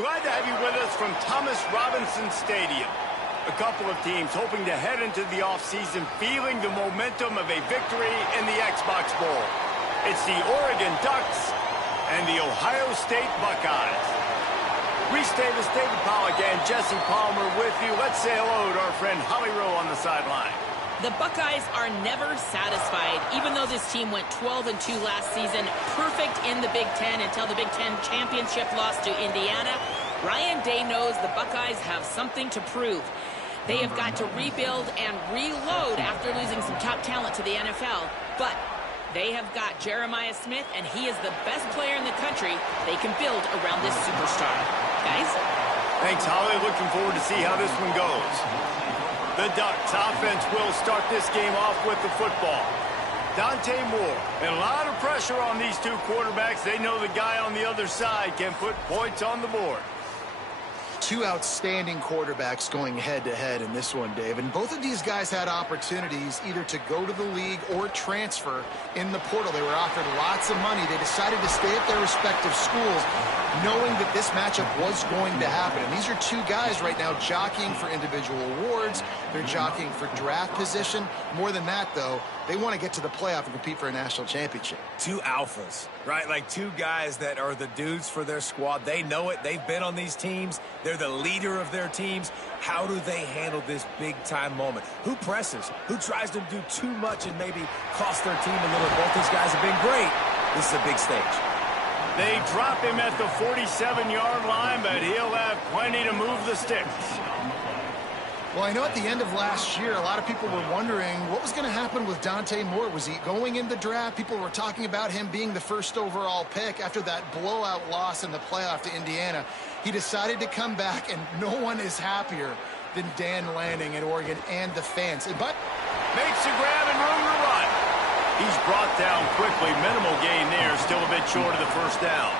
Glad to have you with us from Thomas Robinson Stadium. A couple of teams hoping to head into the offseason feeling the momentum of a victory in the Xbox Bowl. It's the Oregon Ducks and the Ohio State Buckeyes. Reese Davis, David Pollack, and Jesse Palmer with you. Let's say hello to our friend Holly Rowe on the sideline. The Buckeyes are never satisfied, even though this team went 12-2 last season, perfect in the Big Ten until the Big Ten championship loss to Indiana. Ryan Day knows the Buckeyes have something to prove. They have got to rebuild and reload after losing some top talent to the NFL, but they have got Jeremiah Smith, and he is the best player in the country. They can build around this superstar. Guys? Thanks, Holly. Looking forward to see how this one goes. The Ducks offense will start this game off with the football. Dante Moore, and a lot of pressure on these two quarterbacks. They know the guy on the other side can put points on the board. Two outstanding quarterbacks going head-to-head in this one, Dave. And both of these guys had opportunities either to go to the league or transfer in the portal. They were offered lots of money. They decided to stay at their respective schools, knowing that this matchup was going to happen. And these are two guys right now jockeying for individual awards. They're jockeying for draft position. More than that, though, they want to get to the playoff and compete for a national championship. Two alphas, right? Like two guys that are the dudes for their squad. They know it. They've been on these teams. They're the leader of their teams. How do they handle this big-time moment? Who presses? Who tries to do too much and maybe cost their team a little? Both these guys have been great. This is a big stage. They drop him at the 47-yard line, but he'll have plenty to move the sticks. Well, I know at the end of last year, a lot of people were wondering what was going to happen with Dante Moore. Was he going in the draft? People were talking about him being the first overall pick after that blowout loss in the playoff to Indiana. He decided to come back, and no one is happier than Dan Lanning at Oregon and the fans. But makes the grab and room to run. He's brought down quickly. Minimal gain there. Still a bit short of the first down.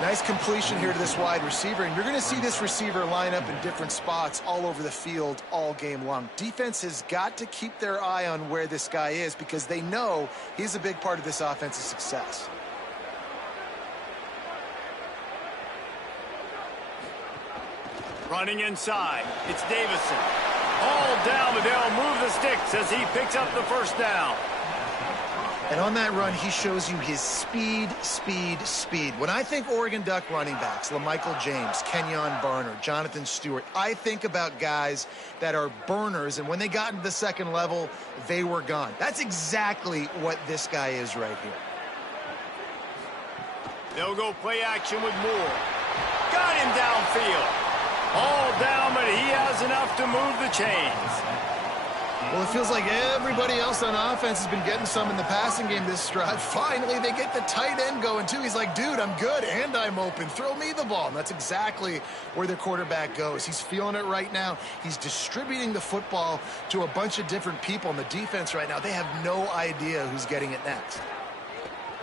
Nice completion here to this wide receiver, and you're going to see this receiver line up in different spots all over the field all game long. Defense has got to keep their eye on where this guy is because they know he's a big part of this offense's success. Running inside, it's Davison. All down, but they'll move the sticks as he picks up the first down. And on that run, he shows you his speed, speed, speed. When I think Oregon Duck running backs, LaMichael James, Kenyon Barner, Jonathan Stewart, I think about guys that are burners, and when they got into the second level, they were gone. That's exactly what this guy is right here. They'll go play action with Moore. Got him downfield. All down, but he has enough to move the chains. Well, it feels like everybody else on offense has been getting some in the passing game this drive. Finally, they get the tight end going, too. He's like, dude, I'm good, and I'm open. Throw me the ball. And that's exactly where their quarterback goes. He's feeling it right now. He's distributing the football to a bunch of different people on the defense right now. They have no idea who's getting it next.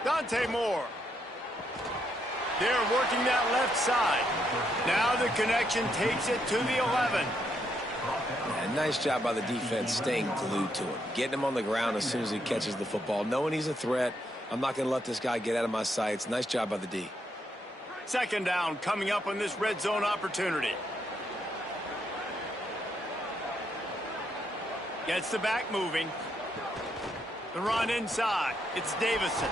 Dante Moore. They're working that left side. Now the connection takes it to the 11. Yeah, nice job by the defense staying glued to him. Getting him on the ground as soon as he catches the football. Knowing he's a threat. I'm not going to let this guy get out of my sights. Nice job by the D. Second down coming up on this red zone opportunity. Gets the back moving. The run inside. It's Davison.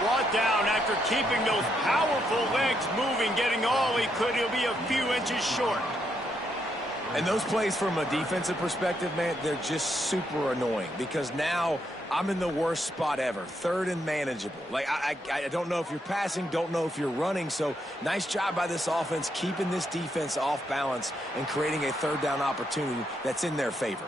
Brought down after keeping those powerful legs moving, getting all he could. He'll be a few inches short. And those plays from a defensive perspective, man, they're just super annoying because now I'm in the worst spot ever. Third and manageable. Like, I don't know if you're passing, don't know if you're running. So nice job by this offense keeping this defense off balance and creating a third down opportunity that's in their favor.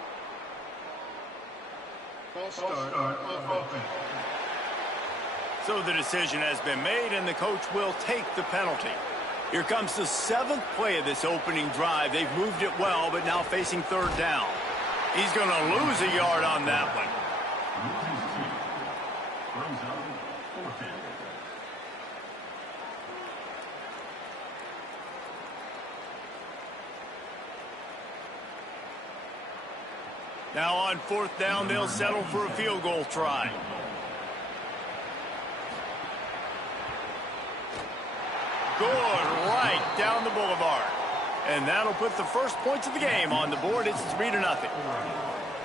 So the decision has been made, and the coach will take the penalty. Here comes the 7th play of this opening drive. They've moved it well, but now facing third down. He's going to lose a yard on that one. Now on fourth down, they'll settle for a field goal try. Good, right down the boulevard. And that'll put the first points of the game on the board. It's 3-0.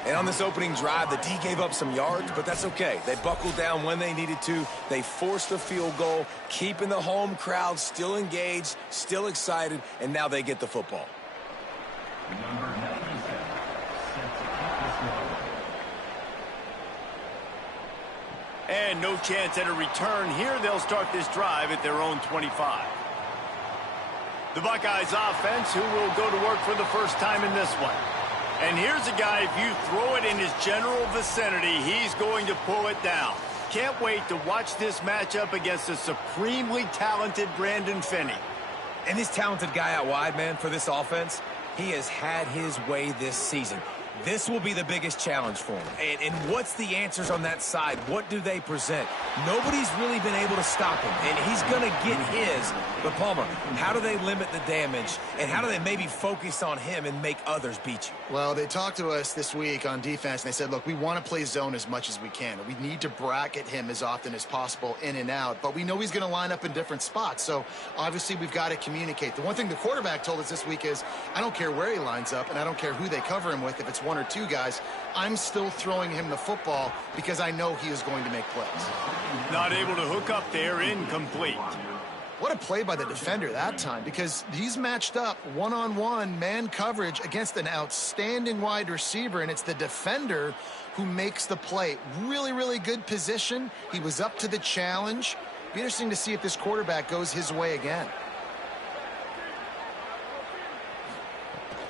And on this opening drive, the D gave up some yards, but that's okay. They buckled down when they needed to. They forced the field goal, keeping the home crowd still engaged, still excited, and now they get the football. And no chance at a return here. They'll start this drive at their own 25. The Buckeyes offense, who will go to work for the first time in this one. And here's a guy, if you throw it in his general vicinity, he's going to pull it down. Can't wait to watch this matchup against a supremely talented Brandon Finney. And this talented guy out wide, man, for this offense, he has had his way this season. This will be the biggest challenge for him. And what's the answers on that side? What do they present? Nobody's really been able to stop him, and he's going to get his. But, Palmer, how do they limit the damage, and how do they maybe focus on him and make others beat you? Well, they talked to us this week on defense, and they said, look, we want to play zone as much as we can. We need to bracket him as often as possible in and out, but we know he's going to line up in different spots, so obviously we've got to communicate. The one thing the quarterback told us this week is, I don't care where he lines up, and I don't care who they cover him with, if it's one or two guys, I'm still throwing him the football because I know he is going to make plays. Not able to hook up there, incomplete. What a play by the defender that time, because he's matched up one-on-one man coverage against an outstanding wide receiver, and it's the defender who makes the play. Really, really good position. He was up to the challenge. Be interesting to see if this quarterback goes his way again.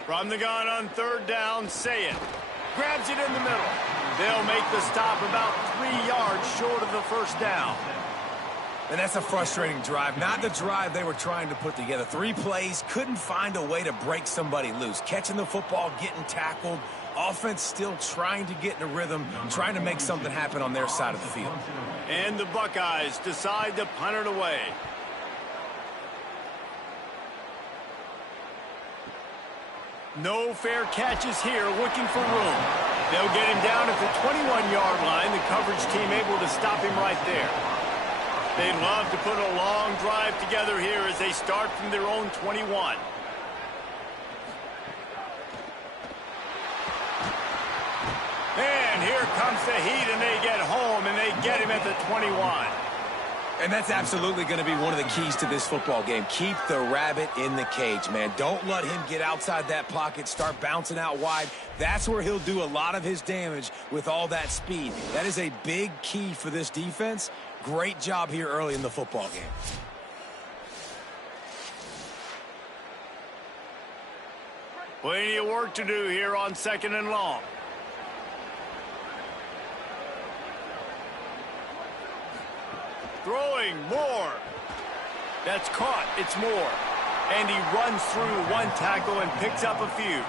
From the gun on third down, Sayet grabs it in the middle. They'll make the stop about 3 yards short of the first down. And that's a frustrating drive. Not the drive they were trying to put together. 3 plays, couldn't find a way to break somebody loose. Catching the football, getting tackled. Offense still trying to get in a rhythm, trying to make something happen on their side of the field. And the Buckeyes decide to punt it away. No fair catches here, looking for room. They'll get him down at the 21-yard line. The coverage team able to stop him right there. They'd love to put a long drive together here as they start from their own 21. And here comes the heat, and they get home, and they get him at the 21. And that's absolutely going to be one of the keys to this football game. Keep the rabbit in the cage, man. Don't let him get outside that pocket, start bouncing out wide. That's where he'll do a lot of his damage with all that speed. That is a big key for this defense. Great job here early in the football game. Plenty of work to do here on 2nd and long. Throwing Moore. That's caught. It's Moore. And he runs through one tackle and picks up a few.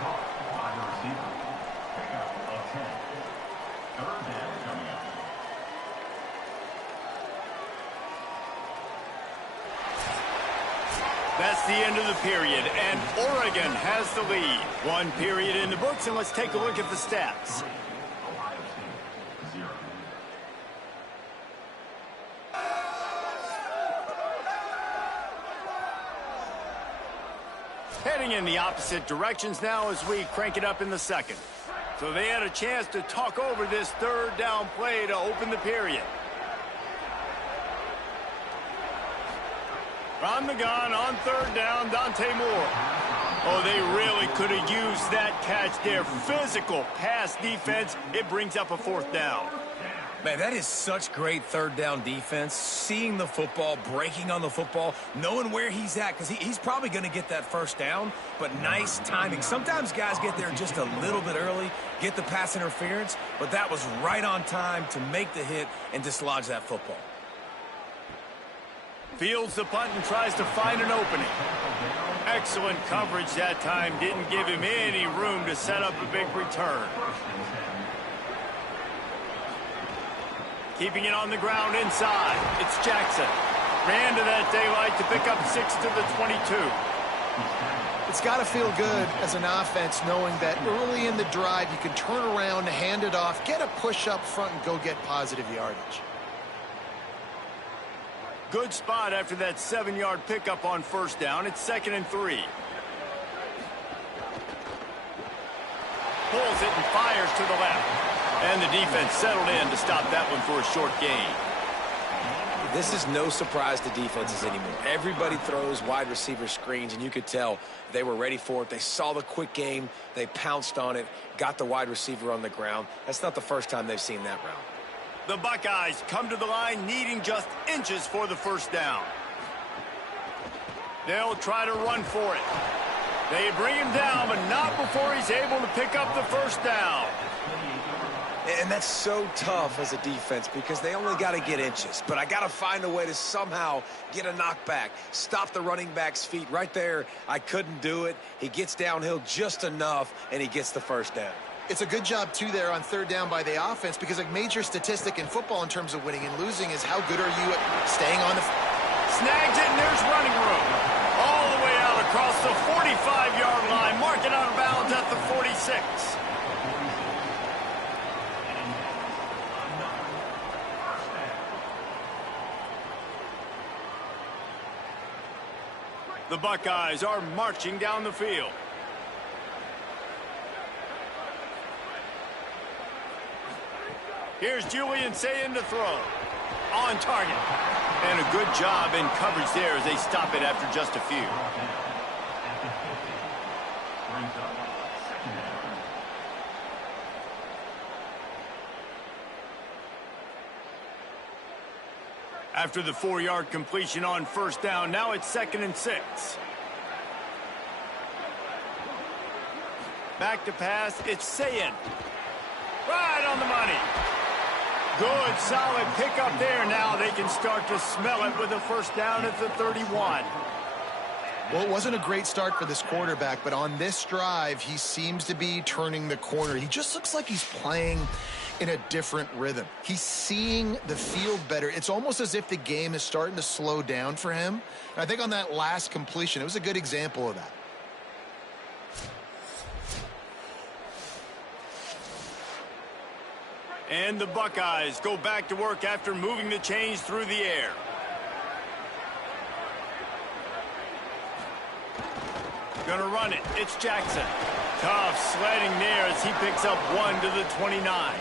That's the end of the period, and Oregon has the lead. 1 period in the books, and let's take a look at the stats. Heading in the opposite directions now as we crank it up in the second. So they had a chance to talk over this third down play to open the period. From the gun on third down, Dante Moore. Oh, they really could have used that catch there. Physical pass defense. It brings up a 4th down. Man, that is such great third down defense. Seeing the football, breaking on the football, knowing where he's at, because he's probably going to get that first down, but nice timing. Sometimes guys get there just a little bit early, get the pass interference, but that was right on time to make the hit and dislodge that football. Fields the punt and tries to find an opening. Excellent coverage that time. Didn't give him any room to set up a big return. Keeping it on the ground inside. It's Jackson. Ran to that daylight to pick up 6 to the 22. It's got to feel good as an offense knowing that early in the drive you can turn around, hand it off, get a push up front, and go get positive yardage. Good spot after that 7-yard pickup on first down. It's 2nd and 3. Pulls it and fires to the left. And the defense settled in to stop that one for a short gain. This is no surprise to defenses anymore. Everybody throws wide receiver screens, and you could tell they were ready for it. They saw the quick game. They pounced on it, got the wide receiver on the ground. That's not the first time they've seen that route. The Buckeyes come to the line needing just inches for the first down. They'll try to run for it. They bring him down, but not before he's able to pick up the first down. And that's so tough as a defense because they only got to get inches. But I got to find a way to somehow get a knockback, stop the running back's feet. Right there, I couldn't do it. He gets downhill just enough, and he gets the first down. It's a good job, too, there on third down by the offense because a major statistic in football in terms of winning and losing is how good are you at staying on the... Snags it, and there's running room. All the way out across the 45-yard line. Mark it out of bounds at the 46. The Buckeyes are marching down the field. Here's Julian Sayin to throw. On target. And a good job in coverage there as they stop it after just a few. After the 4-yard completion on first down, now it's 2nd and 6. Back to pass, it's Sayin. Right on the money. Good, solid pickup there. Now they can start to smell it with a first down at the 31. Well, it wasn't a great start for this quarterback, but on this drive, he seems to be turning the corner. He just looks like he's playing in a different rhythm. He's seeing the field better. It's almost as if the game is starting to slow down for him. And I think on that last completion, it was a good example of that. And the Buckeyes go back to work after moving the chains through the air. Gonna run it. It's Jackson. Tough sledding there as he picks up 1 to the 29.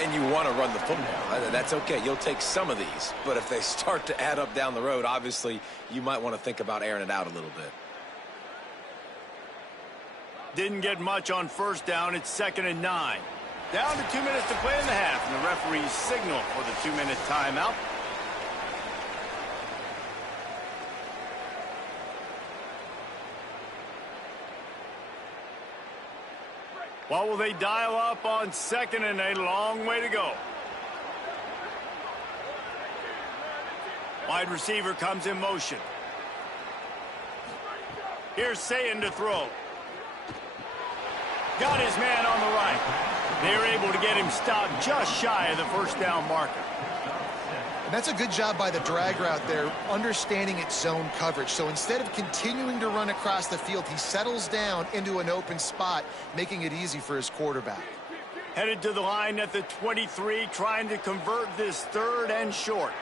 And you want to run the football. That's okay. You'll take some of these. But if they start to add up down the road, obviously, you might want to think about airing it out a little bit. Didn't get much on first down. It's 2nd and 9. Down to 2 minutes to play in the half, and the referees signal for the 2-minute timeout. What will they dial up on 2nd and a long way to go? Wide receiver comes in motion. Here's Sayin to throw. Got his man on the right. They're able to get him stopped just shy of the first down marker. And that's a good job by the drag route there, understanding its zone coverage. So instead of continuing to run across the field, he settles down into an open spot, making it easy for his quarterback. Headed to the line at the 23, trying to convert this 3rd and short.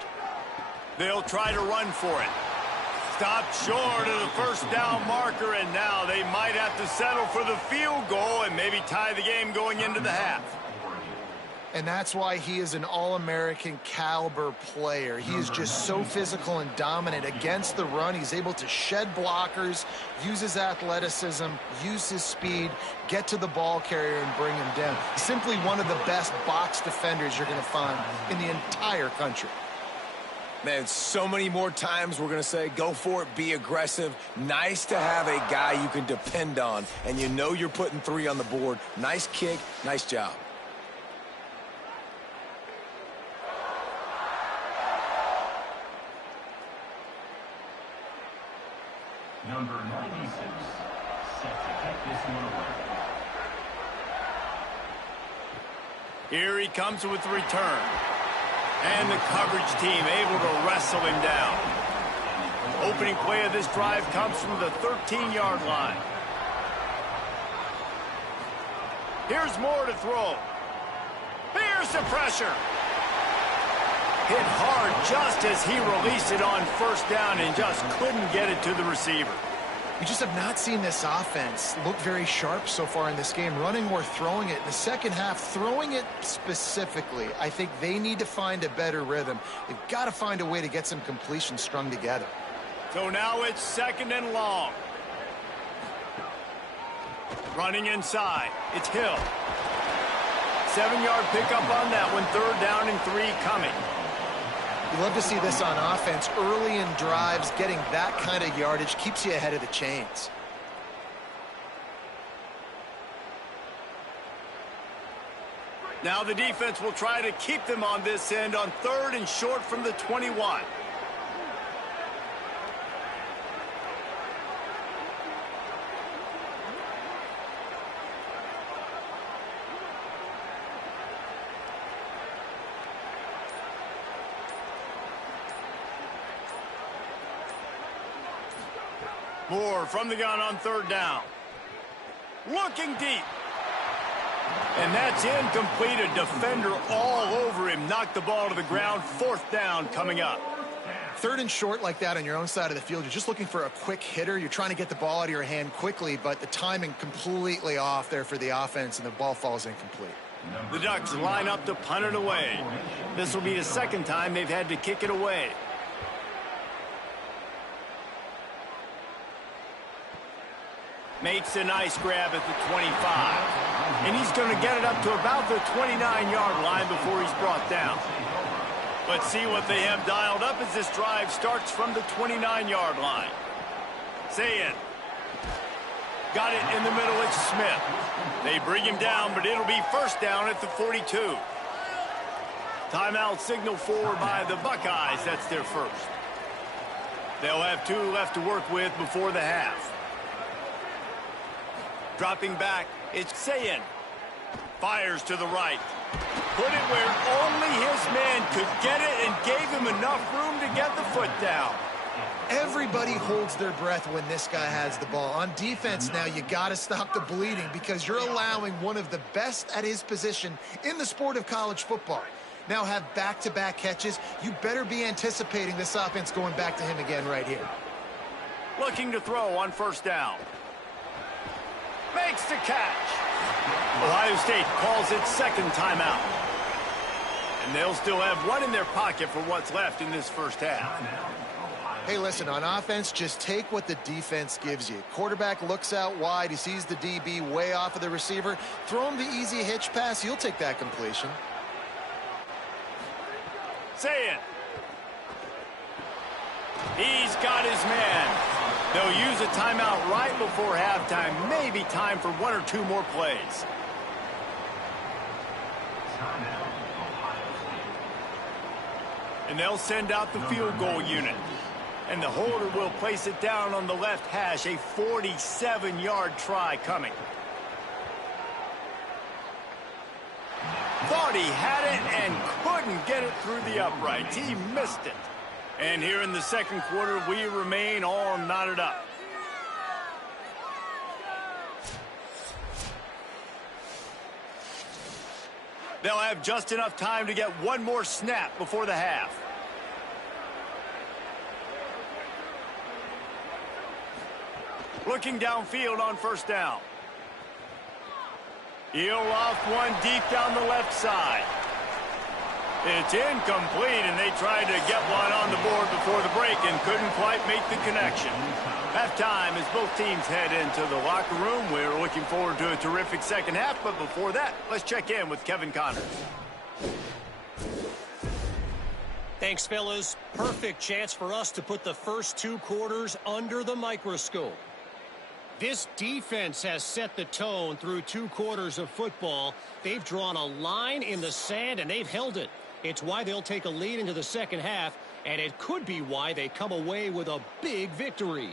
They'll try to run for it. Stopped short of the first down marker, and now they might have to settle for the field goal and maybe tie the game going into the half. And that's why he is an All-American caliber player. He is just so physical and dominant against the run. He's able to shed blockers, use his athleticism, use his speed, get to the ball carrier and bring him down. He's simply one of the best box defenders you're going to find in the entire country. Man, so many more times we're going to say, go for it, be aggressive. Nice to have a guy you can depend on, and you know you're putting 3 on the board. Nice kick, nice job. Number 96, set to kick this one away. Here he comes with the return. And the coverage team able to wrestle him down. Opening play of this drive comes from the 13-yard line. Here's Moore to throw. Here's the pressure. Hit hard just as he released it on first down and just couldn't get it to the receiver. We just have not seen this offense look very sharp so far in this game, running or throwing it. In the second half, throwing it specifically, I think they need to find a better rhythm. They've got to find a way to get some completions strung together. So now it's 2nd and long. Running inside. It's Hill. 7-yard pickup on that one. 3rd down and 3 coming. You love to see this on offense. Early in drives, getting that kind of yardage keeps you ahead of the chains. Now the defense will try to keep them on this end on 3rd and short from the 21. Moore from the gun on 3rd down. Looking deep. And that's incomplete. A defender all over him. Knocked the ball to the ground. 4th down coming up. 3rd and short like that on your own side of the field. You're just looking for a quick hitter. You're trying to get the ball out of your hand quickly, but the timing completely off there for the offense, and the ball falls incomplete. The Ducks line up to punt it away. This will be the 2nd time they've had to kick it away. Makes a nice grab at the 25. And he's going to get it up to about the 29-yard line before he's brought down. Let's see what they have dialed up as this drive starts from the 29-yard line. Sayin. Got it in the middle. It's Smith. They bring him down, but it'll be 1st down at the 42. Timeout signal forward by the Buckeyes. That's their 1st. They'll have 2 left to work with before the half. Dropping back, it's Sayin. Fires to the right. Put it where only his man could get it and gave him enough room to get the foot down. Everybody holds their breath when this guy has the ball. On defense now, you got to stop the bleeding because you're allowing one of the best at his position in the sport of college football. Now have back-to-back catches. You better be anticipating this offense going back to him again right here. Looking to throw on 1st down. Makes the catch. Ohio State calls it 2nd timeout. And they'll still have 1 in their pocket for what's left in this 1st half. Hey, listen, on offense, just take what the defense gives you. Quarterback looks out wide. He sees the DB way off of the receiver. Throw him the easy hitch pass. You'll take that completion. Sayin. He's got his man. They'll use a timeout right before halftime. Maybe time for 1 or 2 more plays. And they'll send out the field goal unit. And the holder will place it down on the left hash. A 47-yard try coming. Thought he had it and couldn't get it through the uprights. He missed it. And here in the 2nd quarter, we remain all knotted up. They'll have just enough time to get 1 more snap before the half. Looking downfield on 1st down. He'll loft one deep down the left side. It's incomplete, and they tried to get one on the board before the break and couldn't quite make the connection. Halftime as both teams head into the locker room. We're looking forward to a terrific 2nd half, but before that, let's check in with Kevin Connors. Thanks, fellas. Perfect chance for us to put the first 2 quarters under the microscope. This defense has set the tone through 2 quarters of football. They've drawn a line in the sand, and they've held it. It's why they'll take a lead into the 2nd half, and it could be why they come away with a big victory.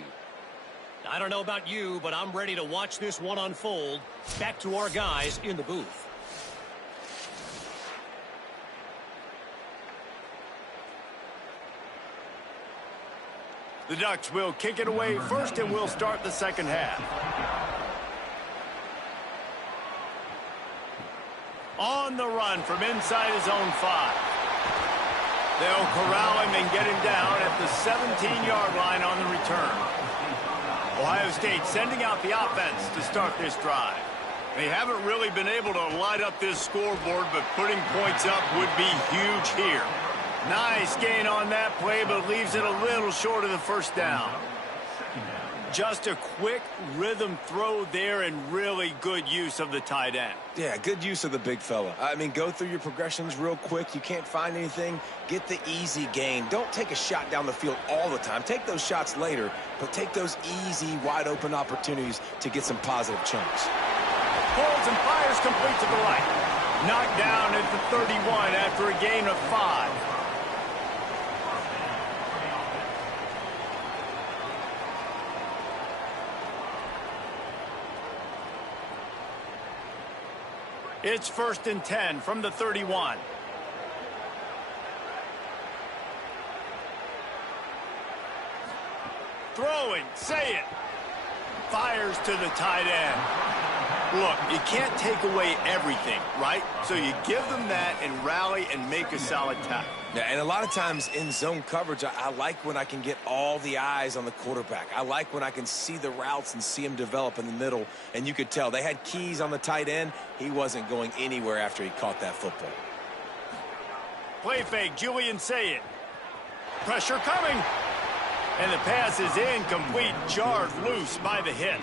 I don't know about you, but I'm ready to watch this one unfold. Back to our guys in the booth. The Ducks will kick it away first, and we'll start the 2nd half. On the run from inside his own 5. They'll corral him and get him down at the 17-yard line on the return. Ohio State sending out the offense to start this drive. They haven't really been able to light up this scoreboard, but putting points up would be huge here. Nice gain on that play, but leaves it a little short of the first down. Just a quick rhythm throw there and really good use of the tight end. Yeah, good use of the big fella. I mean, go through your progressions real quick. You can't find anything. Get the easy gain. Don't take a shot down the field all the time. Take those shots later, but take those easy, wide-open opportunities to get some positive chunks. Pulls and fires complete to the right. Knocked down at the 31 after a gain of 5. It's 1st and 10 from the 31. Throwing, say it. Fires to the tight end. Look, you can't take away everything, right? So you give them that and rally and make a solid tackle. Yeah, and a lot of times in zone coverage, I like when I can get all the eyes on the quarterback. I like when I can see the routes and see him develop in the middle. And you could tell they had keys on the tight end. He wasn't going anywhere after he caught that football. Play fake, Julian Sayed. Pressure coming. And the pass is incomplete, jarred loose by the hit.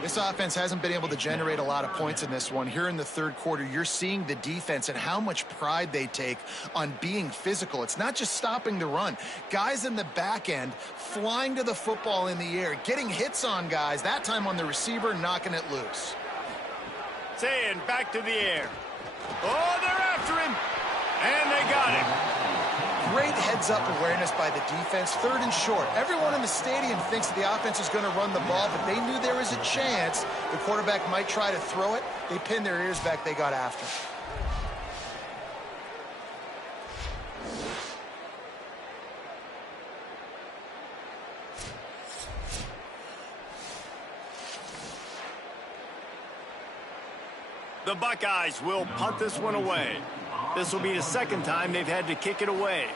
This offense hasn't been able to generate a lot of points in this one. Here in the third quarter, you're seeing the defense and how much pride they take on being physical. It's not just stopping the run. Guys in the back end flying to the football in the air, getting hits on guys, that time on the receiver, knocking it loose. Saying back to the air. Oh, they're after him. And they got him. Great heads-up awareness by the defense. 3rd and short. Everyone in the stadium thinks the offense is going to run the ball, but they knew there was a chance the quarterback might try to throw it. They pinned their ears back. They got after it. The Buckeyes will punt this one away. This will be the 2nd time they've had to kick it away.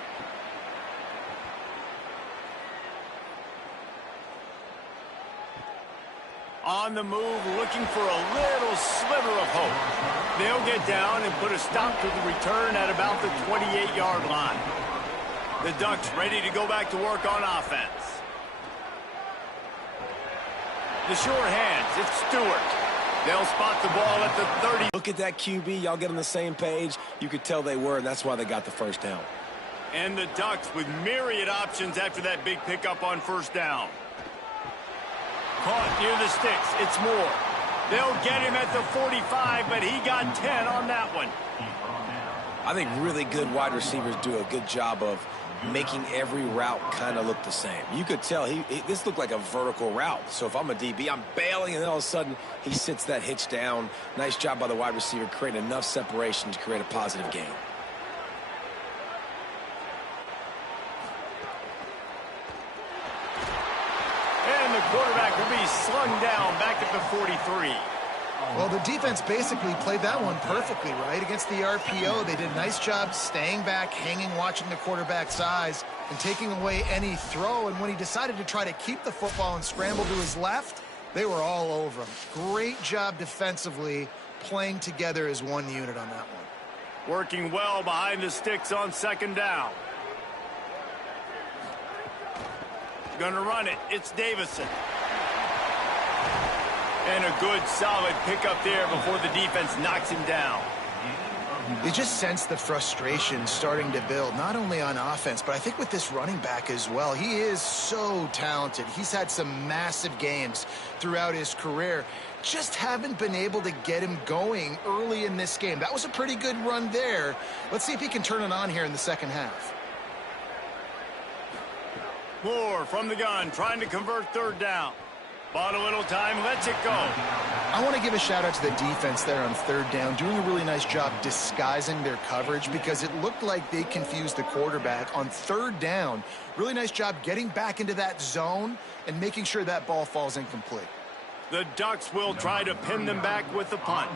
On the move, looking for a little sliver of hope. They'll get down and put a stop to the return at about the 28-yard line. The Ducks ready to go back to work on offense. The short hands, it's Stewart. They'll spot the ball at the 30. Look at that QB. Y'all get on the same page. You could tell they were, and that's why they got the first down. And the Ducks with myriad options after that big pickup on first down. Caught near the sticks. It's Moore. They'll get him at the 45, but he got 10 on that one. I think really good wide receivers do a good job of making every route kind of look the same. You could tell this looked like a vertical route. So if I'm a DB, I'm bailing, and then all of a sudden he sits that hitch down. Nice job by the wide receiver, creating enough separation to create a positive gain. And the quarterback will be slung down back at the 43. Well, the defense basically played that one perfectly, right? Against the RPO, they did a nice job staying back, hanging, watching the quarterback's eyes, and taking away any throw. And when he decided to try to keep the football and scramble to his left, they were all over him. Great job defensively, playing together as one unit on that one. Working well behind the sticks on 2nd down. Gonna run it. It's Davison. And a good, solid pickup there before the defense knocks him down. You just sense the frustration starting to build, not only on offense, but I think with this running back as well. He is so talented. He's had some massive games throughout his career. Just haven't been able to get him going early in this game. That was a pretty good run there. Let's see if he can turn it on here in the 2nd half. Moore from the gun, trying to convert 3rd down. Bought a little time, lets it go. I want to give a shout out to the defense there on 3rd down, doing a really nice job disguising their coverage because it looked like they confused the quarterback on 3rd down. Really nice job getting back into that zone and making sure that ball falls incomplete. The Ducks will try to pin them back with the punt.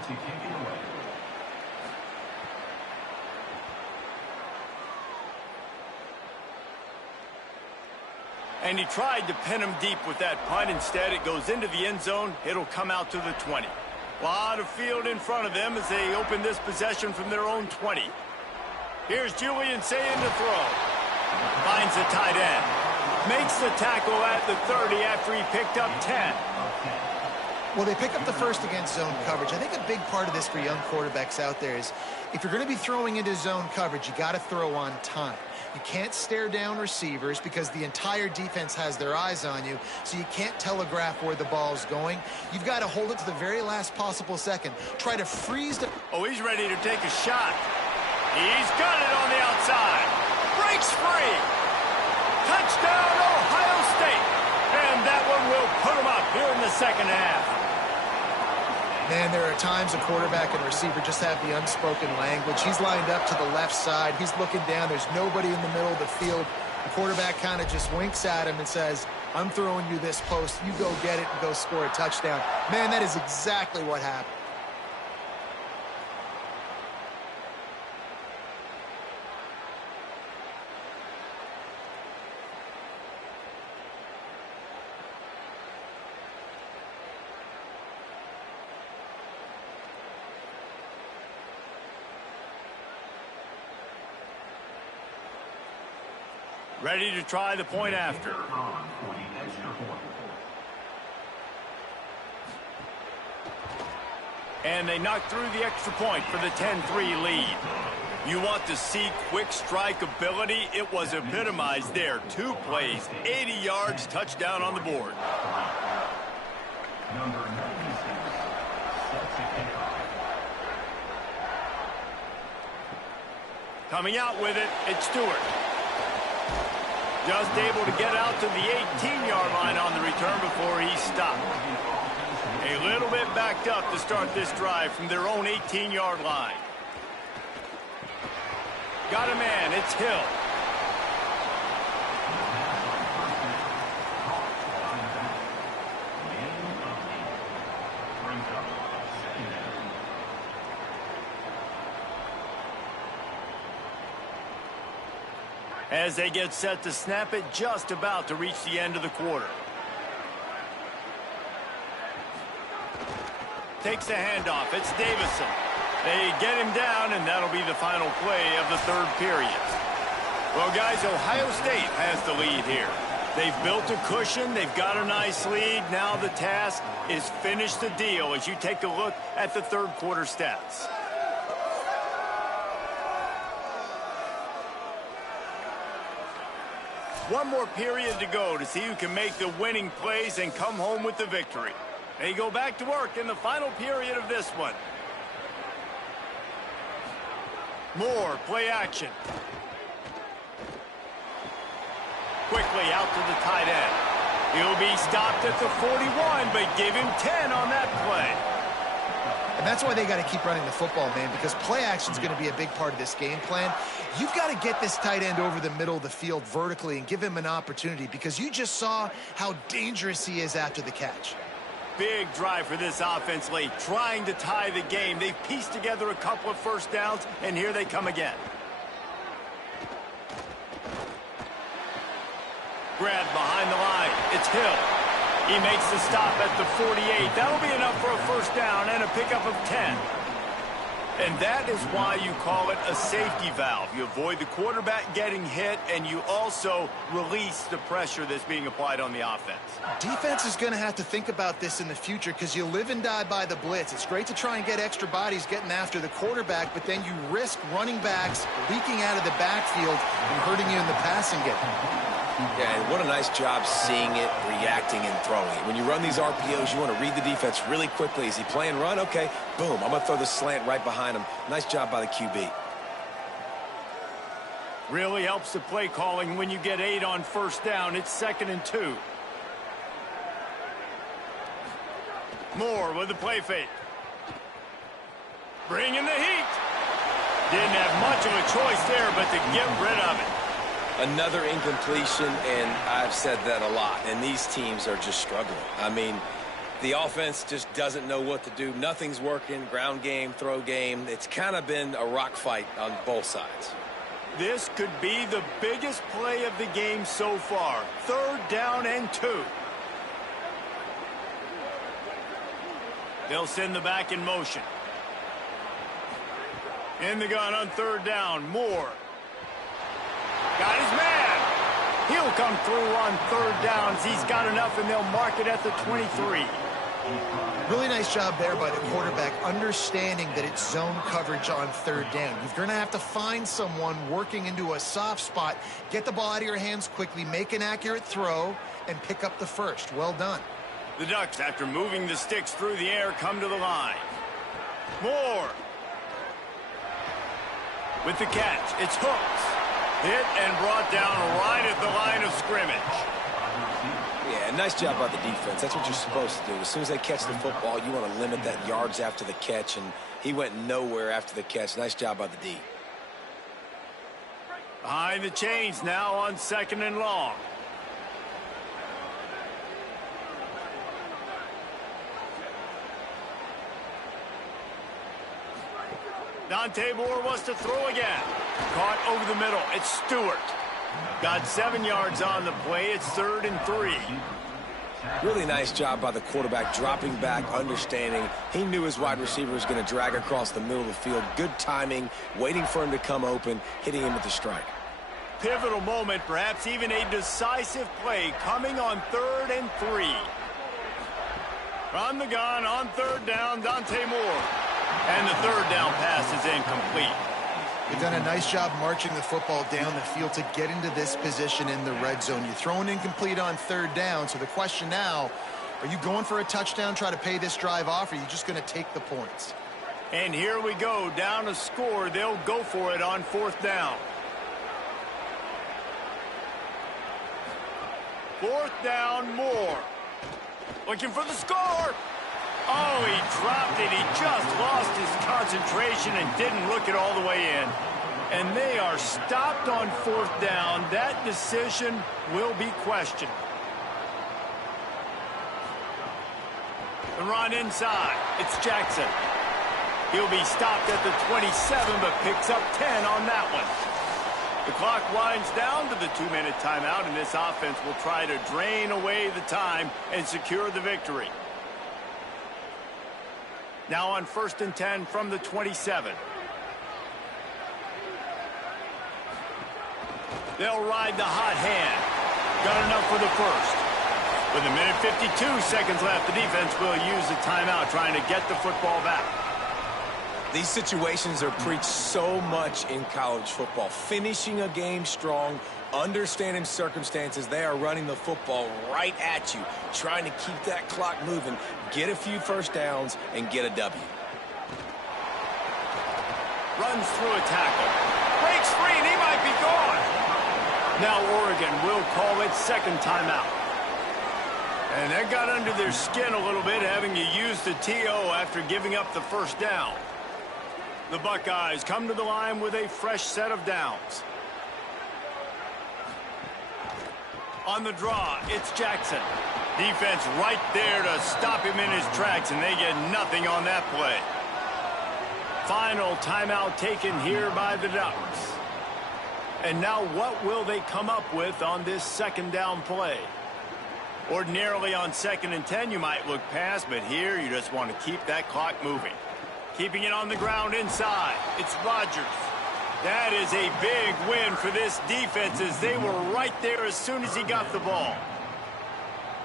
And he tried to pin him deep with that punt. Instead, it goes into the end zone. It'll come out to the 20. A lot of field in front of them as they open this possession from their own 20. Here's Julian saying to throw. Finds the tight end. Makes the tackle at the 30 after he picked up 10. Well, they pick up the first against zone coverage. I think a big part of this for young quarterbacks out there is if you're going to be throwing into zone coverage, you got to throw on time. You can't stare down receivers because the entire defense has their eyes on you, so you can't telegraph where the ball's going. You've got to hold it to the very last possible second. Try to freeze the... Oh, he's ready to take a shot. He's got it on the outside. Breaks free. Touchdown, Ohio State. And that one will put him up here in the second half. Man, there are times a quarterback and receiver just have the unspoken language. He's lined up to the left side. He's looking down. There's nobody in the middle of the field. The quarterback kind of just winks at him and says, I'm throwing you this post. You go get it and go score a touchdown. Man, that is exactly what happened. Ready to try the point after. And they knock through the extra point for the 10-3 lead. You want to see quick strike ability? It was epitomized there. 2 plays, 80 yards, touchdown on the board. Number 96, set to kick off. Coming out with it, it's Stewart. Just able to get out to the 18-yard line on the return before he stopped. A little bit backed up to start this drive from their own 18-yard line. Got a man, it's Hill. As they get set to snap it, just about to reach the end of the quarter. Takes the handoff. It's Davison. They get him down, and that'll be the final play of the third period. Well, guys, Ohio State has the lead here. They've built a cushion. They've got a nice lead. Now the task is finish the deal as you take a look at the third quarter stats. One more period to go to see who can make the winning plays and come home with the victory. They go back to work in the final period of this one. Moore, play action. Quickly out to the tight end. He'll be stopped at the 41, but give him 10 on that play. And that's why they got to keep running the football, man, because play action is going to be a big part of this game plan. You've got to get this tight end over the middle of the field vertically and give him an opportunity because you just saw how dangerous he is after the catch. Big drive for this offense late, trying to tie the game. They've pieced together a couple of first downs, and here they come again. Grab behind the line. It's Hill. He makes the stop at the 48. That'll be enough for a first down and a pickup of 10. And that is why you call it a safety valve. You avoid the quarterback getting hit, and you also release the pressure that's being applied on the offense. Defense is going to have to think about this in the future because you live and die by the blitz. It's great to try and get extra bodies getting after the quarterback, but then you risk running backs leaking out of the backfield and hurting you in the passing game. Yeah, and what a nice job seeing it, reacting, and throwing it. When you run these RPOs, you want to read the defense really quickly. Is he playing run? Okay, boom, I'm going to throw the slant right behind him. Nice job by the QB. Really helps the play calling when you get 8 on first down. It's 2nd and 2. Moore with the play fake. Bringing the heat. Didn't have much of a choice there, but to get rid of it. Another incompletion, and I've said that a lot, and these teams are just struggling. I mean, the offense just doesn't know what to do. Nothing's working, ground game, throw game. It's kind of been a rock fight on both sides. This could be the biggest play of the game so far. 3rd down and 2. They'll send the back in motion. In the gun on 3rd down. Moore. Got his man. He'll come through on 3rd downs. He's got enough, and they'll mark it at the 23. Really nice job there by the quarterback, understanding that it's zone coverage on 3rd down. You're going to have to find someone working into a soft spot, get the ball out of your hands quickly, make an accurate throw, and pick up the first. Well done. The Ducks, after moving the sticks through the air, come to the line. Moore. With the catch, it's Hooks. Hit and brought down right at the line of scrimmage. Yeah, nice job by the defense. That's what you're supposed to do. As soon as they catch the football, you want to limit that yards after the catch, and he went nowhere after the catch. Nice job by the D. Behind the chains now on 2nd and long. Dante Moore wants to throw again. Caught over the middle. It's Stewart. Got 7 yards on the play. It's 3rd and 3. Really nice job by the quarterback, dropping back, understanding. He knew his wide receiver was going to drag across the middle of the field. Good timing, waiting for him to come open, hitting him with the strike. Pivotal moment, perhaps even a decisive play coming on 3rd and 3. From the gun on 3rd down, Dante Moore. And the 3rd down pass is incomplete. They've done a nice job marching the football down the field to get into this position in the red zone. You throw an incomplete on 3rd down, so the question now, are you going for a touchdown, try to pay this drive off, or are you just going to take the points? And here we go, down a score. They'll go for it on 4th down. 4th down, Moore. Looking for the score. Oh, he dropped it. He just lost his concentration and didn't look it all the way in. And they are stopped on 4th down. That decision will be questioned. The run inside. It's Jackson. He'll be stopped at the 27, but picks up 10 on that one. The clock winds down to the 2-minute timeout, and this offense will try to drain away the time and secure the victory. Now on 1st and 10 from the 27. They'll ride the hot hand. Got enough for the first. With 1:52 seconds left, the defense will use a timeout trying to get the football back. These situations are preached so much in college football. Finishing a game strong, understanding circumstances. They are running the football right at you, trying to keep that clock moving, get a few first downs, and get a W. Runs through a tackle. Breaks free, and he might be gone. Now Oregon will call its 2nd timeout. And that got under their skin a little bit, having to use the TO after giving up the first down. The Buckeyes come to the line with a fresh set of downs. On the draw, it's Jackson. Defense right there to stop him in his tracks, and they get nothing on that play. Final timeout taken here by the Ducks. And now what will they come up with on this 2nd down play? Ordinarily on 2nd and 10 you might look past, but here you just want to keep that clock moving. Keeping it on the ground inside. It's Rodgers. That is a big win for this defense, as they were right there as soon as he got the ball.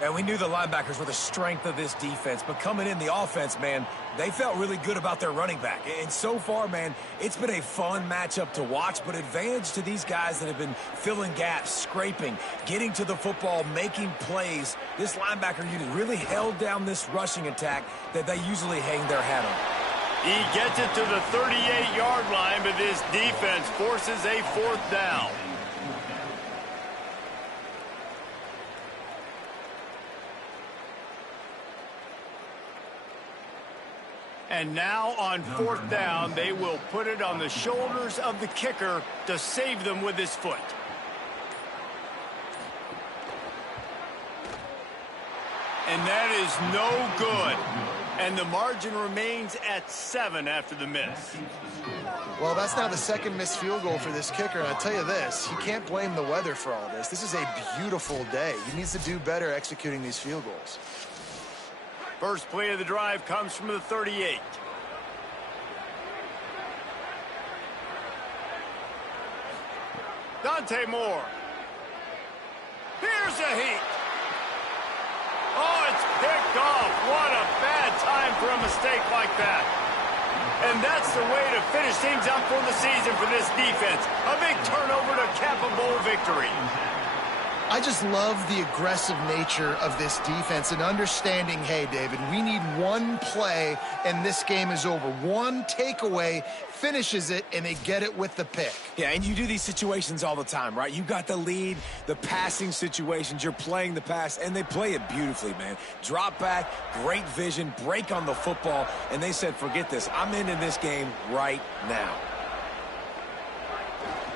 And we knew the linebackers were the strength of this defense, but coming in the offense, man, they felt really good about their running back. And so far, man, it's been a fun matchup to watch, but advantage to these guys that have been filling gaps, scraping, getting to the football, making plays. This linebacker unit really held down this rushing attack that they usually hang their hat on. He gets it to the 38-yard line, but this defense forces a 4th down. And now on 4th down, they will put it on the shoulders of the kicker to save them with his foot. And that is no good. And the margin remains at 7 after the miss. Well, that's now the second missed field goal for this kicker. And I'll tell you this, he can't blame the weather for all this. This is a beautiful day. He needs to do better executing these field goals. First play of the drive comes from the 38. Dante Moore. Here's a heat. Oh, it's picked off. What a bad time for a mistake like that. And that's the way to finish things up for the season for this defense. A big turnover to cap a bowl victory. I just love the aggressive nature of this defense and understanding, hey, David, we need one play and this game is over. One takeaway finishes it and they get it with the pick. Yeah, and you do these situations all the time, right? You got the lead, the passing situations, you're playing the pass, and they play it beautifully, man. Drop back, great vision, break on the football, and they said, forget this. I'm in this game right now.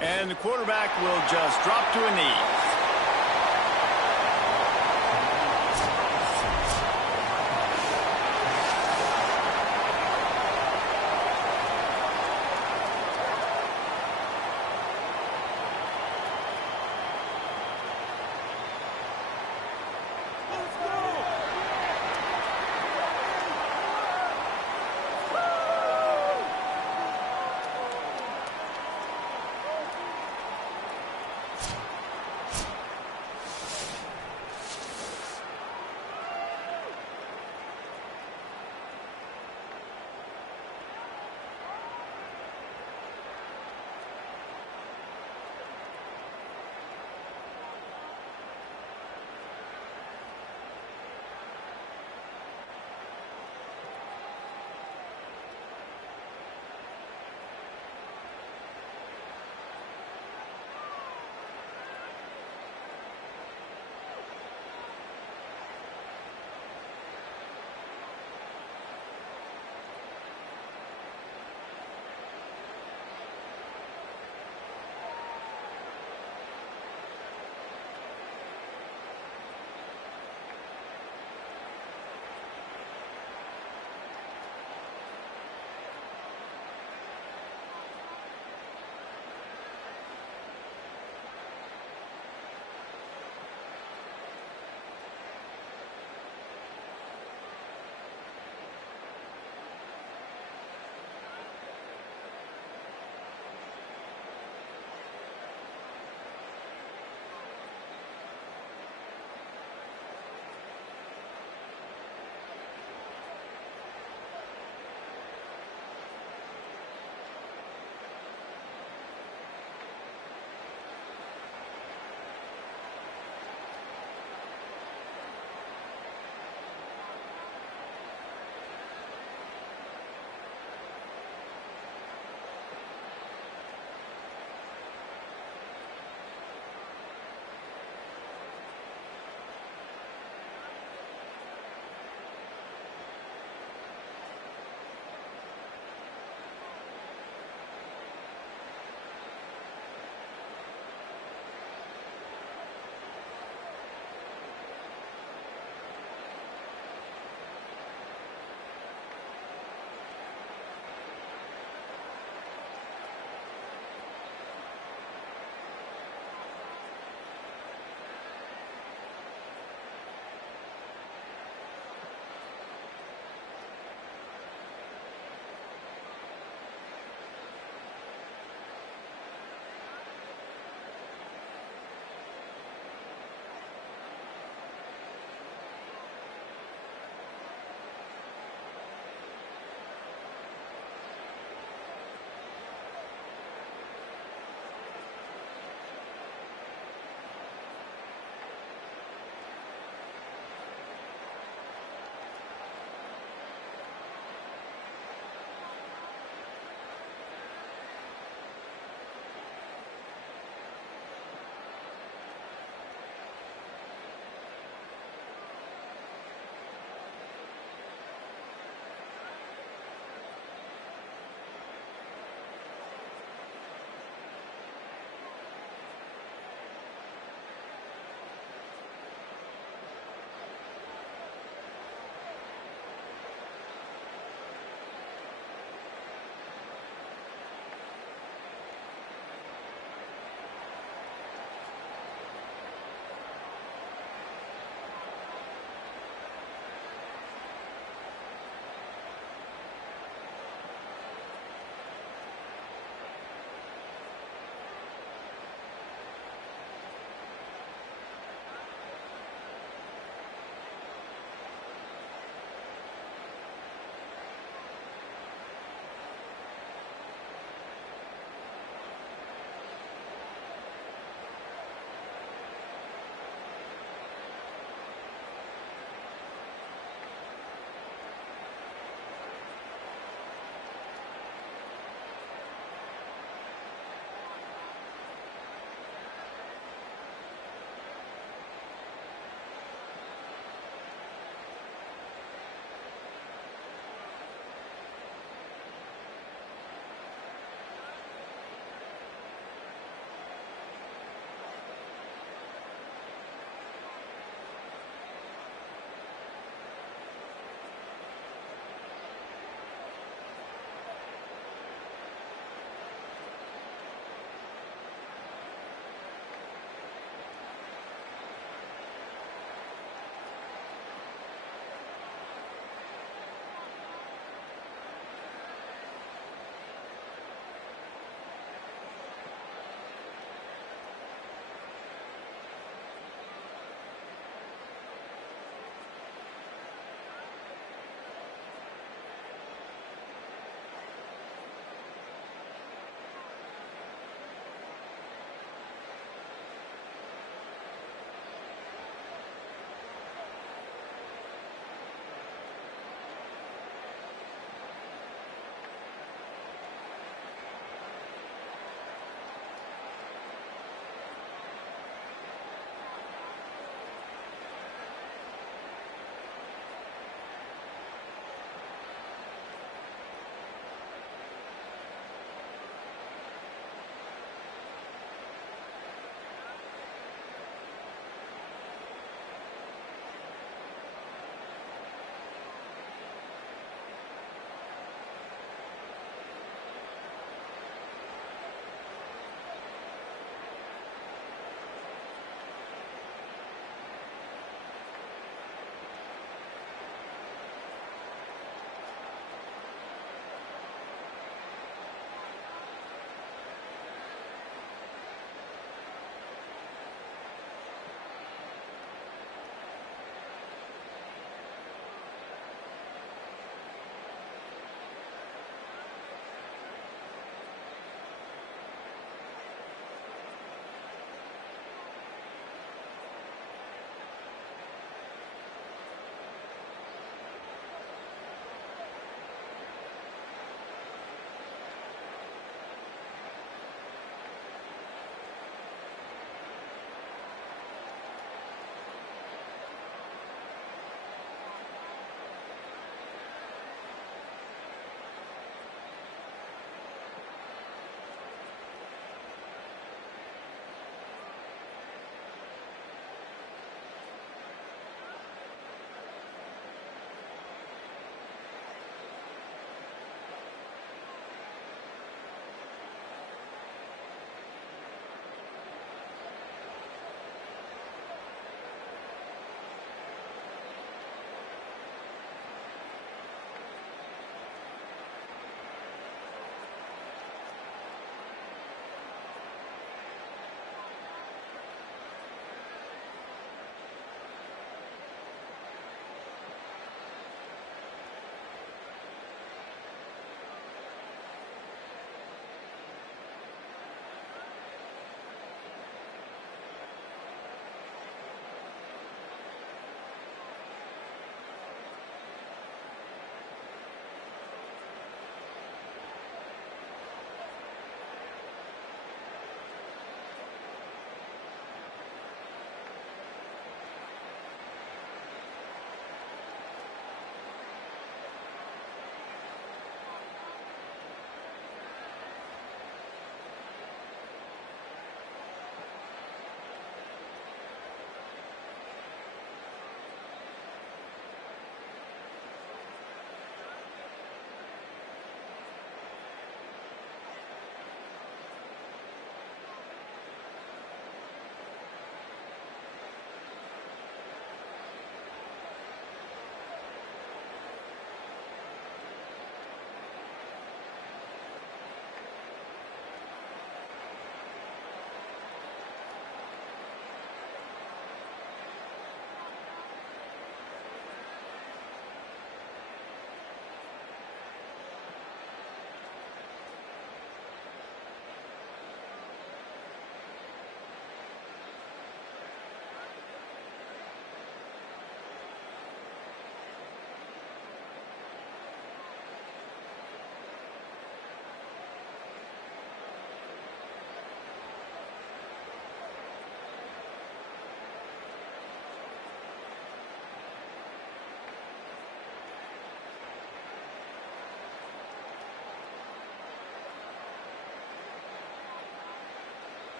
And the quarterback will just drop to a knee.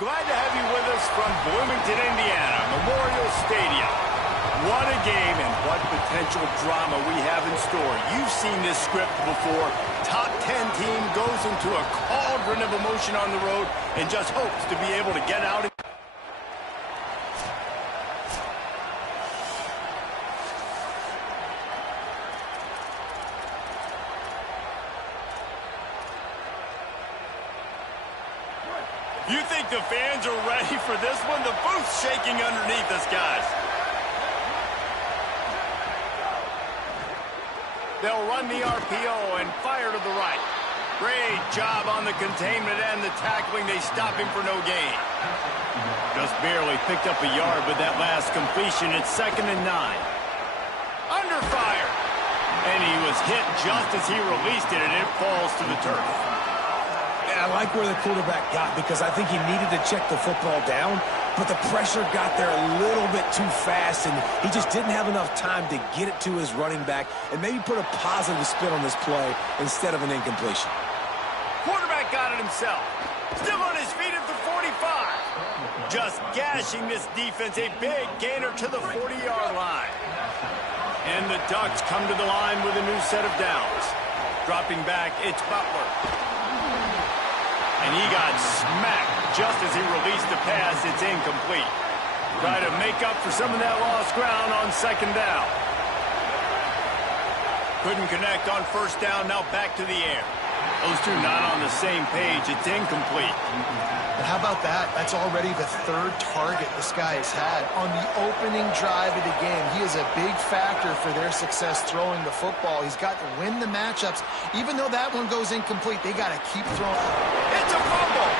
Glad to have you with us from Bloomington, Indiana, Memorial Stadium. What a game and what potential drama we have in store. You've seen this script before. Top 10 team goes into a cauldron of emotion on the road and just hopes to be able to get out. You think the fans are ready for this one? The booth's shaking underneath us, guys. They'll run the RPO and fire to the right. Great job on the containment and the tackling. They stop him for no gain. Just barely picked up a yard with that last completion. It's 2nd and 9. Under fire. And he was hit just as he released it, and it falls to the turf. I like where the quarterback got because I think he needed to check the football down, but the pressure got there a little bit too fast, and he just didn't have enough time to get it to his running back and maybe put a positive spin on this play instead of an incompletion. Quarterback got it himself. Still on his feet at the 45. Just gashing this defense. A big gainer to the 40-yard line. And the Ducks come to the line with a new set of downs. Dropping back, it's Butler. And he got smacked just as he released the pass. It's incomplete. Try to make up for some of that lost ground on 2nd down. Couldn't connect on 1st down. Now back to the air. Those two not on the same page. It's incomplete. And how about that? That's already the 3rd target this guy has had on the opening drive of the game. He is a big factor for their success throwing the football. He's got to win the matchups. Even though that one goes incomplete, they got to keep throwing. It's a fumble.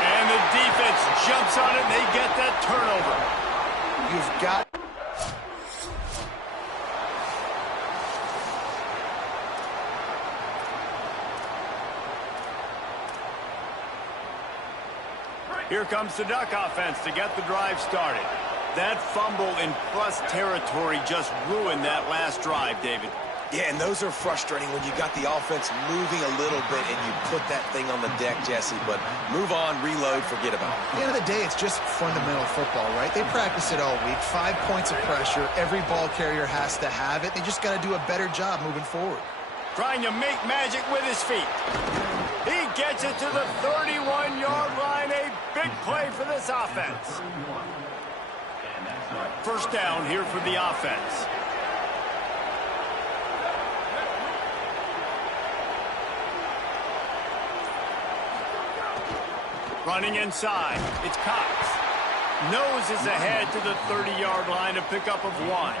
And the defense jumps on it, and they get that turnover. You've got... Here comes the Duck offense to get the drive started. That fumble in plus territory just ruined that last drive, David. Yeah, and those are frustrating when you got the offense moving a little bit and you put that thing on the deck, Jesse. But move on, reload, forget about it. At the end of the day, it's just fundamental football, right? They practice it all week. 5 points of pressure. Every ball carrier has to have it. They just got to do a better job moving forward. Trying to make magic with his feet. He gets it to the 31-yard line. A big play for this offense. 1st down here for the offense. Running inside. It's Cox. Nose is ahead to the 30-yard line, a pickup of 1.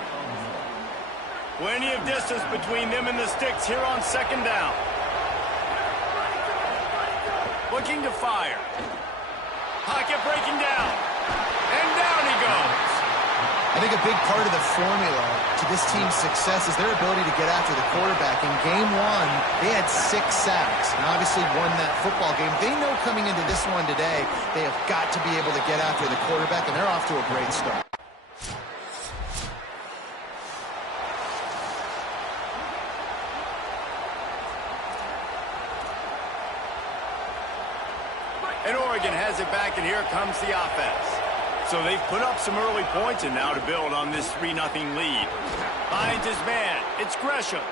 Plenty of distance between them and the sticks here on 2nd down. Looking to fire. Pocket breaking down. And down he goes. I think a big part of the formula to this team's success is their ability to get after the quarterback. In game 1, they had 6 sacks and obviously won that football game. They know coming into this one today, they have got to be able to get after the quarterback, and they're off to a great start. And Oregon has it back, and here comes the offense. So they've put up some early points, and now to build on this 3-0 lead. Finds his man. It's Gresham.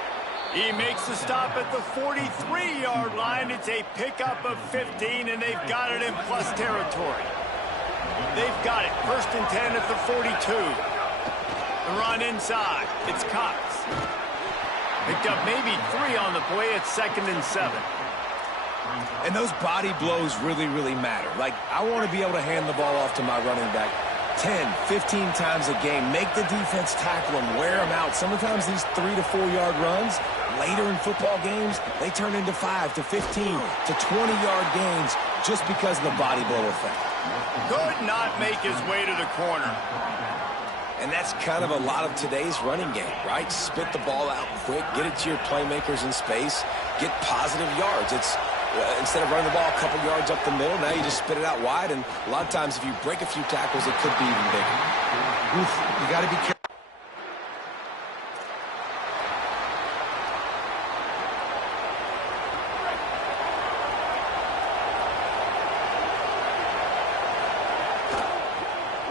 He makes the stop at the 43-yard line. It's a pickup of 15, and they've got it in plus territory. They've got it. 1st and 10 at the 42. The run inside. It's Cox. Picked up maybe 3 on the play. It's 2nd and 7. And those body blows really, really matter. Like, I want to be able to hand the ball off to my running back 10, 15 times a game. Make the defense tackle them, wear them out. Sometimes these 3 to 4 yard runs, later in football games, they turn into 5 to 15 to 20-yard gains just because of the body blow effect. Could not make his way to the corner. And that's kind of a lot of today's running game, right? Spit the ball out quick, get it to your playmakers in space, get positive yards. It's instead of running the ball a couple yards up the middle, now you just spit it out wide, and a lot of times if you break a few tackles, it could be even bigger. Oof, you got to be careful.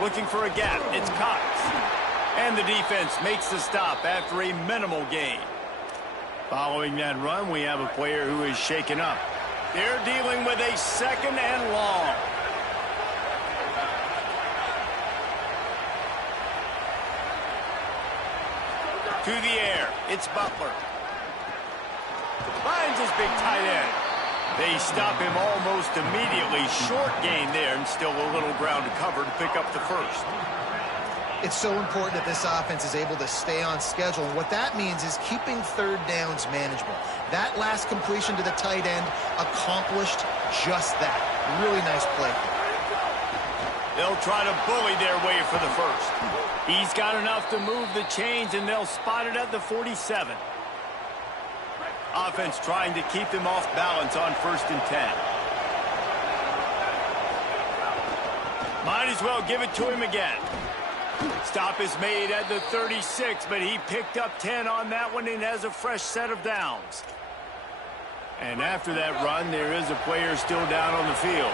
looking for a gap. It's Cox. And the defense makes the stop after a minimal gain. Following that run, we have a player who is shaken up. They're dealing with a 2nd and long. To the air, it's Butler. Finds his big tight end. They stop him almost immediately. Short gain there, and still a little ground to cover to pick up the first. It's so important that this offense is able to stay on schedule. And what that means is keeping 3rd downs manageable. That last completion to the tight end accomplished just that. Really nice play. They'll try to bully their way for the first. He's got enough to move the chains, and they'll spot it at the 47. Offense trying to keep them off balance on 1st and 10. Might as well give it to him again. Stop is made at the 36, but he picked up 10 on that one and has a fresh set of downs. And after that run, there is a player still down on the field.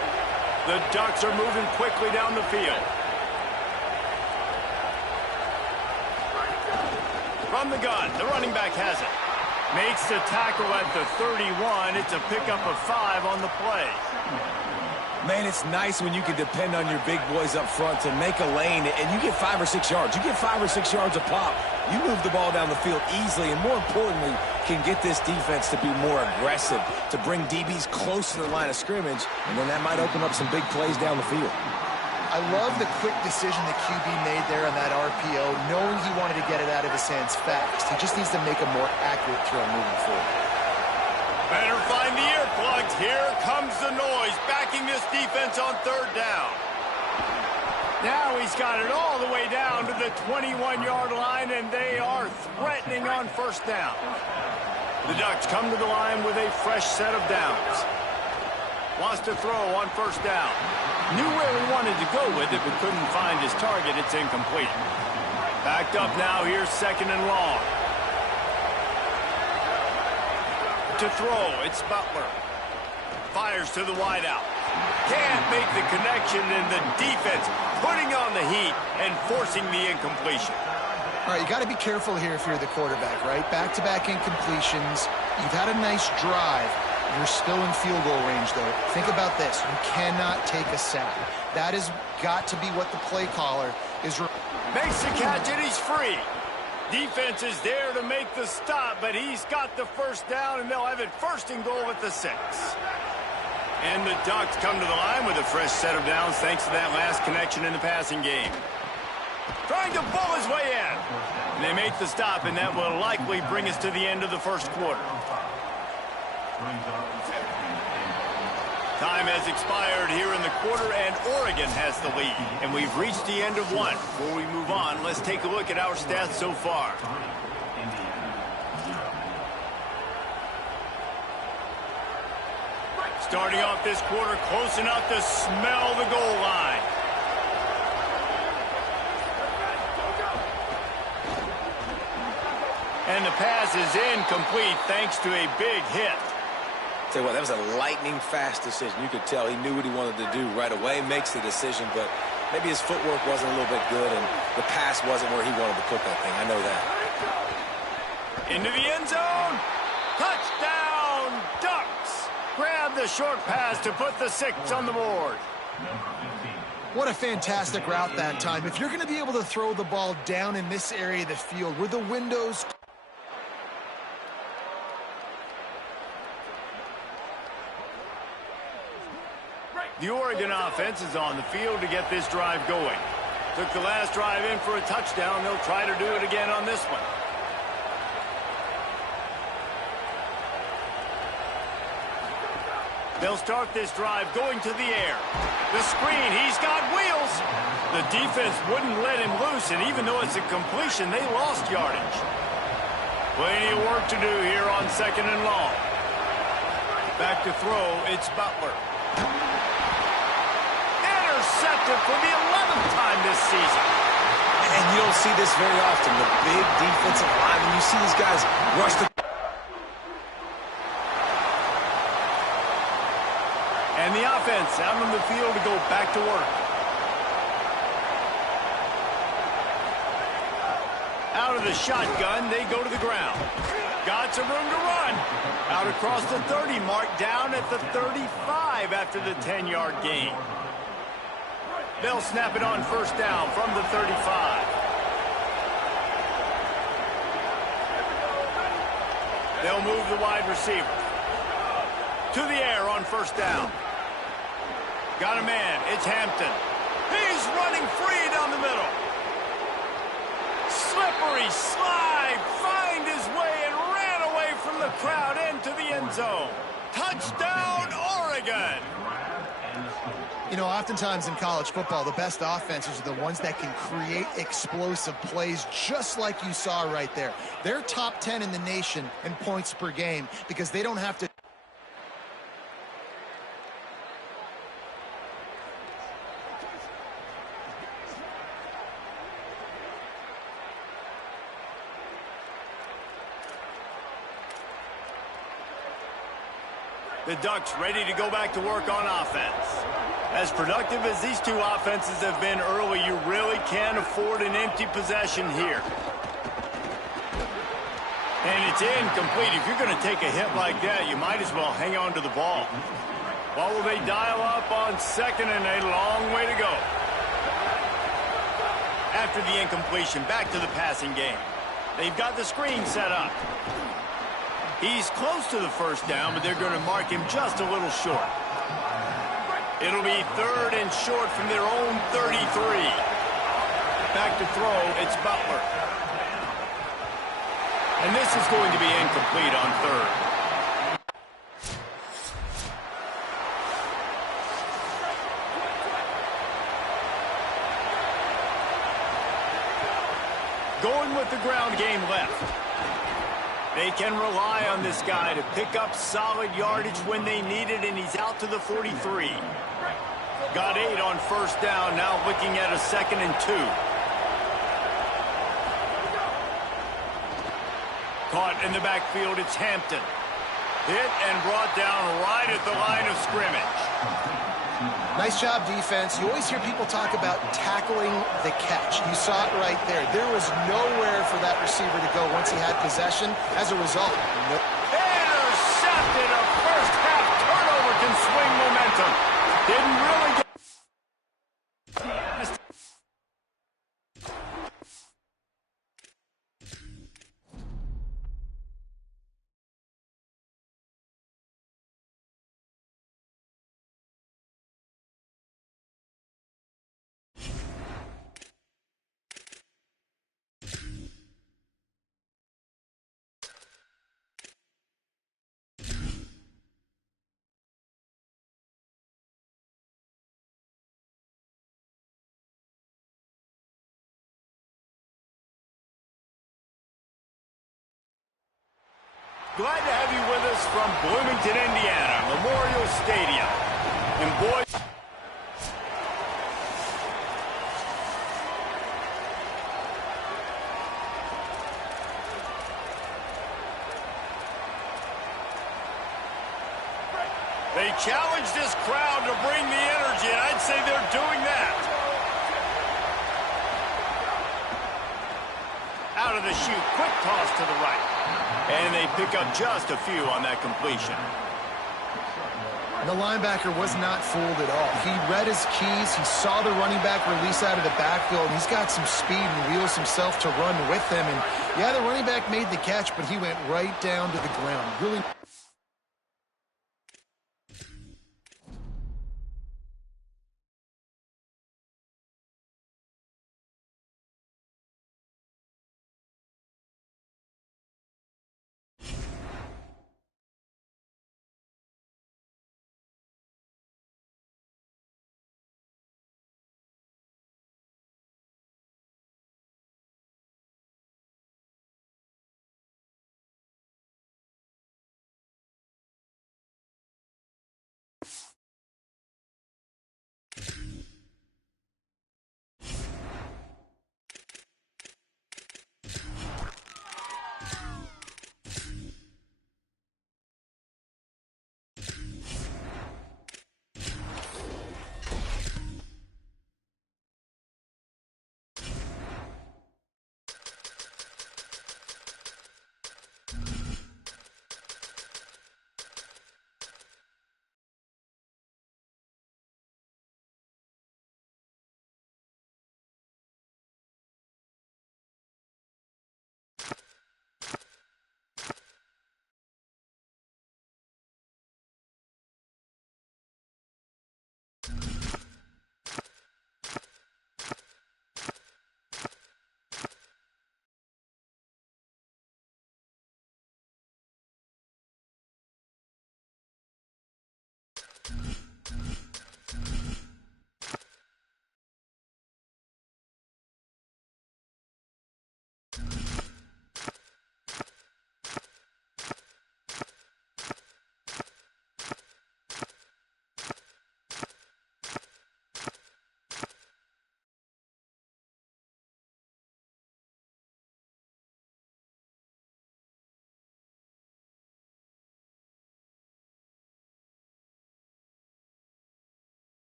The Ducks are moving quickly down the field. From the gun, the running back has it. Makes the tackle at the 31. It's a pickup of 5 on the play. Man, it's nice when you can depend on your big boys up front to make a lane, and you get 5 or 6 yards. You get 5 or 6 yards a pop. You move the ball down the field easily, and more importantly, can get this defense to be more aggressive, to bring DBs close to the line of scrimmage, and then that might open up some big plays down the field. I love the quick decision the QB made there on that RPO, knowing he wanted to get it out of his hands fast. He just needs to make a more accurate throw moving forward. Better find the earplugs. Here comes the noise, backing this defense on 3rd down. Now he's got it all the way down to the 21-yard line, and they are threatening on 1st down. The Ducks come to the line with a fresh set of downs. Wants to throw on 1st down. Knew where he wanted to go with it, but couldn't find his target. It's incomplete. Backed up now. Here's 2nd and long. To throw, it's Butler. Fires to the wideout. Can't make the connection, and the defense putting on the heat and forcing the incompletion. All right, you got to be careful here if you're the quarterback, right? Back-to-back incompletions. You've had a nice drive. You're still in field goal range, though. Think about this. You cannot take a sack. That has got to be what the play caller is. Makes the catch, and he's free. Defense is there to make the stop, but he's got the 1st down, and they'll have it 1st and goal at the 6. And the Ducks come to the line with a fresh set of downs thanks to that last connection in the passing game. Trying to bull his way in. And they make the stop, and that will likely bring us to the end of the 1st quarter. Time has expired here in the quarter, and Oregon has the lead. And we've reached the end of one. Before we move on, let's take a look at our stats so far. Starting off this quarter, close enough to smell the goal line. And the pass is incomplete thanks to a big hit. Tell you what, that was a lightning-fast decision. You could tell he knew what he wanted to do right away, makes the decision, but maybe his footwork wasn't a little bit good, and the pass wasn't where he wanted to put that thing. I know that. Into the end zone. Touchdown, Ducks. Grab the short pass to put the 6 on the board. What a fantastic route that time. If you're going to be able to throw the ball down in this area of the field where the windows... The Oregon offense is on the field to get this drive going. Took the last drive in for a touchdown. They'll try to do it again on this one. They'll start this drive going to the air. The screen, he's got wheels. The defense wouldn't let him loose, and even though it's a completion, they lost yardage. Plenty of work to do here on 2nd and long. Back to throw, it's Butler. Intercepted for the 11th time this season. And you don't see this very often. The big defensive line, and you see these guys rush the... And the offense out on the field to go back to work. Out of the shotgun, they go to the ground. Got some room to run. Out across the 30 mark, down at the 35 after the 10-yard gain. They'll snap it on first down from the 35. They'll move the wide receiver. To the air on first down. Got a man. It's Hampton. He's running free down the middle. Slippery slide. Find his way and ran away from the crowd into the end zone. Touchdown, Oregon. You know, oftentimes in college football, the best offenses are the ones that can create explosive plays, just like you saw right there. They're top 10 in the nation in points per game because they don't have to. The Ducks ready to go back to work on offense. As productive as these two offenses have been early, you really can't afford an empty possession here. And it's incomplete. If you're going to take a hit like that, you might as well hang on to the ball. What will they dial up on second and a long way to go? After the incompletion, back to the passing game. They've got the screen set up. He's close to the first down, but they're going to mark him just a little short. It'll be third and short from their own 33. Back to throw, it's Butler. And this is going to be incomplete on third. Going with the ground game left. They can rely on this guy to pick up solid yardage when they need it, and he's out to the 43. Got 8 on first down, now looking at a 2nd and 2. Caught in the backfield, it's Hampton. Hit and brought down right at the line of scrimmage. Nice job, defense. You always hear people talk about tackling the catch. You saw it right there. There was nowhere for that receiver to go once he had possession. As a result, intercepted. A first half turnover can swing momentum. Didn't really get... Glad to have you with us from Bloomington, Indiana, Memorial Stadium. And boy, they challenge this crowd to bring the energy, and I'd say they're doing that. Out of the chute, quick toss to the right. And they pick up just a few on that completion. the linebacker was not fooled at all. He read his keys. He saw the running back release out of the backfield. He's got some speed and wheels himself to run with him. And, yeah, the running back made the catch, but he went right down to the ground. Really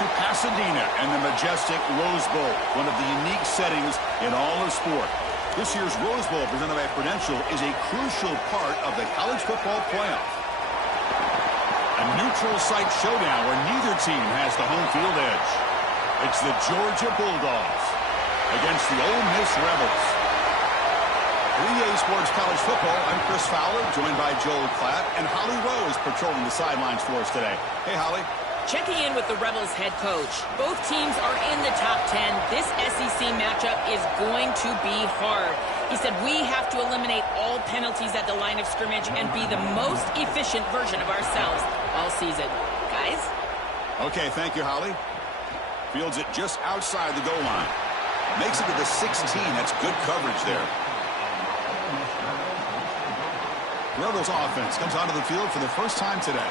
to Pasadena and the majestic Rose Bowl, one of the unique settings in all of sport. This year's Rose Bowl, presented by Prudential, is a crucial part of the college football playoff. A neutral site showdown where neither team has the home field edge. It's the Georgia Bulldogs against the Ole Miss Rebels. For EA Sports College Football, I'm Chris Fowler, joined by Joel Klatt, and Holly Rowe is patrolling the sidelines for us today. Hey, Holly. Checking in with the Rebels head coach. Both teams are in the top 10. This SEC matchup is going to be hard. He said we have to eliminate all penalties at the line of scrimmage and be the most efficient version of ourselves all season. Guys? Okay, thank you, Holly. Fields it just outside the goal line. Makes it to the 16. That's good coverage there. Rebels offense comes onto the field for the first time today.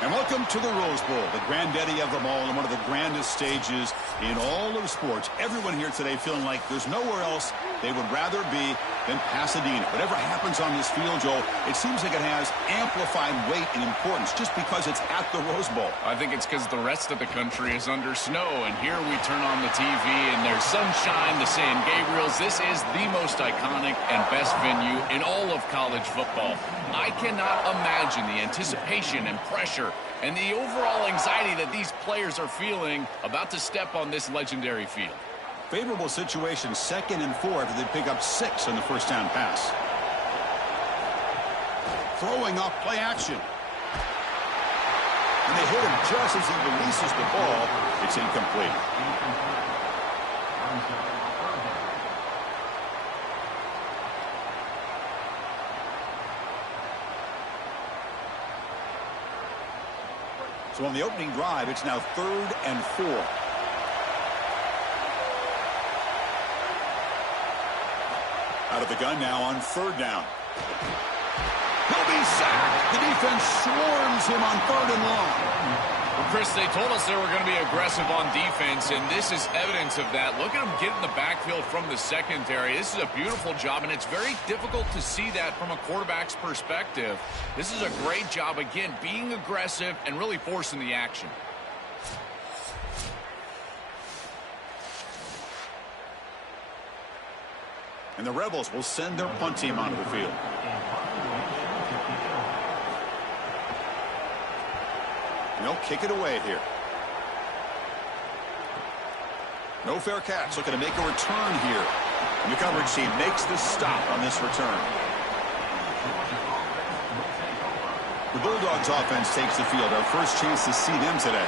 And welcome to the Rose Bowl, the granddaddy of them all, and one of the grandest stages in all of sports. Everyone here today feeling like there's nowhere else they would rather be than Pasadena. Whatever happens on this field, Joel, it seems like it has amplified weight and importance just because it's at the Rose Bowl. I think it's because the rest of the country is under snow, and here we turn on the TV and there's sunshine, the San Gabriels. This is the most iconic and best venue in all of college football. I cannot imagine the anticipation and pressure and the overall anxiety that these players are feeling about to step on this legendary field. Favorable situation, 2nd and 4 after they pick up 6 on the first down pass. Throwing off play action. And they hit him just as he releases the ball. It's incomplete. So on the opening drive, it's now 3rd and 4. Out of the gun now on 3rd down. He'll be sacked. The defense swarms him on 3rd and long. Well, Chris, they told us they were going to be aggressive on defense, and this is evidence of that. Look at them get in the backfield from the secondary. This is a beautiful job, and it's very difficult to see that from a quarterback's perspective. This is a great job, again, being aggressive and really forcing the action. And the Rebels will send their punt team onto the field. And they'll kick it away here. No fair catch. Looking to make a return here. And the coverage team makes the stop on this return. The Bulldogs offense takes the field. Our first chance to see them today.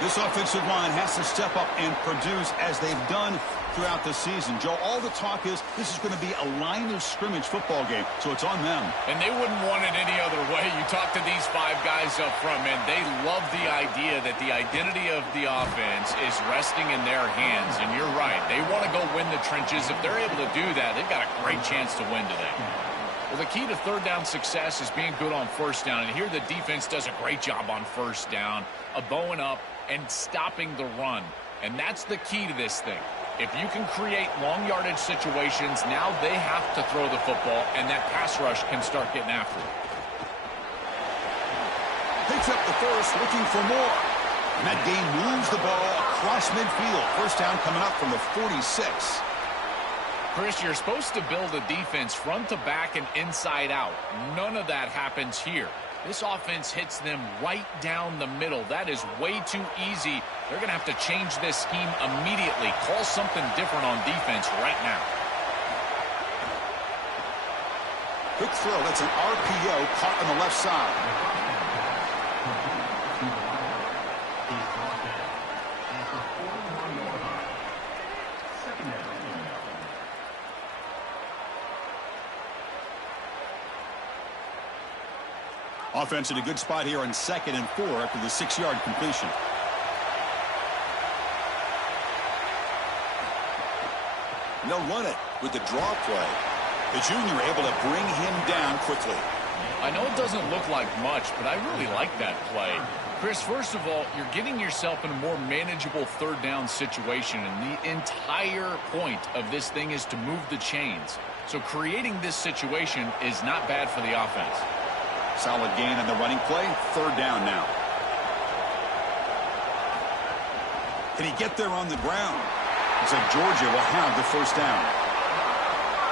This offensive line has to step up and produce as they've done throughout the season. Joe, all the talk is this is going to be a line of scrimmage football game, so it's on them. And they wouldn't want it any other way. You talk to these 5 guys up front, man, they love the idea that the identity of the offense is resting in their hands. And you're right, they want to go win the trenches. If they're able to do that, they've got a great chance to win today. Well, the key to 3rd down success is being good on 1st down. And here the defense does a great job on 1st down, bowing up and stopping the run. And that's the key to this thing. If you can create long yardage situations, now they have to throw the football, and that pass rush can start getting after it. Picks up the first, looking for more. And that game moves the ball across midfield. 1st down coming up from the 46. Chris, you're supposed to build a defense front to back and inside out. None of that happens here. This offense hits them right down the middle. That is way too easy. They're going to have to change this scheme immediately. Call something different on defense right now. Quick throw. That's an RPO caught on the left side. Offense in a good spot here on 2nd and 4 after the 6-yard completion. And they'll run it with the draw play. The junior able to bring him down quickly. I know it doesn't look like much, but I really like that play. Chris, first of all, you're getting yourself in a more manageable 3rd down situation, and the entire point of this thing is to move the chains. So creating this situation is not bad for the offense. Solid gain on the running play. 3rd down now. Can he get there on the ground? Looks like Georgia will have the first down.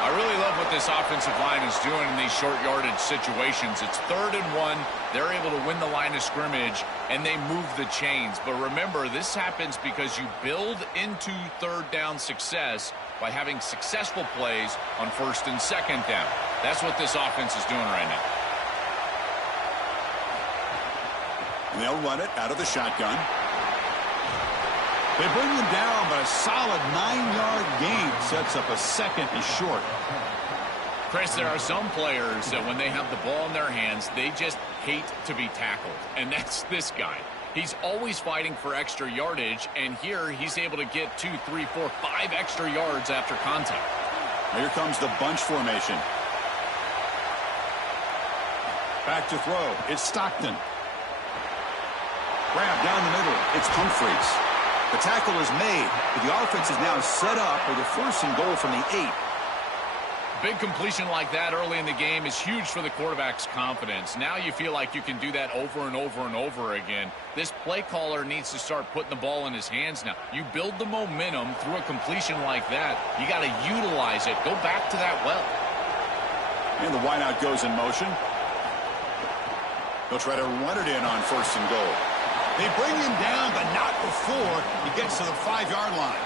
I really love what this offensive line is doing in these short yardage situations. It's 3rd and 1. They're able to win the line of scrimmage, and they move the chains. But remember, this happens because you build into 3rd down success by having successful plays on 1st and 2nd down. That's what this offense is doing right now. And they'll run it out of the shotgun. They bring them down, but a solid 9-yard gain sets up a 2nd and short. Chris, there are some players that when they have the ball in their hands, they just hate to be tackled. And that's this guy. He's always fighting for extra yardage, and here he's able to get 2, 3, 4, 5 extra yards after contact. Here comes the bunch formation. Back to throw. It's Stockton. Grab down the middle. It's Humphreys. The tackle is made, but the offense is now set up with a 1st and goal from the 8. Big completion like that early in the game is huge for the quarterback's confidence. Now you feel like you can do that over and over and over again. This play caller needs to start putting the ball in his hands now. You build the momentum through a completion like that. You got to utilize it. Go back to that well. And the wideout goes in motion. They'll try to run it in on 1st and goal. They bring him down, but not before he gets to the 5-yard line.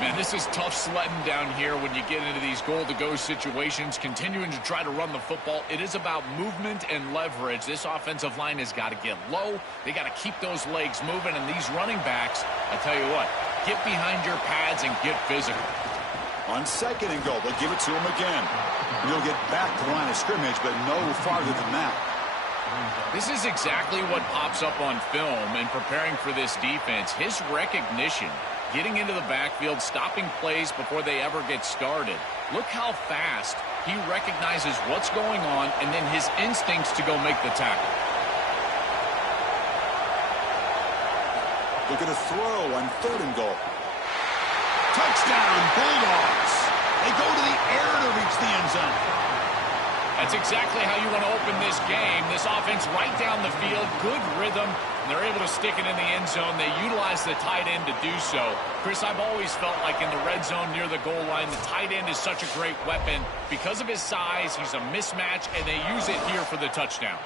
Man, this is tough sledding down here when you get into these goal-to-go situations, continuing to try to run the football. It is about movement and leverage. This offensive line has got to get low. They got to keep those legs moving, and these running backs, I tell you what, get behind your pads and get physical. On 2nd and goal, they'll give it to him again. He'll get back to the line of scrimmage, but no farther than that. This is exactly what pops up on film in preparing for this defense. His recognition, getting into the backfield, stopping plays before they ever get started. Look how fast he recognizes what's going on and then his instincts to go make the tackle. Look at a throw on 3rd and goal. Touchdown, Bulldogs. They go to the air to reach the end zone. That's exactly how you want to open this game. This offense right down the field, good rhythm, and they're able to stick it in the end zone. They utilize the tight end to do so. Chris, I've always felt like in the red zone near the goal line, the tight end is such a great weapon. Because of his size, he's a mismatch, and they use it here for the touchdown.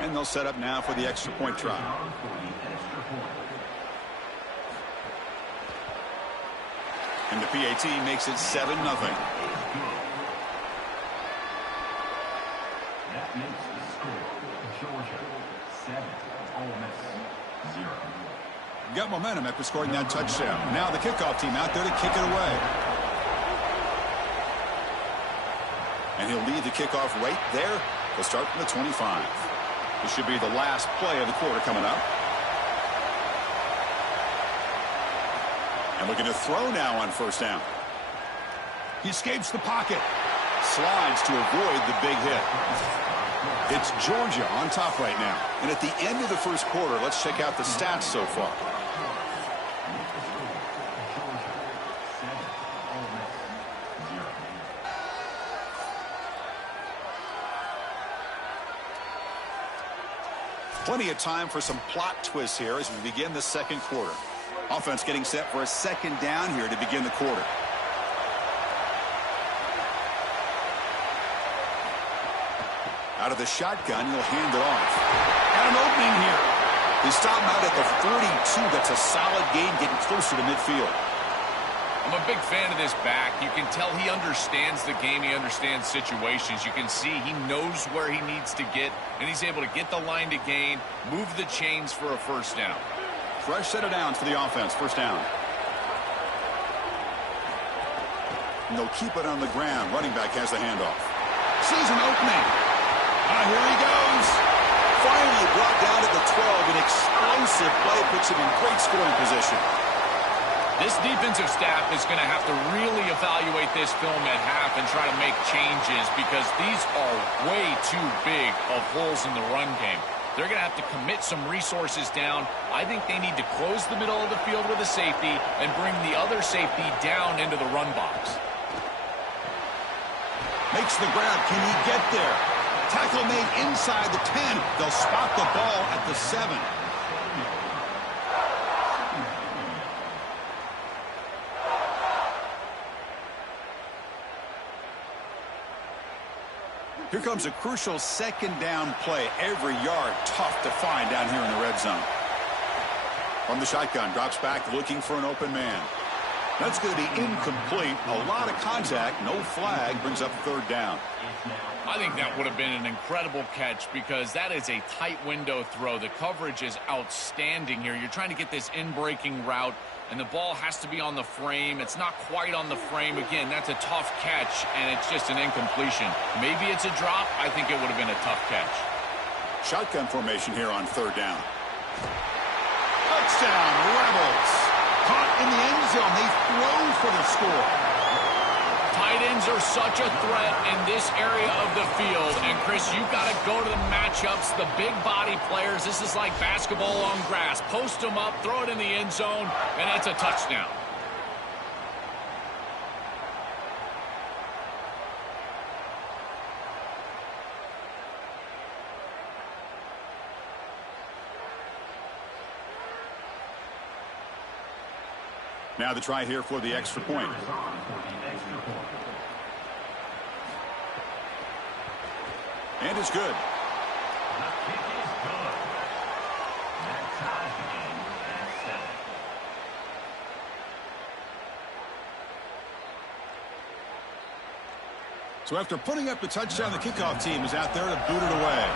And they'll set up now for the extra point try. And the PAT makes it 7-0. That makes the score Georgia 7, Ole Miss 0. Got momentum after scoring that touchdown. Now the kickoff team out there to kick it away. And he'll lead the kickoff right there. They'll start from the 25. This should be the last play of the quarter coming up. And looking to throw now on 1st down. He escapes the pocket. Slides to avoid the big hit. It's Georgia on top right now. And at the end of the 1st quarter, let's check out the stats so far. Plenty of time for some plot twists here as we begin the 2nd quarter. Offense getting set for a 2nd down here to begin the quarter. Out of the shotgun, he'll hand it off. Got an opening here. They stop him out at the 42. That's a solid gain, getting closer to midfield. I'm a big fan of this back. You can tell he understands the game. He understands situations. You can see he knows where he needs to get, and he's able to get the line to gain, move the chains for a 1st down. Fresh set of downs for the offense. 1st down. And they'll keep it on the ground. Running back has the handoff. Sees an opening. Here he goes. Finally brought down at the 12. An explosive play puts him in great scoring position. This defensive staff is going to have to really evaluate this film at half and try to make changes because these are way too big of holes in the run game. they're going to have to commit some resources down. I think they need to close the middle of the field with a safety and bring the other safety down into the run box. Makes the grab. Can he get there? Tackle made inside the 10. They'll spot the ball at the 7. Here comes a crucial second down play. Every yard tough to find down here in the red zone. From the shotgun, drops back looking for an open man. That's going to be incomplete. A lot of contact, no flag, brings up third down. I think that would have been an incredible catch because that is a tight window throw. The coverage is outstanding here. You're trying to get this in-breaking route, and the ball has to be on the frame. It's not quite on the frame. Again, that's a tough catch, and it's just an incompletion. Maybe it's a drop. I think it would have been a tough catch. Shotgun formation here on third down. Touchdown, Rebels. Caught in the end zone. They throw for the score. Tight ends are such a threat in this area of the field. And, Chris, you've got to go to the matchups, the big body players. This is like basketball on grass. Post them up, throw it in the end zone, and it's a touchdown. Now the try here for the extra point. And it's good. So after putting up the touchdown, the kickoff team is out there to boot it away.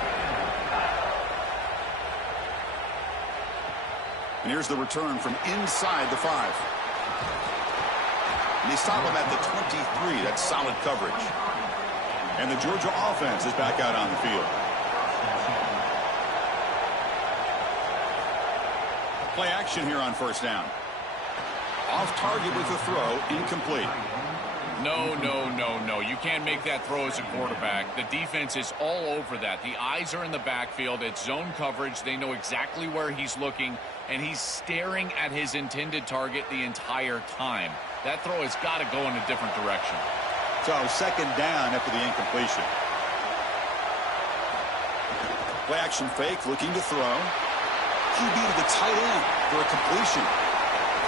And here's the return from inside the 5. And they stop him at the 23. That's solid coverage. And the Georgia offense is back out on the field. Play action here on first down. Off target with the throw, incomplete. No, no, no, no. You can't make that throw as a quarterback. The defense is all over that. The eyes are in the backfield. It's zone coverage. They know exactly where he's looking, and he's staring at his intended target the entire time. That throw has got to go in a different direction. So second down after the incompletion. Play action fake, looking to throw. QB to the tight end for a completion.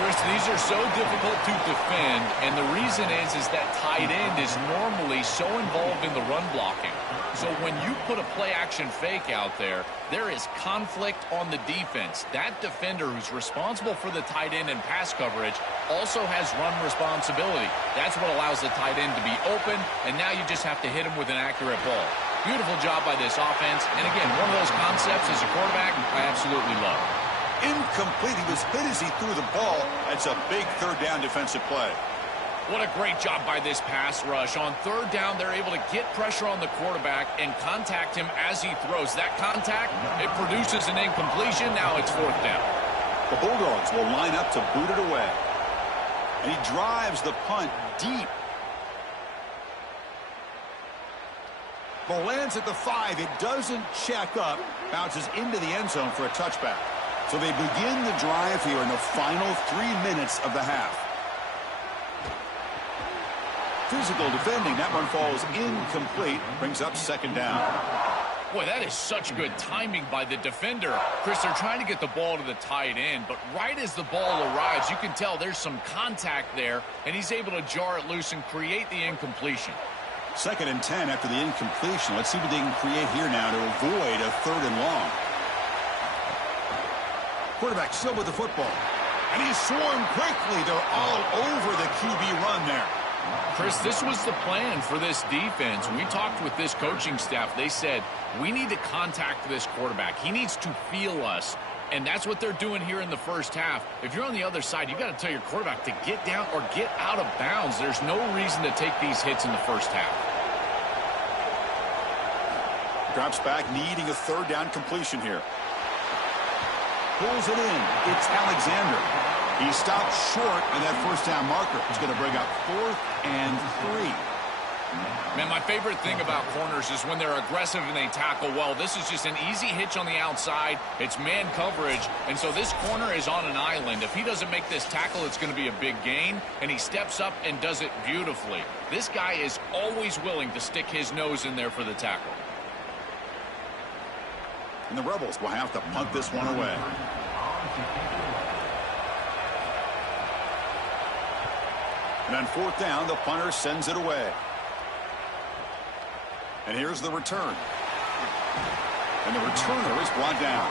Chris, these are so difficult to defend, and the reason is that tight end is normally so involved in the run blocking. So when you put a play-action fake out there, there is conflict on the defense. That defender who's responsible for the tight end and pass coverage also has run responsibility. That's what allows the tight end to be open, and now you just have to hit him with an accurate ball. Beautiful job by this offense, and again, one of those concepts as a quarterback I absolutely love. Incomplete. He was hit as he threw the ball. That's a big third down defensive play. What a great job by this pass rush. On third down, they're able to get pressure on the quarterback and contact him as he throws. That contact, it produces an incompletion. Now it's fourth down. The Bulldogs will line up to boot it away. And he drives the punt deep. Ball lands at the 5. It doesn't check up. Bounces into the end zone for a touchback. So they begin the drive here in the final 3 minutes of the half. Physical defending. That one falls incomplete. Brings up second down. Boy, that is such good timing by the defender. Chris, they're trying to get the ball to the tight end, but right as the ball arrives, you can tell there's some contact there, and he's able to jar it loose and create the incompletion. Second and 10 after the incompletion. Let's see what they can create here now to avoid a third and long. Quarterback still with the football. And he's swarmed quickly. They're all over the QB run there. Chris, this was the plan for this defense. When we talked with this coaching staff, they said, we need to contact this quarterback. He needs to feel us. And that's what they're doing here in the first half. If you're on the other side, you got to tell your quarterback to get down or get out of bounds. There's no reason to take these hits in the first half. Drops back, needing a third down completion here. Pulls it in. It's Alexander. He stopped short of that first down marker. He's going to bring up 4th and 3. Man, my favorite thing about corners is when they're aggressive and they tackle well. This is just an easy hitch on the outside. It's man coverage, and so this corner is on an island. If he doesn't make this tackle, it's going to be a big gain, and he steps up and does it beautifully. This guy is always willing to stick his nose in there for the tackle. And the Rebels will have to punt this one away. And on fourth down, the punter sends it away. And here's the return. And the returner is brought down.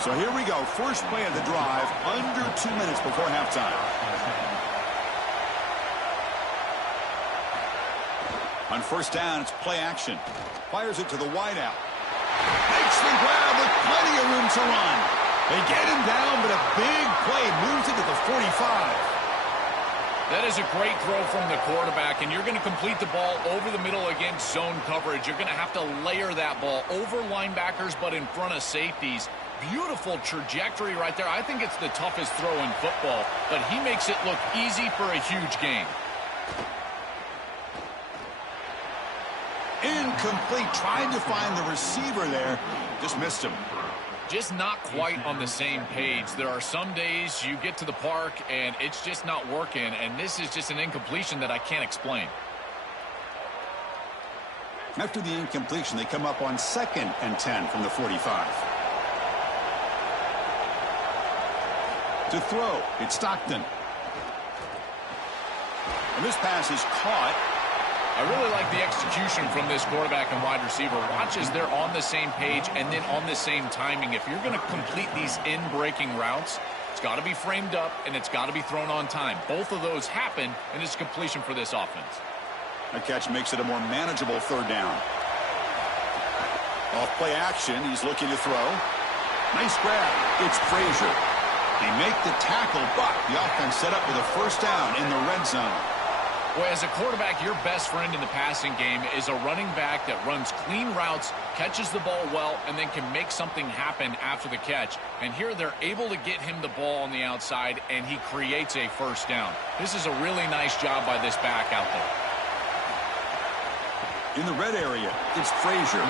So here we go. First play of the drive, under 2 minutes before halftime. On first down, it's play action. Fires it to the wideout. Makes the grab with plenty of room to run. They get him down, but a big play moves it to the 45. That is a great throw from the quarterback, and you're going to complete the ball over the middle against zone coverage. You're going to have to layer that ball over linebackers, but in front of safeties. Beautiful trajectory right there. I think it's the toughest throw in football, but he makes it look easy for a huge gain. Incomplete. Trying to find the receiver there. Just missed him. Just not quite on the same page. There are some days you get to the park and it's just not working, and this is just an incompletion that I can't explain. After the incompletion, they come up on 2nd and 10 from the 45. To throw, it's Stockton. And this pass is caught. I really like the execution from this quarterback and wide receiver. Watch as they're on the same page and then on the same timing. If you're going to complete these in-breaking routes, it's got to be framed up and it's got to be thrown on time. Both of those happen, and it's completion for this offense. That catch makes it a more manageable third down. Off play action, he's looking to throw. Nice grab. It's Frazier. They make the tackle, but the offense set up with a first down in the red zone. Boy, as a quarterback, your best friend in the passing game is a running back that runs clean routes, catches the ball well, and then can make something happen after the catch. And here they're able to get him the ball on the outside, and he creates a first down. This is a really nice job by this back out there. In the red area, it's Frazier.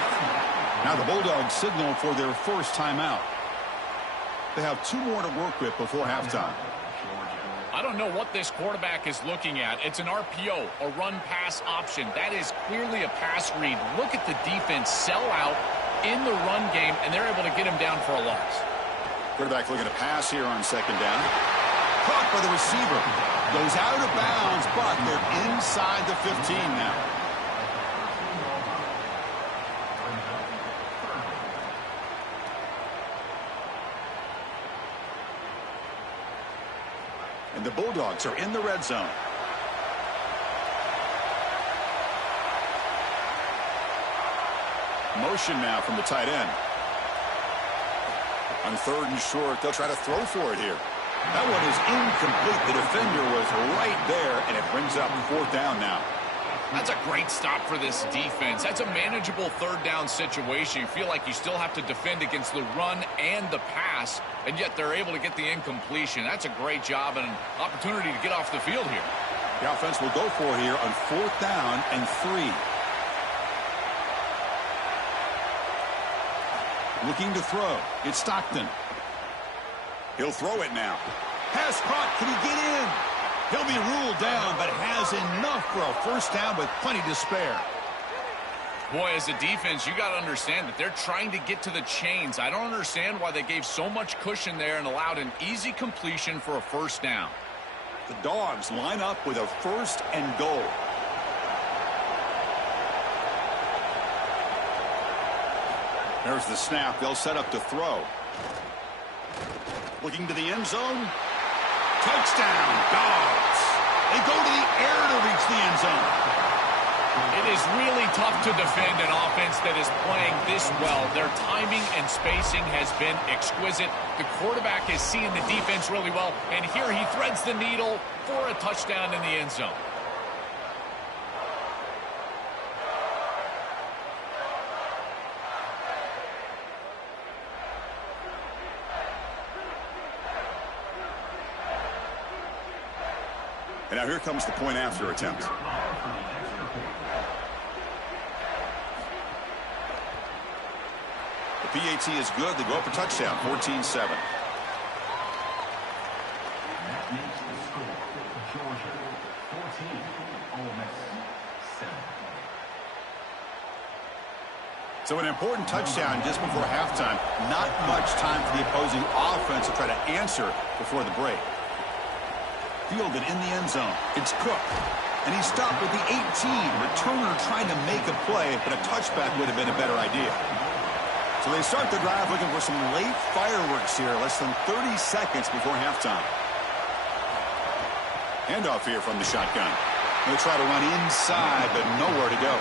Now the Bulldogs signal for their first timeout. They have 2 more to work with before halftime. I don't know what this quarterback is looking at. It's an RPO, a run-pass option. That is clearly a pass read. Look at the defense sell out in the run game, and they're able to get him down for a loss. Quarterback looking to pass here on 2nd down. Caught by the receiver. Goes out of bounds, but they're inside the 15 now. And the Bulldogs are in the red zone. Motion now from the tight end. On 3rd and short, they'll try to throw for it here. That one is incomplete. The defender was right there, and it brings up 4th down now. That's a great stop for this defense. That's a manageable 3rd down situation. You feel like you still have to defend against the run and the pass, and yet they're able to get the incompletion. That's a great job and an opportunity to get off the field here. The offense will go for it here on 4th down and 3. Looking to throw. It's Stockton. He'll throw it now. Pass caught. Can he get in? He'll be ruled down, but has enough for a first down with plenty to spare. Boy, as a defense, you got to understand that they're trying to get to the chains. I don't understand why they gave so much cushion there and allowed an easy completion for a first down. The Dogs line up with a 1st and goal. There's the snap. They'll set up to throw. Looking to the end zone. Touchdown, Dogs. They go to the air to reach the end zone. It is really tough to defend an offense that is playing this well. Their timing and spacing has been exquisite. The quarterback is seeing the defense really well, and here he threads the needle for a touchdown in the end zone. And now here comes the point after attempt. PAT is good. They go up a touchdown, 14-7. That makes the score Georgia 14, Ole Miss 7. So an important touchdown just before halftime. Not much time for the opposing offense to try to answer before the break. Fielded in the end zone. It's Cook. And he stopped with the 18. Returner trying to make a play, but a touchback would have been a better idea. So they start the drive looking for some late fireworks here, less than 30 seconds before halftime. Handoff here from the shotgun. They'll try to run inside, but nowhere to go.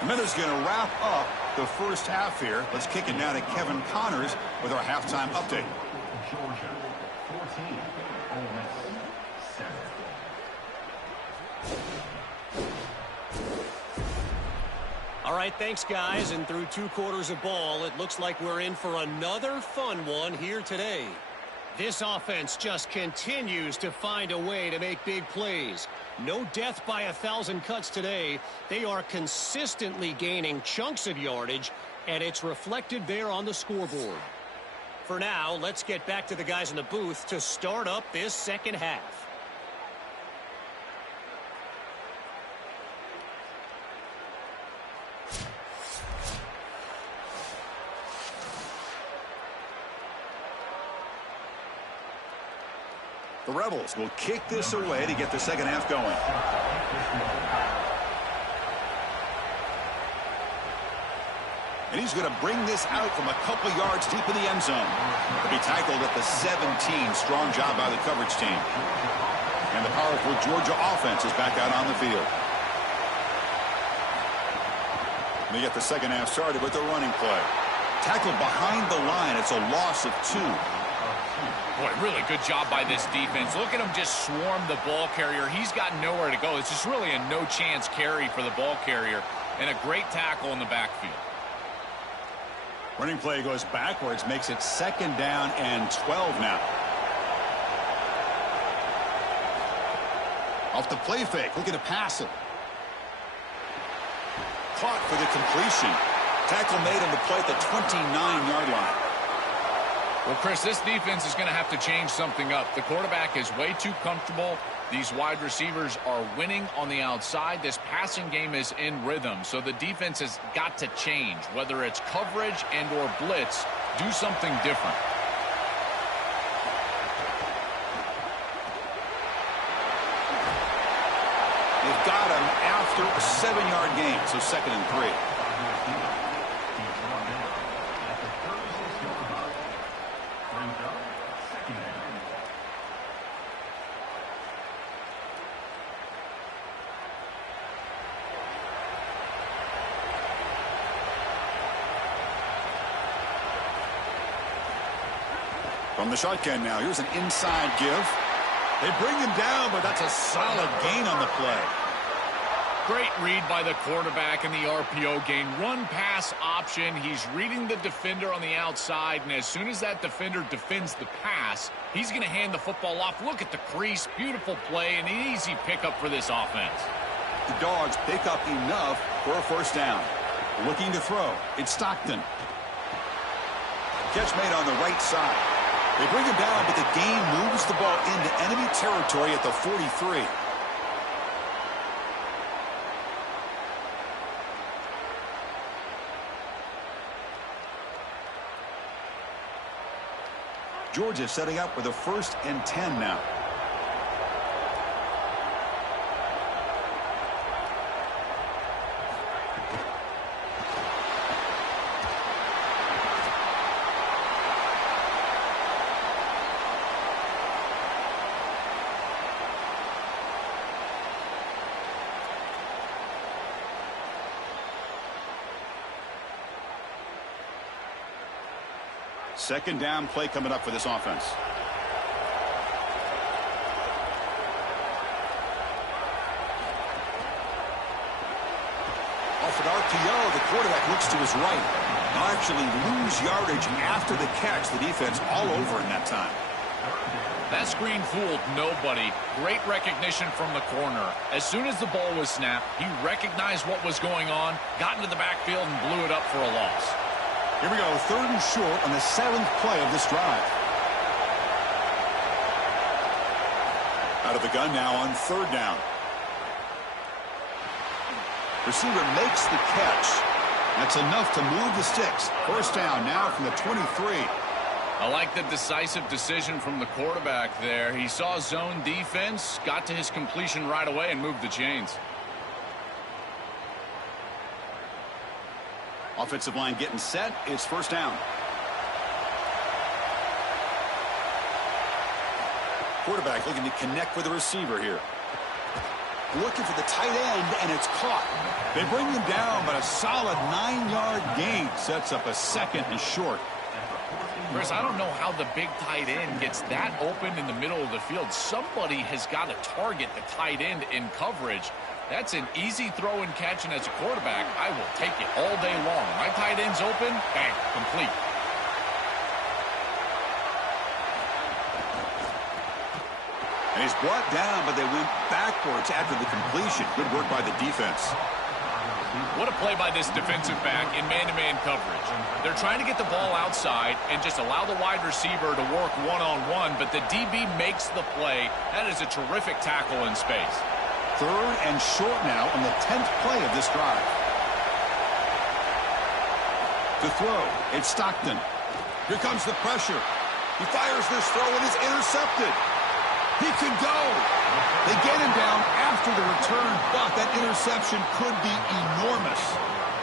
And then is going to wrap up the first half here. Let's kick it now to Kevin Connors with our halftime update. Georgia 14, Ole Miss 7. All right, thanks, guys. And through 2 quarters of ball, it looks like we're in for another fun one here today. This offense just continues to find a way to make big plays. No death by 1,000 cuts today. They are consistently gaining chunks of yardage, and it's reflected there on the scoreboard. For now, let's get back to the guys in the booth to start up this second half. The Rebels will kick this away to get the second half going. And he's going to bring this out from a couple yards deep in the end zone. To be tackled at the 17. Strong job by the coverage team. And the powerful Georgia offense is back out on the field. They get the second half started with the running play. Tackled behind the line. It's a loss of 2. Boy, really good job by this defense. Look at him just swarm the ball carrier. He's got nowhere to go. It's just really a no-chance carry for the ball carrier, and a great tackle in the backfield. Running play goes backwards, makes it second down and 12 now. Off the play fake, looking to pass it. Caught for the completion. Tackle made on the play at the 29-yard line. Well, Chris, this defense is going to have to change something up. The quarterback is way too comfortable. These wide receivers are winning on the outside. This passing game is in rhythm, so the defense has got to change. Whether it's coverage and or blitz, do something different. They've got him after a 7-yard gain, so 2nd and 3. From the shotgun now, here's an inside give. They bring him down, but that's a solid gain on the play. Great read by the quarterback in the RPO gain. Run pass option. He's reading the defender on the outside, and as soon as that defender defends the pass, he's going to hand the football off. Look at the crease. Beautiful play, and an easy pickup for this offense. The Dogs pick up enough for a first down. Looking to throw. It's Stockton. Catch made on the right side. They bring him down, but the game moves the ball into enemy territory at the 43. Georgia setting up with a 1st and 10 now. Second down play coming up for this offense. Off an RPO, the quarterback looks to his right. Now actually lose yardage after the catch. The defense all over in that time. That screen fooled nobody. Great recognition from the corner. As soon as the ball was snapped, he recognized what was going on, got into the backfield, and blew it up for a loss. Here we go, 3rd and short on the 7th play of this drive. Out of the gun now on 3rd down. Receiver makes the catch. That's enough to move the sticks. 1st down now from the 23. I like the decisive decision from the quarterback there. He saw zone defense, got to his completion right away, and moved the chains. Offensive line getting set. It's 1st down. Quarterback looking to connect with the receiver here. Looking for the tight end, and it's caught. They bring him down, but a solid 9-yard gain sets up a 2nd and short. Chris, I don't know how the big tight end gets that open in the middle of the field. Somebody has got to target the tight end in coverage. That's an easy throw and catch, and as a quarterback, I will take it all day long. My tight end's open, bang, complete. And he's brought down, but they went backwards after the completion. Good work by the defense. What a play by this defensive back in man-to-man coverage. They're trying to get the ball outside and just allow the wide receiver to work one-on-one, but the DB makes the play. That is a terrific tackle in space. 3rd and short now on the 10th play of this drive. To throw, it's Stockton. Here comes the pressure. He fires this throw and is intercepted. He could go. They get him down after the return, but that interception could be enormous.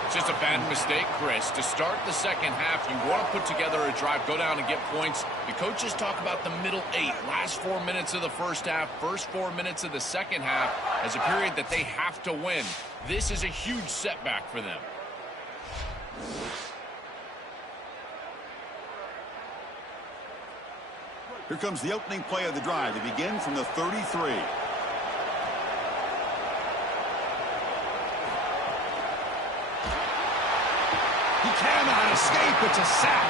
It's just a bad mistake, Chris. To start the second half, you want to put together a drive, go down and get points. The coaches talk about the middle 8, last 4 minutes of the first half, first 4 minutes of the second half as a period that they have to win. This is a huge setback for them. Here comes the opening play of the drive. They begin from the 33. He cannot escape. It's a sack.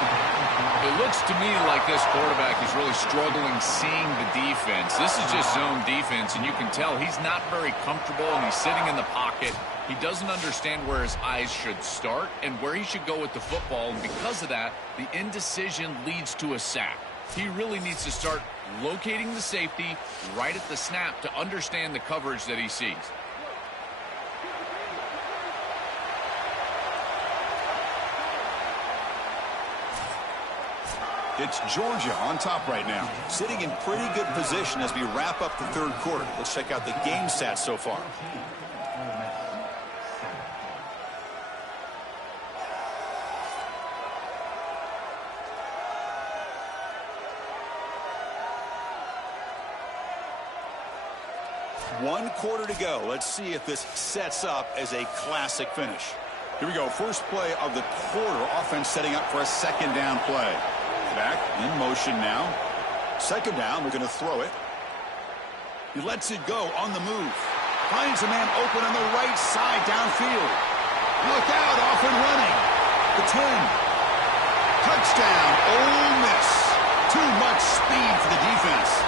It looks to me like this quarterback is really struggling seeing the defense. This is just zone defense, and you can tell he's not very comfortable, and he's sitting in the pocket. He doesn't understand where his eyes should start and where he should go with the football, and because of that, the indecision leads to a sack. He really needs to start locating the safety right at the snap to understand the coverage that he sees. It's Georgia on top right now, sitting in pretty good position as we wrap up the 3rd quarter. Let's check out the game stats so far. One quarter to go. Let's see if this sets up as a classic finish. Here we go. First play of the quarter. Offense setting up for a 2nd down play. Back in motion now. 2nd down. We're going to throw it. He lets it go on the move. Finds a man open on the right side downfield. Look out. Off and running. The 10. Touchdown. Ole Miss. Too much speed for the defense.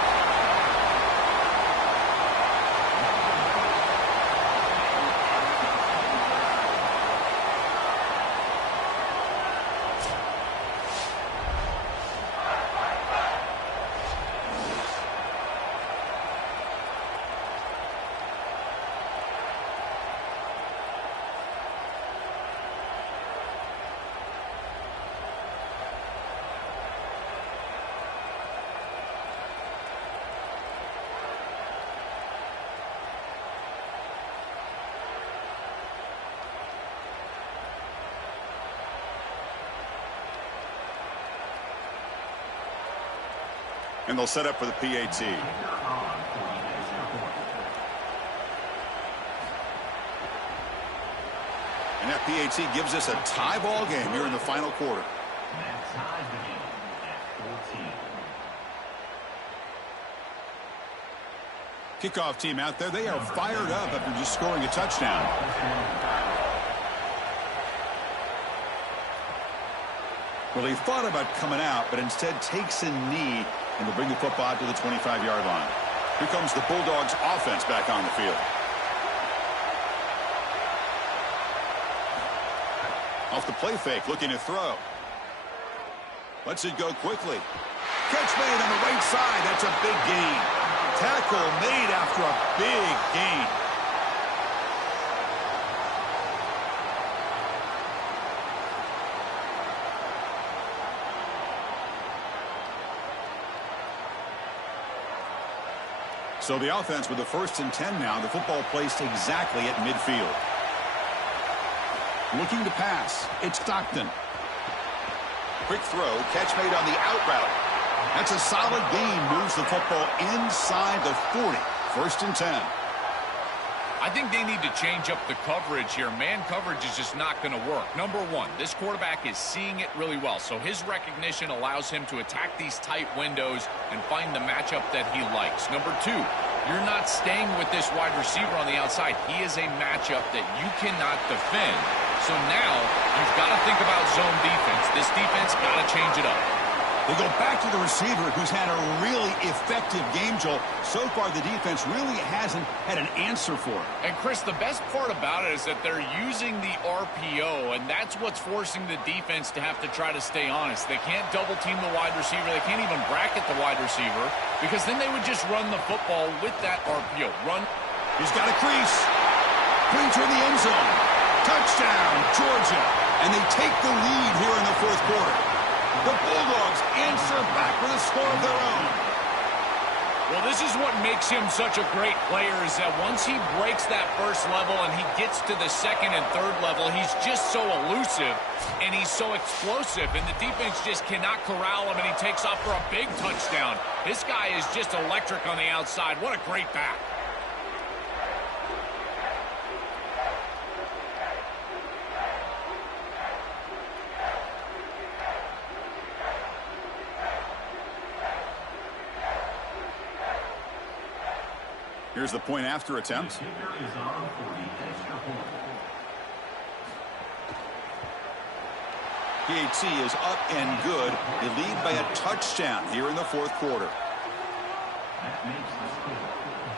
And they'll set up for the PAT. And that PAT gives us a tie ball game here in the final quarter. Kickoff team out there. They are fired up after just scoring a touchdown. Well, he thought about coming out, but instead takes a knee And they'll bring the football out to the 25-yard line. Here comes the Bulldogs offense back on the field. Off the play fake, looking to throw. Lets it go quickly. Catch made on the right side. That's a big gain. Tackle made after a big gain. So the offense with the 1st and 10 now. The football placed exactly at midfield. Looking to pass. It's Stockton. Quick throw. Catch made on the out route. That's a solid gain. Moves the football inside the 40. 1st and 10. I think they need to change up the coverage here. Man coverage is just not going to work. Number one, this quarterback is seeing it really well, so his recognition allows him to attack these tight windows and find the matchup that he likes. Number two, you're not staying with this wide receiver on the outside. He is a matchup that you cannot defend. So now you've got to think about zone defense. This defense got to change it up. They go back to the receiver who's had a really effective game, Joel. So far, the defense really hasn't had an answer for it. And, Chris, the best part about it is that they're using the RPO, and that's what's forcing the defense to have to try to stay honest. They can't double-team the wide receiver. They can't even bracket the wide receiver because then they would just run the football with that RPO. Run. He's got a crease. Brings her in the end zone. Touchdown, Georgia. And they take the lead here in the 4th quarter. The Bulldogs answer back with a score of their own. Well, this is what makes him such a great player is that once he breaks that first level and he gets to the 2nd and 3rd level, he's just so elusive and he's so explosive, and the defense just cannot corral him, and he takes off for a big touchdown. This guy is just electric on the outside. What a great back. Here's the point after attempt. PAT is up and good. They lead by a touchdown here in the 4th quarter. That makes the score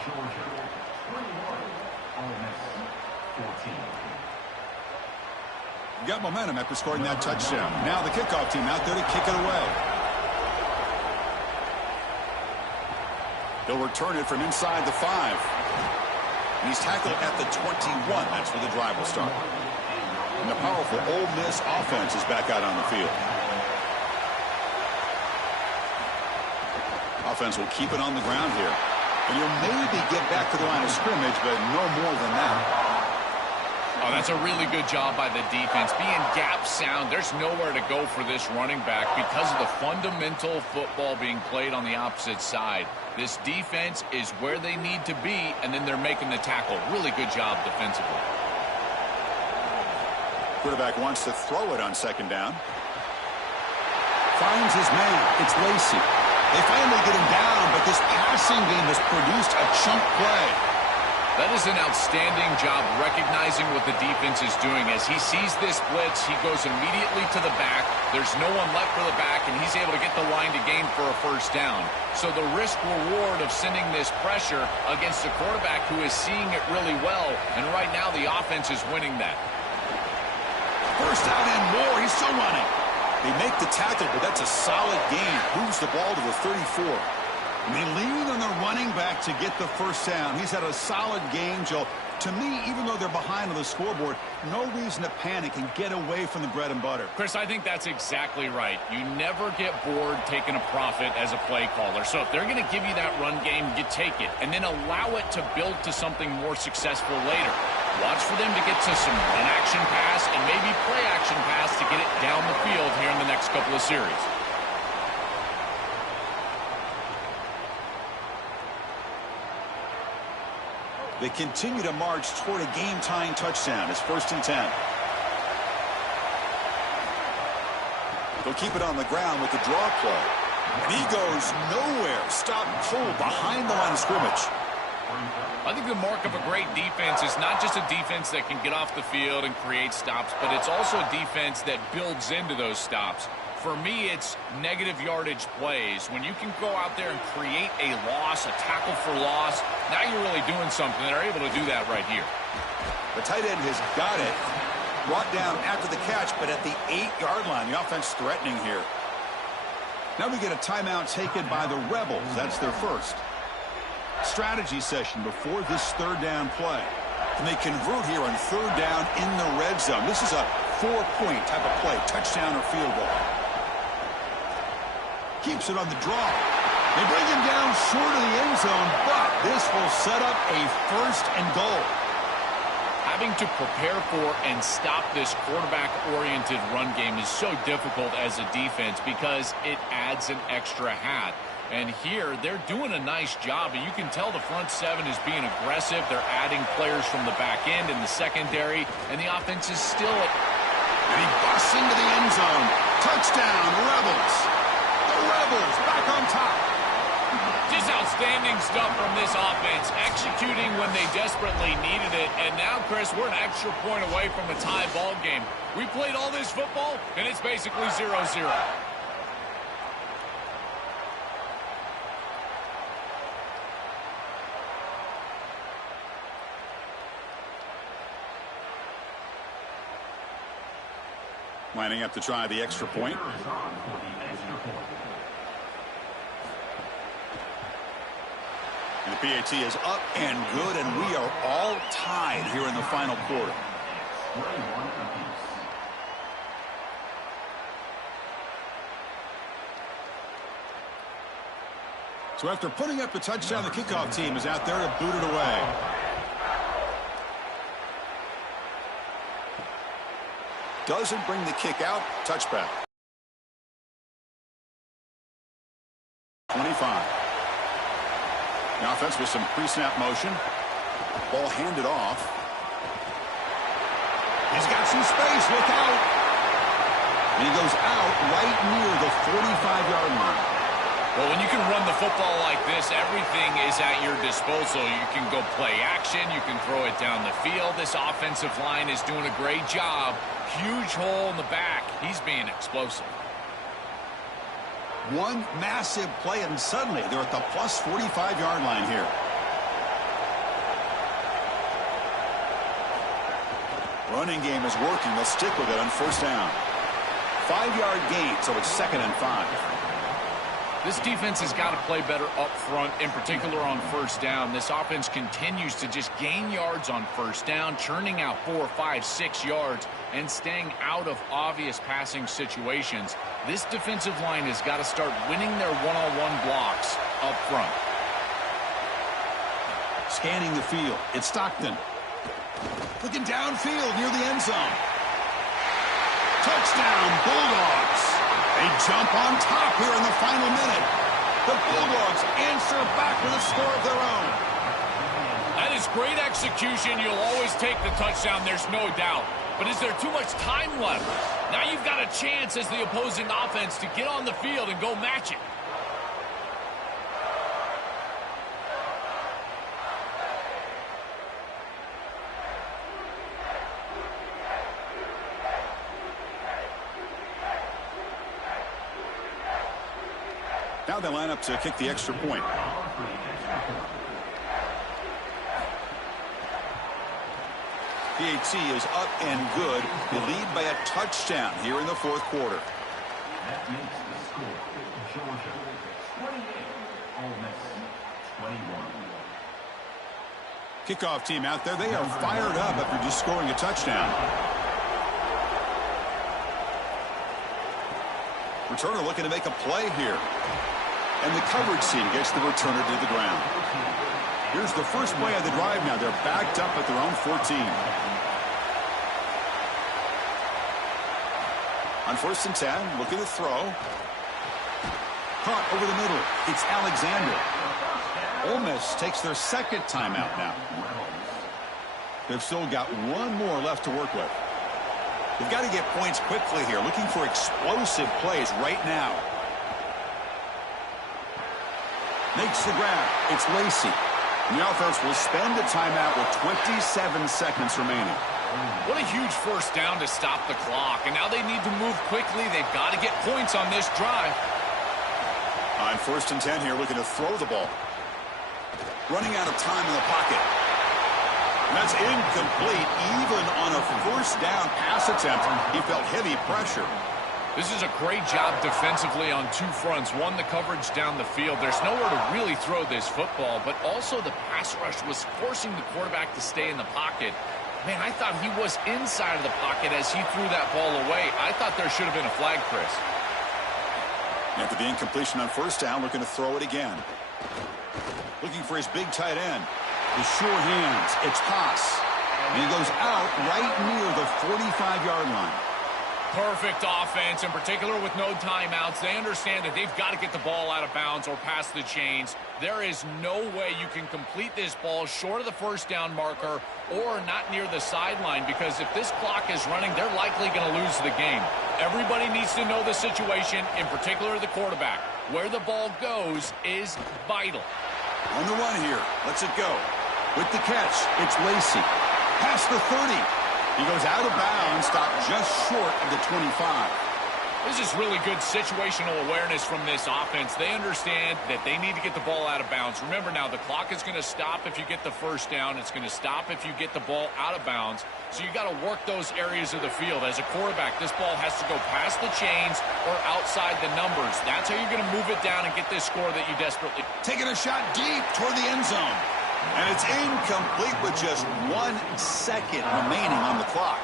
Georgia 21, Ole Miss 14. Got momentum after scoring that touchdown. Now the kickoff team out there to kick it away. He'll return it from inside the 5. He's tackled at the 21. That's where the drive will start. And the powerful Ole Miss offense is back out on the field. Offense will keep it on the ground here. And you'll maybe get back to the line of scrimmage, but no more than that. Oh, that's a really good job by the defense. Being gap sound, there's nowhere to go for this running back because of the fundamental football being played on the opposite side. This defense is where they need to be, and then they're making the tackle. Really good job defensively. Quarterback wants to throw it on 2nd down. Finds his man. It's Lacey. They finally get him down, but this passing game has produced a chunk play. That is an outstanding job recognizing what the defense is doing. As he sees this blitz, he goes immediately to the back. There's no one left for the back, and he's able to get the line to gain for a 1st down. So the risk-reward of sending this pressure against a quarterback who is seeing it really well, and right now the offense is winning that. 1st out and more. He's still running. They make the tackle, but that's a solid gain. Moves the ball to the 34. And they lean on the running back to get the 1st down. He's had a solid game, Joe. To me, even though they're behind on the scoreboard, no reason to panic and get away from the bread and butter. Chris, I think that's exactly right. You never get bored taking a profit as a play caller. So if they're going to give you that run game, you take it. And then allow it to build to something more successful later. Watch for them to get to some run action pass and maybe play action pass to get it down the field here in the next couple of series. They continue to march toward a game-tying touchdown. It's 1st and 10. They'll keep it on the ground with the draw play. And he goes nowhere. Stop cold behind the line of scrimmage. I think the mark of a great defense is not just a defense that can get off the field and create stops, but it's also a defense that builds into those stops. For me, it's negative yardage plays. When you can go out there and create a loss, a tackle for loss, now you're really doing something. They're able to do that right here. The tight end has got it. Brought down after the catch, but at the 8-yard line. The offense threatening here. Now we get a timeout taken by the Rebels. That's their first. Strategy session before this third down play. Can they convert here on third down in the red zone? This is a 4-point type of play, touchdown or field goal. Keeps it on the draw. They bring him down short of the end zone, but this will set up a first and goal. Having to prepare for and stop this quarterback-oriented run game is so difficult as a defense because it adds an extra hat. And here, they're doing a nice job, and you can tell the front seven is being aggressive. They're adding players from the back end in the secondary, and the offense is still at... And he busts into the end zone. Touchdown, Rebels. The Rebels back on top. Just outstanding stuff from this offense, executing when they desperately needed it. And now, Chris, we're an extra point away from a tie ball game. We played all this football, and it's basically 0-0. Lining up to try the extra point. And the PAT is up and good, and we are all tied here in the final quarter. So after putting up the touchdown, the kickoff team is out there to boot it away. Doesn't bring the kick out. Touchback. 25. The offense with some pre-snap motion. Ball handed off. He's got some space. Look out. And he goes out right near the 45-yard line. Well, when you can run the football like this, everything is at your disposal. You can go play action. You can throw it down the field. This offensive line is doing a great job. Huge hole in the back. He's being explosive. One massive play, and suddenly they're at the plus 45-yard line here. Running game is working. They'll stick with it on first down. 5-yard gain, so it's 2nd and 5. This defense has got to play better up front, in particular on first down. This offense continues to just gain yards on first down, churning out 4, 5, 6 yards, and staying out of obvious passing situations. This defensive line has got to start winning their one-on-one blocks up front. Scanning the field, it's Stockton. Looking downfield near the end zone. Touchdown, Bulldogs. They jump on top here in the final minute. The Bulldogs answer back with a score of their own. That is great execution. You'll always take the touchdown, there's no doubt. But is there too much time left? Now you've got a chance as the opposing offense to get on the field and go match it. Now they line up to kick the extra point. PAT is up and good. They lead by a touchdown here in the fourth quarter. That makes the score Georgia 28, Ole Miss 21. Kickoff team out there. They are fired up after just scoring a touchdown. Returner looking to make a play here. And the coverage team gets the returner to the ground. Here's the first play of the drive now. They're backed up at their own 14. On 1st and 10, looking to throw. Caught over the middle. It's Alexander. Ole Miss takes their 2nd timeout now. They've still got one more left to work with. They've got to get points quickly here, looking for explosive plays right now. Makes the grab. It's Lacey. And the offense will spend a timeout with 27 seconds remaining. What a huge first down to stop the clock. And now they need to move quickly. They've got to get points on this drive. On 1st and 10 here, looking to throw the ball. Running out of time in the pocket. And that's incomplete. Even on a 1st down pass attempt, he felt heavy pressure. This is a great job defensively on two fronts. One, the coverage down the field. There's nowhere to really throw this football, but also the pass rush was forcing the quarterback to stay in the pocket. Man, I thought he was inside of the pocket as he threw that ball away. I thought there should have been a flag, Chris. After the incompletion on 1st down, looking to throw it again. Looking for his big tight end. His sure hands. It's Haas. And he goes out right near the 45-yard line. Perfect offense, in particular with no timeouts. They understand that they've got to get the ball out of bounds or past the chains. There is no way you can complete this ball short of the 1st down marker or not near the sideline, because if this clock is running, they're likely going to lose the game. Everybody needs to know the situation, in particular the quarterback. Where the ball goes is vital. On the run here. Lets it go. With the catch, it's Lacy. Past the 30. He goes out of bounds, stopped just short of the 25. This is really good situational awareness from this offense. They understand that they need to get the ball out of bounds. Remember now, the clock is going to stop if you get the 1st down. It's going to stop if you get the ball out of bounds. So you got to work those areas of the field. As a quarterback, this ball has to go past the chains or outside the numbers. That's how you're going to move it down and get this score that you desperately... Taking a shot deep toward the end zone. And it's incomplete with just 1 second remaining on the clock.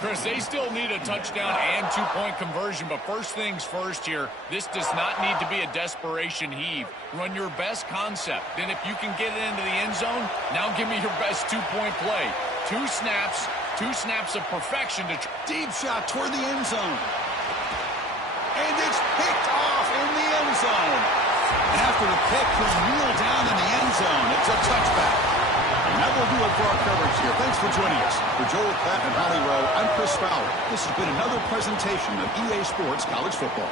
Chris, they still need a touchdown and 2-point conversion, but first things first here, this does not need to be a desperation heave. Run your best concept. Then if you can get it into the end zone, now give me your best 2-point play. 2 snaps of perfection to... Deep shot toward the end zone. And it's picked off in the end zone. And after the pick, he'll kneel down in the end zone. It's a touchback. And that will do it for our coverage here. Thanks for joining us. For Joel Klatt and Holly Rowe, I'm Chris Fowler. This has been another presentation of EA Sports College Football.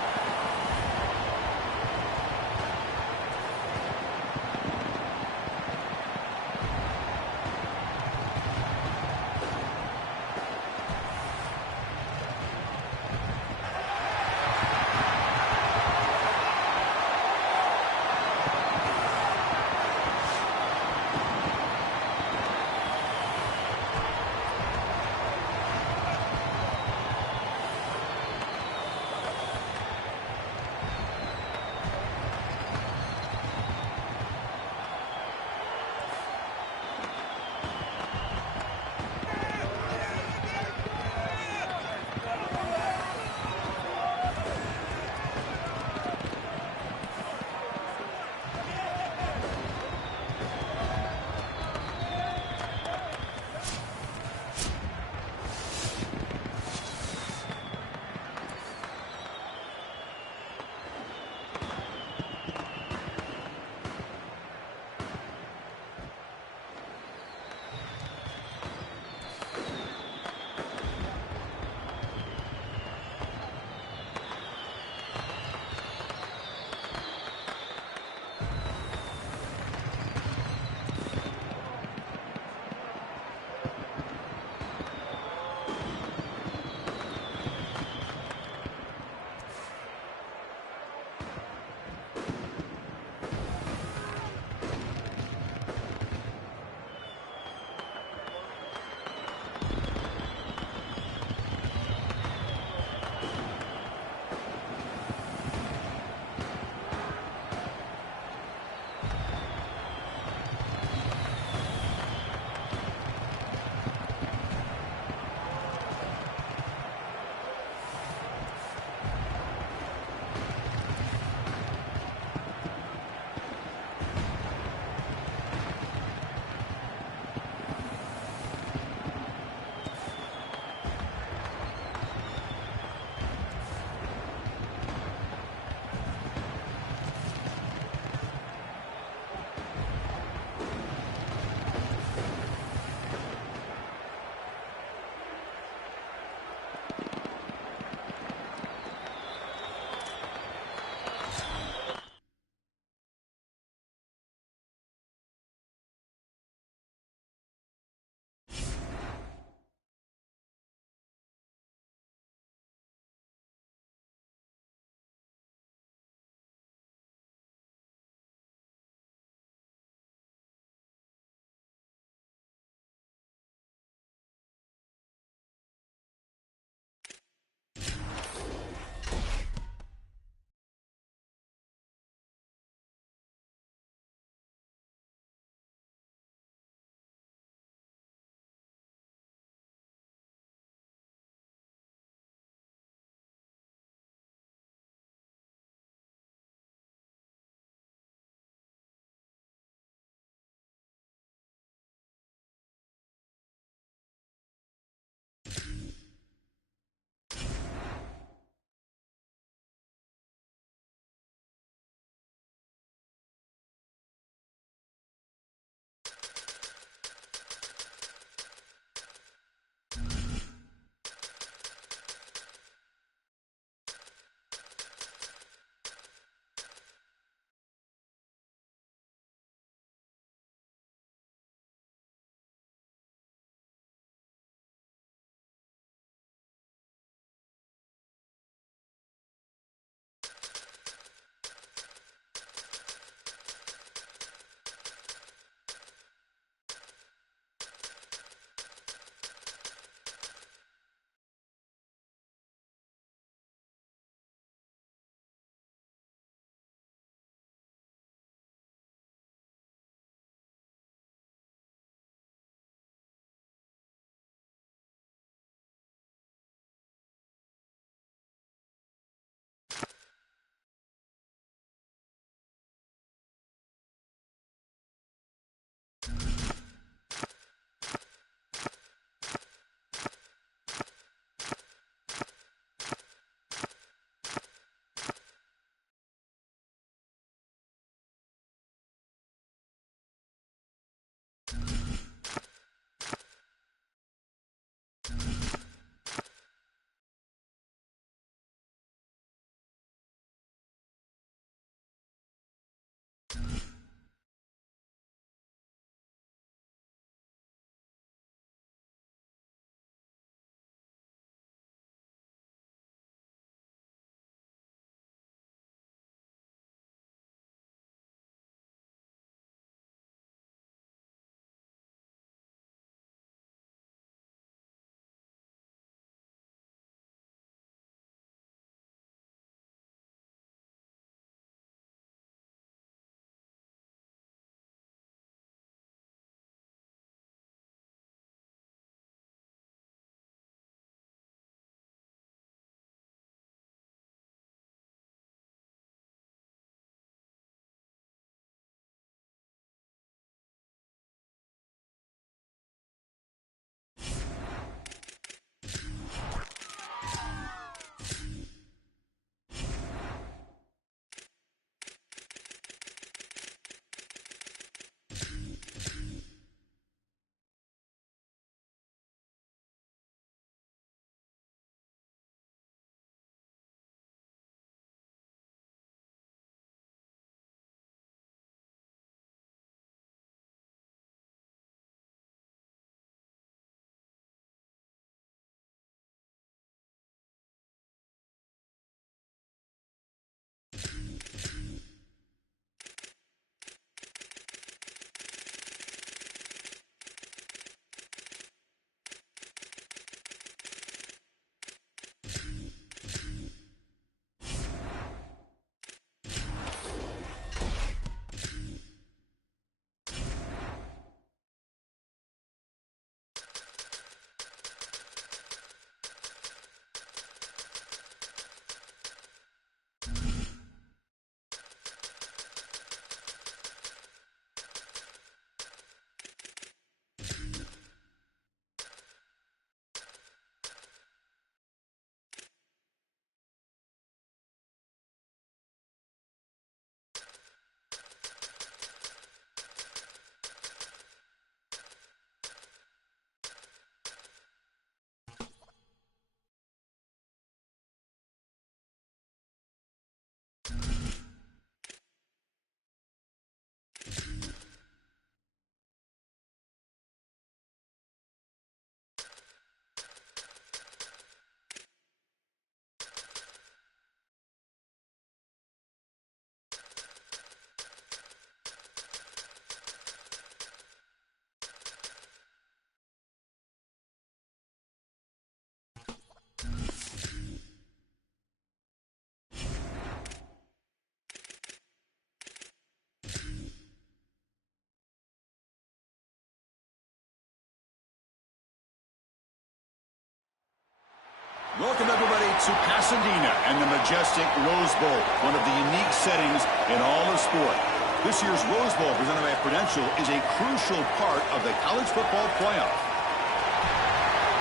to Pasadena and the majestic Rose Bowl, one of the unique settings in all of sport. This year's Rose Bowl, presented by Prudential, is a crucial part of the college football playoff.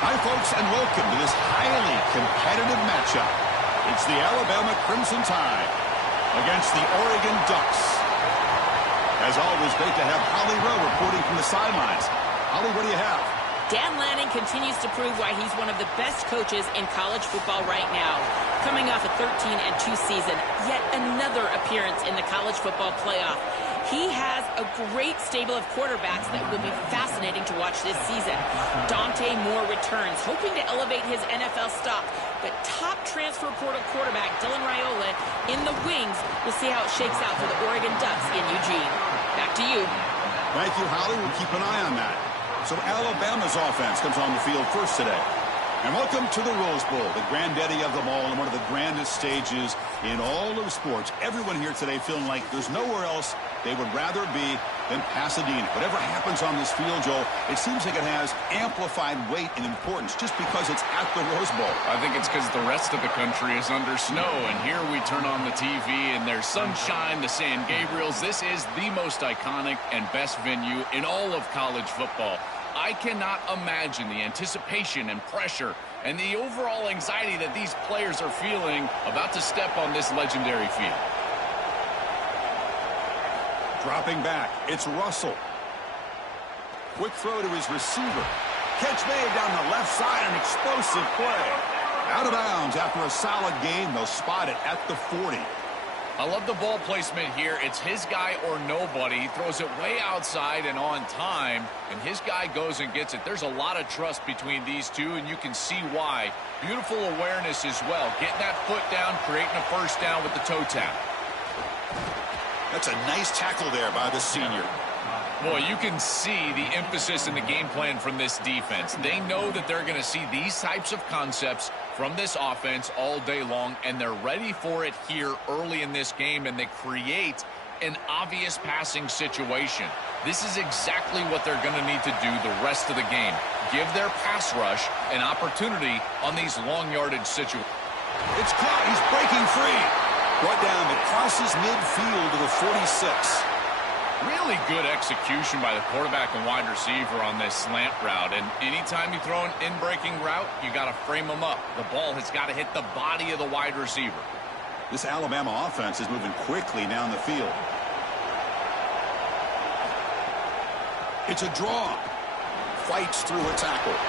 Hi, folks, and welcome to this highly competitive matchup. It's the Alabama Crimson Tide against the Oregon Ducks. As always, great to have Holly Rowe reporting from the sidelines. Holly, what do you have? Dan Lanning continues to prove why he's one of the best coaches in college football right now. Coming off a 13-2 season, yet another appearance in the college football playoff. He has a great stable of quarterbacks that will be fascinating to watch this season. Dante Moore returns, hoping to elevate his NFL stock. But top transfer portal quarterback Dylan Raiola in the wings. We'll see how it shakes out for the Oregon Ducks in Eugene. Back to you. Thank you, Holly. We'll keep an eye on that. So Alabama's offense comes on the field first today. And welcome to the Rose Bowl, the granddaddy of them all and one of the grandest stages in all of sports. Everyone here today feeling like there's nowhere else they would rather be than Pasadena. Whatever happens on this field, Joel, it seems like it has amplified weight and importance just because it's at the Rose Bowl. I think it's because the rest of the country is under snow, and here we turn on the TV, and there's sunshine, the San Gabriels. This is the most iconic and best venue in all of college football. I cannot imagine the anticipation and pressure and the overall anxiety that these players are feeling about to step on this legendary field. Dropping back, it's Russell. Quick throw to his receiver. Catch made down the left side, an explosive play. Out of bounds after a solid game. They'll spot it at the 40. I love the ball placement here. It's his guy or nobody. He throws it way outside and on time, and his guy goes and gets it. There's a lot of trust between these two, and you can see why. Beautiful awareness as well. Getting that foot down, creating a first down with the toe tap. That's a nice tackle there by the senior. Boy, you can see the emphasis in the game plan from this defense. They know that they're going to see these types of concepts from this offense all day long, and they're ready for it here early in this game, and they create an obvious passing situation. This is exactly what they're going to need to do the rest of the game. Give their pass rush an opportunity on these long yardage situations. It's caught. He's breaking free. Brought down, but crosses midfield to the 46. Really good execution by the quarterback and wide receiver on this slant route. And anytime you throw an in-breaking route, you got to frame them up. The ball has got to hit the body of the wide receiver. This Alabama offense is moving quickly down the field. It's a draw. Fights through a tackle.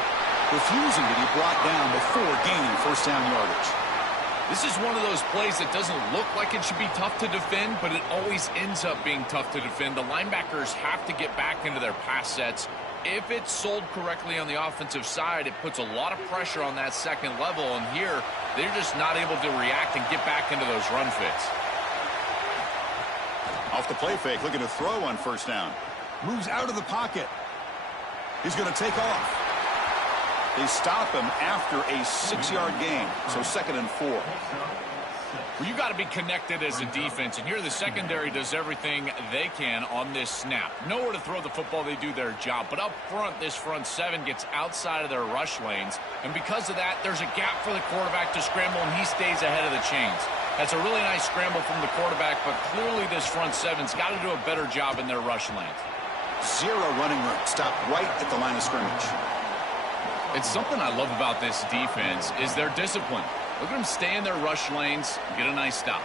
Refusing to be brought down before gaining first down yardage. This is one of those plays that doesn't look like it should be tough to defend, but it always ends up being tough to defend. The linebackers have to get back into their pass sets. If it's sold correctly on the offensive side, it puts a lot of pressure on that second level, and here they're just not able to react and get back into those run fits. Off the play fake, looking to throw on first down. Moves out of the pocket. He's going to take off. They stop him after a 6-yard gain, so 2nd and 4. Well, you got to be connected as a defense, and here the secondary does everything they can on this snap. Nowhere to throw the football, they do their job. But up front, this front seven gets outside of their rush lanes, and because of that, there's a gap for the quarterback to scramble, and he stays ahead of the chains. That's a really nice scramble from the quarterback, but clearly this front seven's got to do a better job in their rush lanes. Zero running room. Stop right at the line of scrimmage. It's something I love about this defense is their discipline. Look at them stay in their rush lanes, get a nice stop.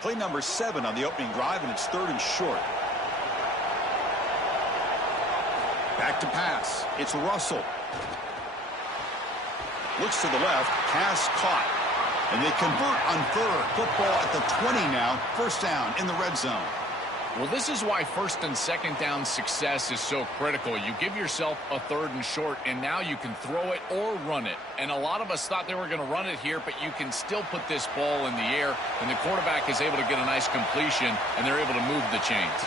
Play number 7 on the opening drive, and it's 3rd and short. Back to pass. It's Russell. Looks to the left. Pass caught. And they convert on 3rd. Football at the 20 now. First down in the red zone. Well, this is why 1st and 2nd down success is so critical. You give yourself a 3rd and short, and now you can throw it or run it. And a lot of us thought they were going to run it here, but you can still put this ball in the air, and the quarterback is able to get a nice completion, and they're able to move the chains.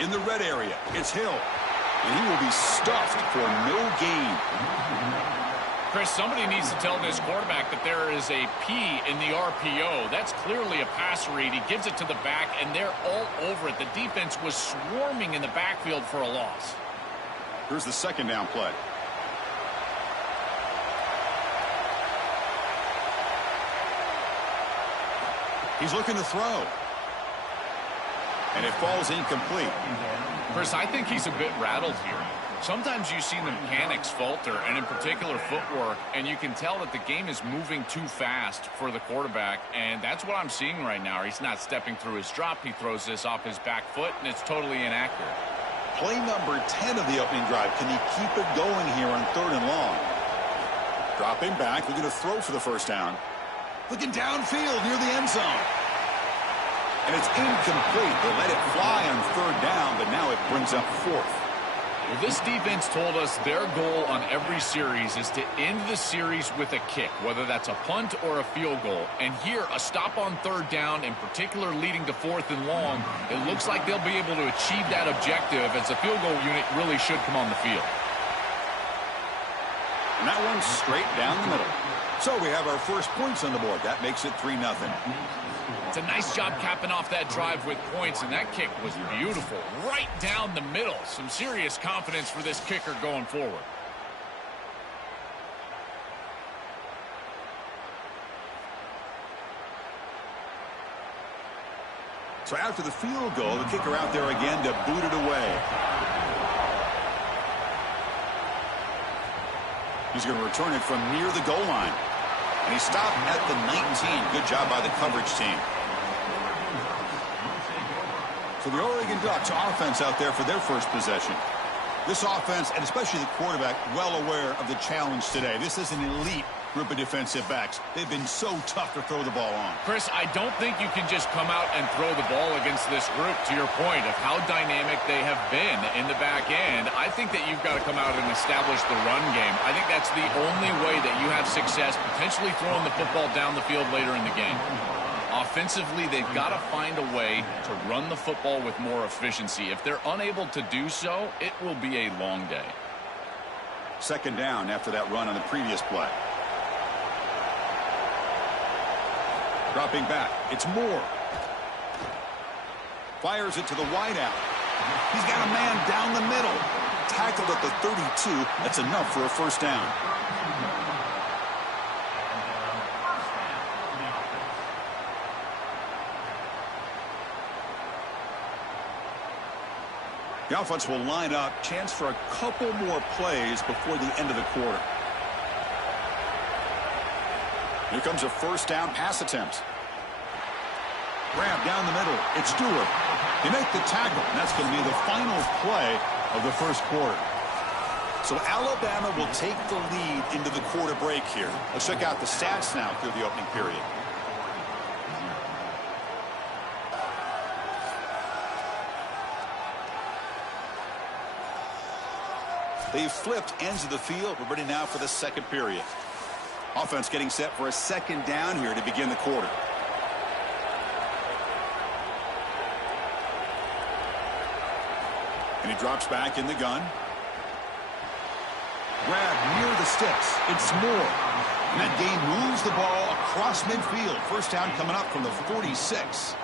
In the red area, it's Hill. And he will be stuffed for no gain. Chris, somebody needs to tell this quarterback that there is a P in the RPO. That's clearly a pass read. He gives it to the back, and they're all over it. The defense was swarming in the backfield for a loss. Here's the second down play. He's looking to throw. And it falls incomplete. Chris, I think he's a bit rattled here. Sometimes you see the mechanics falter, and in particular footwork, and you can tell that the game is moving too fast for the quarterback, and that's what I'm seeing right now. He's not stepping through his drop. He throws this off his back foot, and it's totally inaccurate. Play number 10 of the opening drive. Can he keep it going here on 3rd and long? Dropping back, looking to throw for the first down. Looking downfield near the end zone. And it's incomplete. They let it fly on 3rd down, but now it brings up 4th. Well, this defense told us their goal on every series is to end the series with a kick, whether that's a punt or a field goal. And here, a stop on 3rd down, in particular leading to 4th and long, it looks like they'll be able to achieve that objective as the field goal unit really should come on the field. And that one's straight down the middle. So we have our first points on the board. That makes it 3-0. It's a nice job capping off that drive with points, and that kick was beautiful. Right down the middle. Some serious confidence for this kicker going forward. So after the field goal, the kicker out there again to boot it away. He's going to return it from near the goal line. And he stopped at the 19. Good job by the coverage team. So the Oregon Ducks offense out there for their first possession. This offense, and especially the quarterback, well aware of the challenge today. This is an elite group of defensive backs. They've been so tough to throw the ball on. Chris, I don't think you can just come out and throw the ball against this group, to your point of how dynamic they have been in the back end. I think that you've got to come out and establish the run game. I think that's the only way that you have success, potentially throwing the football down the field later in the game. Offensively, they've got to find a way to run the football with more efficiency. If they're unable to do so, it will be a long day. Second down after that run on the previous play. Dropping back. It's Moore. Fires it to the wideout. He's got a man down the middle. Tackled at the 32. That's enough for a first down. The offense will line up. Chance for a couple more plays before the end of the quarter. Here comes a first down pass attempt. Grab down the middle. It's Stewart. They make the tackle, and that's going to be the final play of the first quarter. So Alabama will take the lead into the quarter break here. Let's check out the stats now through the opening period. They've flipped ends of the field. We're ready now for the second period. Offense getting set for a second down here to begin the quarter. And he drops back in the gun. Grab near the sticks. It's Moore. And that game moves the ball across midfield. First down coming up from the 46.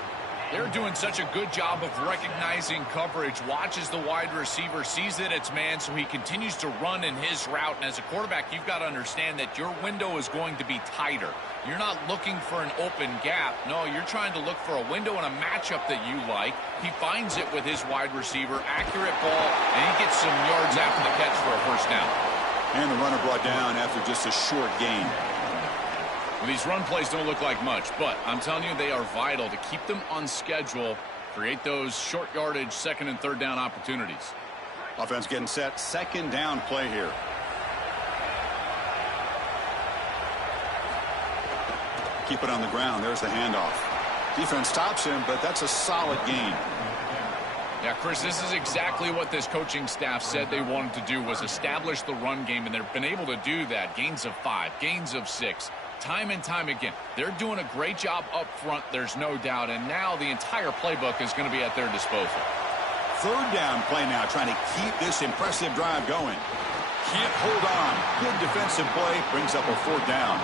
They're doing such a good job of recognizing coverage. Watches the wide receiver, sees that it's man, so he continues to run in his route. And as a quarterback, you've got to understand that your window is going to be tighter. You're not looking for an open gap. No, you're trying to look for a window and a matchup that you like. He finds it with his wide receiver. Accurate ball, and he gets some yards after the catch for a first down. And the runner brought down after just a short gain. Well, these run plays don't look like much, but I'm telling you, they are vital to keep them on schedule, create those short yardage second and third down opportunities. Offense getting set. Second down play here. Keep it on the ground. There's the handoff. Defense stops him, but that's a solid gain. Yeah, Chris, this is exactly what this coaching staff said they wanted to do, was establish the run game, and they've been able to do that. Gains of 5, gains of 6. Time and time again. They're doing a great job up front, there's no doubt, and now the entire playbook is going to be at their disposal. Third down play now, trying to keep this impressive drive going. Can't hold on. Good defensive play, brings up a fourth down.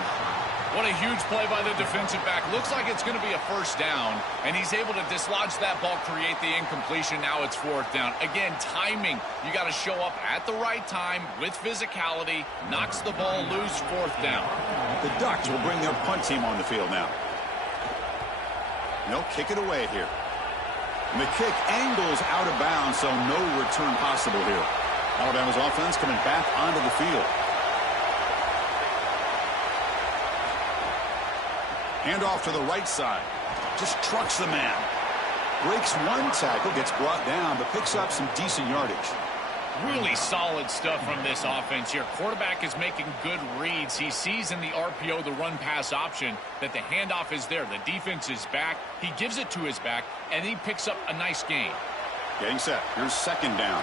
What a huge play by the defensive back. Looks like it's going to be a first down, and he's able to dislodge that ball, create the incompletion. Now it's fourth down. Again, timing. You got to show up at the right time with physicality. Knocks the ball loose, fourth down. The Ducks will bring their punt team on the field now. They'll kick it away here. And the kick angles out of bounds, so no return possible here. Alabama's offense coming back onto the field. Handoff to the right side. Just trucks the man. Breaks one tackle, gets brought down, but picks up some decent yardage. Really solid stuff from this offense here. Quarterback is making good reads. He sees in the RPO, the run-pass option, that the handoff is there. The defense is back. He gives it to his back, and he picks up a nice gain. Getting set. Here's second down.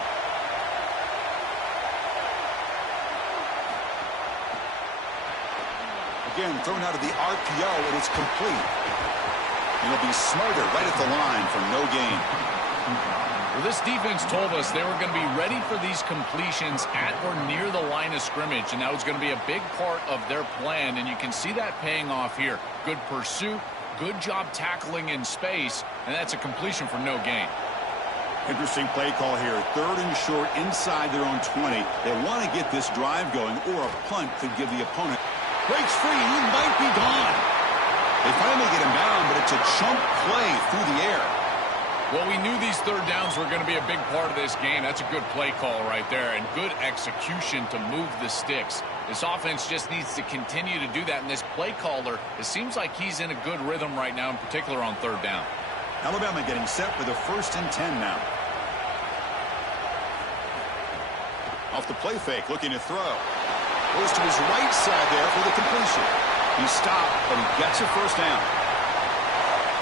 Again, thrown out of the RPO, and it's complete. And it'll be Smarter right at the line for no gain. Well, this defense told us they were going to be ready for these completions at or near the line of scrimmage, and that was going to be a big part of their plan, and you can see that paying off here. Good pursuit, good job tackling in space, and that's a completion for no gain. Interesting play call here. Third and short inside their own 20. They want to get this drive going, or a punt could give the opponent. Breaks free, he might be gone. They finally get him down, but it's a chunk play through the air. Well, we knew these third downs were going to be a big part of this game. That's a good play call right there, and good execution to move the sticks. This offense just needs to continue to do that, and this play caller, it seems like he's in a good rhythm right now, in particular on third down. Alabama getting set for the 1st and 10 now. Off the play fake, looking to throw. Goes to his right side there for the completion. He stopped, but he gets a first down.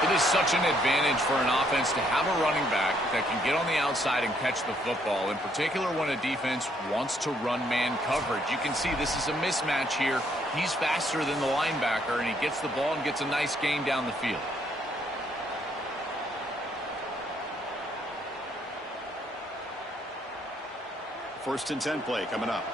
It is such an advantage for an offense to have a running back that can get on the outside and catch the football, in particular when a defense wants to run man coverage. You can see this is a mismatch here. He's faster than the linebacker, and he gets the ball and gets a nice gain down the field. First and 10 play coming up.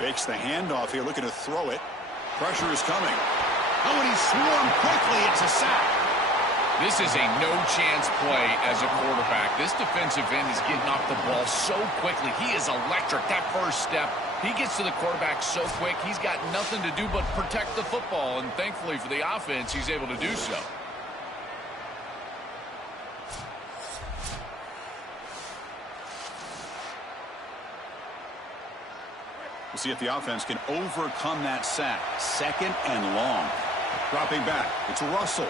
Fakes the handoff here, looking to throw it. Pressure is coming. Oh, and he swarmed quickly. It's a sack. This is a no-chance play as a quarterback. This defensive end is getting off the ball so quickly. He is electric. That first step, he gets to the quarterback so quick, he's got nothing to do but protect the football, and thankfully for the offense, he's able to do so. We'll see if the offense can overcome that sack. Second and long. Dropping back. It's Russell.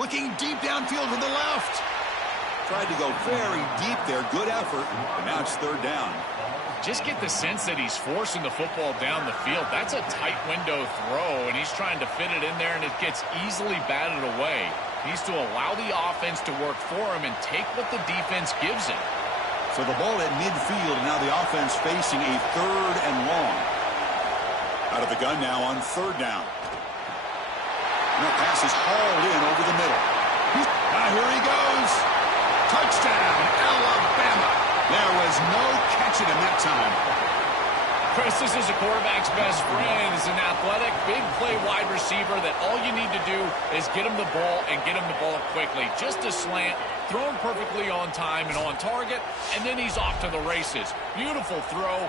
Looking deep downfield to the left. Tried to go very deep there. Good effort. But now it's third down. Just get the sense that he's forcing the football down the field. That's a tight window throw, and he's trying to fit it in there, and it gets easily batted away. He needs to allow the offense to work for him and take what the defense gives him. So the ball at midfield, and now the offense facing a third and long. Out of the gun now on third down. And that pass is hauled in over the middle. Now here he goes. Touchdown, Alabama. There was no catching him that time. Chris, this is a quarterback's best friend. He's an athletic, big play wide receiver that all you need to do is get him the ball and get him the ball quickly. Just a slant, thrown perfectly on time and on target, and then he's off to the races. Beautiful throw,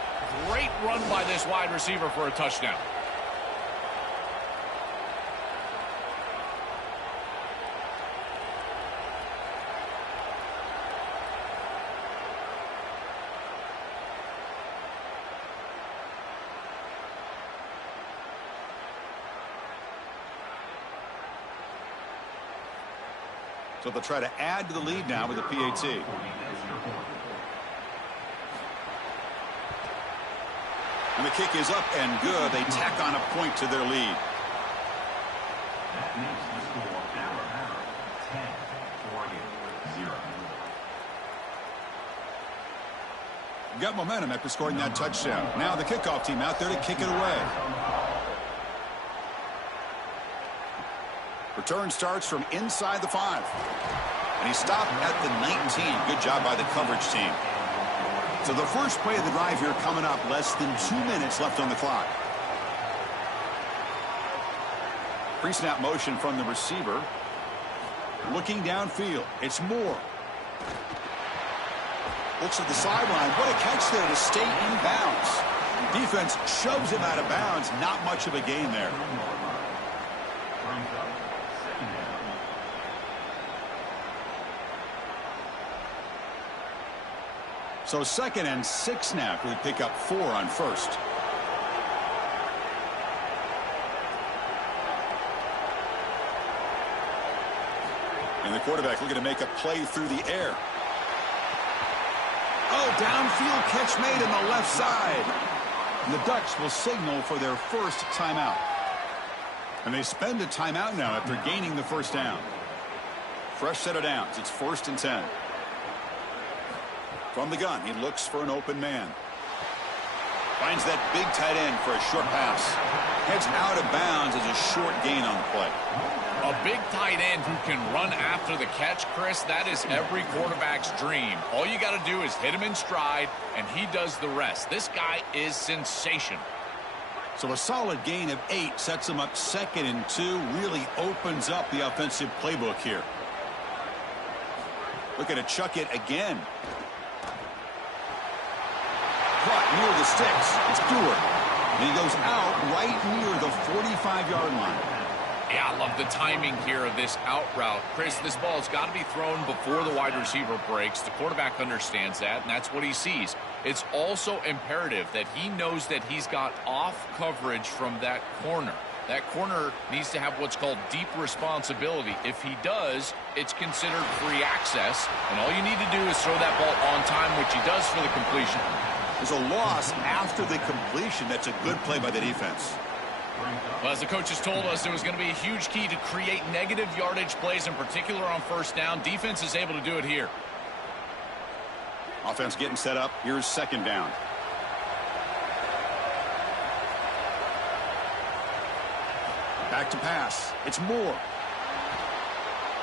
great run by this wide receiver for a touchdown. So they'll try to add to the lead now with a PAT. And the kick is up and good. They tack on a point to their lead. That makes the score Alabama 10-0. Got momentum after scoring that touchdown. Now the kickoff team out there to kick it away. Return starts from inside the 5. And he stopped at the 19. Good job by the coverage team. So the first play of the drive here coming up, less than 2 minutes left on the clock. Pre-snap motion from the receiver. Looking downfield. It's Moore. Looks at the sideline. What a catch there to stay in bounds. Defense shoves him out of bounds. Not much of a gain there. So 2nd and 6 now. We pick up 4 on first. And the quarterback looking to make a play through the air. Oh, downfield catch made on the left side. And the Ducks will signal for their first timeout. And they spend a timeout now after gaining the first down. Fresh set of downs. It's 1st and 10. From the gun, he looks for an open man. Finds that big tight end for a short pass. Heads out of bounds as a short gain on the play. A big tight end who can run after the catch, Chris, that is every quarterback's dream. All you got to do is hit him in stride, and he does the rest. This guy is sensational. So a solid gain of 8 sets him up 2nd and 2. Really opens up the offensive playbook here. Looking to chuck it again. Caught near the sticks. It's Stewart. And he goes out right near the 45-yard line. Yeah, I love the timing here of this out route. Chris, this ball's got to be thrown before the wide receiver breaks. The quarterback understands that, and that's what he sees. It's also imperative that he knows that he's got off coverage from that corner. That corner needs to have what's called deep responsibility. If he does, it's considered free access, and all you need to do is throw that ball on time, which he does for the completion. There's a loss after the completion. That's a good play by the defense. Well, as the coaches told us, it was going to be a huge key to create negative yardage plays, in particular on first down. Defense is able to do it here. Offense getting set up. Here's 2nd down. Back to pass. It's Moore.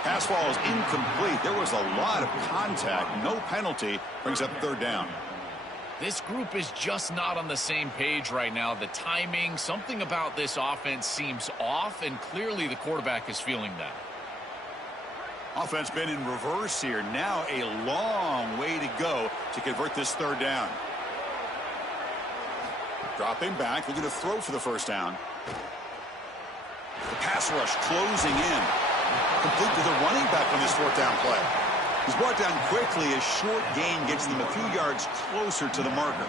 Pass falls incomplete. There was a lot of contact. No penalty. Brings up 3rd down. This group is just not on the same page right now. The timing, something about this offense seems off, and clearly the quarterback is feeling that. Offense been in reverse here. Now a long way to go to convert this 3rd down. Dropping back, looking to throw for the first down. The pass rush closing in. Complete to the running back on this 4th down play. He's brought down quickly. A short gain gets them a few yards closer to the marker.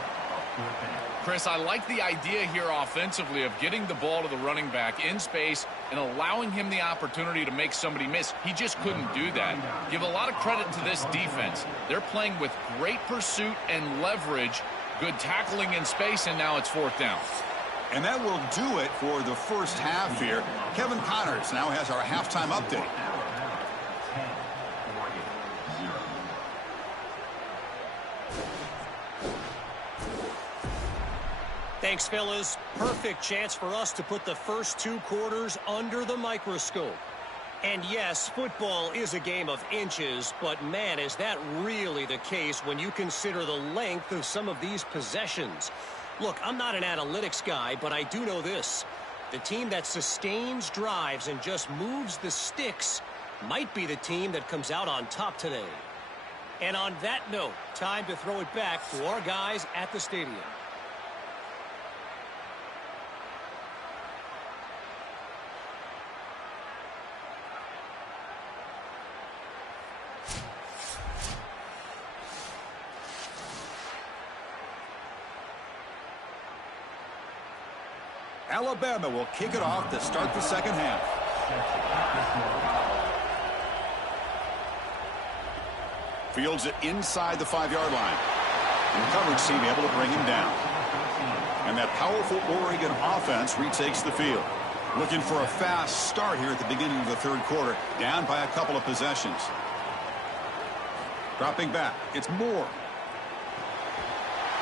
Chris, I like the idea here offensively of getting the ball to the running back in space and allowing him the opportunity to make somebody miss. He just couldn't do that. Give a lot of credit to this defense. They're playing with great pursuit and leverage, good tackling in space, and now it's 4th down. And that will do it for the first half here. Kevin Connors now has our halftime update. Thanks, fellas. Perfect chance for us to put the first 2 quarters under the microscope. And yes, football is a game of inches, but man, is that really the case when you consider the length of some of these possessions. Look, I'm not an analytics guy, but I do know this. The team that sustains drives and just moves the sticks might be the team that comes out on top today. And on that note, time to throw it back to our guys at the stadium. Alabama will kick it off to start the second half. Fields it inside the 5-yard line. And the coverage team able to bring him down. And that powerful Oregon offense retakes the field. Looking for a fast start here at the beginning of the 3rd quarter. Down by a couple of possessions. Dropping back. It's Moore.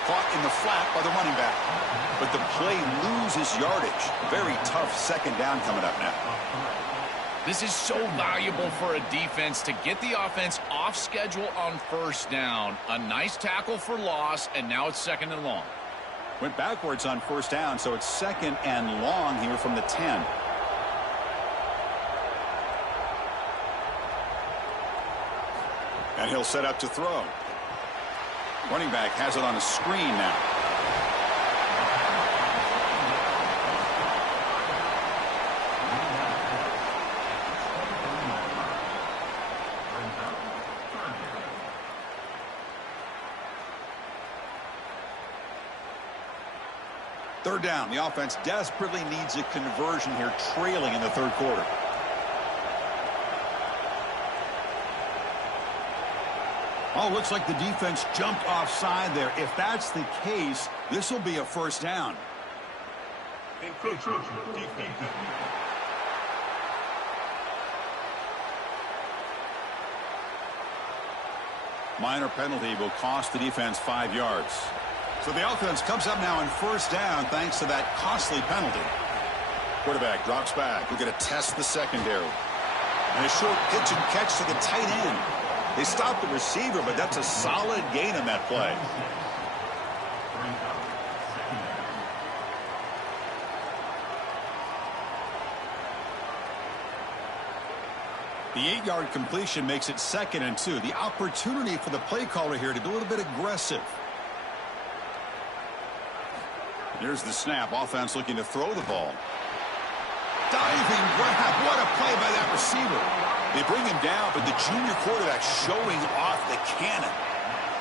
Caught in the flat by the running back. But the play loses yardage. Very tough 2nd down coming up now. This is so valuable for a defense to get the offense off schedule on first down. A nice tackle for loss, and now it's 2nd and long. Went backwards on first down, so it's 2nd and long here from the 10. And he'll set up to throw. Running back has it on a screen now. Third down. The offense desperately needs a conversion here, trailing in the 3rd quarter. Oh, looks like the defense jumped offside there. If that's the case, this will be a first down. Minor penalty will cost the defense 5 yards. So the offense comes up now in first down thanks to that costly penalty. Quarterback drops back. We're going to test the secondary. And a short pitch and catch to the tight end. They stopped the receiver, but that's a solid gain on that play. The 8-yard completion makes it 2nd and 2. The opportunity for the play caller here to be a little bit aggressive. Here's the snap. Offense looking to throw the ball. Diving grab. What a play by that receiver. They bring him down, but the junior quarterback showing off the cannon.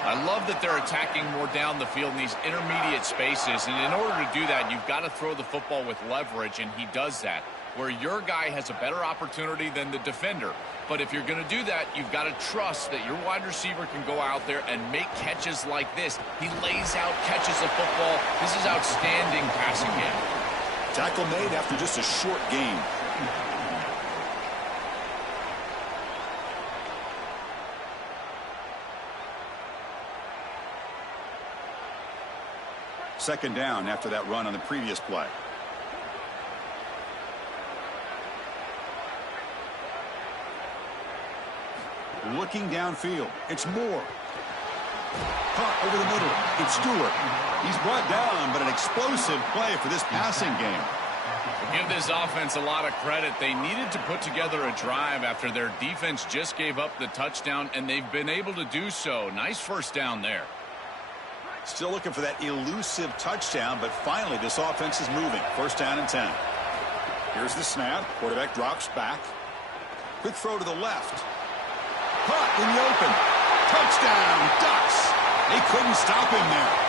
I love that they're attacking more down the field in these intermediate spaces, and in order to do that, you've got to throw the football with leverage, and he does that, where your guy has a better opportunity than the defender. But if you're going to do that, you've got to trust that your wide receiver can go out there and make catches like this. He lays out, catches the football. This is outstanding passing game. Tackle made after just a short gain. Second down after that run on the previous play. Looking downfield. It's Moore. Caught over the middle. It's Stewart. He's brought down, but an explosive play for this passing game. Give this offense a lot of credit. They needed to put together a drive after their defense just gave up the touchdown, and they've been able to do so. Nice first down there. Still looking for that elusive touchdown, but finally this offense is moving. First down and 10. Here's the snap. Quarterback drops back. Quick throw to the left. Caught in the open. Touchdown, Ducks. They couldn't stop him there.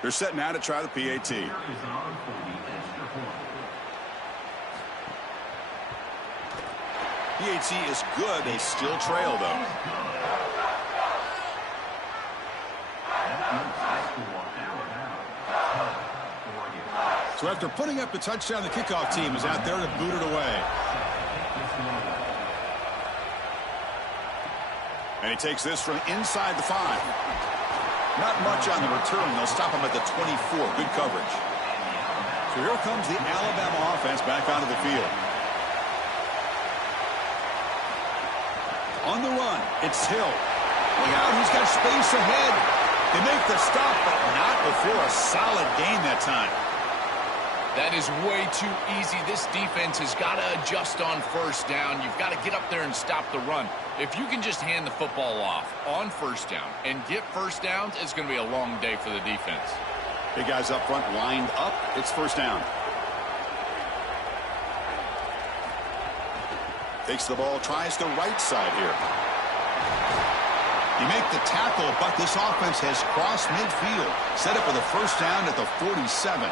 They're set now to try the PAT. PAT is good. They still trail, though. So after putting up the touchdown, the kickoff team is out there to boot it away. And he takes this from inside the 5. Not much on the return. They'll stop him at the 24. Good coverage. So here comes the Alabama offense back onto the field. On the run, it's Hill. Look out, he's got space ahead. They make the stop, but not before a solid gain that time. That is way too easy. This defense has got to adjust on first down. You've got to get up there and stop the run. If you can just hand the football off on first down and get first downs, it's going to be a long day for the defense. Big guys up front lined up. It's first down. Takes the ball, tries the right side here. You make the tackle, but this offense has crossed midfield. Set up with a first down at the 47.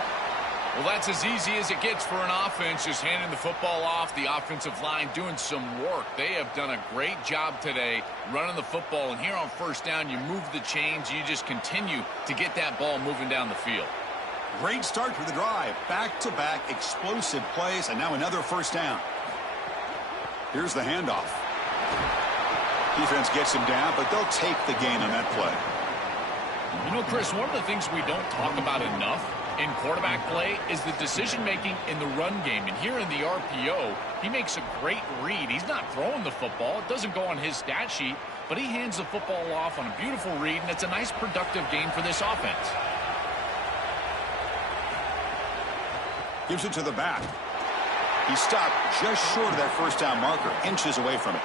Well, that's as easy as it gets for an offense, just handing the football off, the offensive line doing some work. They have done a great job today running the football, and here on first down, you move the chains, you just continue to get that ball moving down the field. Great start for the drive. Back-to-back explosive plays, and now another first down. Here's the handoff. Defense gets him down, but they'll take the gain on that play. You know, Chris, one of the things we don't talk about enough in quarterback play is the decision-making in the run game. And here in the RPO, he makes a great read. He's not throwing the football. It doesn't go on his stat sheet, but he hands the football off on a beautiful read, and it's a nice productive game for this offense. Gives it to the back. He stopped just short of that first down marker, inches away from it.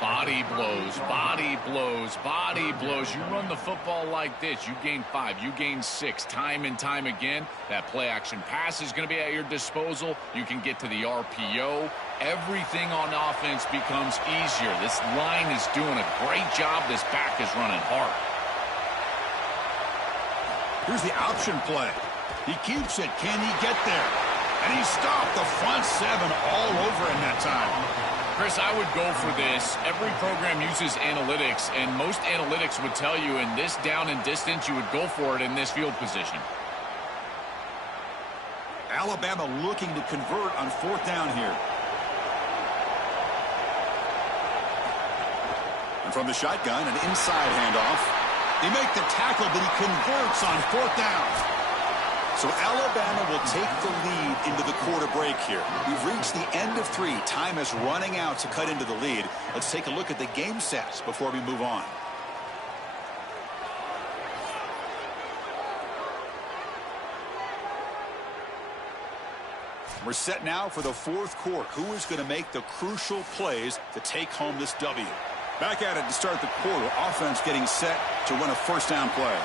Body blows, body blows, body blows. You run the football like this, you gain 5, you gain 6, time and time again. That play action pass is going to be at your disposal. You can get to the RPO. Everything on offense becomes easier. This line is doing a great job. This back is running hard. Here's the option play. He keeps it. Can he get there? And he stopped the front 7 all over in that time. Chris, I would go for this. Every program uses analytics, and most analytics would tell you in this down and distance, you would go for it in this field position. Alabama looking to convert on fourth down here. And from the shotgun, an inside handoff. They make the tackle, but he converts on fourth down. So Alabama will take the lead into the quarter break here. We've reached the end of 3. Time is running out to cut into the lead. Let's take a look at the game stats before we move on. We're set now for the fourth quarter. Who is going to make the crucial plays to take home this W? Back at it to start the quarter. Offense getting set to win a first down play.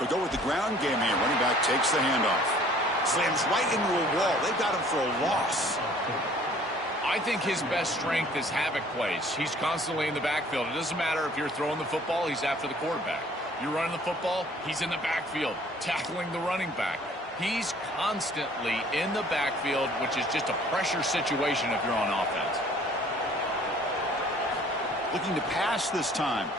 They'll go with the ground game here. Running back takes the handoff. Slams right into a wall. They've got him for a loss. I think his best strength is havoc plays. He's constantly in the backfield. It doesn't matter if you're throwing the football, he's after the quarterback. You're running the football, he's in the backfield, tackling the running back. He's constantly in the backfield, which is just a pressure situation if you're on offense. Looking to pass this time.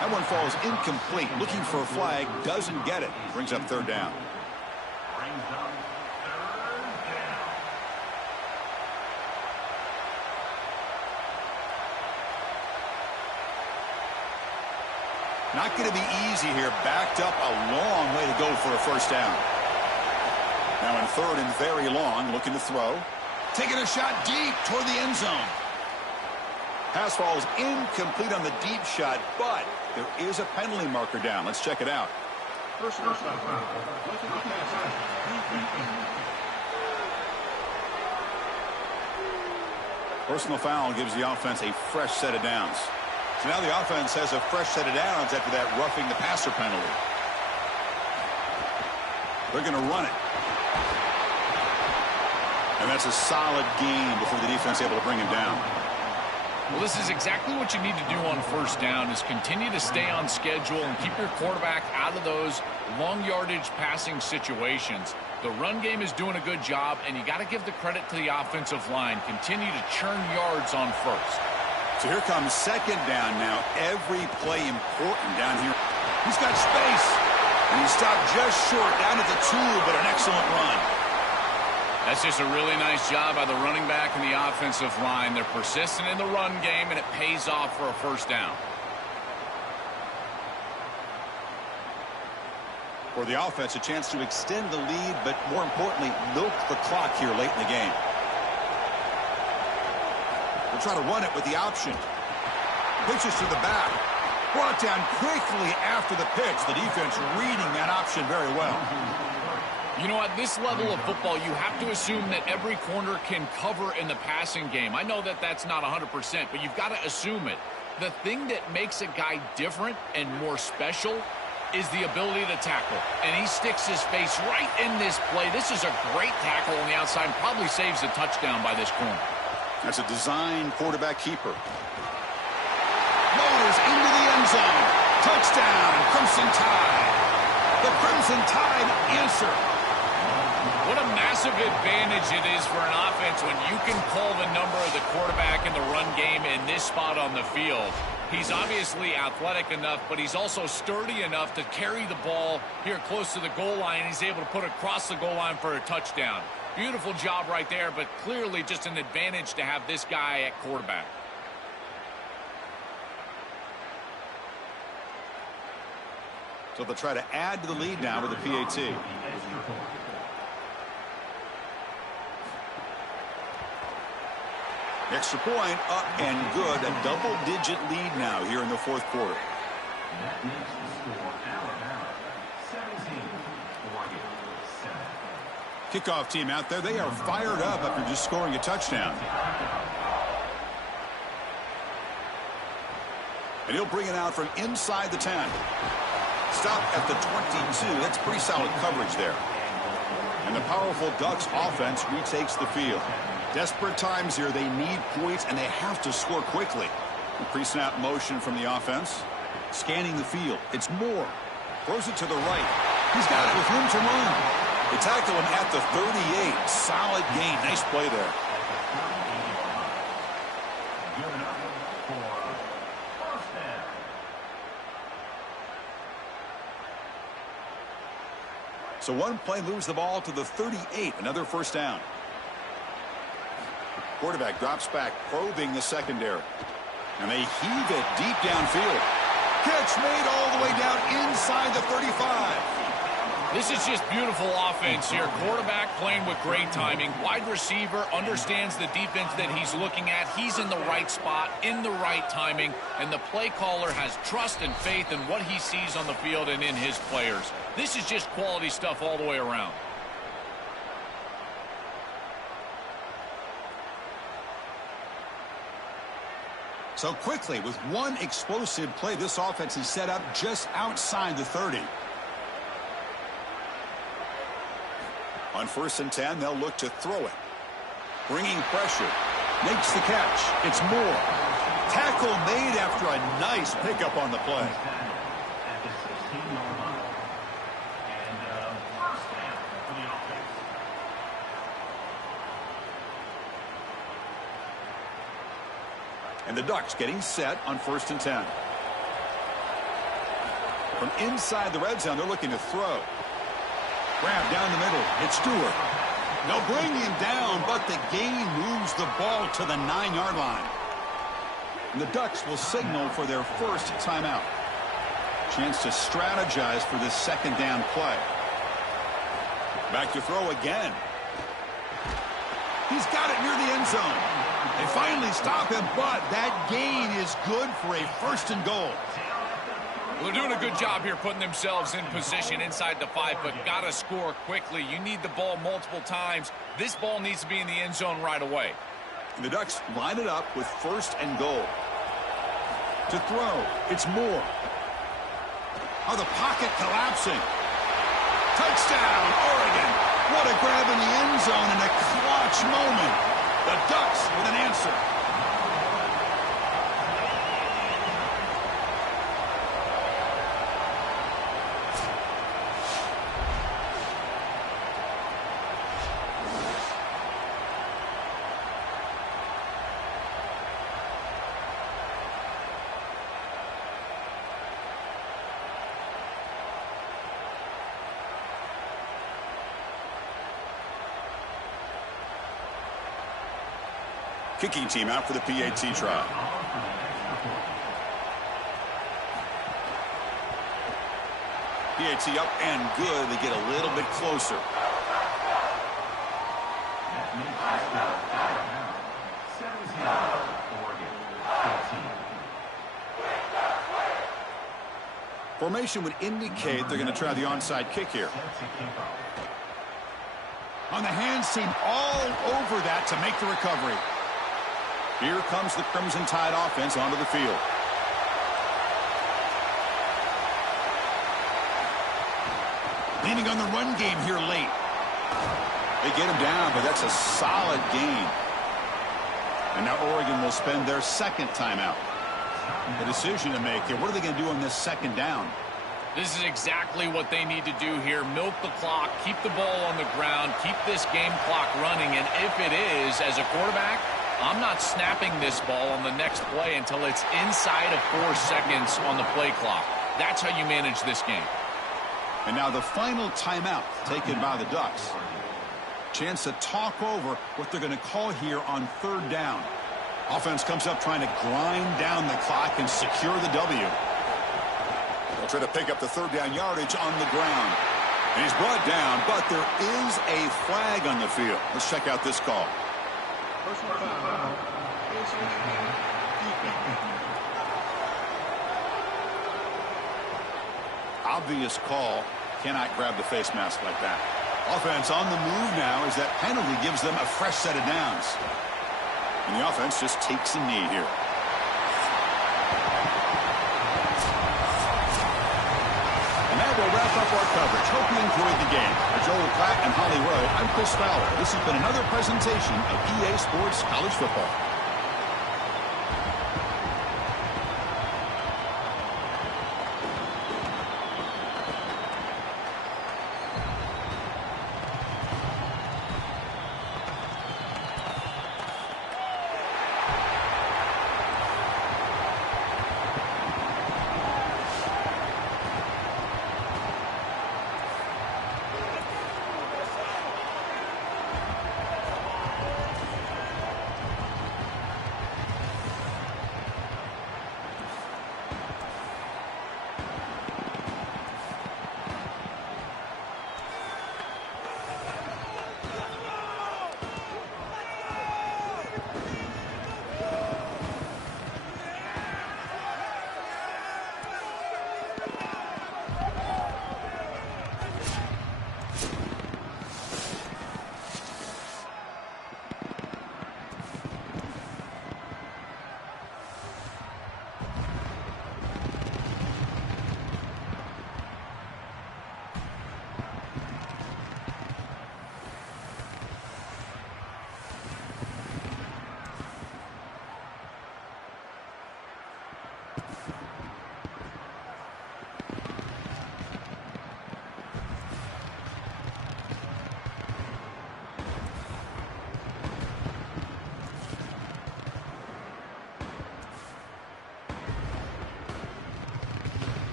That one falls incomplete. Looking for a flag, doesn't get it. Brings up third down. Not going to be easy here. Backed up a long way to go for a first down. Now in third and very long, looking to throw. Taking a shot deep toward the end zone. Pass falls incomplete on the deep shot, but there is a penalty marker down. Let's check it out. Personal foul gives the offense a fresh set of downs. So now the offense has a fresh set of downs after that roughing the passer penalty. They're going to run it. And that's a solid gain before the defense is able to bring him down. Well, this is exactly what you need to do on first down is continue to stay on schedule and keep your quarterback out of those long yardage passing situations. The run game is doing a good job, and you got to give the credit to the offensive line. Continue to churn yards on first. So here comes second down now. Every play important down here. He's got space, and he stopped just short down at the 2, but an excellent run. That's just a really nice job by the running back and the offensive line. They're persistent in the run game, and it pays off for a first down. For the offense, a chance to extend the lead, but more importantly, milk the clock here late in the game. They'll try to run it with the option. Pitches to the back. Brought down quickly after the pitch. The defense reading that option very well. You know, at this level of football, you have to assume that every corner can cover in the passing game. I know that that's not 100%, but you've got to assume it. The thing that makes a guy different and more special is the ability to tackle. And he sticks his face right in this play. This is a great tackle on the outside. Probably saves a touchdown by this corner. That's a design quarterback keeper. Motors into the end zone. Touchdown, Crimson Tide. The Crimson Tide answer. What a massive advantage it is for an offense when you can call the number of the quarterback in the run game in this spot on the field. He's obviously athletic enough, but he's also sturdy enough to carry the ball here close to the goal line. He's able to put it across the goal line for a touchdown. Beautiful job right there, but clearly just an advantage to have this guy at quarterback. So they'll try to add to the lead now with the PAT. Extra point up and good. A double-digit lead now here in the fourth quarter. That makes the score Alabama 17, Oregon 7. Kickoff team out there. They are fired up after just scoring a touchdown. And he'll bring it out from inside the 10. Stop at the 22. That's pretty solid coverage there. And the powerful Ducks offense retakes the field. Desperate times here. They need points, and they have to score quickly. The pre-snap motion from the offense. Scanning the field. It's Moore. Throws it to the right. He's got it with room to run. They tackle him at the 38. Solid gain. Nice play there. Given up for first down. So one play moves the ball to the 38. Another first down. Quarterback drops back, probing the secondary. And they heave it deep downfield. Catch made all the way down inside the 35. This is just beautiful offense here. Quarterback playing with great timing. Wide receiver understands the defense that he's looking at. He's in the right spot, in the right timing, and the play caller has trust and faith in what he sees on the field and in his players. This is just quality stuff all the way around. So quickly, with one explosive play, this offense is set up just outside the 30. On 1st and 10, they'll look to throw it. Bringing pressure. Makes the catch. It's Moore. Tackle made after a nice pickup on the play. At the 16-yard line. And first down for the offense. And the Ducks getting set on 1st and 10. From inside the red zone, they're looking to throw. Grab down the middle. It's Stewart. They'll bring him down, but the gain moves the ball to the 9-yard line. And the Ducks will signal for their first timeout. Chance to strategize for this second down play. Back to throw again. He's got it near the end zone. They finally stop him, but that gain is good for a 1st and goal. Well, they're doing a good job here putting themselves in position inside the 5, but got to score quickly. You need the ball multiple times. This ball needs to be in the end zone right away. And the Ducks line it up with 1st and goal. To throw, it's Moore. Oh, the pocket collapsing. Touchdown, Oregon. What a grab in the end zone in a clutch moment. The Ducks with an answer. Kicking team out for the PAT try. PAT up and good. They get a little bit closer. That makes the score Alabama 17, Oregon 15. Formation would indicate they're going to try the onside kick here. On the hands team all over that to make the recovery. Here comes the Crimson Tide offense onto the field. Leaning on the run game here late. They get him down, but that's a solid gain. And now Oregon will spend their second timeout. The decision to make here. What are they going to do on this second down? This is exactly what they need to do here. Milk the clock, keep the ball on the ground, keep this game clock running. And if it is, as a quarterback, I'm not snapping this ball on the next play until it's inside of 4 seconds on the play clock. That's how you manage this game. And now the final timeout taken by the Ducks. Chance to talk over what they're going to call here on third down. Offense comes up trying to grind down the clock and secure the W. They'll try to pick up the third down yardage on the ground. And he's brought down, but there is a flag on the field. Let's check out this call. Obvious call. Cannot grab the face mask like that. Offense on the move now as that penalty gives them a fresh set of downs. And the offense just takes a knee here. And that will wrap up our coverage. Hope you enjoyed the game. For Joel Klatt and Holly Rowe, I'm Chris Fowler. This has been another presentation of EA Sports College Football.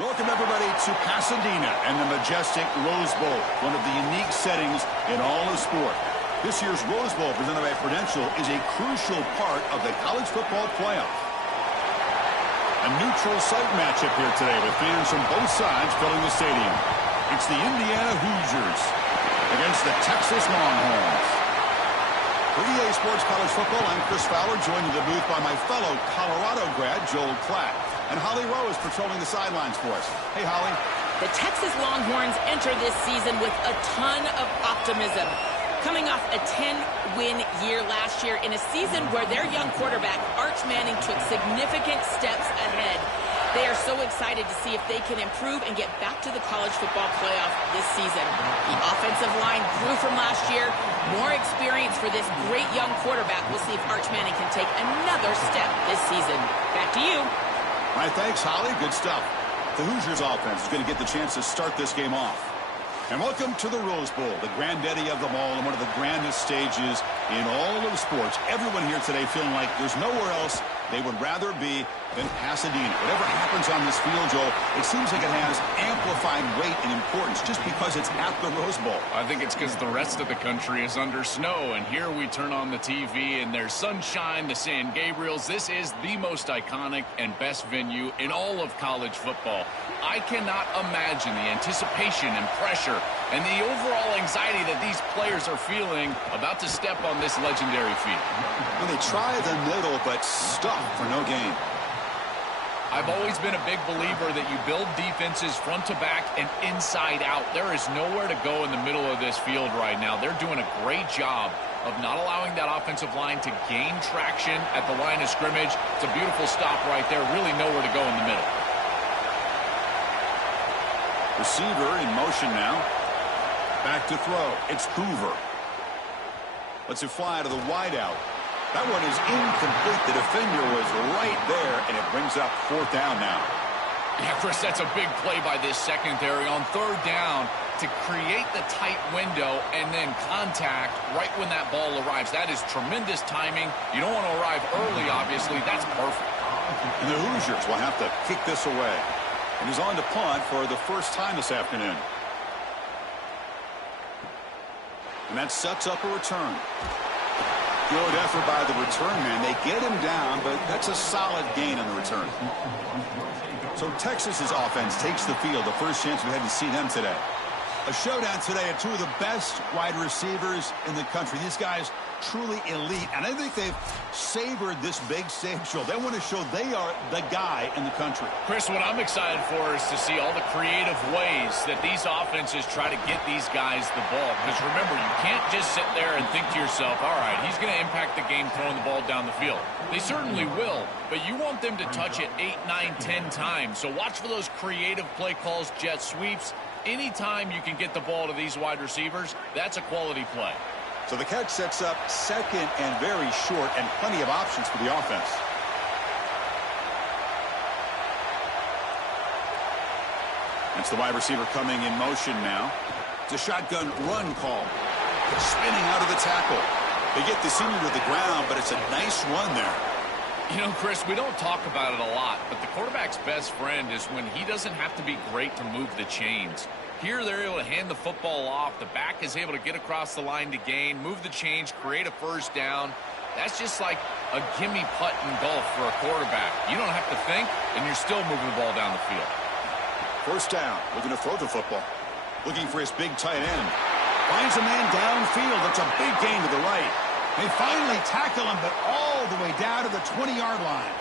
Welcome, everybody, to Pasadena and the majestic Rose Bowl, one of the unique settings in all of sport. This year's Rose Bowl, presented by Prudential, is a crucial part of the college football playoff. A neutral site matchup here today with fans from both sides filling the stadium. It's the Indiana Hoosiers against the Texas Longhorns. For EA Sports College Football, I'm Chris Fowler, joined in the booth by my fellow Colorado grad, Joel Klatt. And Holly Rowe is patrolling the sidelines for us. Hey, Holly. The Texas Longhorns enter this season with a ton of optimism. Coming off a 10-win year last year in a season where their young quarterback, Arch Manning, took significant steps ahead. They are so excited to see if they can improve and get back to the college football playoff this season. The offensive line grew from last year. More experience for this great young quarterback. We'll see if Arch Manning can take another step this season. Back to you. All right, thanks, Holly. Good stuff. The Hoosiers offense is going to get the chance to start this game off. And welcome to the Rose Bowl, the granddaddy of them all and one of the grandest stages in all of sports. Everyone here today feeling like there's nowhere else they would rather be than Pasadena. Whatever happens on this field, Joel, it seems like it has amplified weight and importance just because it's at the Rose Bowl. I think it's because the rest of the country is under snow, and here we turn on the TV and there's sunshine, the San Gabriels. This is the most iconic and best venue in all of college football. I cannot imagine the anticipation and pressure and the overall anxiety that these players are feeling about to step on this legendary field. Well, they try the middle, but stuck for no gain. I've always been a big believer that you build defenses front to back and inside out. There is nowhere to go in the middle of this field right now. They're doing a great job of not allowing that offensive line to gain traction at the line of scrimmage. It's a beautiful stop right there. Really nowhere to go in the middle. Receiver in motion now. Back to throw. It's Hoover. Lets it fly to the wideout. That one is incomplete. The defender was right there, and it brings up fourth down now. Yeah, Chris, that's a big play by this secondary on third down to create the tight window and then contact right when that ball arrives. That is tremendous timing. You don't want to arrive early, obviously. That's perfect. And the Hoosiers will have to kick this away. And he's on to punt for the first time this afternoon. And that sets up a return. Good effort by the return man. They get him down, but that's a solid gain on the return. So Texas's offense takes the field. The first chance we had to see them today. A showdown today of two of the best wide receivers in the country. These guys truly elite, and I think they've savored this big stage show. They want to show they are the guy in the country. Chris, what I'm excited for is to see all the creative ways that these offenses try to get these guys the ball. Because remember, you can't just sit there and think to yourself, all right, he's going to impact the game throwing the ball down the field. They certainly will, but you want them to touch it 8, 9, 10 times. So watch for those creative play calls, jet sweeps. Anytime you can get the ball to these wide receivers, that's a quality play. So the catch sets up second and very short and plenty of options for the offense. That's the wide receiver coming in motion now. It's a shotgun run call. Spinning out of the tackle. They get the senior to the ground, but it's a nice run there. You know, Chris, we don't talk about it a lot, but the quarterback's best friend is when he doesn't have to be great to move the chains. Here, they're able to hand the football off. The back is able to get across the line to gain, move the chains, create a first down. That's just like a gimme putt in golf for a quarterback. You don't have to think, and you're still moving the ball down the field. First down, looking to throw the football. Looking for his big tight end. Finds a man downfield. That's a big gain to the right. They finally tackle him, but all the way down to the 20-yard line.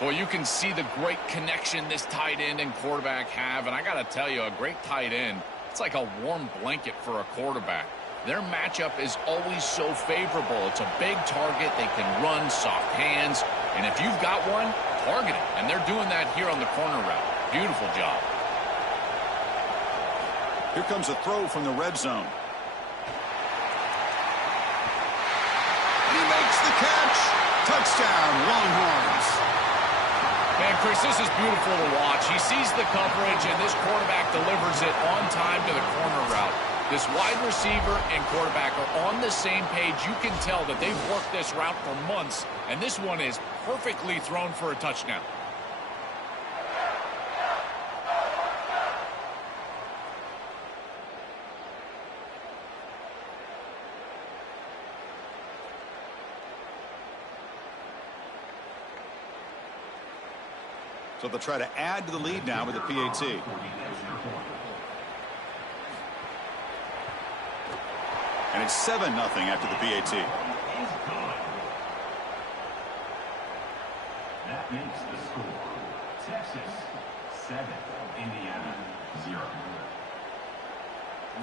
Well, you can see the great connection this tight end and quarterback have, and I got to tell you, a great tight end, it's like a warm blanket for a quarterback. Their matchup is always so favorable. It's a big target. They can run, soft hands, and if you've got one, target it. And they're doing that here on the corner route. Beautiful job. Here comes a throw from the red zone. He makes the catch. Touchdown, Longhorns. Man, Chris, this is beautiful to watch. He sees the coverage, and this quarterback delivers it on time to the corner route. This wide receiver and quarterback are on the same page. You can tell that they've worked this route for months, and this one is perfectly thrown for a touchdown. So they'll try to add to the lead now with the PAT. And it's 7-0 after the PAT. That makes the score Texas 7, Indiana 0.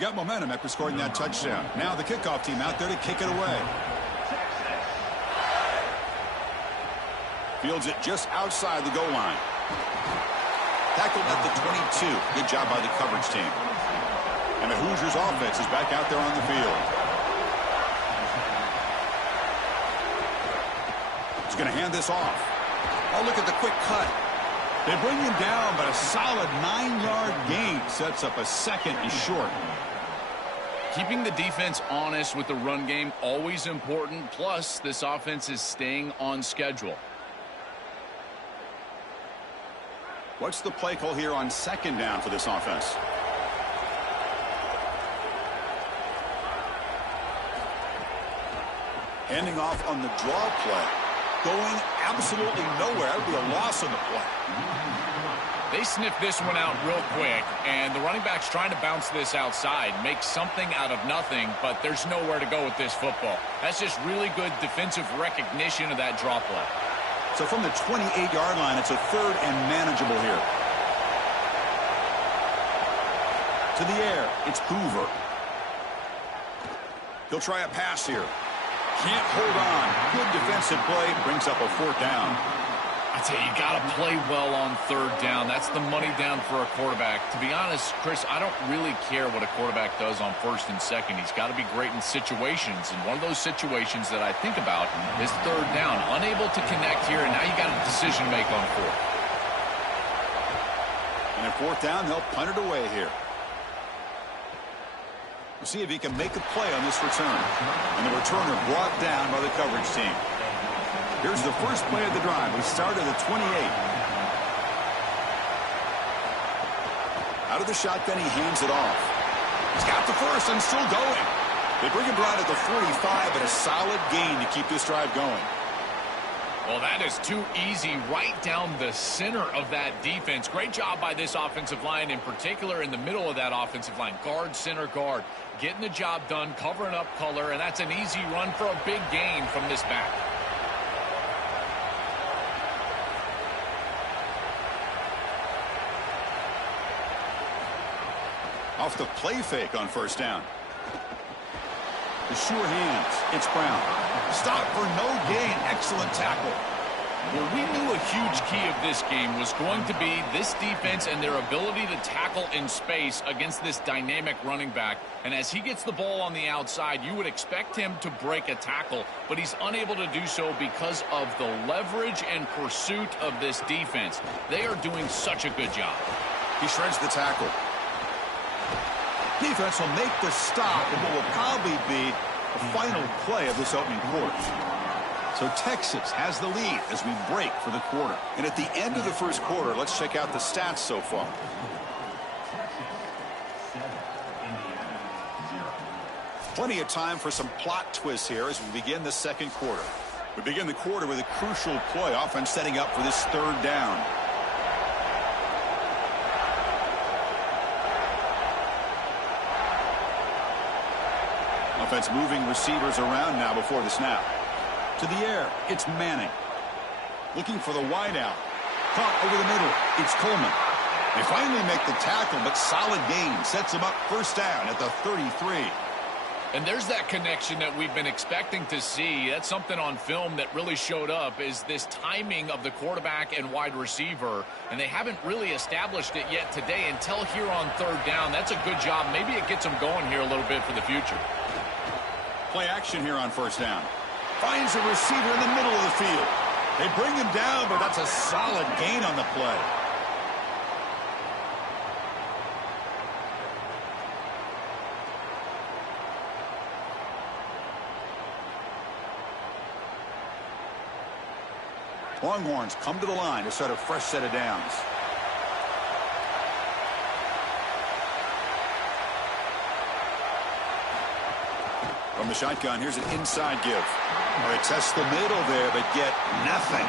Got momentum after scoring that touchdown. Now the kickoff team out there to kick it away. Fields it just outside the goal line. Tackled at the 22. Good job by the coverage team. And the Hoosiers offense is back out there on the field. He's going to hand this off. Oh, look at the quick cut. They bring him down, but a solid 9-yard gain sets up a 2nd and short. Keeping the defense honest with the run game, always important. Plus, this offense is staying on schedule. What's the play call here on 2nd down for this offense? Handing off on the draw play. Going absolutely nowhere. That would be a loss on the play. They sniffed this one out real quick, and the running back's trying to bounce this outside, make something out of nothing, but there's nowhere to go with this football. That's just really good defensive recognition of that draw play. So from the 28-yard line, it's a 3rd and manageable here. To the air, it's Hoover. He'll try a pass here. Can't hold on. Good defensive play. Brings up a 4th down. I tell you, you got to play well on 3rd down. That's the money down for a quarterback. To be honest, Chris, I don't really care what a quarterback does on 1st and 2nd. He's got to be great in situations. And one of those situations that I think about is 3rd down. Unable to connect here, and now you got a decision to make on 4th. And at 4th down, they'll punt it away here. We'll see if he can make a play on this return. And the returner brought down by the coverage team. Here's the first play of the drive. We start at the 28. Out of the shotgun, he hands it off. He's got the first and still going. They bring him down at the 45, and a solid gain to keep this drive going. Well, that is too easy right down the center of that defense. Great job by this offensive line, in particular in the middle of that offensive line. Guard, center, guard. Getting the job done, covering up color, and that's an easy run for a big gain from this back. Off the play fake on 1st down. The sure hands. It's Brown. Stop for no gain. Excellent tackle. Well, we knew a huge key of this game was going to be this defense and their ability to tackle in space against this dynamic running back. And as he gets the ball on the outside, you would expect him to break a tackle, but he's unable to do so because of the leverage and pursuit of this defense. They are doing such a good job. He shreds the tackle. Defense will make the stop in what will probably be the final play of this opening quarter. So Texas has the lead as we break for the quarter. And at the end of the first quarter, let's check out the stats so far. Plenty of time for some plot twists here as we begin the second quarter. We begin the quarter with a crucial play. Offense setting up for this 3rd down. Offense moving receivers around now before the snap. To the air, it's Manning. Looking for the wideout. Caught over the middle, it's Coleman. They finally make the tackle, but solid gain sets them up 1st down at the 33. And there's that connection that we've been expecting to see. That's something on film that really showed up, is this timing of the quarterback and wide receiver. And they haven't really established it yet today until here on 3rd down. That's a good job. Maybe it gets them going here a little bit for the future. Play action here on 1st down. Finds a receiver in the middle of the field. They bring him down, but that's a solid gain on the play. Longhorns come to the line to start a fresh set of downs. From the shotgun, here's an inside give. All right, test the middle there, but get nothing.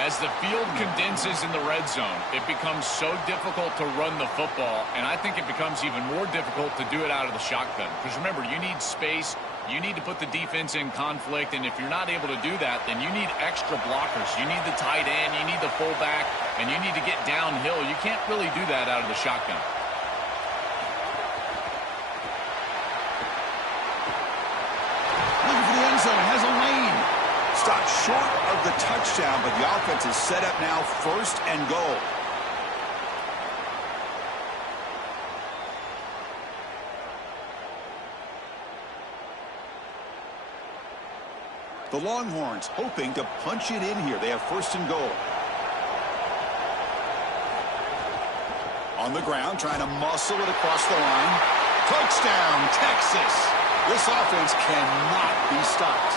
As the field condenses in the red zone, it becomes so difficult to run the football, and I think it becomes even more difficult to do it out of the shotgun. Because remember, you need space, you need to put the defense in conflict, and if you're not able to do that, then you need extra blockers. You need the tight end, you need the fullback, and you need to get downhill. You can't really do that out of the shotgun. Looking for the end zone, has a lane. Stopped short of the touchdown, but the offense is set up now, 1st and goal. The Longhorns hoping to punch it in here. They have 1st and goal. On the ground, trying to muscle it across the line. Touchdown, Texas. This offense cannot be stopped.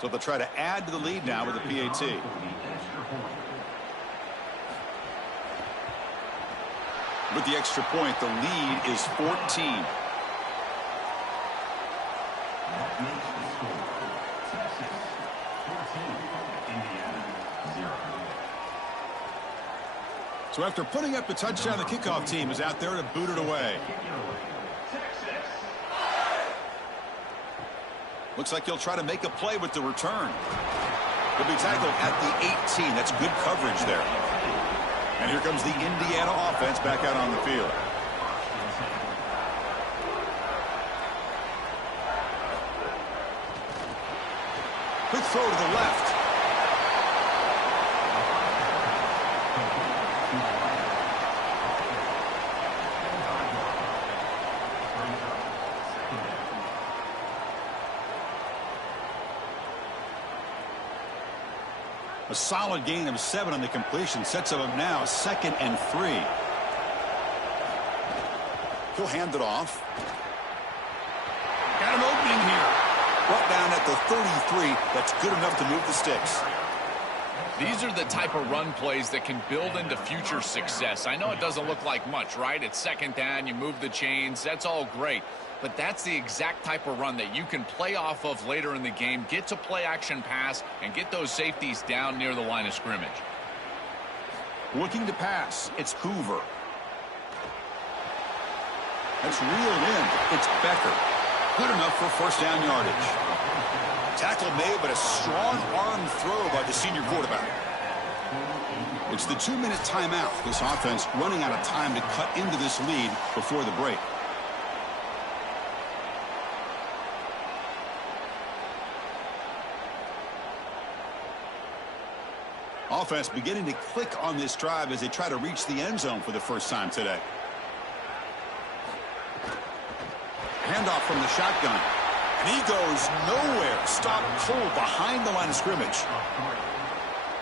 So they'll try to add to the lead now with the PAT. With the extra point, the lead is 14. So after putting up the touchdown, the kickoff team is out there to boot it away. Looks like he'll try to make a play with the return. He'll be tackled at the 18. That's good coverage there. And here comes the Indiana offense back out on the field. Quick throw to the left. A solid gain of 7 on the completion. Sets up now 2nd and 3. He'll hand it off. Got an opening here. Brought down at the 33. That's good enough to move the sticks. These are the type of run plays that can build into future success. I know it doesn't look like much, right? It's 2nd down, you move the chains, that's all great. But that's the exact type of run that you can play off of later in the game, get to play action pass, and get those safeties down near the line of scrimmage. Looking to pass, it's Hoover. That's reeled in. It's Becker. Good enough for 1st down yardage. Tackle made, but a strong arm throw by the senior quarterback. It's the 2-minute timeout. This offense running out of time to cut into this lead before the break. Offense beginning to click on this drive as they try to reach the end zone for the first time today. Handoff from the shotgun. And he goes nowhere. Stopped cold behind the line of scrimmage.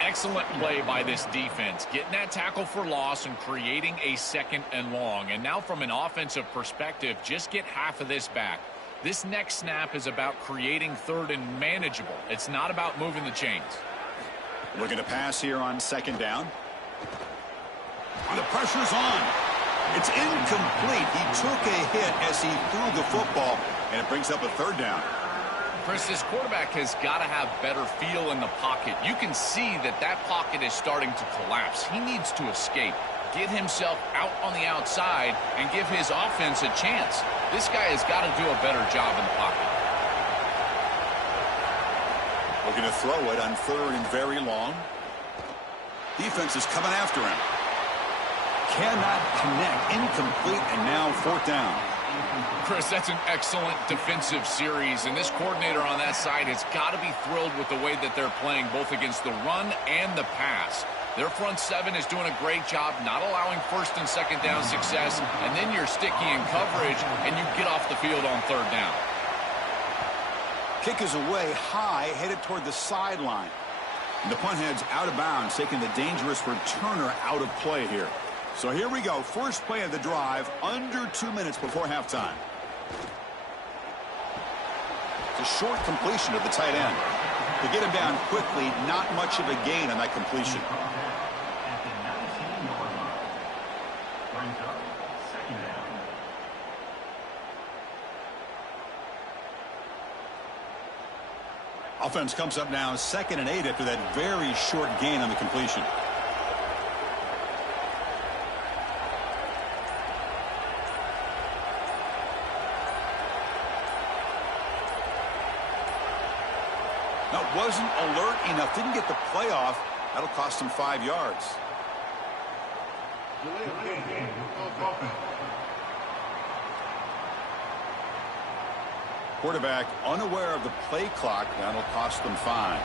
Excellent play by this defense. Getting that tackle for loss and creating a 2nd and long. And now from an offensive perspective, just get half of this back. This next snap is about creating 3rd and manageable. It's not about moving the chains. Looking to pass here on 2nd down. The pressure's on. It's incomplete. He took a hit as he threw the football, and it brings up a 3rd down. Chris, this quarterback has got to have better feel in the pocket. You can see that that pocket is starting to collapse. He needs to escape, get himself out on the outside, and give his offense a chance. This guy has got to do a better job in the pocket. Looking to throw it on 3rd and very long. Defense is coming after him. Cannot connect. Incomplete, and now 4th down. Chris, that's an excellent defensive series, and this coordinator on that side has got to be thrilled with the way that they're playing both against the run and the pass. Their front 7 is doing a great job not allowing 1st and 2nd down success, and then you're sticky in coverage, and you get off the field on 3rd down. Kick is away high, headed toward the sideline. And the punt heads out of bounds, taking the dangerous returner out of play here. So here we go. First play of the drive, under 2 minutes before halftime. It's a short completion of the tight end. To get him down quickly, not much of a gain on that completion. At the 19-yard line. Brings up second down. Offense comes up now 2nd and 8 after that very short gain on the completion. Now, wasn't alert enough. Didn't get the play off. That'll cost him 5 yards. Quarterback unaware of the play clock. That'll cost them 5.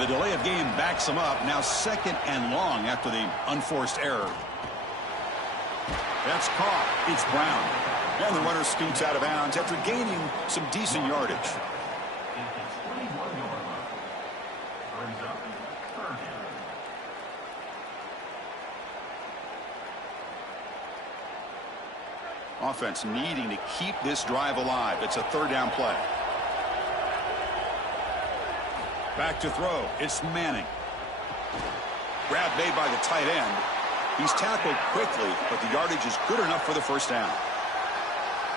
The delay of game backs him up. Now 2nd and long after the unforced error. That's caught. It's Brown. And the runner scoots out of bounds after gaining some decent yardage. At the 21-yard line. Brings up third down. Offense needing to keep this drive alive. It's a 3rd down play. Back to throw. It's Manning. Grab made by the tight end. He's tackled quickly, but the yardage is good enough for the first down.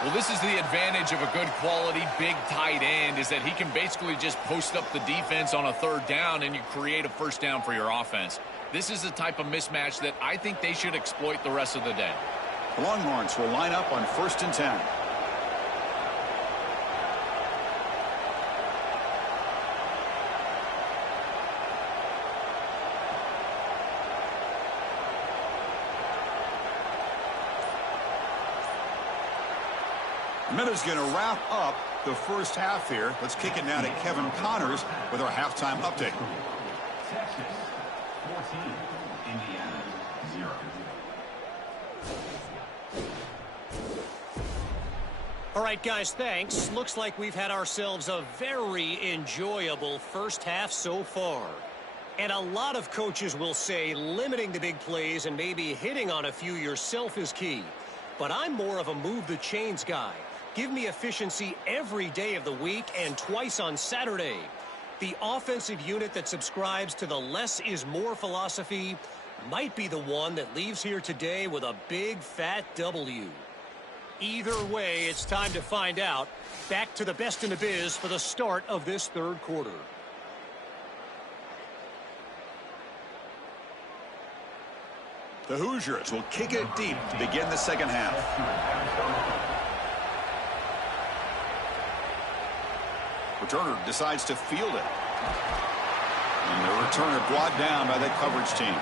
Well, this is the advantage of a good quality big tight end, is that he can basically just post up the defense on a 3rd down and you create a first down for your offense. This is the type of mismatch that I think they should exploit the rest of the day. The Longhorns will line up on 1st and 10. Minutes going to wrap up the first half here. Let's kick it now to Kevin Connors with our halftime update. Texas 14, Indiana 0. All right, guys, thanks. Looks like we've had ourselves a very enjoyable first half so far. And a lot of coaches will say limiting the big plays and maybe hitting on a few yourself is key. But I'm more of a move the chains guy. Give me efficiency every day of the week and twice on Saturday. The offensive unit that subscribes to the less is more philosophy might be the one that leaves here today with a big fat W. Either way, it's time to find out. Back to the best in the biz for the start of this 3rd quarter. The Hoosiers will kick it deep to begin the second half. Returner decides to field it. And the returner brought down by that coverage team.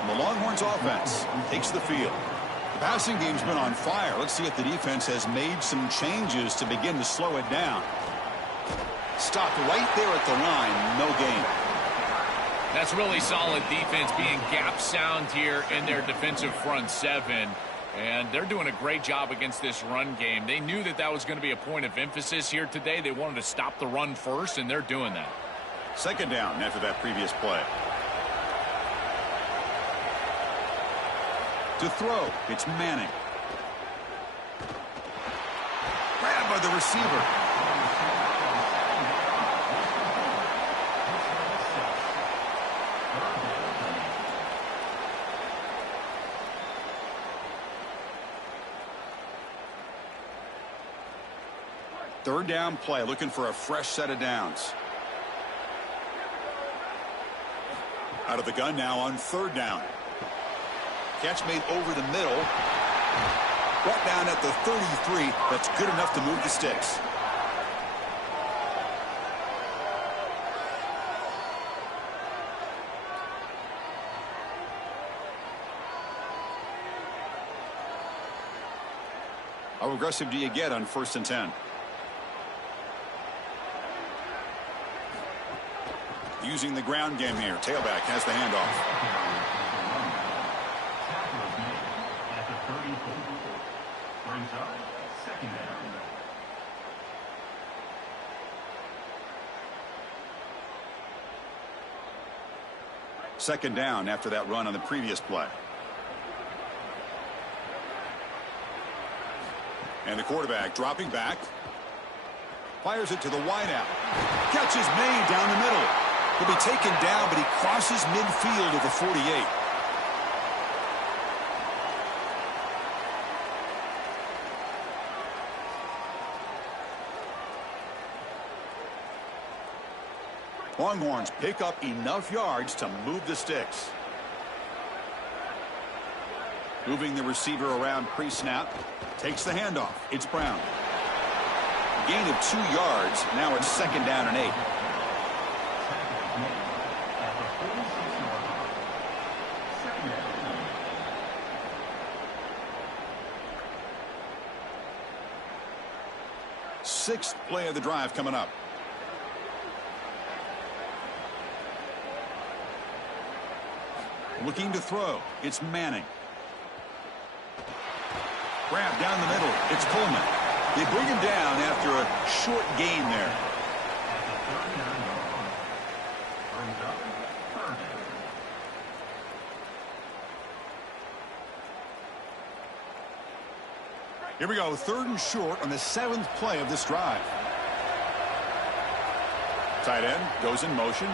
And the Longhorns offense takes the field. The passing game's been on fire. Let's see if the defense has made some changes to begin to slow it down. Stopped right there at the line. No gain. That's really solid defense, being gap sound here in their defensive front 7. And they're doing a great job against this run game. They knew that that was going to be a point of emphasis here today. They wanted to stop the run first, and they're doing that. 2nd down after that previous play. To throw, it's Manning. Grabbed by the receiver. Third down play, looking for a fresh set of downs. Out of the gun now on 3rd down. Catch made over the middle. Brought down at the 33. That's good enough to move the sticks. How aggressive do you get on 1st and 10? Using the ground game here. Tailback has the handoff. At the 34. Brings up second down. Second down after that run on the previous play. And the quarterback dropping back. Fires it to the wideout. Catches made down the middle. He'll be taken down, but he crosses midfield at the 48. Longhorns pick up enough yards to move the sticks. Moving the receiver around pre-snap. Takes the handoff. It's Brown. Gain of 2 yards. Now it's 2nd down and 8. Sixth play of the drive coming up. Looking to throw. It's Manning. Grab down the middle. It's Coleman. They bring him down after a short gain there. Here we go. 3rd and short on the 7th play of this drive. Tight end goes in motion.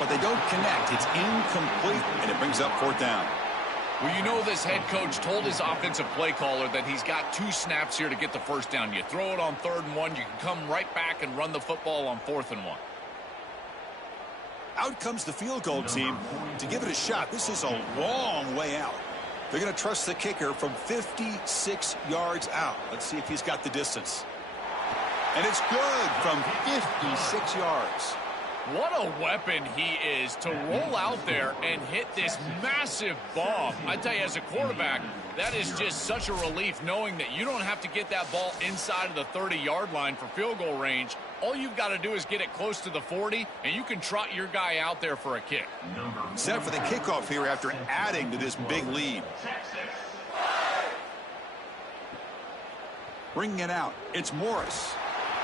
But they don't connect. It's incomplete, and it brings up 4th down. Well, you know this head coach told his offensive play caller that he's got 2 snaps here to get the 1st down. You throw it on 3rd and 1, you can come right back and run the football on 4th and 1. Out comes the field goal team to give it a shot. This is a long way out. They're going to trust the kicker from 56 yards out. Let's see if he's got the distance. And it's good from 56 yards. What a weapon he is to roll out there and hit this massive bomb. I tell you, as a quarterback, that is just such a relief knowing that you don't have to get that ball inside of the 30-yard line for field goal range. All you've got to do is get it close to the 40, and you can trot your guy out there for a kick. Set for the kickoff here after adding to this big lead. Bringing it out. It's Morris.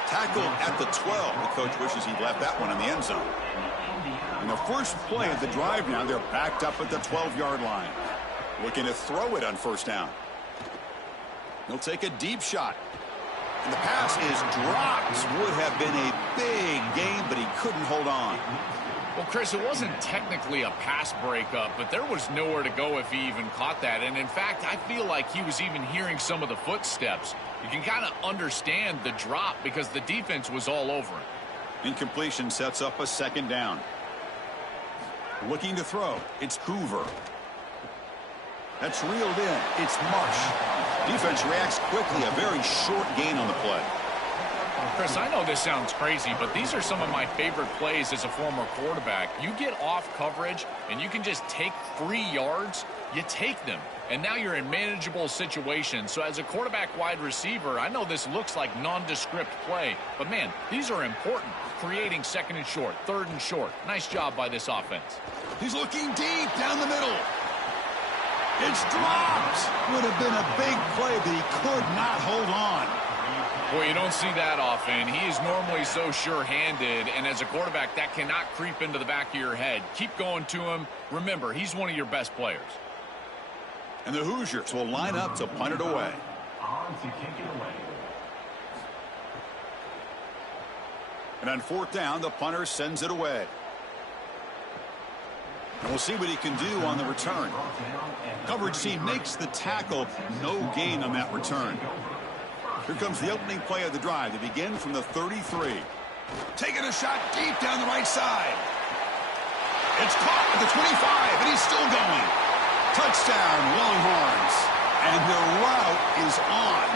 Tackled at the 12. The coach wishes he'd left that one in the end zone. In the first play of the drive now, they're backed up at the 12-yard line. Looking to throw it on 1st down. He'll take a deep shot. And the pass is dropped. Would have been a big game, but he couldn't hold on. Well, Chris, it wasn't technically a pass breakup, but there was nowhere to go if he even caught that. And, in fact, I feel like he was even hearing some of the footsteps. You can kind of understand the drop because the defense was all over him. Incompletion sets up a 2nd down. Looking to throw. It's Hoover. That's reeled in. It's Marsh. Defense reacts quickly. A very short gain on the play. Chris, I know this sounds crazy, but these are some of my favorite plays as a former quarterback. You get off coverage, and you can just take free yards. You take them, and now you're in manageable situations. So as a quarterback wide receiver, I know this looks like nondescript play, but, man, these are important. Creating 2nd and short, 3rd and short. Nice job by this offense. He's looking deep down the middle. It's dropped. Would have been a big play, but he could not hold on. Boy, you don't see that often. He is normally so sure-handed, and as a quarterback, that cannot creep into the back of your head. Keep going to him. Remember, he's one of your best players. And the Hoosiers will line up to punt it away. And on 4th down, the punter sends it away. And we'll see what he can do on the return. Coverage team makes the tackle. No gain on that return. Here comes the opening play of the drive. They begin from the 33. Taking a shot deep down the right side. It's caught at the 25, and he's still going. Touchdown, Longhorns. And the route is on.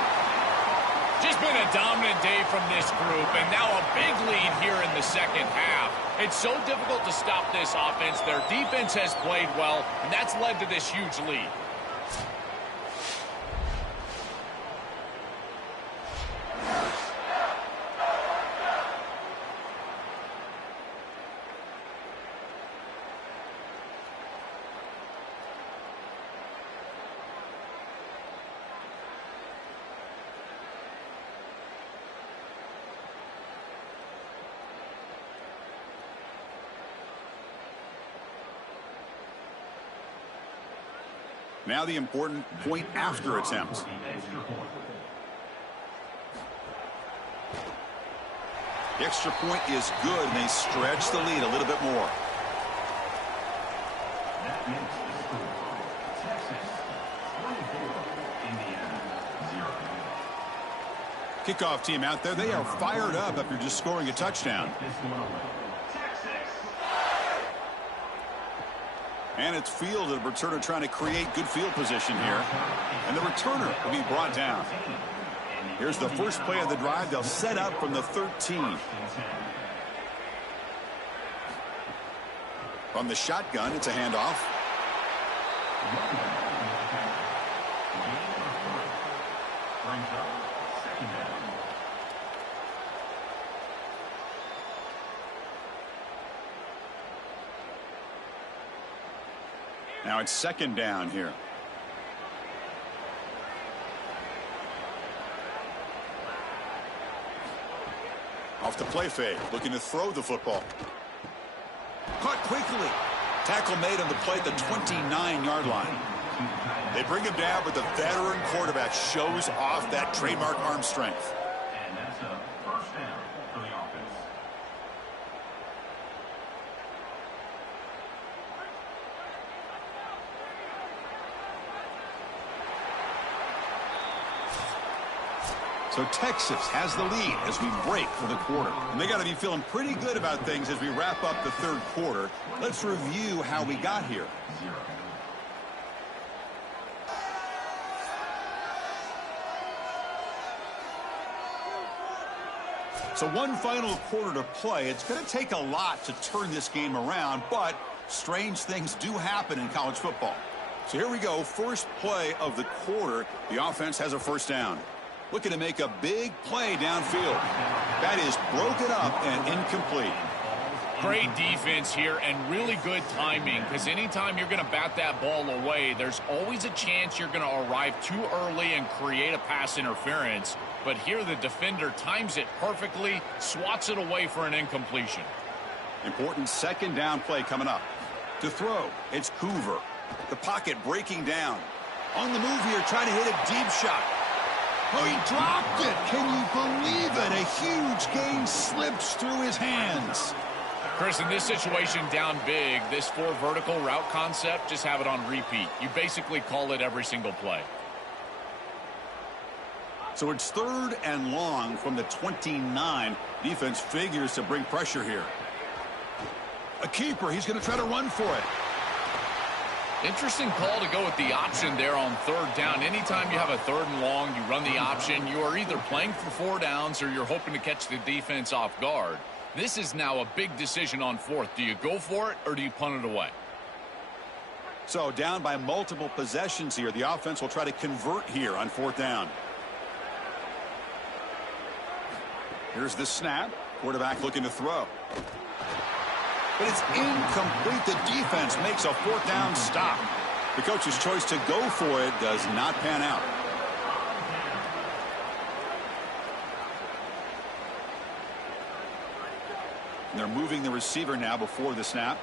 Just been a dominant day from this group, and now a big lead here in the 2nd half. It's so difficult to stop this offense. Their defense has played well, and that's led to this huge lead. Now the important point after attempt. The extra point is good, and they stretch the lead a little bit more. That makes the score Texas 24, Indiana 0. Kickoff team out there, they are fired up after just scoring a touchdown. And it's field, and the returner trying to create good field position here. And the returner will be brought down. Here's the first play of the drive. They'll set up from the 13. From the shotgun, it's a handoff. Now it's second down here. Off the play fake, looking to throw the football. Caught quickly. Tackle made on the play at the 29-yard line. They bring him down, but the veteran quarterback shows off that trademark arm strength. And that's a first down for the offense. So Texas has the lead as we break for the quarter. And they got to be feeling pretty good about things as we wrap up the third quarter. Let's review how we got here. So one final quarter to play. It's going to take a lot to turn this game around, but strange things do happen in college football. So here we go. First play of the quarter. The offense has a first down. Looking to make a big play downfield. That is broken up and incomplete. Great defense here and really good timing, because anytime you're going to bat that ball away, there's always a chance you're going to arrive too early and create a pass interference. But here the defender times it perfectly, swats it away for an incompletion. Important second down play coming up. To throw, it's Hoover. The pocket breaking down. On the move here, trying to hit a deep shot. Oh, he dropped it. Can you believe it? A huge gain slips through his hands. Chris, in this situation down big, this 4 vertical route concept, just have it on repeat. You basically call it every single play. So it's third and long from the 29. Defense figures to bring pressure here. A keeper. He's going to try to run for it. Interesting call to go with the option there on third down. Anytime you have a third and long, you run the option. You are either playing for 4 downs or you're hoping to catch the defense off guard. This is now a big decision on fourth. Do you go for it or do you punt it away? So down by multiple possessions here. The offense will try to convert here on fourth down. Here's the snap. Quarterback looking to throw. But it's incomplete. The defense makes a fourth down stop. The coach's choice to go for it does not pan out. And they're moving the receiver now before the snap.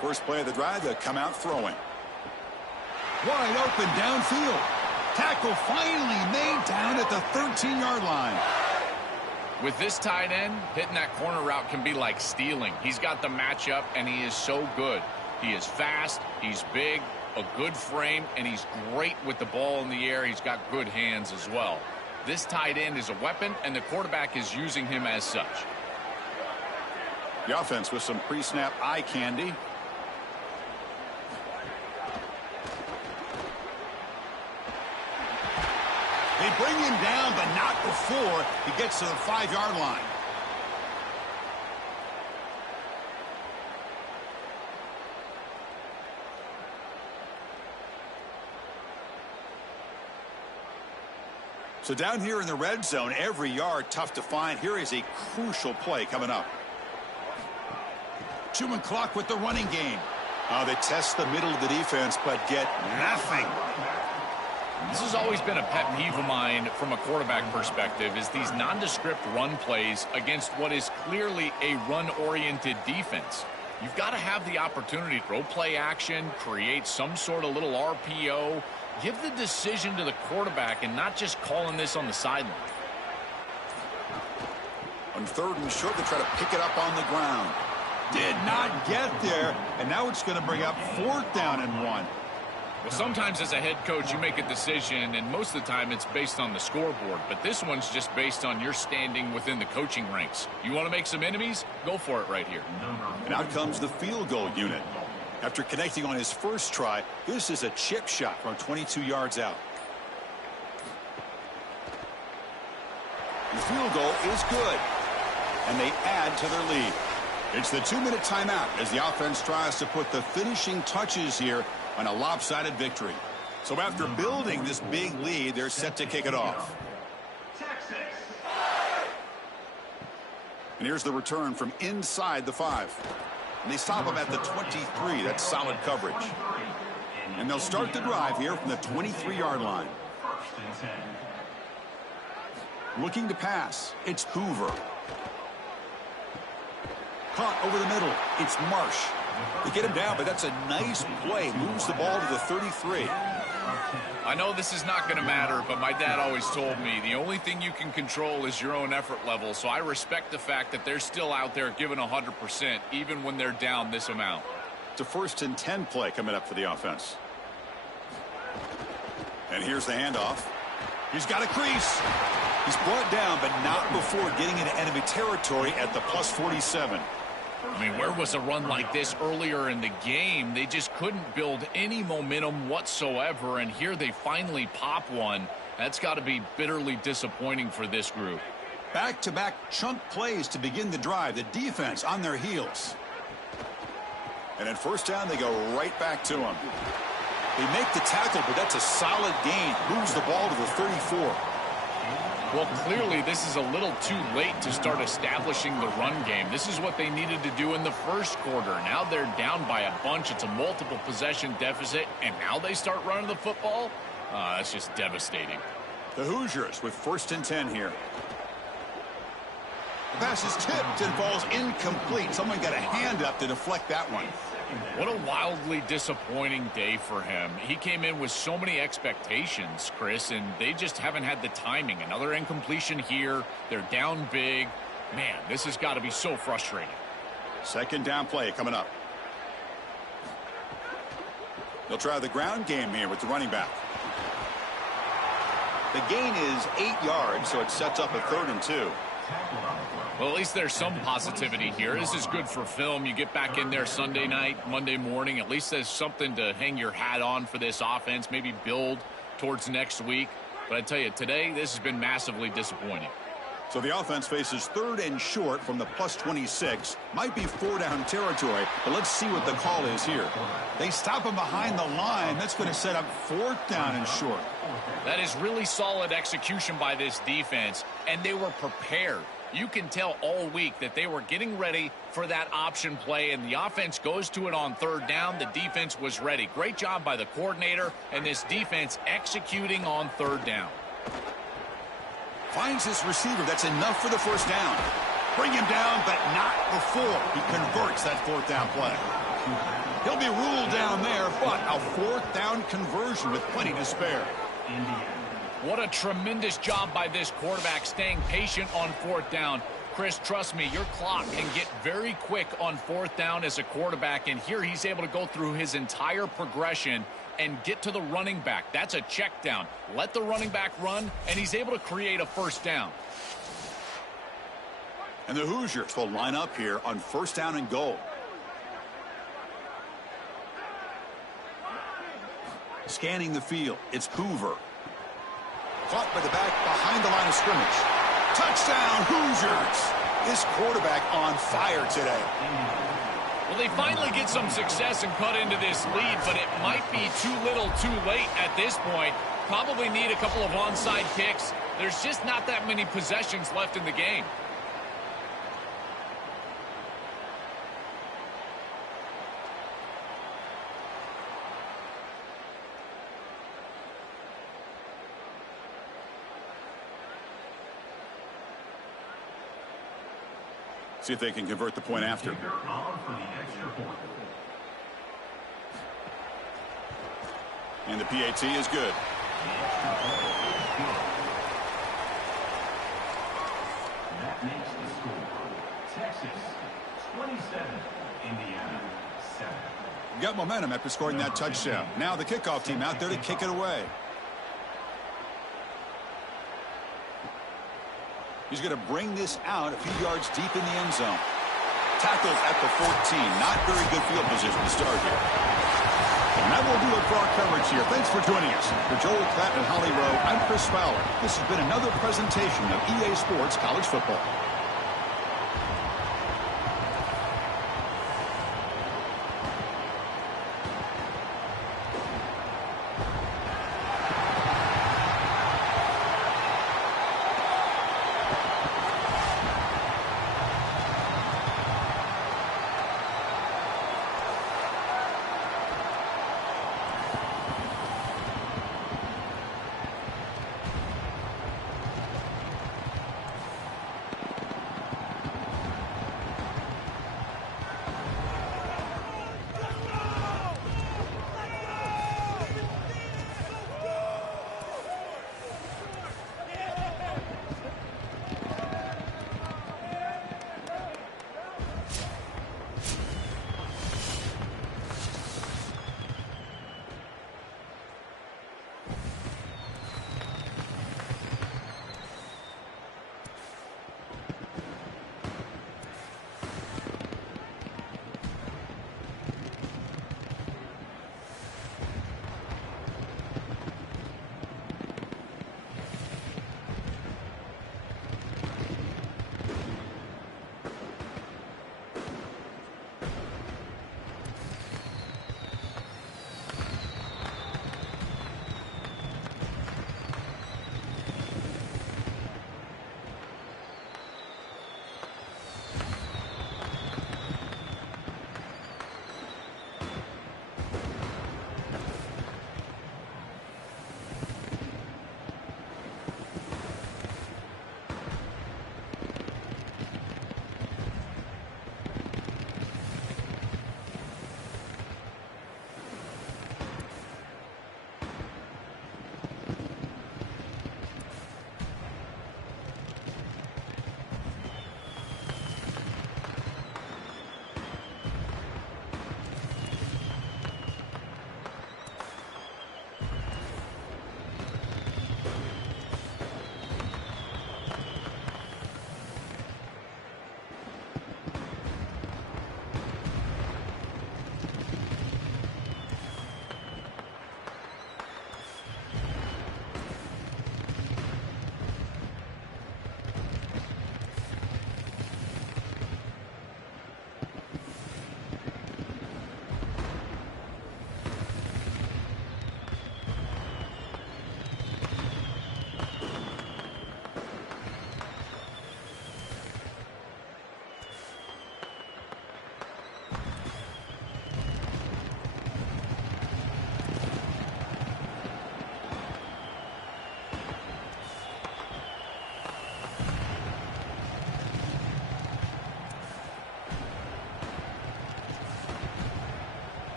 First play of the drive, they come out throwing. Wide open downfield. Tackle finally made down at the 13-yard line. With this tight end, hitting that corner route can be like stealing. He's got the matchup, and he is so good. He is fast, he's big, a good frame, and he's great with the ball in the air. He's got good hands as well. This tight end is a weapon, and the quarterback is using him as such. The offense with some pre-snap eye candy. They bring him down, but not before he gets to the 5-yard line. So down here in the red zone, every yard tough to find. Here is a crucial play coming up. Chewing clock with the running game. They test the middle of the defense, but get nothing. This has always been a pet peeve of mine from a quarterback perspective, is these nondescript run plays against what is clearly a run-oriented defense. You've got to have the opportunity to throw play action, create some sort of little RPO, give the decision to the quarterback and not just calling this on the sideline. On 3rd and short, they try to pick it up on the ground. Did not get there, and now it's going to bring up 4th down and 1. Well, sometimes as a head coach, you make a decision, and most of the time it's based on the scoreboard. But this one's just based on your standing within the coaching ranks. You want to make some enemies? Go for it right here. And out comes the field goal unit. After connecting on his first try, this is a chip shot from 22 yards out. The field goal is good, and they add to their lead. It's the 2-minute timeout as the offense tries to put the finishing touches here on a lopsided victory. So after building this big lead, they're set to kick it off. And here's the return from inside the 5. And they stop him at the 23. That's solid coverage. And they'll start the drive here from the 23-yard line. Looking to pass. It's Hoover. Caught over the middle. It's Marsh. They get him down, but that's a nice play. Moves the ball to the 33. I know this is not going to matter, but my dad always told me the only thing you can control is your own effort level. So I respect the fact that they're still out there giving 100%, even when they're down this amount. It's a 1st and 10 play coming up for the offense. And here's the handoff. He's got a crease. He's brought down, but not before getting into enemy territory at the plus 47. I mean, where was a run like this earlier in the game? They just couldn't build any momentum whatsoever, and here they finally pop one. That's got to be bitterly disappointing for this group. Back-to-back chunk plays to begin the drive. The defense on their heels. And at 1st down, they go right back to him. They make the tackle, but that's a solid gain. Moves the ball to the 34. Well, clearly this is a little too late to start establishing the run game. This is what they needed to do in the 1st quarter. Now they're down by a bunch. It's a multiple possession deficit, and now they start running the football? That's just devastating. The Hoosiers with 1st and 10 here. The pass is tipped and falls incomplete. Someone got a hand up to deflect that one. What a wildly disappointing day for him. He came in with so many expectations, Chris, and they just haven't had the timing. Another incompletion here. They're down big. Man, this has got to be so frustrating. 2nd down play coming up. They'll try the ground game here with the running back. The gain is 8 yards, so it sets up a 3rd and 2. Well, at least there's some positivity here. This is good for film. You get back in there Sunday night, Monday morning. At least there's something to hang your hat on for this offense, maybe build towards next week. But I tell you, today, this has been massively disappointing. So the offense faces 3rd and short from the plus 26. Might be 4-down territory, but let's see what the call is here. They stop him behind the line. That's going to set up 4th down and short. That is really solid execution by this defense, and they were prepared. You can tell all week that they were getting ready for that option play, and the offense goes to it on 3rd down. The defense was ready. Great job by the coordinator, and this defense executing on 3rd down. Finds his receiver. That's enough for the 1st down. Bring him down, but not before he converts that 4th down play. He'll be ruled down there, but a 4th down conversion with plenty to spare. What a tremendous job by this quarterback staying patient on 4th down. Chris, trust me, your clock can get very quick on 4th down as a quarterback, and here he's able to go through his entire progression and get to the running back. That's a check down. Let the running back run, and he's able to create a 1st down. And the Hoosiers will line up here on 1st down and goal. Scanning the field, it's Hoover. Caught by the back behind the line of scrimmage. Touchdown, Hoosiers! This quarterback on fire today. Well, they finally get some success and cut into this lead, but it might be too little too late at this point. Probably need a couple of onside kicks. There's just not that many possessions left in the game. See if they can convert the point after. Kicker on for the extra point. And the PAT is good. The extra point is good. That makes the score Texas 27, Indiana 7. Got momentum after scoring that touchdown. Now the kickoff team out there to kick it away. He's going to bring this out a few yards deep in the end zone. Tackles at the 14. Not very good field position to start here. And that will do it for our coverage here. Thanks for joining us. For Joel Klatt and Holly Rowe, I'm Chris Fowler. This has been another presentation of EA Sports College Football.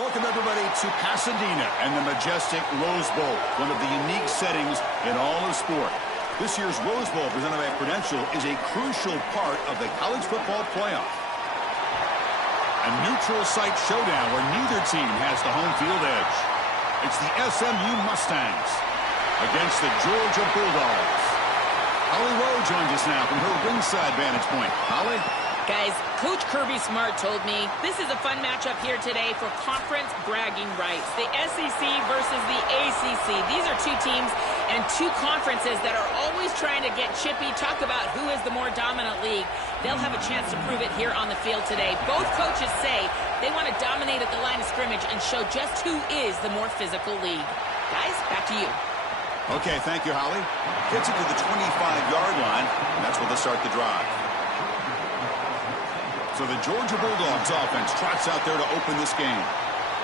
Welcome, everybody, to Pasadena and the majestic Rose Bowl, one of the unique settings in all of sport. This year's Rose Bowl, presented by Prudential, is a crucial part of the college football playoff. A neutral site showdown where neither team has the home field edge. It's the SMU Mustangs against the Georgia Bulldogs. Holly Rowe joins us now from her ringside vantage point. Holly? Guys, Coach Kirby Smart told me this is a fun matchup here today for conference bragging rights. The SEC versus the ACC. These are two teams and two conferences that are always trying to get chippy, talk about who is the more dominant league. They'll have a chance to prove it here on the field today. Both coaches say they want to dominate at the line of scrimmage and show just who is the more physical league. Guys, back to you. Okay, thank you, Holly. Gets it to the 25-yard line, and that's where they start the drive. So the Georgia Bulldogs offense trots out there to open this game.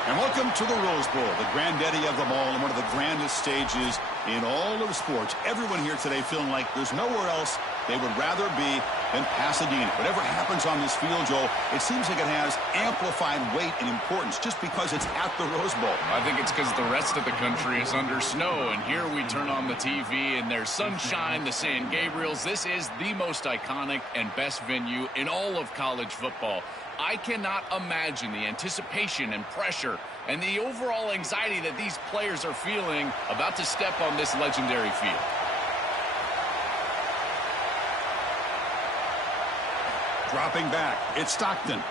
And welcome to the Rose Bowl, the granddaddy of them all and one of the grandest stages in all of sports. Everyone here today feeling like there's nowhere else they would rather be than Pasadena. Whatever happens on this field, Joel, it seems like it has amplified weight and importance just because it's at the Rose Bowl. I think it's because the rest of the country is under snow, and here we turn on the TV and there's sunshine, the San Gabriels. This is the most iconic and best venue in all of college football. I cannot imagine the anticipation and pressure and the overall anxiety that these players are feeling about to step on this legendary field. Dropping back, it's Stockton.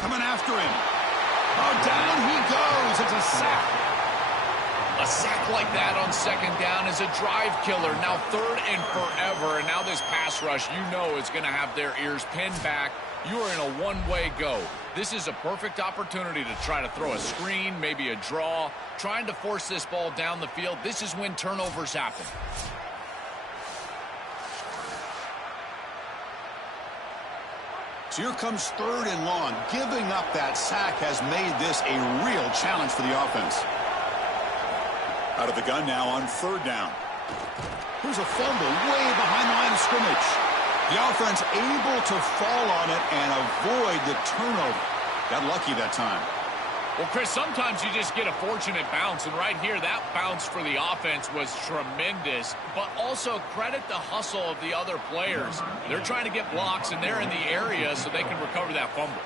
Coming after him. Oh, down he goes. It's a sack. A sack like that on second down is a drive killer. Now third and forever, and now this pass rush, you know, is going to have their ears pinned back. You are in a one-way go. This is a perfect opportunity to try to throw a screen, maybe a draw, trying to force this ball down the field. This is when turnovers happen. So here comes third and long. Giving up that sack has made this a real challenge for the offense. Out of the gun now on third down. Here's a fumble way behind the line of scrimmage. The offense able to fall on it and avoid the turnover. Got lucky that time. Well, Chris, sometimes you just get a fortunate bounce, and right here, that bounce for the offense was tremendous, but also credit the hustle of the other players. They're trying to get blocks, and they're in the area so they can recover that fumble.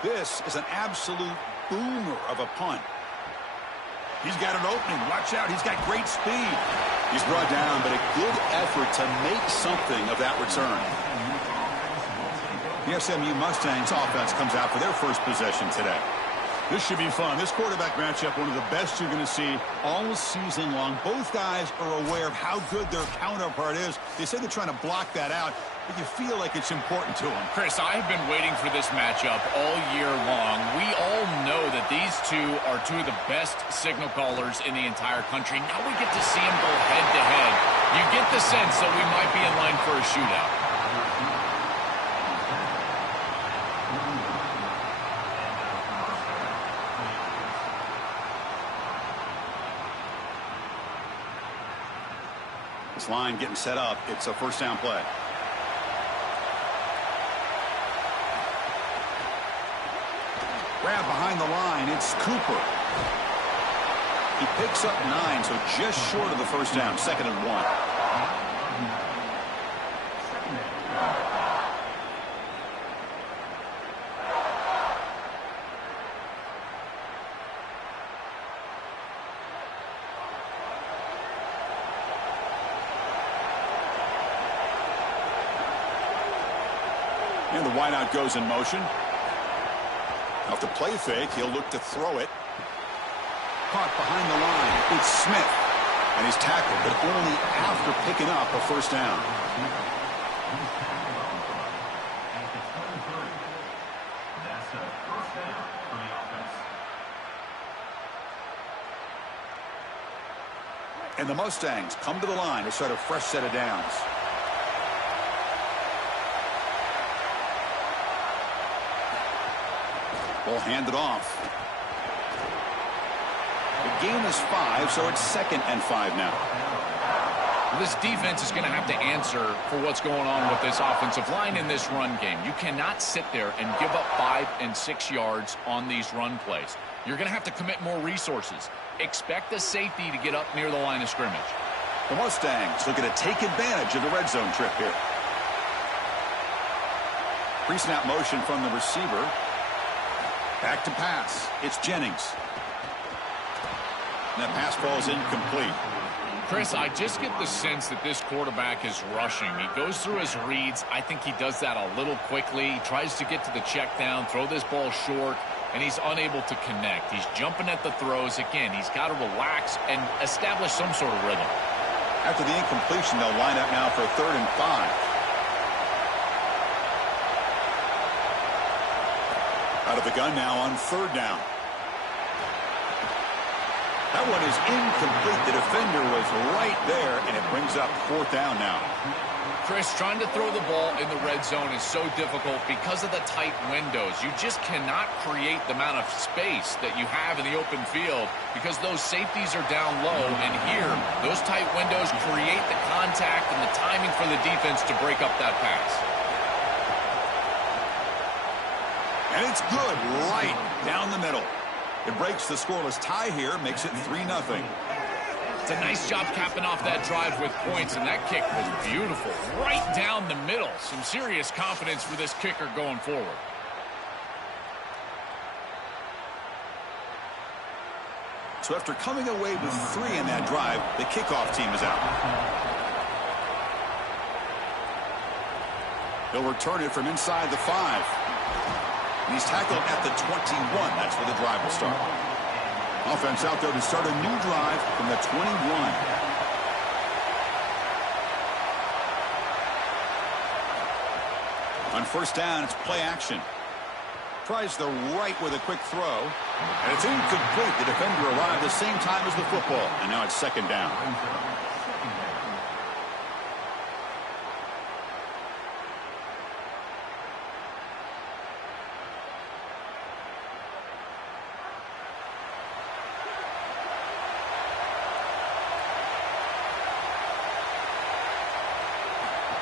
This is an absolute boomer of a punt. He's got an opening. Watch out. He's got great speed. He's brought down, but a good effort to make something of that return. The SMU Mustangs offense comes out for their first possession today. This should be fun. This quarterback matchup, one of the best you're going to see all season long. Both guys are aware of how good their counterpart is. They say they're trying to block that out, but you feel like it's important to them. Chris, I have been waiting for this matchup all year long. We all know that these two are two of the best signal callers in the entire country. Now we get to see them go head-to-head. You get the sense that we might be in line for a shootout. This line getting set up. It's a first down play. Grab behind the line. It's Cooper. He picks up 9, so just short of the first down. 2nd and 1. And the wideout goes in motion. Off the play fake, he'll look to throw it. Caught behind the line. It's Smith. And he's tackled, but only after picking up a first down. That's a first down for the offense. And the Mustangs come to the line to start a fresh set of downs. Ball handed off. The game is 5, so it's 2nd and 5 now. This defense is going to have to answer for what's going on with this offensive line in this run game. You cannot sit there and give up 5 and 6 yards on these run plays. You're going to have to commit more resources. Expect the safety to get up near the line of scrimmage. The Mustangs looking to take advantage of the red zone trip here. Pre-snap motion from the receiver. Back to pass. It's Jennings. And that pass falls incomplete. Chris, I just get the sense that this quarterback is rushing. He goes through his reads. I think he does that a little quickly. He tries to get to the check down, throw this ball short, and he's unable to connect. He's jumping at the throws. Again, he's got to relax and establish some sort of rhythm. After the incompletion, they'll line up now for a 3rd and 5. Out of the gun now on 3rd down. That one is incomplete. The defender was right there, and it brings up 4th down now. Chris, trying to throw the ball in the red zone is so difficult because of the tight windows. You just cannot create the amount of space that you have in the open field because those safeties are down low, and here, those tight windows create the contact and the timing for the defense to break up that pass. And it's good right down the middle. It breaks the scoreless tie here, makes it 3-0. It's a nice job capping off that drive with points, and that kick was beautiful. Right down the middle. Some serious confidence for this kicker going forward. So after coming away with 3 in that drive, the kickoff team is out. He'll return it from inside the 5. And he's tackled at the 21. That's where the drive will start. Offense out there to start a new drive from the 21. On 1st down, it's play action. Tries the right with a quick throw. And it's incomplete. The defender arrived the same time as the football. And now it's 2nd down.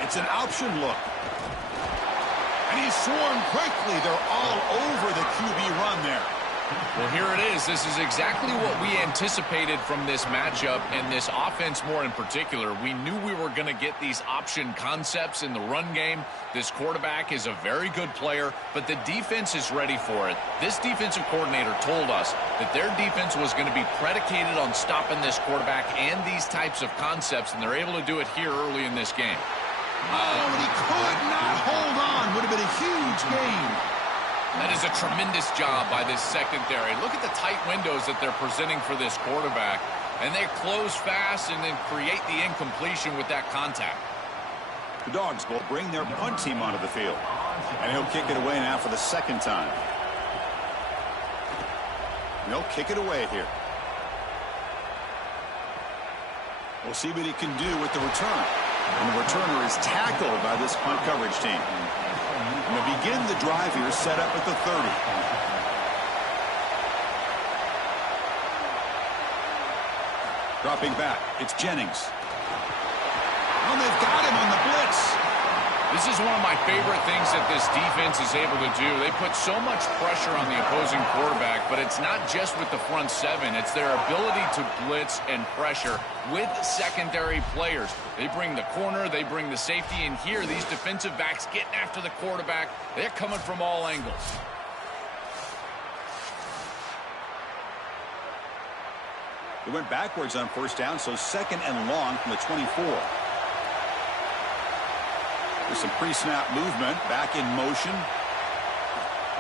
It's an option look. And he's swarmed quickly. They're all over the QB run there. Well, here it is. This is exactly what we anticipated from this matchup and this offense more in particular. We knew we were going to get these option concepts in the run game. This quarterback is a very good player, but the defense is ready for it. This defensive coordinator told us that their defense was going to be predicated on stopping this quarterback and these types of concepts, and they're able to do it here early in this game. Oh, and he could not hold on. Would have been a huge gain. That is a tremendous job by this secondary. Look at the tight windows that they're presenting for this quarterback. And they close fast and then create the incompletion with that contact. The Dogs will bring their punt team onto the field. And he'll kick it away now for the 2nd time. And he'll kick it away here. We'll see what he can do with the return. And the returner is tackled by this punt coverage team. And they begin the drive here, set up at the 30. Dropping back, it's Jennings. Oh, they've got him on the blitz. This is one of my favorite things that this defense is able to do. They put so much pressure on the opposing quarterback, but it's not just with the front 7. It's their ability to blitz and pressure with secondary players. They bring the corner, they bring the safety, and here these defensive backs getting after the quarterback. They're coming from all angles. It went backwards on 1st down, so 2nd and long from the 24. There's some pre-snap movement, back in motion.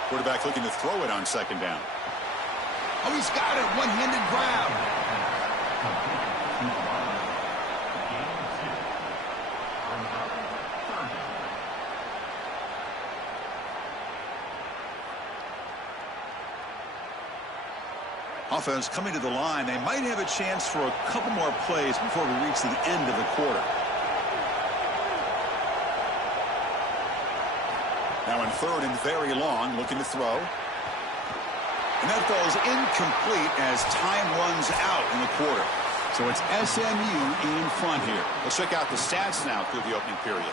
Quarterback looking to throw it on 2nd down. Oh, he's got it, one-handed grab. Offense coming to the line. They might have a chance for a couple more plays before we reach the end of the quarter. Now in 3rd and very long, looking to throw. And that falls incomplete as time runs out in the quarter. So it's SMU in front here. Let's check out the stats now through the opening period.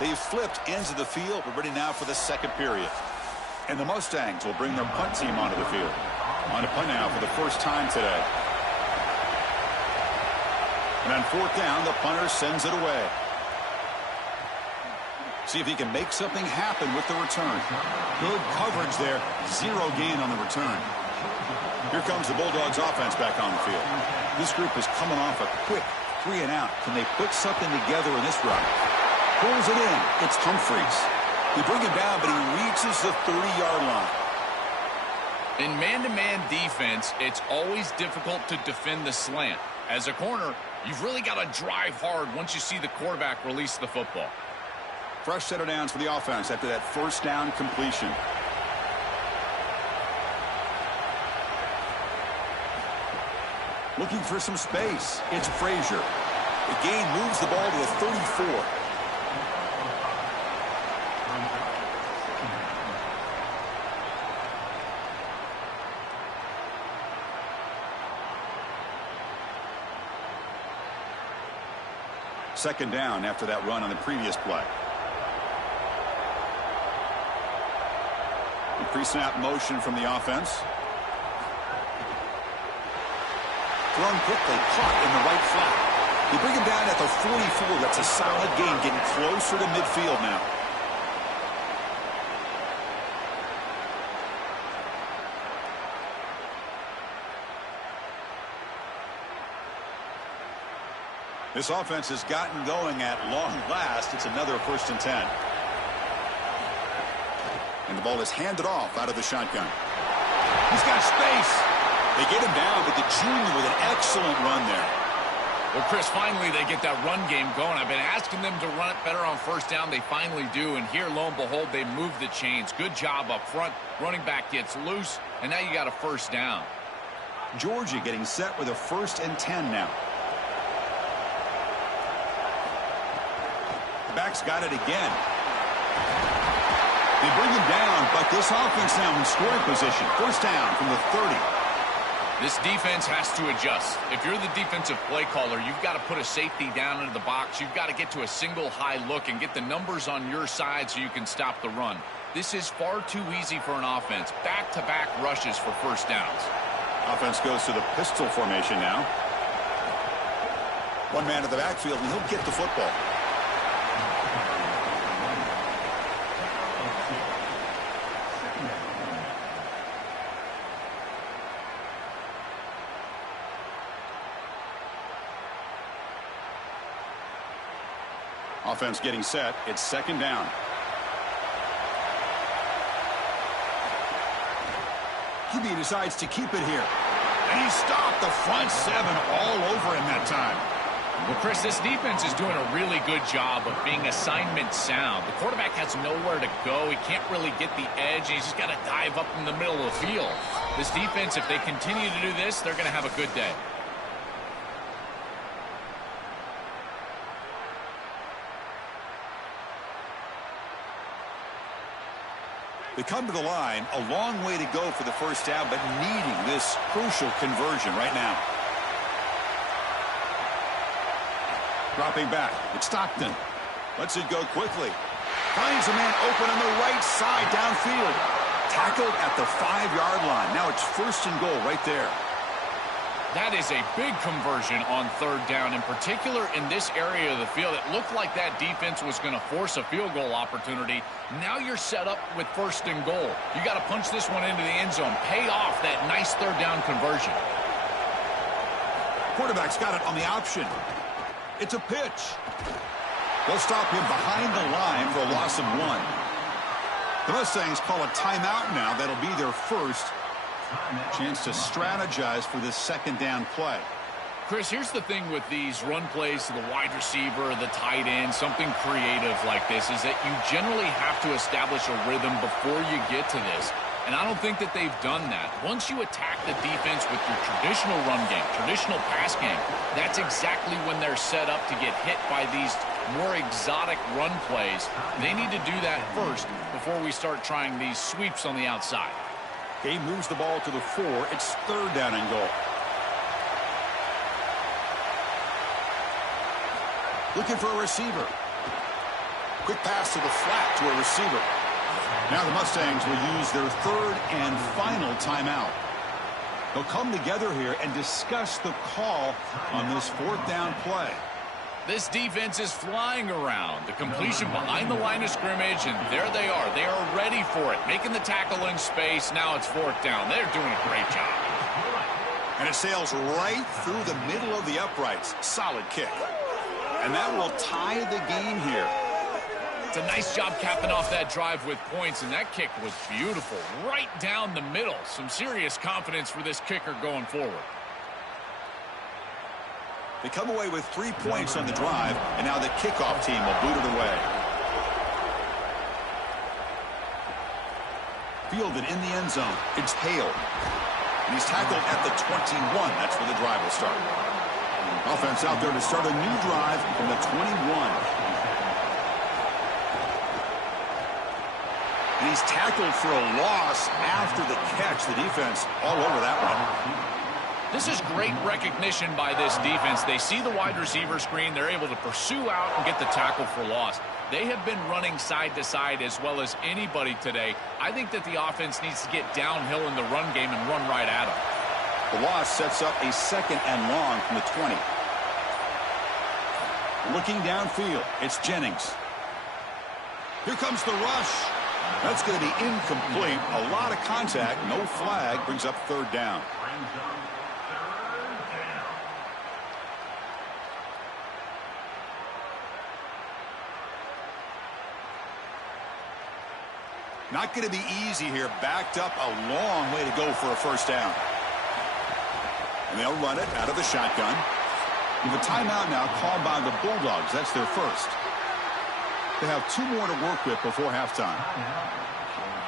They've flipped ends of the field. We're ready now for the second period. And the Mustangs will bring their punt team onto the field. On a punt now for the first time today. And on fourth down, the punter sends it away. See if he can make something happen with the return. Good coverage there. Zero gain on the return. Here comes the Bulldogs offense back on the field. This group is coming off a quick 3 and out. Can they put something together in this run? Pulls it in. It's Humphreys. They bring him down, but he reaches the 30-yard line. In man-to-man defense, it's always difficult to defend the slant. As a corner, you've really got to drive hard once you see the quarterback release the football. Fresh set of downs for the offense after that first down completion. Looking for some space. It's Frazier. The gain moves the ball to the 34. Second down after that run on the previous play. The pre-snap motion from the offense. Thrown quickly, caught in the right flat. They bring him down at the 44. That's a solid gain, getting closer to midfield now. This offense has gotten going at long last. It's another 1st and 10. And the ball is handed off out of the shotgun. He's got space. They get him down, but the junior with an excellent run there. Well, Chris, finally they get that run game going. I've been asking them to run it better on first down. They finally do, and here, lo and behold, they move the chains. Good job up front. Running back gets loose, and now you got a first down. Georgia getting set with a 1st and 10 now. The back's got it again. They bring him down, but this offense now in scoring position. First down from the 30. This defense has to adjust. If you're the defensive play caller, you've got to put a safety down into the box. You've got to get to a single high look and get the numbers on your side so you can stop the run. This is far too easy for an offense. Back-to-back rushes for first downs. Offense goes to the pistol formation now. One man in the backfield, and he'll get the football. Offense getting set. It's second down. QB decides to keep it here. And he stopped the front 7 all over him that time. Well, Chris, this defense is doing a really good job of being assignment sound. The quarterback has nowhere to go. He can't really get the edge. He's just got to dive up in the middle of the field. This defense, if they continue to do this, they're going to have a good day. They come to the line, a long way to go for the first down, but needing this crucial conversion right now. Dropping back, it's Stockton. Lets it go quickly. Finds a man open on the right side downfield. Tackled at the 5-yard line. Now it's 1st and goal right there. That is a big conversion on third down, in particular in this area of the field. It looked like that defense was going to force a field goal opportunity. Now you're set up with 1st and goal. You got to punch this one into the end zone. Pay off that nice third down conversion. Quarterback's got it on the option. It's a pitch. They'll stop him behind the line for a loss of 1. The Mustangs call a timeout now. That'll be their first. Chance to strategize for this second down play. Chris, here's the thing with these run plays to the wide receiver, the tight end, something creative like this, is that you generally have to establish a rhythm before you get to this. And I don't think that they've done that. Once you attack the defense with your traditional run game, traditional pass game, that's exactly when they're set up to get hit by these more exotic run plays. They need to do that first before we start trying these sweeps on the outside. He moves the ball to the 4. It's 3rd down and goal. Looking for a receiver. Quick pass to the flat to a receiver. Now the Mustangs will use their 3rd and final timeout. They'll come together here and discuss the call on this 4th down play. This defense is flying around. The completion behind the line of scrimmage, and there they are. They are ready for it, making the tackle in space. Now it's 4th down. They're doing a great job. And it sails right through the middle of the uprights. Solid kick. And that will tie the game here. It's a nice job capping off that drive with points, and that kick was beautiful. Right down the middle. Some serious confidence for this kicker going forward. They come away with 3 points on the drive, and now the kickoff team will boot it away. Fielded in the end zone. It's Hale. And he's tackled at the 21. That's where the drive will start. Offense out there to start a new drive from the 21. And he's tackled for a loss after the catch. The defense all over that one. This is great recognition by this defense. They see the wide receiver screen. They're able to pursue out and get the tackle for loss. They have been running side to side as well as anybody today. I think that the offense needs to get downhill in the run game and run right at them. The loss sets up a 2nd and long from the 20. Looking downfield, it's Jennings. Here comes the rush. That's going to be incomplete. A lot of contact, no flag, brings up 3rd down. Not going to be easy here. Backed up a long way to go for a 1st down. And they'll run it out of the shotgun. With a timeout now called by the Bulldogs. That's their 1st. They have 2 more to work with before halftime.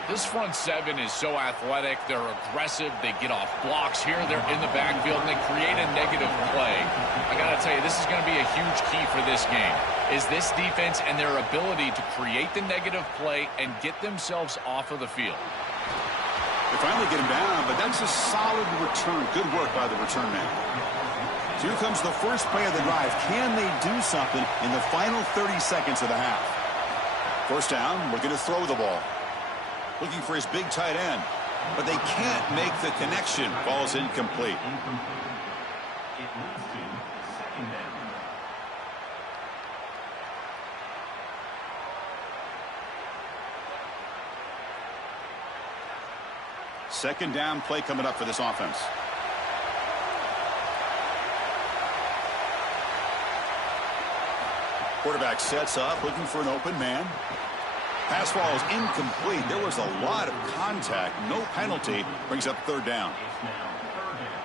This front 7 is so athletic. They're aggressive. They get off blocks here. They're in the backfield, and they create a negative play. I got to tell you, this is going to be a huge key for this game, is this defense and their ability to create the negative play and get themselves off of the field. They finally get him down, but that's a solid return. Good work by the return man. So here comes the first play of the drive. Can they do something in the final 30 seconds of the half? 1st down, looking to throw the ball. Looking for his big tight end. But they can't make the connection. Ball's incomplete. It moves to 2nd down. Second down play coming up for this offense. Quarterback sets up, looking for an open man. Pass ball is incomplete. There was a lot of contact. No penalty. Brings up 3rd down. It's now 3rd down.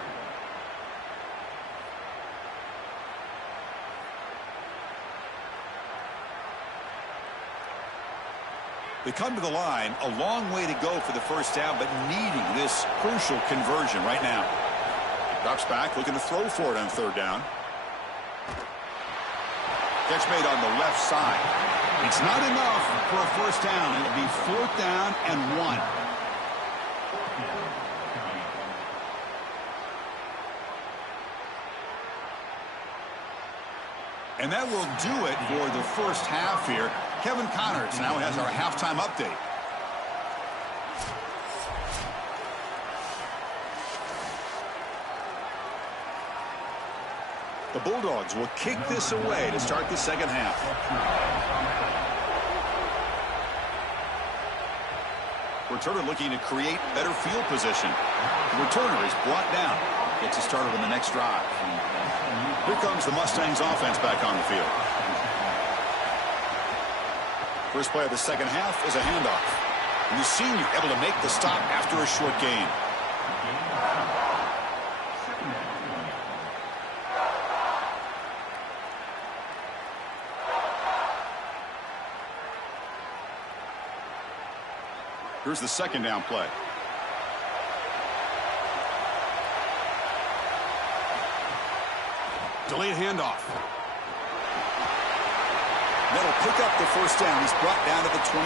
They come to the line, a long way to go for the 1st down, but needing this crucial conversion right now. Drops back, looking to throw for it on 3rd down. Catch made on the left side. It's not enough for a 1st down. It'll be 4th down and 1. And that will do it for the 1st half here. Kevin Connors now has our halftime update. The Bulldogs will kick this away to start the 2nd half. Returner looking to create better field position. The returner is brought down. Gets us started on the next drive. Here comes the Mustangs offense back on the field. First play of the 2nd half is a handoff. And the senior able to make the stop after a short gain. Here's the 2nd down play. Delayed handoff. That'll pick up the first down. He's brought down to the 21.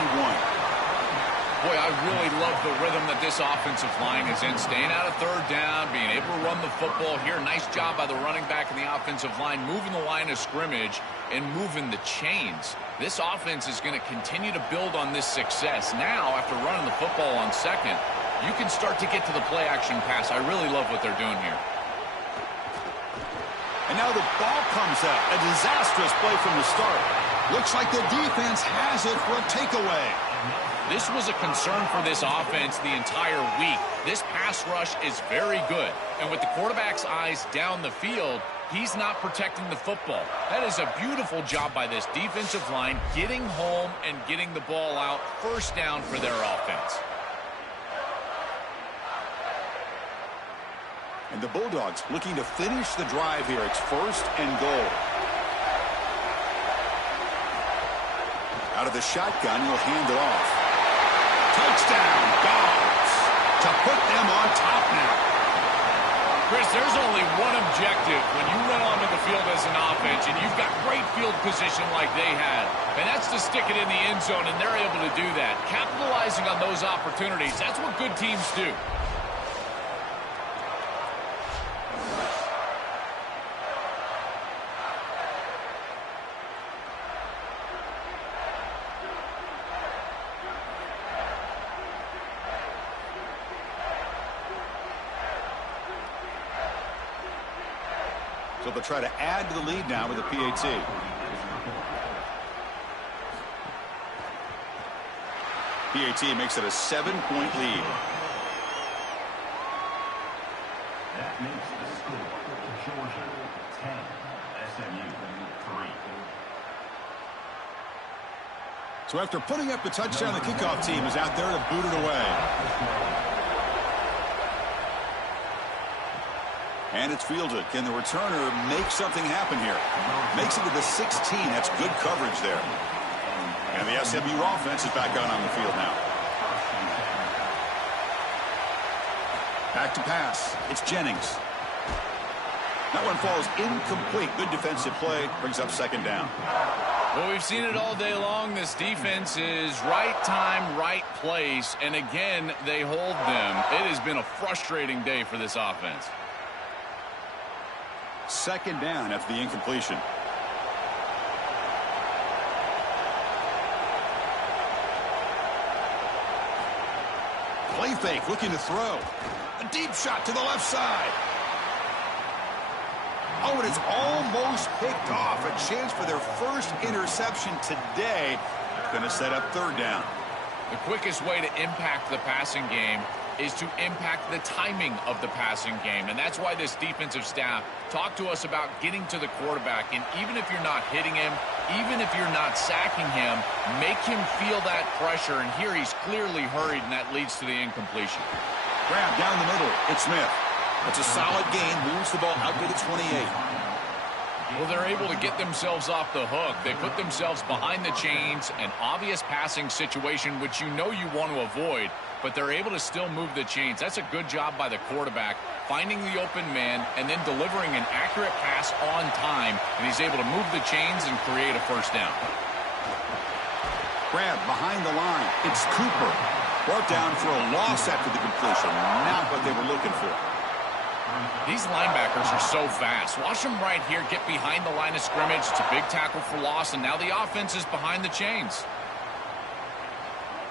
Boy, I really love the rhythm that this offensive line is in. Staying out of third down, being able to run the football here. Nice job by the running back and the offensive line, moving the line of scrimmage and moving the chains. This offense is going to continue to build on this success. Now, after running the football on second, you can start to get to the play-action pass. I really love what they're doing here. And now the ball comes out. A disastrous play from the start. Looks like the defense has it for a takeaway. This was a concern for this offense the entire week. This pass rush is very good. And with the quarterback's eyes down the field, he's not protecting the football. That is a beautiful job by this defensive line, getting home and getting the ball out. First down for their offense. And the Bulldogs looking to finish the drive here. It's first and goal. Out of the shotgun, he'll hand it off. Touchdown, Dogs, to put them on top now. Chris, there's only one objective when you run onto the field as an offense and you've got great field position like they had, and that's to stick it in the end zone, and they're able to do that. Capitalizing on those opportunities, that's what good teams do. So they'll try to add to the lead now with a PAT. PAT makes it a 7-point lead. That makes the score Georgia 10, SMU 3. So after putting up the touchdown, the kickoff team is out there to boot it away. And it's fielded. Can the returner make something happen here? Makes it to the 16. That's good coverage there. And the SMU offense is back out on the field now. Back to pass. It's Jennings. That one falls incomplete. Good defensive play. Brings up second down. Well, we've seen it all day long. This defense is right time, right place. And again, they hold them. It has been a frustrating day for this offense. Second down after the incompletion. Play fake, looking to throw. A deep shot to the left side. Oh, and it's almost picked off. A chance for their first interception today. Going to set up third down. The quickest way to impact the passing game is to impact the timing of the passing game. And that's why this defensive staff talked to us about getting to the quarterback. And even if you're not hitting him, even if you're not sacking him, make him feel that pressure. And here he's clearly hurried, and that leads to the incompletion. Grab down the middle. It's Smith. It's a solid gain. Moves the ball out to the 28. Well, they're able to get themselves off the hook. They put themselves behind the chains, an obvious passing situation, which you know you want to avoid, but they're able to still move the chains. That's a good job by the quarterback, finding the open man and then delivering an accurate pass on time, and he's able to move the chains and create a first down. Grab behind the line. It's Cooper. Brought down for a loss after the completion. Not what they were looking for. These linebackers are so fast. Watch them right here get behind the line of scrimmage. It's a big tackle for loss, and now the offense is behind the chains.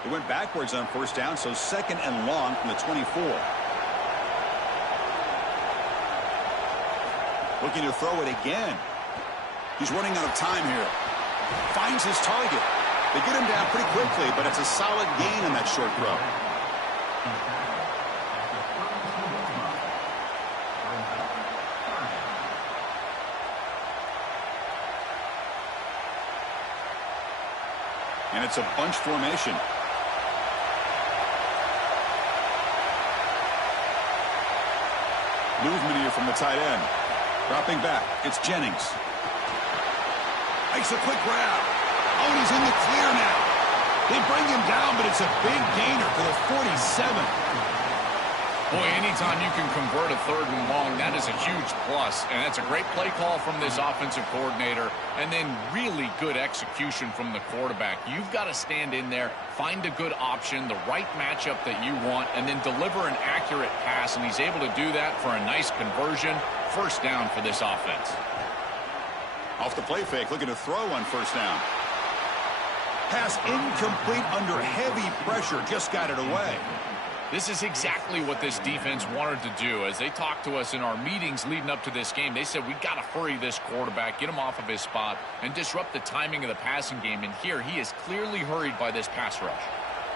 They went backwards on first down, so second and long from the 24. Looking to throw it again. He's running out of time here. Finds his target. They get him down pretty quickly, but it's a solid gain in that short throw. And it's a bunch formation. Movement here from the tight end. Dropping back. It's Jennings. Makes a quick grab. Oh, and he's in the clear now. They bring him down, but it's a big gainer for the 47. Boy, anytime you can convert a 3rd and long, that is a huge plus. And that's a great play call from this offensive coordinator. And then really good execution from the quarterback. You've got to stand in there, find a good option, the right matchup that you want, and then deliver an accurate pass. And he's able to do that for a nice conversion. 1st down for this offense. Off the play fake, looking to throw on 1st down. Pass incomplete under heavy pressure, just got it away. This is exactly what this defense wanted to do. As they talked to us in our meetings leading up to this game, they said, we got to hurry this quarterback, get him off of his spot, and disrupt the timing of the passing game. And here, he is clearly hurried by this pass rush.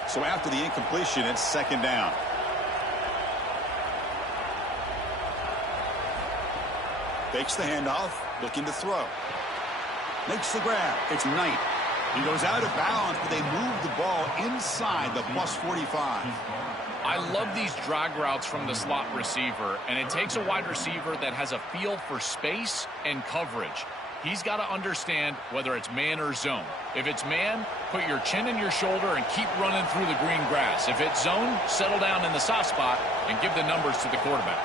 So after the incompletion, it's 2nd down. Fakes the handoff, looking to throw. Makes the grab. It's Knight. He goes out of bounds, but they move the ball inside the +45. I love these drag routes from the slot receiver, and it takes a wide receiver that has a feel for space and coverage. He's got to understand whether it's man or zone. If it's man, put your chin in your shoulder and keep running through the green grass. If it's zone, settle down in the soft spot and give the numbers to the quarterback.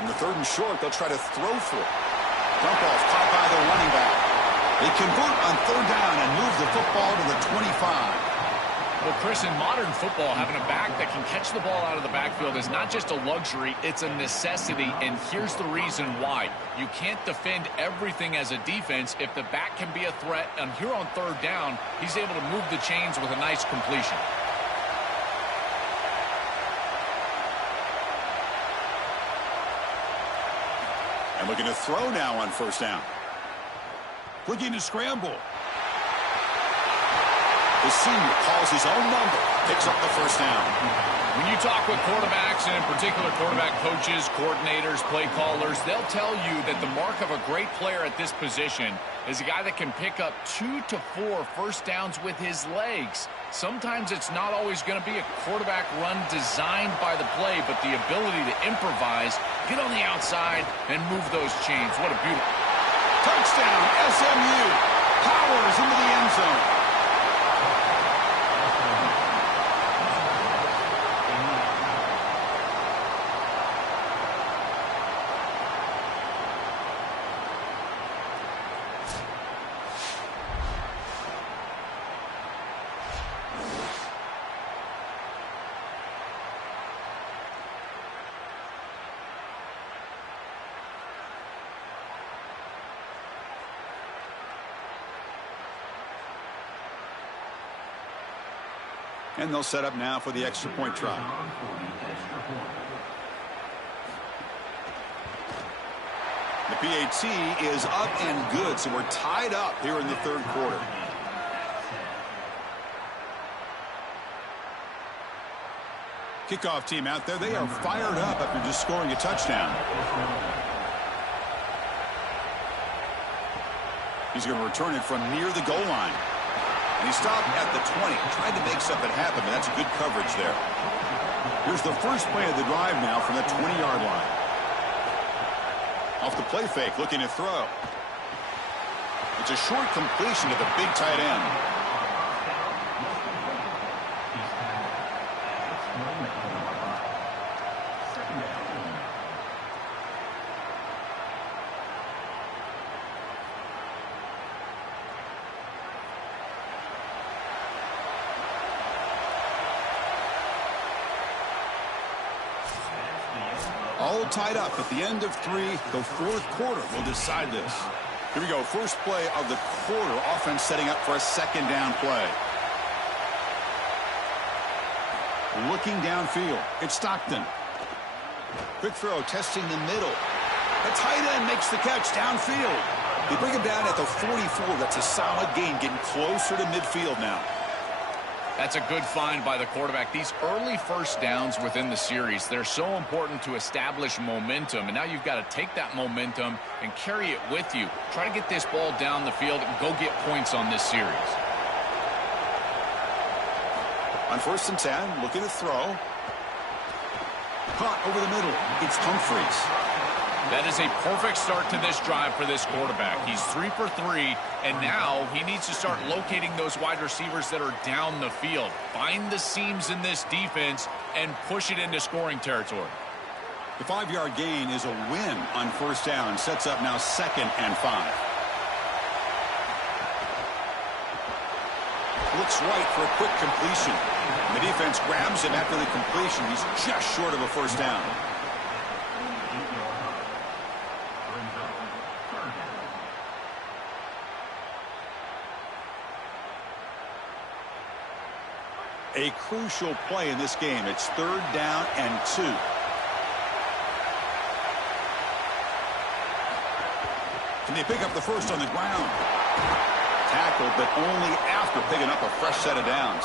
In the 3rd and short, they'll try to throw for it. Dump off caught by the running back. They convert on 3rd down and move the football to the 25. Well, Chris, in modern football, having a back that can catch the ball out of the backfield is not just a luxury, it's a necessity, and here's the reason why. You can't defend everything as a defense if the back can be a threat, and here on 3rd down, he's able to move the chains with a nice completion. And looking to throw now on 1st down. Looking to scramble. The senior calls his own number, picks up the 1st down. When you talk with quarterbacks, and in particular quarterback coaches, coordinators, play callers, they'll tell you that the mark of a great player at this position is a guy that can pick up 2 to 4 1st downs with his legs. Sometimes it's not always going to be a quarterback run designed by the play, but the ability to improvise, get on the outside, and move those chains. What a beautiful... Touchdown, SMU. Powers into the end zone. And they'll set up now for the extra point try. The PAT is up and good, so we're tied up here in the 3rd quarter. Kickoff team out there, they are fired up after just scoring a touchdown. He's going to return it from near the goal line. And he stopped at the 20, tried to make something happen, but that's a good coverage there. Here's the first play of the drive now from the 20-yard line. Off the play fake, looking to throw. It's a short completion to the big tight end. All tied up at the end of 3. The 4th quarter will decide this. Here we go. First play of the quarter. Offense setting up for a 2nd down play. Looking downfield. It's Stockton. Quick throw, testing the middle. The tight end makes the catch downfield. They bring him down at the 44. That's a solid gain, getting closer to midfield now. That's a good find by the quarterback. These early 1st downs within the series, they're so important to establish momentum. And now you've got to take that momentum and carry it with you. Try to get this ball down the field and go get points on this series. On 1st and 10, looking to throw. Caught over the middle. It's Humphreys. That is a perfect start to this drive for this quarterback. He's 3 for 3, and now he needs to start locating those wide receivers that are down the field. Find the seams in this defense and push it into scoring territory. The 5-yard gain is a win on first down. Sets up now 2nd and 5. Looks right for a quick completion. The defense grabs him after the completion. He's just short of a first down. A crucial play in this game. It's 3rd down and 2. Can they pick up the first on the ground? Tackled, but only after picking up a fresh set of downs.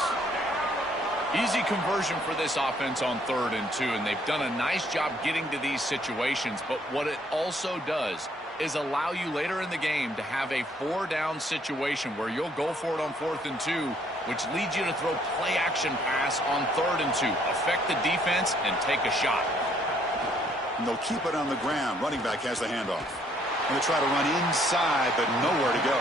Easy conversion for this offense on 3rd and 2, and they've done a nice job getting to these situations. But what it also does is allow you later in the game to have a 4-down situation where you'll go for it on 4th and 2, which leads you to throw play-action pass on 3rd and 2. Affect the defense and take a shot. And they'll keep it on the ground. Running back has the handoff. Going to try to run inside, but nowhere to go.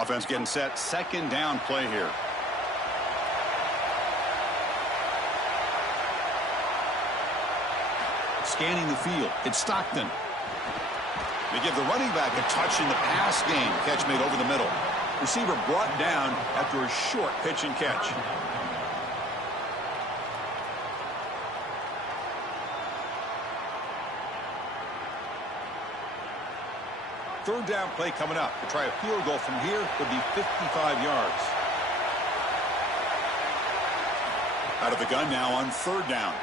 Offense getting set. 2nd down play here. Scanning the field. It's Stockton. They give the running back a touch in the pass game. Catch made over the middle. Receiver brought down after a short pitch and catch. Third down play coming up. To try a field goal from here would be 55 yards. Out of the gun now on 3rd down.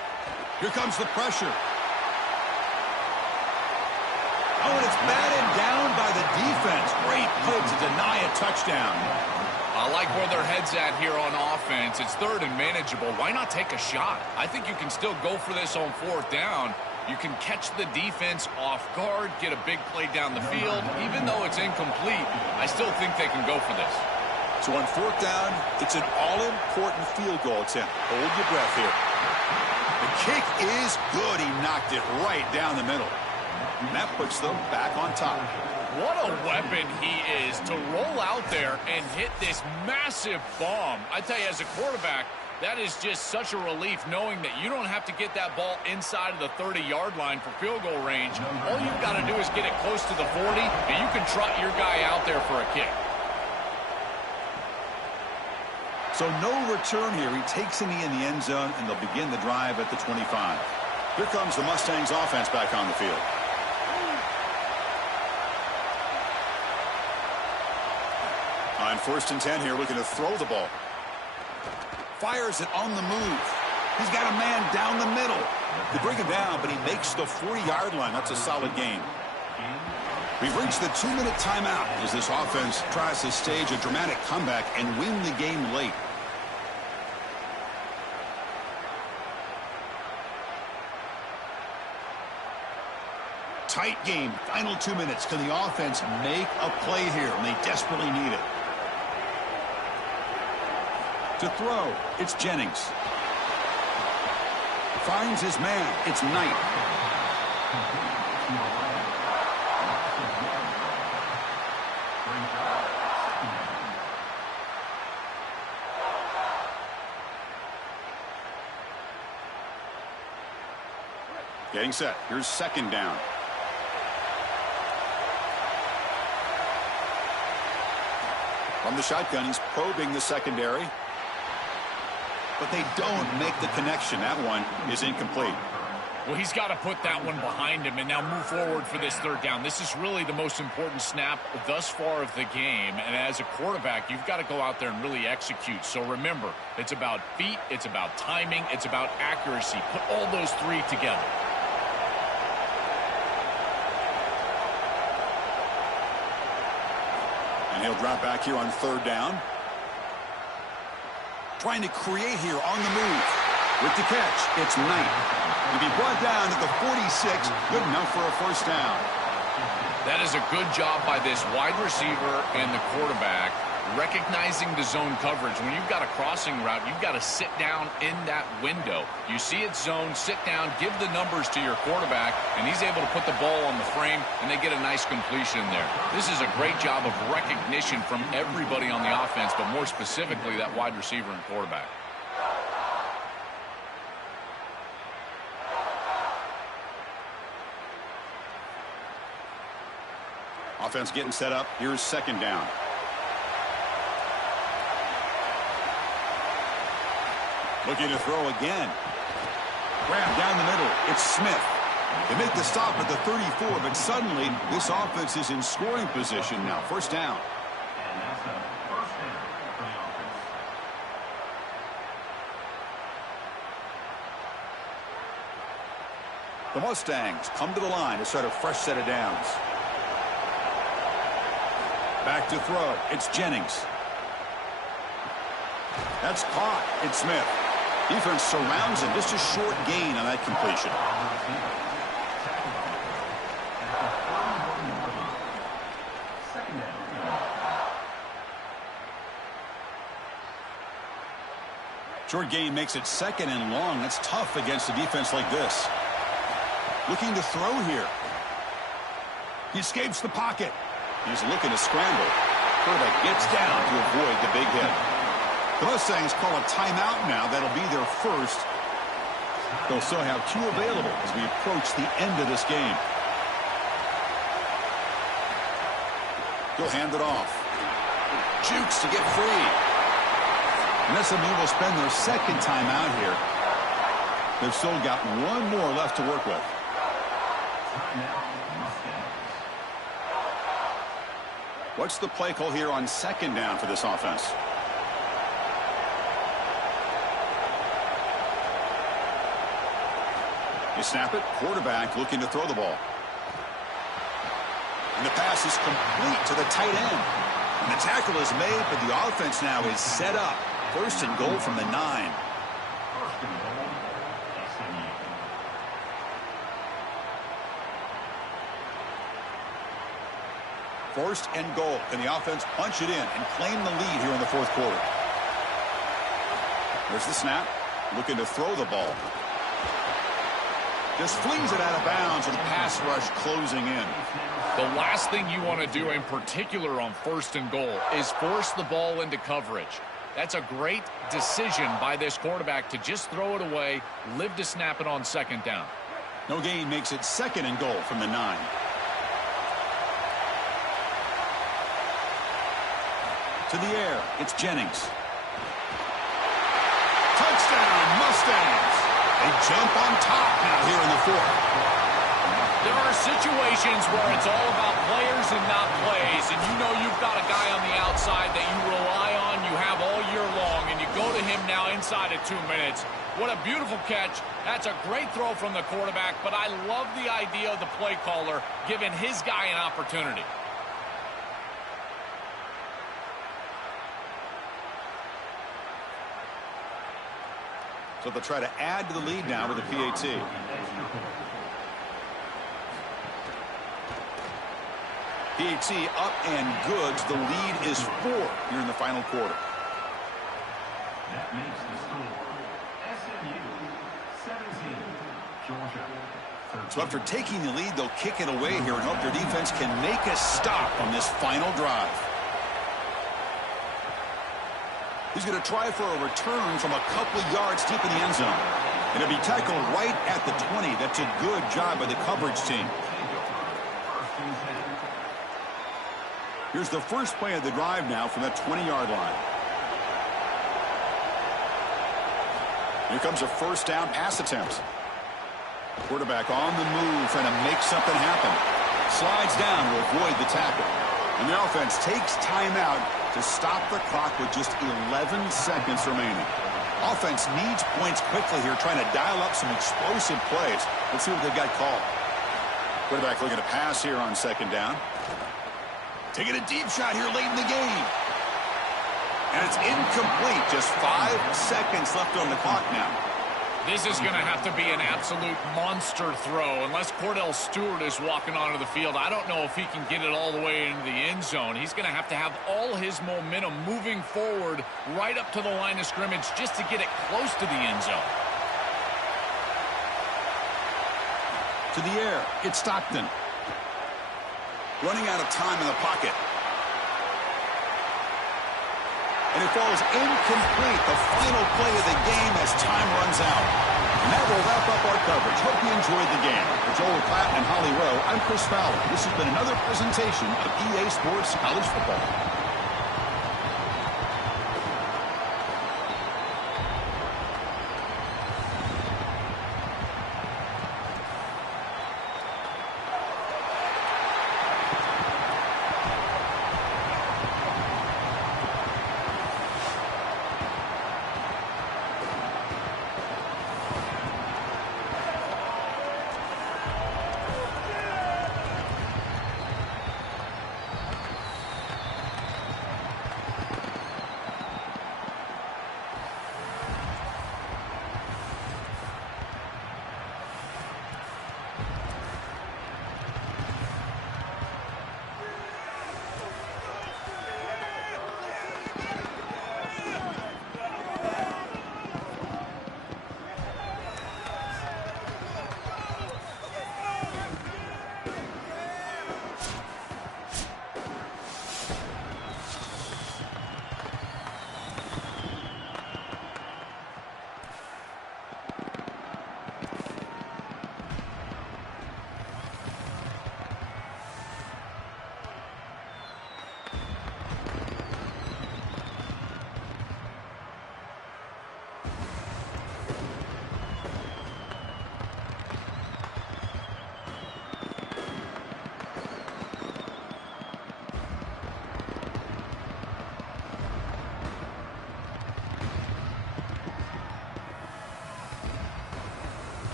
Here comes the pressure. Oh, and it's batted down by the defense. Great play to deny a touchdown. I like where their head's at here on offense. It's 3rd and manageable. Why not take a shot? I think you can still go for this on 4th down. You can catch the defense off guard, get a big play down the field. Even though it's incomplete, I still think they can go for this. So on 4th down, it's an all-important field goal attempt. Hold your breath here. The kick is good. He knocked it right down the middle. And that puts them back on top. What a weapon he is to roll out there and hit this massive bomb. I tell you, as a quarterback, that is just such a relief knowing that you don't have to get that ball inside of the 30-yard line for field goal range. All you've got to do is get it close to the 40, and you can trot your guy out there for a kick. So no return here. He takes in the end zone, and they'll begin the drive at the 25. Here comes the Mustangs offense back on the field. On 1st and 10 here, looking to throw the ball. Fires it on the move. He's got a man down the middle. They bring him down, but he makes the 40-yard line. That's a solid gain. We've reached the 2-minute timeout as this offense tries to stage a dramatic comeback and win the game late. Tight game. Final 2 minutes. Can the offense make a play here? And they desperately need it. To throw, it's Jennings. Finds his man. It's Knight. Getting set. Here's 2nd down. From the shotgun, he's probing the secondary. But they don't make the connection. That one is incomplete. Well, he's got to put that one behind him and now move forward for this 3rd down. This is really the most important snap thus far of the game. And as a quarterback, you've got to go out there and really execute. So remember, it's about feet, it's about timing, it's about accuracy. Put all those 3 together. And he'll drop back here on 3rd down. Trying to create here on the move. With the catch, it's Knight. He'll be brought down at the 46. Good enough for a first down. That is a good job by this wide receiver and the quarterback recognizing the zone coverage. When you've got a crossing route, you've got to sit down in that window. You see it's zone, sit down, give the numbers to your quarterback, and he's able to put the ball on the frame, and they get a nice completion there. This is a great job of recognition from everybody on the offense, but more specifically that wide receiver and quarterback. Offense getting set up. Here's second down. Looking to throw again. Grab down the middle. It's Smith. They make the stop at the 34, but suddenly this offense is in scoring position now. First down. And that's a first down for the offense. The Mustangs come to the line to start a fresh set of downs. Back to throw. It's Jennings. That's caught. It's Smith. Defense surrounds him. Just a short gain on that completion. Second down. Short gain makes it second and long. That's tough against a defense like this. Looking to throw here. He escapes the pocket. He's looking to scramble. Quarterback gets down to avoid the big hit. The Mustangs call a timeout now. That'll be their first. They'll still have two available as we approach the end of this game. He'll hand it off. Jukes to get free. And SMU will spend their second timeout here. They've still got one more left to work with. What's the play call here on second down for this offense? You snap it. Quarterback looking to throw the ball. And the pass is complete to the tight end. And the tackle is made, but the offense now is set up. First and goal from the 9. First and goal, SMU. First and goal. Can the offense punch it in and claim the lead here in the fourth quarter? There's the snap. Looking to throw the ball. Just flings it out of bounds with the pass rush closing in. The last thing you want to do in particular on first and goal is force the ball into coverage. That's a great decision by this quarterback to just throw it away, live to snap it on second down. No gain makes it second and goal from the 9. To the air, it's Jennings. Touchdown, Mustangs! They jump on top now here in the fourth. There are situations where it's all about players and not plays, and you know you've got a guy on the outside that you rely on, you have all year long, and you go to him now inside of 2 minutes. What a beautiful catch. That's a great throw from the quarterback, but I love the idea of the play caller giving his guy an opportunity. So they'll try to add to the lead now with a PAT. PAT up and good. The lead is 4 here in the final quarter. That makes the score SMU 17, Georgia 13. So after taking the lead, they'll kick it away here and hope their defense can make a stop on this final drive. He's going to try for a return from a couple of yards deep in the end zone. And it'll be tackled right at the 20. That's a good job by the coverage team. Here's the first play of the drive now from that 20-yard line. Here comes a first down pass attempt. Quarterback on the move, trying to make something happen. Slides down to avoid the tackle. And the offense takes timeout to stop the clock with just 11 seconds remaining. Offense needs points quickly here, trying to dial up some explosive plays. Let's see what they've got called. Quarterback looking to pass here on second down. Taking a deep shot here late in the game. And it's incomplete. Just 5 seconds left on the clock now. This is going to have to be an absolute monster throw. Unless Cordell Stewart is walking onto the field, I don't know if he can get it all the way into the end zone. He's going to have all his momentum moving forward right up to the line of scrimmage just to get it close to the end zone. To the air, it's Stockton. Running out of time in the pocket. And it falls incomplete, the final play of the game as time runs out. And that will wrap up our coverage. Hope you enjoyed the game. For Joel Klatt and Holly Rowe, I'm Chris Fowler. This has been another presentation of EA Sports College Football.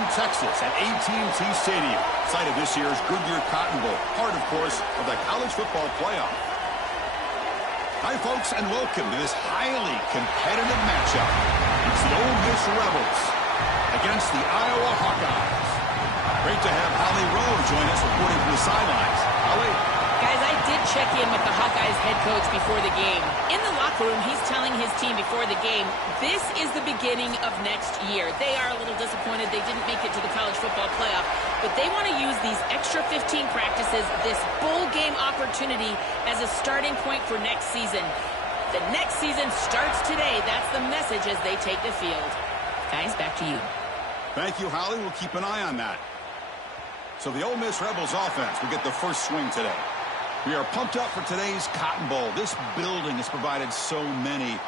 from Texas at AT&T Stadium, site of this year's Goodyear Cotton Bowl, part, of course, of the college football playoff. Hi, folks, and welcome to this highly competitive matchup. It's the Ole Miss Rebels against the Iowa Hawkeyes. Great to have Holly Rowe join us reporting from the sidelines. Holly? Guys, I did check in with the Hawkeyes head coach before the game. In the locker room, he's telling his team before the game, this is the beginning of next year. They are a little disappointed they didn't make it to the college football playoff, but they want to use these extra 15 practices, this bowl game opportunity, as a starting point for next season. The next season starts today. That's the message as they take the field. Guys, back to you. Thank you, Holly. We'll keep an eye on that. So the Ole Miss Rebels offense will get the first swing today. We are pumped up for today's Cotton Bowl. This building has provided so many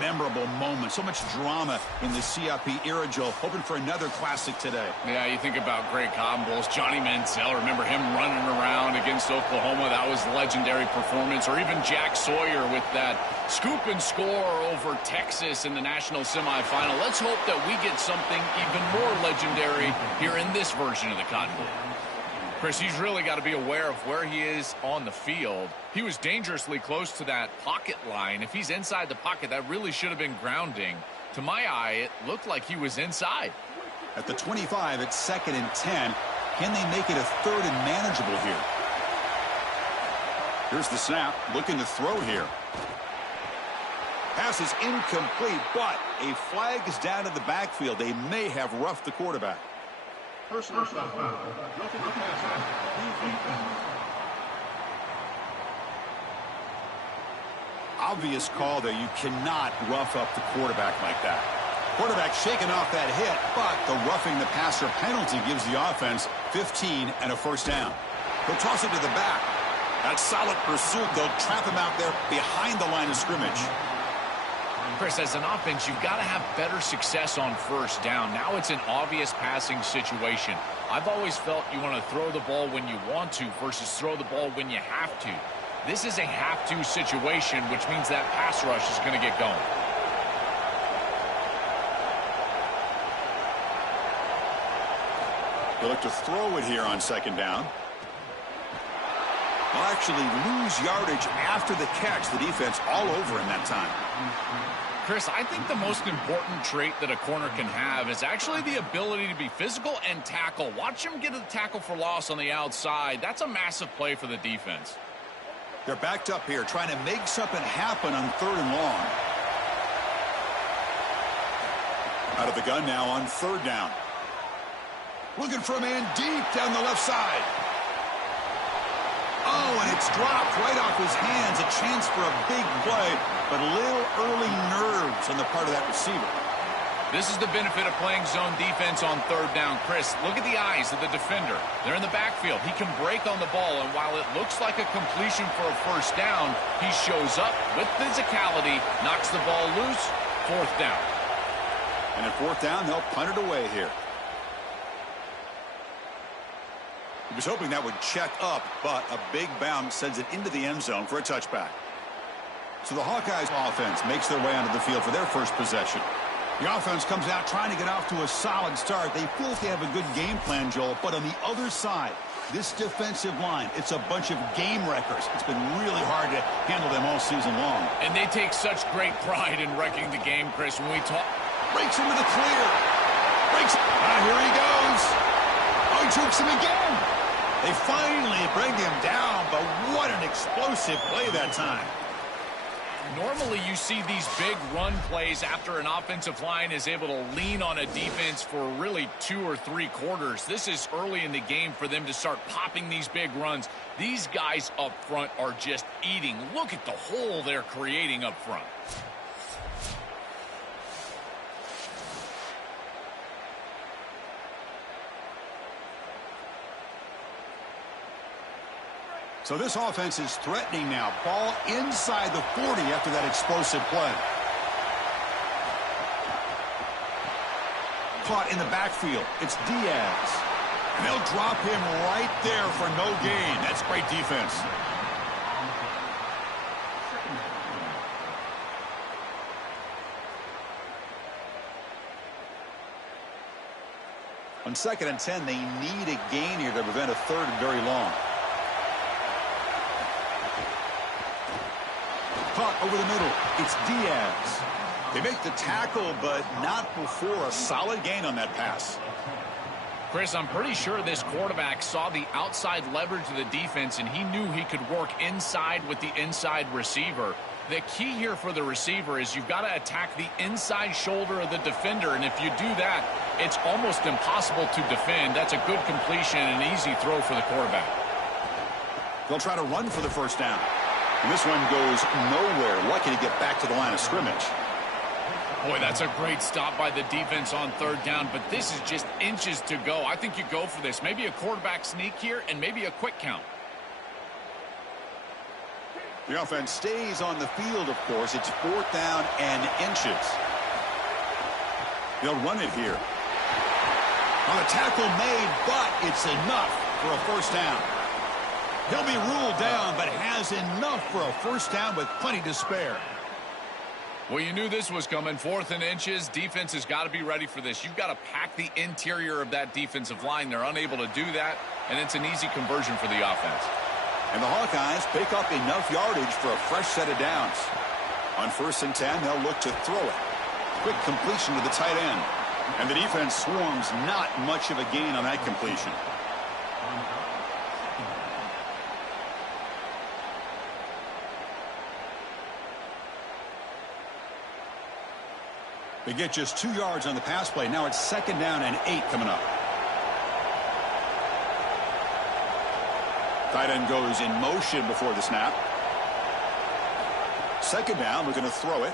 memorable moments, so much drama in the CIP era, Joel. Hoping for another classic today. Yeah, you think about great Cotton Bowls. Johnny Manziel, remember him running around against Oklahoma? That was a legendary performance. Or even Jack Sawyer with that scoop and score over Texas in the national semifinal. Let's hope that we get something even more legendary here in this version of the Cotton Bowl. Chris, he's really got to be aware of where he is on the field. He was dangerously close to that pocket line. If he's inside the pocket, that really should have been grounding. To my eye, it looked like he was inside. At the 25, it's 2nd and 10. Can they make it a 3rd and manageable here? Here's the snap. Looking to throw here. Pass is incomplete, but a flag is down in the backfield. They may have roughed the quarterback. Personal foul. Roughing the passer. Obvious call there. You cannot rough up the quarterback like that. Quarterback shaking off that hit, but the roughing the passer penalty gives the offense 15 and a first down. He'll toss it to the back. That solid pursuit. They'll trap him out there behind the line of scrimmage. Chris, as an offense, you've got to have better success on first down. Now it's an obvious passing situation. I've always felt you want to throw the ball when you want to versus throw the ball when you have to. This is a have-to situation, which means that pass rush is going to get going. They'll look to throw it here on 2nd down. They'll actually lose yardage after the catch. The defense all over in that time. Chris, I think the most important trait that a corner can have is actually the ability to be physical and tackle. Watch him get a tackle for loss on the outside. That's a massive play for the defense. They're backed up here, trying to make something happen on 3rd and long. Out of the gun now on 3rd down. Looking for a man deep down the left side. Oh, and it's dropped right off his hands. A chance for a big play, but a little early nerves on the part of that receiver. This is the benefit of playing zone defense on 3rd down. Chris, look at the eyes of the defender. They're in the backfield. He can break on the ball, and while it looks like a completion for a first down, he shows up with physicality, knocks the ball loose, 4th down. And at 4th down, they'll punt it away here. He was hoping that would check up, but a big bounce sends it into the end zone for a touchback. So the Hawkeyes offense makes their way onto the field for their first possession. The offense comes out trying to get off to a solid start. They feel like they have a good game plan, Joel, but on the other side, this defensive line, it's a bunch of game wreckers. It's been really hard to handle them all season long. And they take such great pride in wrecking the game, Chris, when we talk. Breaks into the clear. Breaks. Here he goes. Oh, he jukes him again. They finally bring him down, but what an explosive play that time. Normally you see these big run plays after an offensive line is able to lean on a defense for really 2 or 3 quarters. This is early in the game for them to start popping these big runs. These guys up front are just eating. Look at the hole they're creating up front. So this offense is threatening now. Ball inside the 40 after that explosive play. Caught in the backfield. It's Diaz. And they'll drop him right there for no gain. That's great defense. On 2nd and 10, they need a gain here to prevent a 3rd and very long. Caught over the middle. It's Diaz. They make the tackle, but not before a solid gain on that pass. Chris, I'm pretty sure this quarterback saw the outside leverage of the defense, and he knew he could work inside with the inside receiver. The key here for the receiver is you've got to attack the inside shoulder of the defender, and if you do that, it's almost impossible to defend. That's a good completion and an easy throw for the quarterback. They'll try to run for the 1st down. And this one goes nowhere. Lucky to get back to the line of scrimmage. Boy, that's a great stop by the defense on 3rd down, but this is just inches to go. I think you go for this. Maybe a quarterback sneak here and maybe a quick count. The offense stays on the field, of course. It's 4th down and inches. They'll run it here. On a tackle made, but it's enough for a 1st down. He'll be ruled down, but has enough for a 1st down with plenty to spare. Well, you knew this was coming. 4th and inches. Defense has got to be ready for this. You've got to pack the interior of that defensive line. They're unable to do that, and it's an easy conversion for the offense. And the Hawkeyes pick up enough yardage for a fresh set of downs. On 1st and 10, they'll look to throw it. Quick completion to the tight end. And the defense swarms, not much of a gain on that completion. They get just 2 yards on the pass play. Now it's 2nd down and 8 coming up. Tight end goes in motion before the snap. 2nd down, we're going to throw it.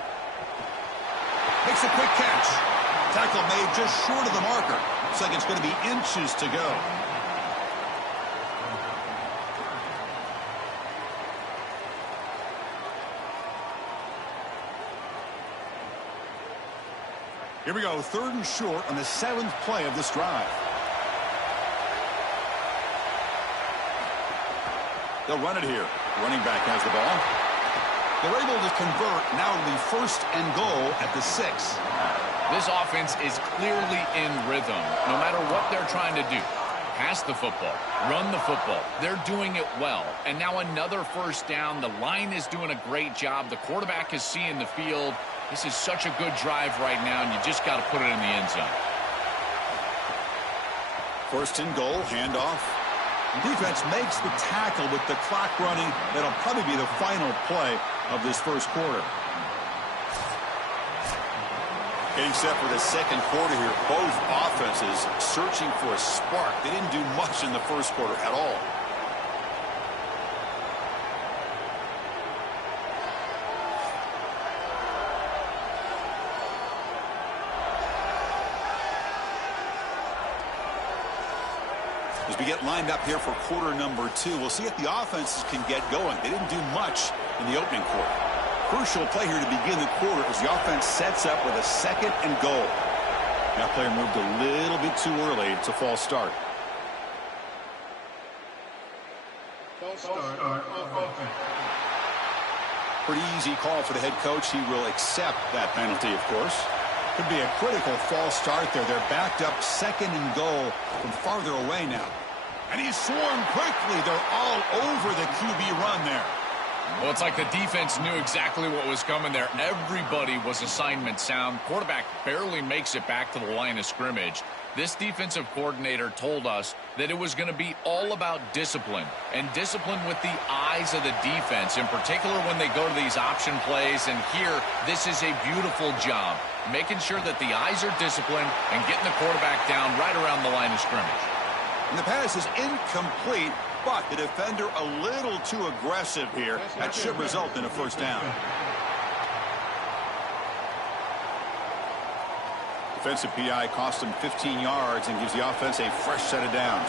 Makes a quick catch. Tackle made just short of the marker. Looks like it's going to be inches to go. Here we go, 3rd and short on the 7th play of this drive. They'll run it here. Running back has the ball. They're able to convert. Now it'll be 1st and goal at the 6. This offense is clearly in rhythm, no matter what they're trying to do. Pass the football, run the football. They're doing it well. And now another 1st down. The line is doing a great job. The quarterback is seeing the field. This is such a good drive right now, and you just got to put it in the end zone. 1st and goal, handoff. Defense makes the tackle with the clock running. That'll probably be the final play of this 1st quarter. Getting set for the 2nd quarter here. Both offenses searching for a spark. They didn't do much in the 1st quarter at all. As we get lined up here for quarter number 2, we'll see if the offenses can get going. They didn't do much in the opening quarter. Crucial play here to begin the quarter as the offense sets up with a 2nd and goal. That player moved a little bit too early. It's a false start. Pretty easy call for the head coach. He will accept that penalty, of course. Could be a critical false start there. They're backed up 2nd and goal from farther away now. And he's swarmed quickly. They're all over the QB run there. Well, it's like the defense knew exactly what was coming there. Everybody was assignment sound. Quarterback barely makes it back to the line of scrimmage. This defensive coordinator told us that it was going to be all about discipline, and discipline with the eyes of the defense, in particular when they go to these option plays. And here, this is a beautiful job, making sure that the eyes are disciplined and getting the quarterback down right around the line of scrimmage. And the pass is incomplete, but the defender a little too aggressive here. That should result in a 1st down. Defensive PI cost him 15 yards and gives the offense a fresh set of downs.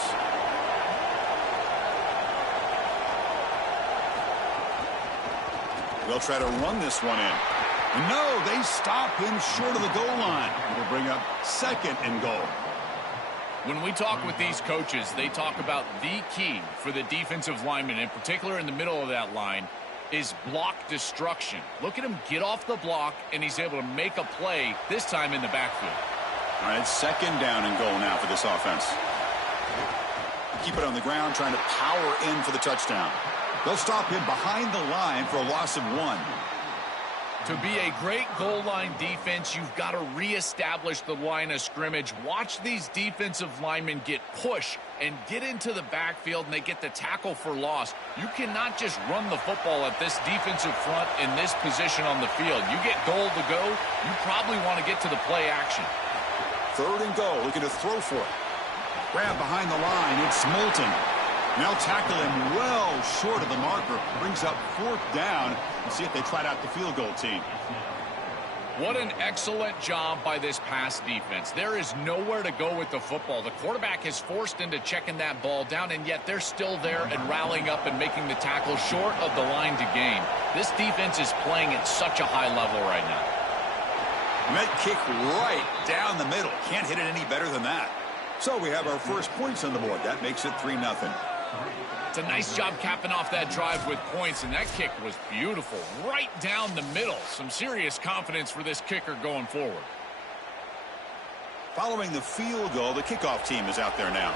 They'll try to run this one in. No, they stop him short of the goal line. It'll bring up 2nd and goal. When we talk with these coaches, they talk about the key for the defensive lineman, in particular in the middle of that line, is block destruction. Look at him get off the block, and he's able to make a play, this time in the backfield. All right, second down and goal now for this offense. Keep it on the ground, trying to power in for the touchdown. They'll stop him behind the line for a loss of 1. To be a great goal line defense, you've got to reestablish the line of scrimmage. Watch these defensive linemen get pushed and get into the backfield, and they get the tackle for loss. You cannot just run the football at this defensive front in this position on the field. You get goal to go, you probably want to get to the play action. Third and goal, looking to throw for it. Grab behind the line, it's Moulton. Now tackle him well short of the marker. Brings up 4th down. And see if they tried out the field goal team. What an excellent job by this pass defense. There is nowhere to go with the football. The quarterback is forced into checking that ball down, and yet they're still there and rallying up and making the tackle short of the line to gain. This defense is playing at such a high level right now. And that kick right down the middle. Can't hit it any better than that. So we have our first points on the board. That makes it 3-0. It's a nice job capping off that drive with points, and that kick was beautiful. Right down the middle. Some serious confidence for this kicker going forward. Following the field goal, the kickoff team is out there now.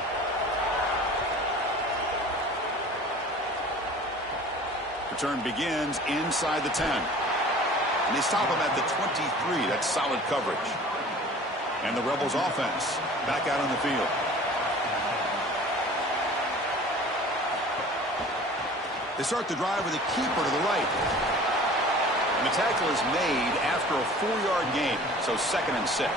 Return begins inside the 10. And they stop him at the 23. That's solid coverage. And the Rebels offense back out on the field. They start the drive with a keeper to the right. And the tackle is made after a 4-yard gain, so 2nd and 6.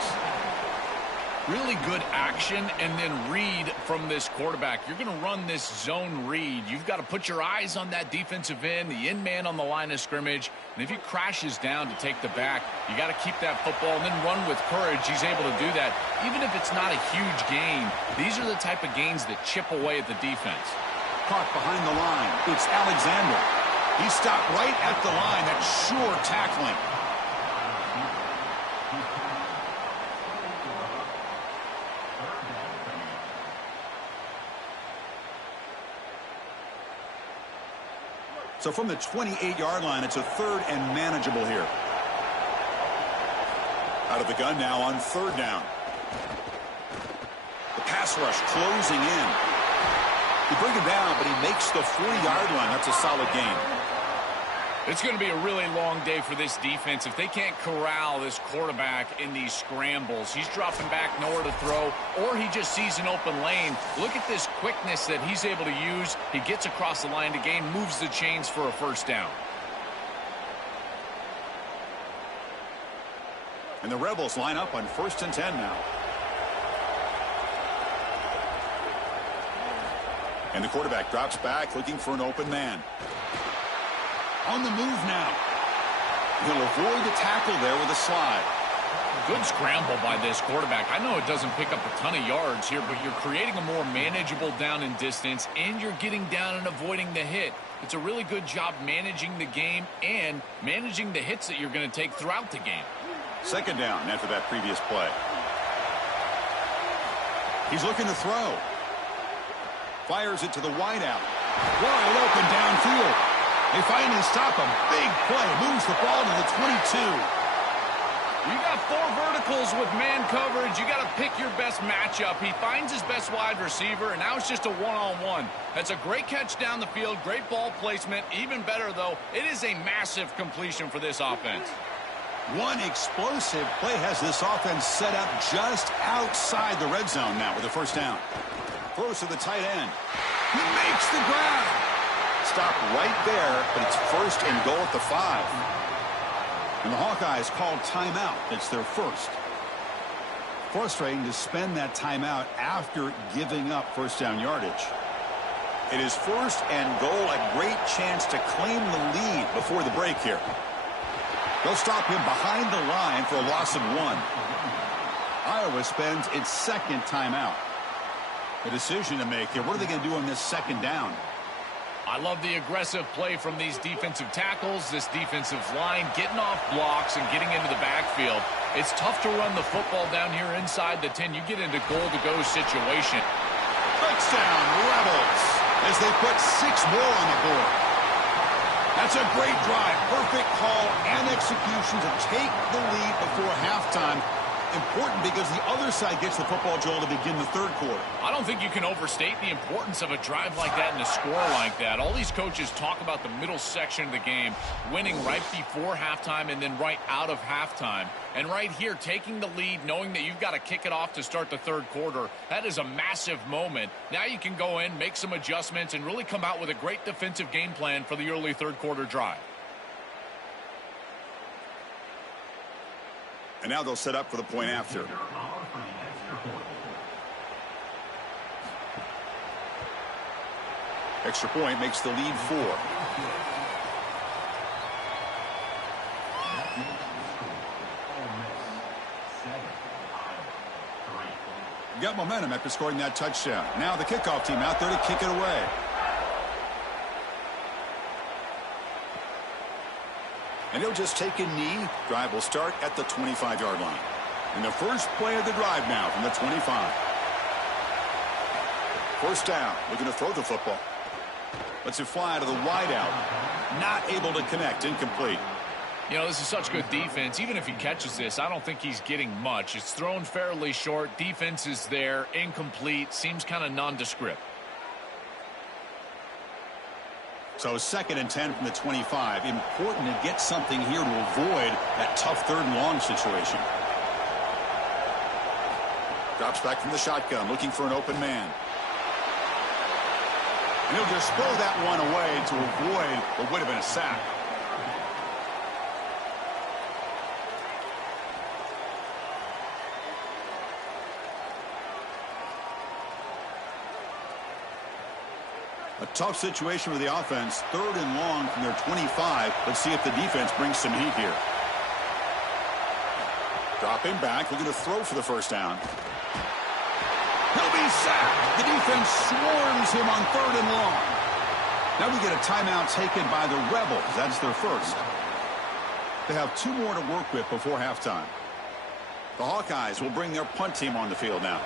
Really good action and then read from this quarterback. You're going to run this zone read. You've got to put your eyes on that defensive end, the end man on the line of scrimmage. And if he crashes down to take the back, you got to keep that football and then run with courage. He's able to do that. Even if it's not a huge gain, these are the type of gains that chip away at the defense. Caught behind the line. It's Alexander. He stopped right at the line. That's sure tackling. So from the 28-yard line, it's a 3rd and manageable here. Out of the gun now on 3rd down. The pass rush closing in. He brings him down, but he makes the 40-yard line. That's a solid gain. It's going to be a really long day for this defense. If they can't corral this quarterback in these scrambles, he's dropping back, nowhere to throw, or he just sees an open lane. Look at this quickness that he's able to use. He gets across the line to gain, moves the chains for a 1st down. And the Rebels line up on 1st and 10 now. And the quarterback drops back, looking for an open man. On the move now. He'll avoid the tackle there with a slide. Good scramble by this quarterback. I know it doesn't pick up a ton of yards here, but you're creating a more manageable down and distance, and you're getting down and avoiding the hit. It's a really good job managing the game and managing the hits that you're going to take throughout the game. 2nd down after that previous play. He's looking to throw. Fires it to the wideout. Wide open downfield. They finally stop him. Big play. Moves the ball to the 22. You got 4 verticals with man coverage. You got to pick your best matchup. He finds his best wide receiver, and now it's just a one-on-one. That's a great catch down the field. Great ball placement. Even better, though, it is a massive completion for this offense. One explosive play has this offense set up just outside the red zone now with a 1st down. Throws to the tight end. He makes the grab. Stop right there, but it's 1st and goal at the 5. And the Hawkeyes called timeout. It's their 1st. Frustrating to spend that timeout after giving up 1st down yardage. It is 1st and goal, a great chance to claim the lead before the break here. They'll stop him behind the line for a loss of 1. Iowa spends its 2nd timeout. A decision to make here. What are they going to do on this 2nd down? I love the aggressive play from these defensive tackles, this defensive line, getting off blocks and getting into the backfield. It's tough to run the football down here inside the 10. You get into goal-to-go situation. Touchdown, Rebels, as they put 6 more on the board. That's a great drive. Perfect call and execution to take the lead before halftime. Important because the other side gets the football, Joel, to begin the third quarter. I don't think you can overstate the importance of a drive like that and a score like that. All these coaches talk about the middle section of the game, winning right before halftime and then right out of halftime. And right here, taking the lead, knowing that you've got to kick it off to start the third quarter, that is a massive moment. Now you can go in, make some adjustments, and really come out with a great defensive game plan for the early third quarter drive. And now they'll set up for the point after. Extra point makes the lead 4. Got momentum after scoring that touchdown. Now the kickoff team out there to kick it away. And he'll just take a knee. Drive will start at the 25-yard line. And the first play of the drive now from the 25. First down. Looking to throw the football. Lets it fly to the wideout. Not able to connect. Incomplete. You know, this is such good defense. Even if he catches this, I don't think he's getting much. It's thrown fairly short. Defense is there. Incomplete. Seems kind of nondescript. So 2nd and 10 from the 25. Important to get something here to avoid that tough 3rd and long situation. Drops back from the shotgun, looking for an open man. And he'll just throw that one away to avoid what would have been a sack. A tough situation for the offense. 3rd and long from their 25. Let's see if the defense brings some heat here. Dropping back, looking to throw for the first down. He'll be sacked. The defense swarms him on 3rd and long. Now we get a timeout taken by the Rebels. That's their first. They have 2 more to work with before halftime. The Hawkeyes will bring their punt team on the field now.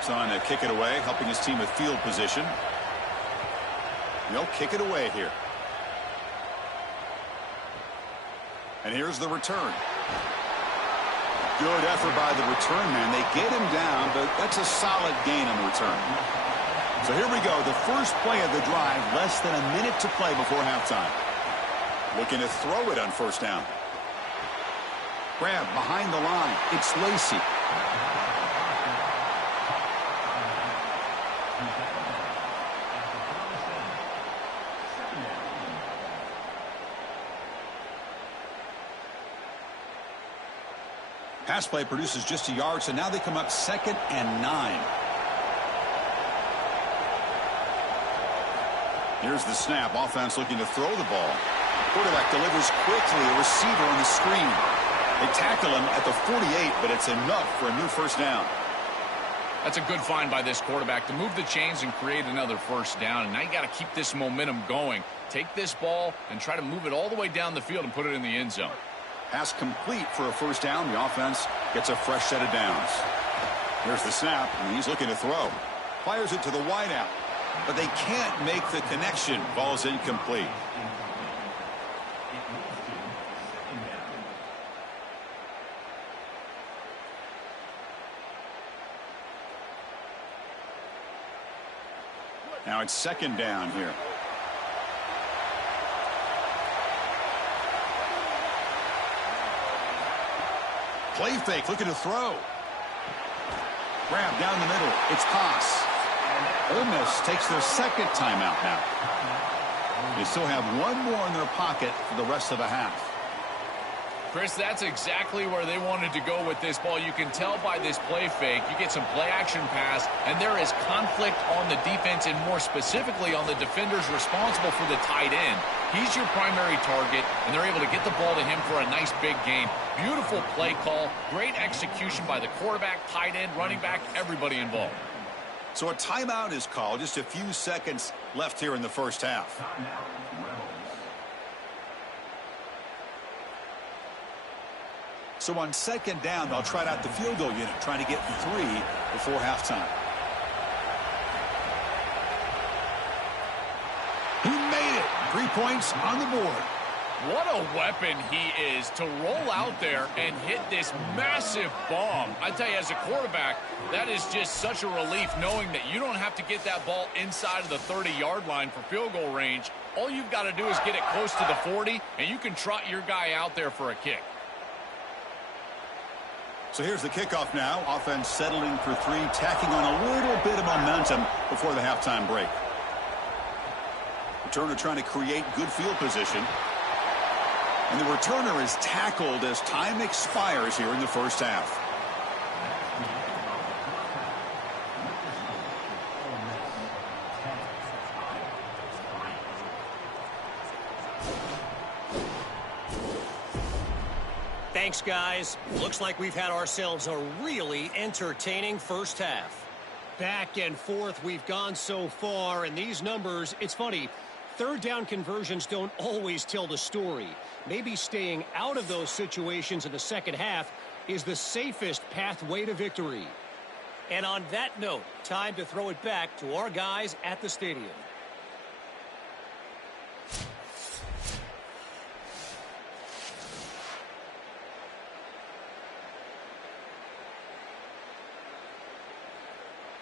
Son to kick it away, helping his team with field position. They'll kick it away here. And here's the return. Good effort by the return man. They get him down, but that's a solid gain on the return. So here we go. The first play of the drive, less than a minute to play before halftime. Looking to throw it on first down. Grab behind the line. It's Lacy. Pass play produces just a yard, so now they come up 2nd and 9. Here's the snap. Offense looking to throw the ball. Quarterback delivers quickly. A receiver on the screen. They tackle him at the 48, but it's enough for a new first down. That's a good find by this quarterback to move the chains and create another first down. And now you got to keep this momentum going. Take this ball and try to move it all the way down the field and put it in the end zone. Pass complete for a first down. The offense gets a fresh set of downs. Here's the snap, and he's looking to throw. Fires it to the wideout, but they can't make the connection. Ball's incomplete. Now it's 2nd down here. Play fake, looking to throw. Grab down the middle. It's Haas. Ole Miss takes their 2nd timeout now. They still have 1 more in their pocket for the rest of the half. Chris, that's exactly where they wanted to go with this ball. You can tell by this play fake. You get some play action pass, and there is conflict on the defense and more specifically on the defenders responsible for the tight end. He's your primary target, and they're able to get the ball to him for a nice big gain. Beautiful play call, great execution by the quarterback, tight end, running back, everybody involved. So a timeout is called. Just a few seconds left here in the first half. So on 2nd down, they'll try out the field goal unit, trying to get 3 before halftime. He made it. 3 points on the board. What a weapon he is to roll out there and hit this massive bomb. I tell you, as a quarterback, that is just such a relief knowing that you don't have to get that ball inside of the 30-yard line for field goal range. All you've got to do is get it close to the 40, and you can trot your guy out there for a kick. So here's the kickoff now. Offense settling for 3, tacking on a little bit of momentum before the halftime break. Returner trying to create good field position. And the returner is tackled as time expires here in the first half. Thanks, guys. Looks like we've had ourselves a really entertaining first half. Back and forth we've gone so far, and these numbers, it's funny, third down conversions don't always tell the story. Maybe staying out of those situations in the second half is the safest pathway to victory. And on that note, time to throw it back to our guys at the stadium.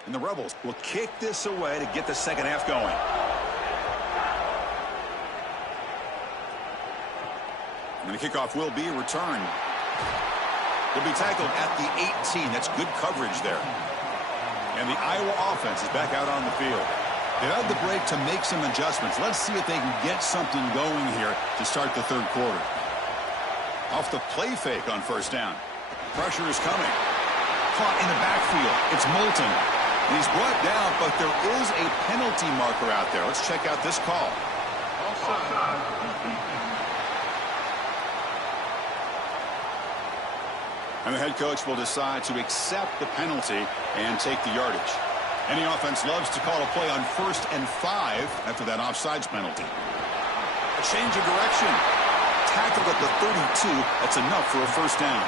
And the Rebels will kick this away to get the second half going. And the kickoff will be a return. He'll be tackled at the 18. That's good coverage there. And the Iowa offense is back out on the field. They had the break to make some adjustments. Let's see if they can get something going here to start the third quarter. Off the play fake on first down. Pressure is coming. Caught in the backfield. It's Moulton. And he's brought down, but there is a penalty marker out there. Let's check out this call. And the head coach will decide to accept the penalty and take the yardage. Any offense loves to call a play on 1st and 5 after that offsides penalty. A change of direction. Tackled at the 32. That's enough for a first down.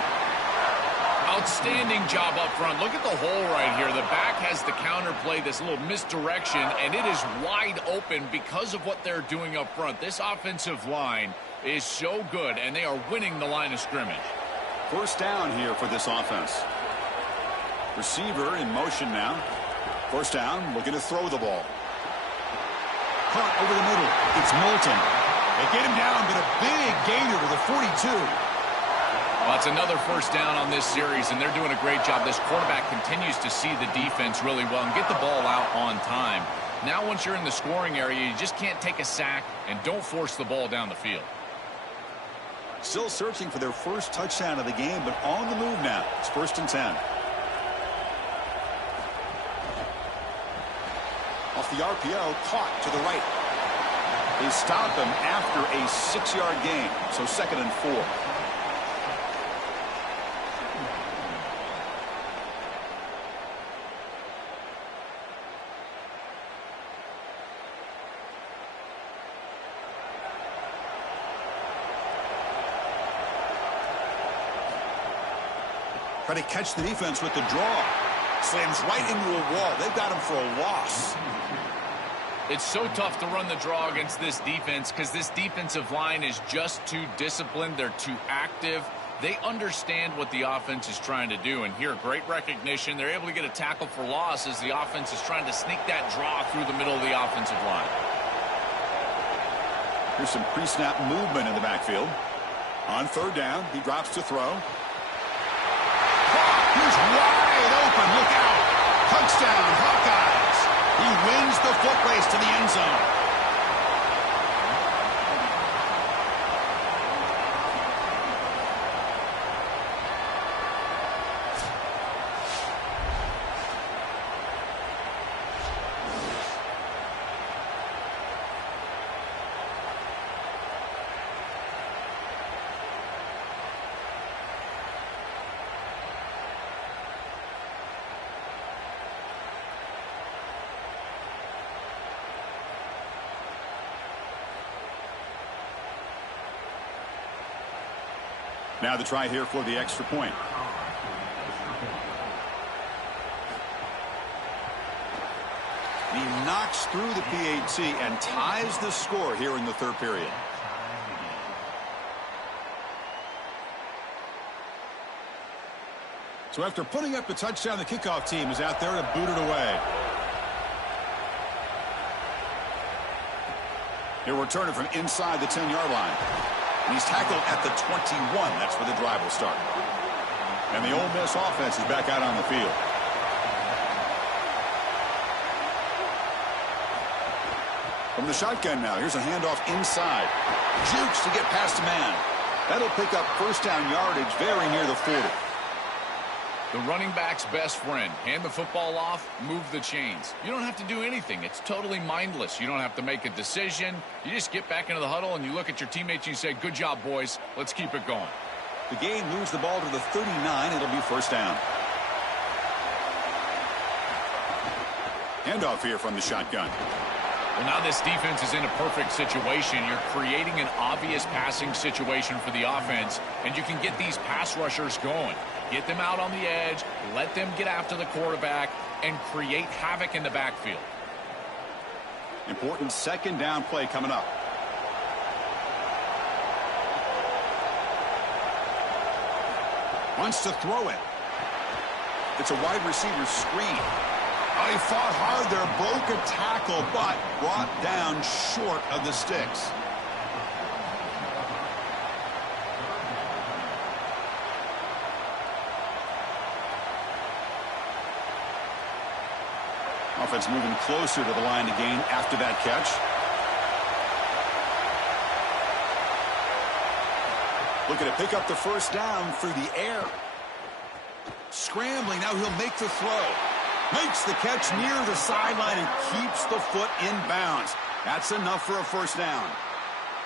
Outstanding job up front. Look at the hole right here. The back has the counter play, this little misdirection, and it is wide open because of what they're doing up front. This offensive line is so good, and they are winning the line of scrimmage. First down here for this offense. Receiver in motion now. First down, looking to throw the ball. Caught over the middle. It's Moulton. They get him down, but a big gainer to the 42. Well, that's another first down on this series, and they're doing a great job. This quarterback continues to see the defense really well and get the ball out on time. Now, once you're in the scoring area, you just can't take a sack and don't force the ball down the field. Still searching for their first touchdown of the game, but on the move now. It's 1st and 10. Off the RPO, caught to the right. They stop him after a 6-yard gain, so 2nd and 4. Try to catch the defense with the draw. Slams right into a wall. They've got him for a loss. It's so tough to run the draw against this defense because this defensive line is just too disciplined. They're too active. They understand what the offense is trying to do. And here, great recognition. They're able to get a tackle for loss as the offense is trying to sneak that draw through the middle of the offensive line. Here's some pre-snap movement in the backfield. On 3rd down, he drops to throw. He's wide open. Look out. Touchdown, Hawkeyes. He wins the foot race to the end zone. Now the try here for the extra point. He knocks through the PAT and ties the score here in the 3rd period. So after putting up the touchdown, the kickoff team is out there to boot it away. He'll return it from inside the 10-yard line. And he's tackled at the 21. That's where the drive will start. And the Ole Miss offense is back out on the field. From the shotgun now, here's a handoff inside. Jukes to get past a man. That'll pick up first down yardage very near the 40. The running back's best friend. Hand the football off, move the chains. You don't have to do anything. It's totally mindless. You don't have to make a decision. You just get back into the huddle and you look at your teammates and you say, good job, boys. Let's keep it going. The gain moves the ball to the 39. It'll be first down. Handoff here from the shotgun. Well, now this defense is in a perfect situation. You're creating an obvious passing situation for the offense, and you can get these pass rushers going. Get them out on the edge, let them get after the quarterback, and create havoc in the backfield. Important second down play coming up. Wants to throw it. It's a wide receiver screen. Oh, he fought hard there, broke a tackle, but brought down short of the sticks. Offense moving closer to the line to gain after that catch. Looking to pick up the first down through the air. Scrambling, now he'll make the throw. Makes the catch near the sideline and keeps the foot in bounds. That's enough for a first down.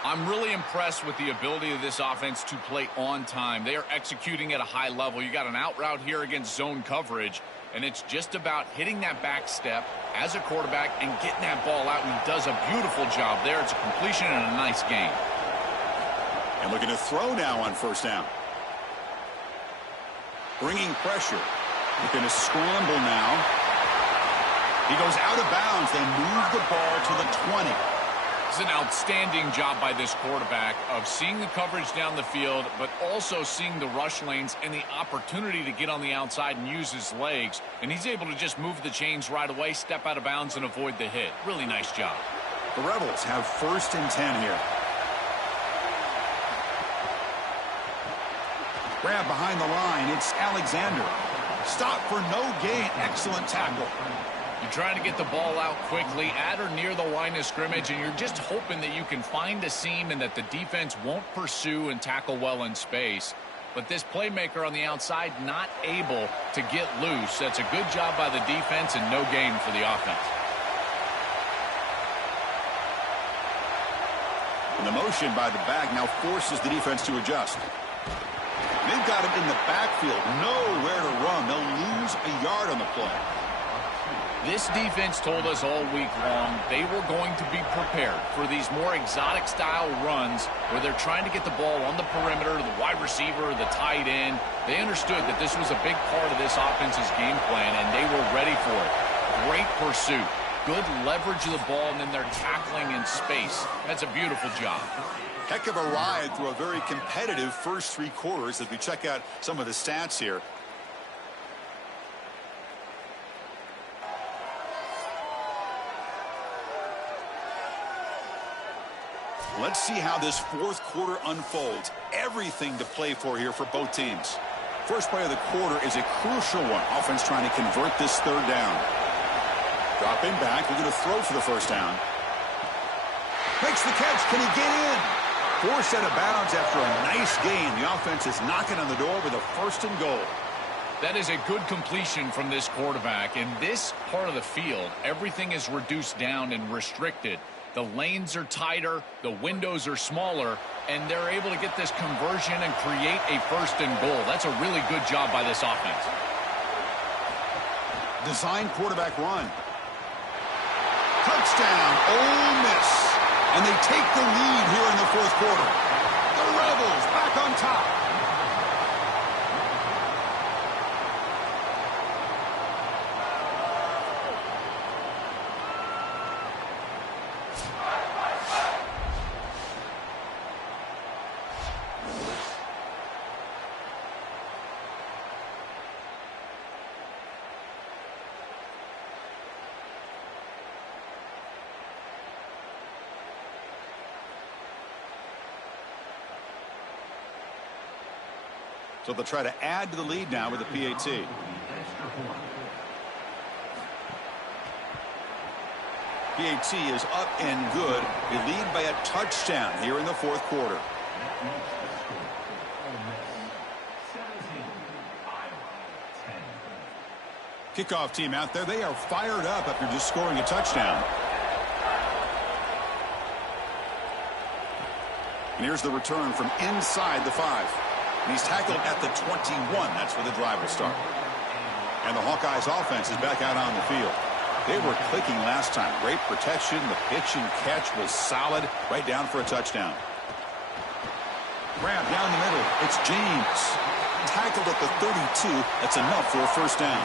I'm really impressed with the ability of this offense to play on time. They are executing at a high level. You got an out route here against zone coverage, and it's just about hitting that back step as a quarterback and getting that ball out, and he does a beautiful job there. It's a completion and a nice game. And looking to throw now on first down. Bringing pressure. Looking to scramble now. He goes out of bounds. They move the ball to the 20. It's an outstanding job by this quarterback of seeing the coverage down the field, but also seeing the rush lanes and the opportunity to get on the outside and use his legs. And he's able to just move the chains right away, step out of bounds, and avoid the hit. Really nice job. The Rebels have first and 10 here. Grab behind the line. It's Alexander. Stop for no gain. Excellent tackle. You're trying to get the ball out quickly at or near the line of scrimmage, and you're just hoping that you can find a seam and that the defense won't pursue and tackle well in space. But this playmaker on the outside not able to get loose. That's a good job by the defense and no gain for the offense. And the motion by the back now forces the defense to adjust. They've got him in the backfield, nowhere to run. They'll lose a yard on the play. This defense told us all week long they were going to be prepared for these more exotic style runs where they're trying to get the ball on the perimeter, the wide receiver, the tight end. They understood that this was a big part of this offense's game plan, and they were ready for it. Great pursuit, good leverage of the ball, and then they're tackling in space. That's a beautiful job. Heck of a ride through a very competitive first three quarters as we check out some of the stats here. Let's see how this fourth quarter unfolds. Everything to play for here for both teams. First play of the quarter is a crucial one. Offense trying to convert this third down. Dropping back. We're going to throw for the first down. Makes the catch. Can he get in? Forced out of bounds after a nice gain. The offense is knocking on the door with a first and goal. That is a good completion from this quarterback. In this part of the field, everything is reduced down and restricted. The lanes are tighter, the windows are smaller, and they're able to get this conversion and create a first and goal. That's a really good job by this offense. Design quarterback run. Touchdown, Ole Miss. And they take the lead here in the fourth quarter. The Rebels back on top. So they'll try to add to the lead now with a PAT. PAT is up and good. They lead by a touchdown here in the fourth quarter. Kickoff team out there. They are fired up after just scoring a touchdown. And here's the return from inside the 5. And he's tackled at the 21. That's where the drive will start. And the Hawkeyes offense is back out on the field. They were clicking last time. Great protection. The pitch and catch was solid. Right down for a touchdown. Grab down the middle. It's James. Tackled at the 32. That's enough for a first down.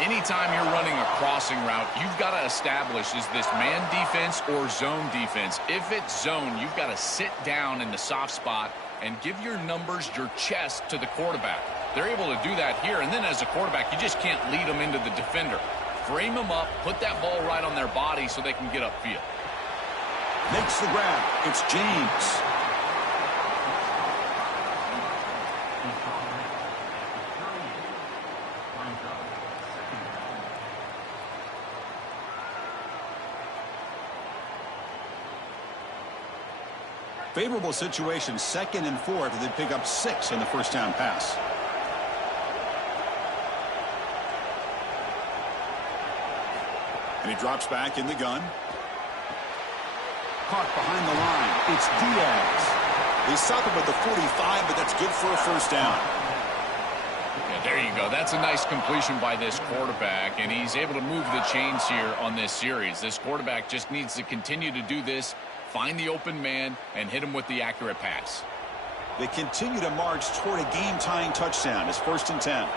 Anytime you're running a crossing route, you've got to establish, is this man defense or zone defense? If it's zone, you've got to sit down in the soft spot and give your numbers, your chest to the quarterback. They're able to do that here, and then as a quarterback, you just can't lead them into the defender. Frame them up, put that ball right on their body so they can get upfield. Makes the grab. It's James. Favorable situation, 2nd and 4 after they pick up 6 in the first down pass. And he drops back in the gun. Caught behind the line. It's Diaz. They stop him at the 45, but that's good for a first down. Yeah, there you go. That's a nice completion by this quarterback, and he's able to move the chains here on this series. This quarterback just needs to continue to do this, find the open man, and hit him with the accurate pass. They continue to march toward a game-tying touchdown. It's 1st and 10.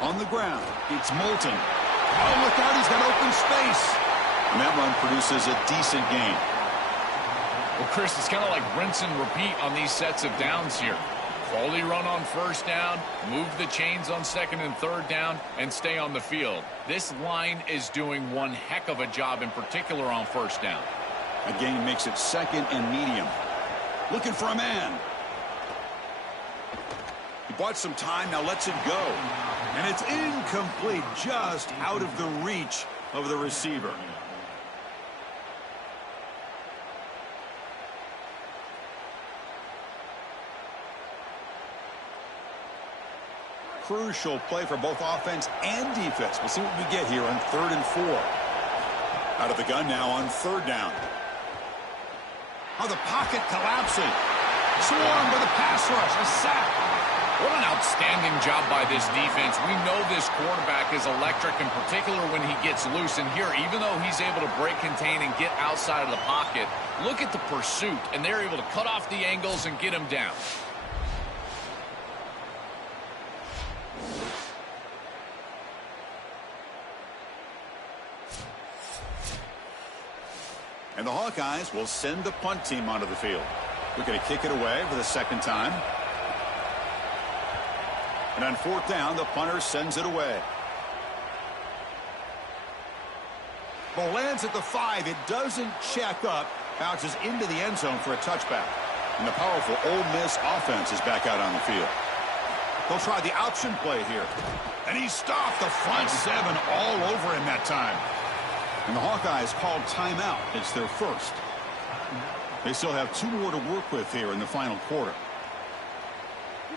On the ground, it's Moulton. Oh, look out, he's got open space. And that run produces a decent gain. Well, Chris, it's kind of like rinse and repeat on these sets of downs here. Quality run on first down, move the chains on 2nd and 3rd down, and stay on the field. This line is doing one heck of a job, in particular on first down. A gain makes it 2nd and medium. Looking for a man. He bought some time, now lets it go. And it's incomplete, just out of the reach of the receiver. Crucial play for both offense and defense. We'll see what we get here on 3rd and 4. Out of the gun now on 3rd down. Oh, the pocket collapsing. Swarmed with a pass rush, a sack. What an outstanding job by this defense. We know this quarterback is electric, in particular when he gets loose. And here, even though he's able to break, contain, and get outside of the pocket, look at the pursuit, and they're able to cut off the angles and get him down. And the Hawkeyes will send the punt team onto the field. We're going to kick it away for the 2nd time. And on 4th down, the punter sends it away. Ball lands at the 5. It doesn't check up. Bounces into the end zone for a touchback. And the powerful Ole Miss offense is back out on the field. They'll try the option play here. And he stopped the front 7 all over him that time. And the Hawkeyes called timeout. It's their first. They still have 2 more to work with here in the final quarter.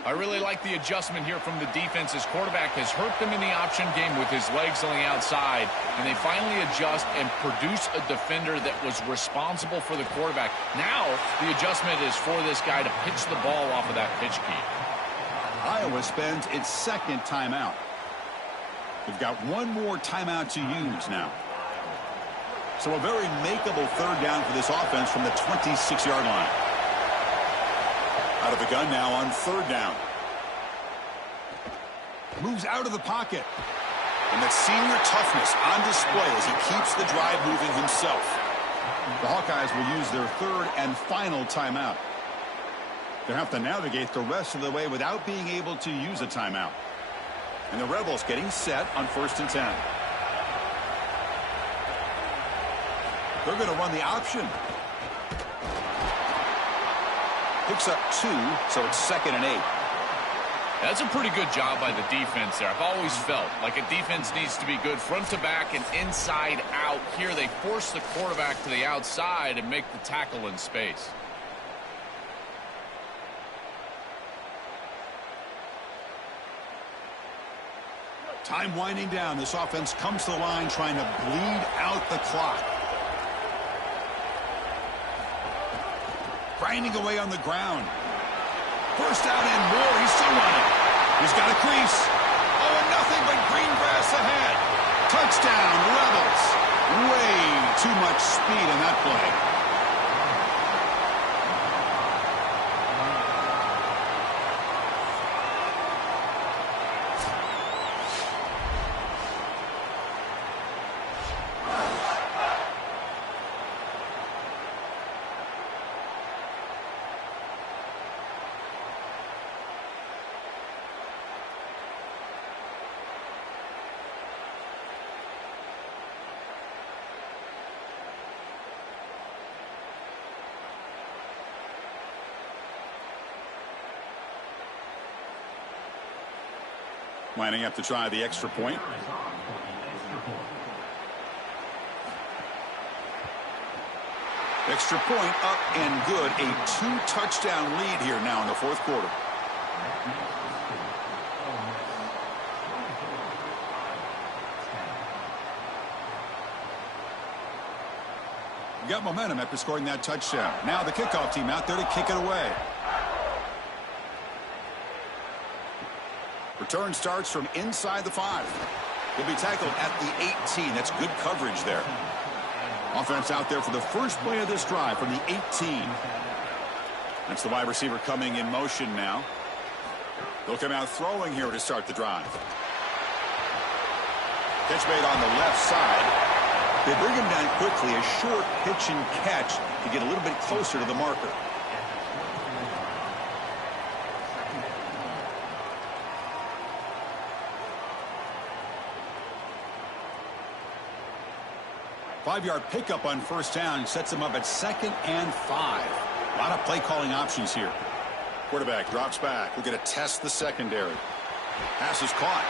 I really like the adjustment here from the defense. His quarterback has hurt them in the option game with his legs on the outside, and they finally adjust and produce a defender that was responsible for the quarterback. Now the adjustment is for this guy to pitch the ball off of that pitch key. Iowa spends its 2nd timeout. We've got 1 more timeout to use now. So a very makeable 3rd down for this offense from the 26-yard line. Out of the gun now on 3rd down. Moves out of the pocket. And that senior toughness on display as he keeps the drive moving himself. The Hawkeyes will use their 3rd and final timeout. They'll have to navigate the rest of the way without being able to use a timeout. And the Rebels getting set on 1st and 10. They're going to run the option. Picks up 2, so it's 2nd and 8. That's a pretty good job by the defense there. I've always felt like a defense needs to be good front to back and inside out. Here they force the quarterback to the outside and make the tackle in space. Time winding down. This offense comes to the line trying to bleed out the clock. Grinding away on the ground. First down and more. He's still running. He's got a crease. Oh, and nothing but green grass ahead. Touchdown, Rebels. Way too much speed in that play. Lining up to try the extra point. Extra point up and good. A 2-touchdown lead here now in the 4th quarter. You got momentum after scoring that touchdown. Now the kickoff team out there to kick it away. Return starts from inside the 5. He'll be tackled at the 18. That's good coverage there. Offense out there for the first play of this drive from the 18. That's the wide receiver coming in motion now. They'll come out throwing here to start the drive. Catch made on the left side. They bring him down quickly. A short pitch and catch to get a little bit closer to the marker. Five-yard pickup on first down sets him up at 2nd and 5. A lot of play calling options here. Quarterback drops back. We're going to test the secondary. Pass is caught.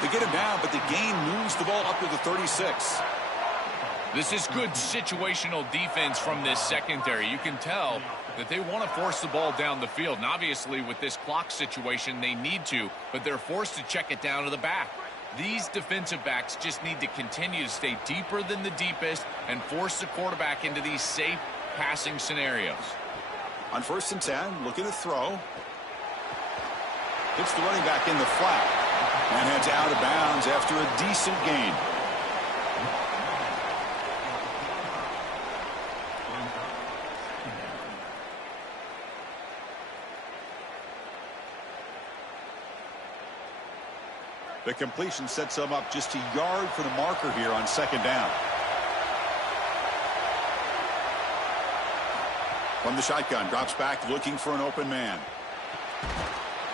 They get him down, but the gain moves the ball up to the 36. This is good situational defense from this secondary. You can tell that they want to force the ball down the field. And obviously, with this clock situation, they need to, but they're forced to check it down to the back. These defensive backs just need to continue to stay deeper than the deepest and force the quarterback into these safe passing scenarios. On 1st and 10, looking to throw. Hits the running back in the flat. And heads out of bounds after a decent gain. The completion sets them up just a yard for the marker here on 2nd down. From the shotgun, drops back looking for an open man.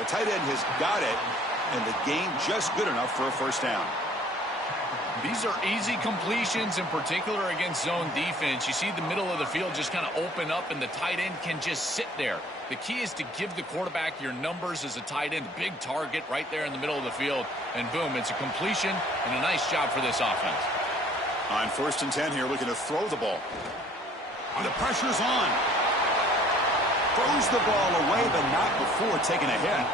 The tight end has got it, and the gain just good enough for a first down. These are easy completions, in particular against zone defense. You see the middle of the field just kind of open up, and the tight end can just sit there. The key is to give the quarterback your numbers as a tight end. Big target right there in the middle of the field. And boom, it's a completion and a nice job for this offense. On 1st and 10 here, looking to throw the ball. And the pressure's on. Throws the ball away, but not before taking a hit.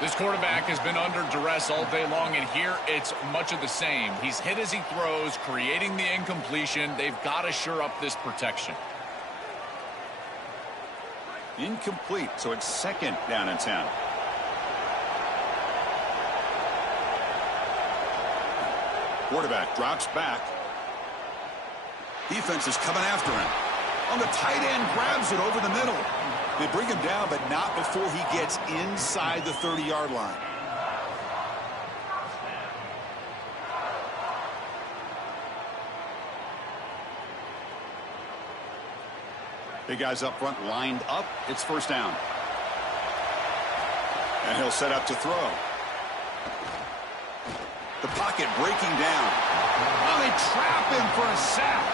This quarterback has been under duress all day long, and here it's much of the same. He's hit as he throws, creating the incompletion. They've got to shore up this protection. Incomplete, so it's 2nd down and 10. Quarterback drops back. Defense is coming after him. On the tight end, grabs it over the middle. They bring him down, but not before he gets inside the 30-yard line. Big guys up front lined up. It's first down. And he'll set up to throw. The pocket breaking down. Oh, they trap him for a sack.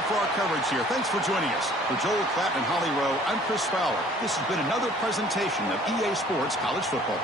it for our coverage here. Thanks for joining us. For Joel Klatt and Holly Rowe, I'm Chris Fowler. This has been another presentation of EA Sports College Football.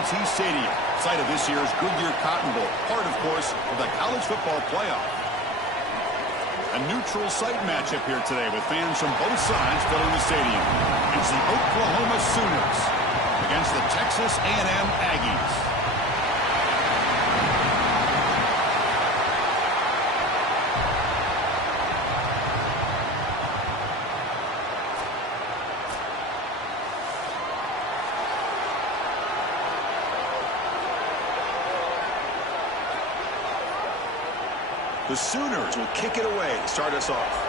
AT&T Stadium, site of this year's Goodyear Cotton Bowl, part, of course, of the college football playoff. A neutral site matchup here today with fans from both sides filling the stadium. It's the Oklahoma Sooners against the Texas A&M Aggies. The Sooners will kick it away to start us off.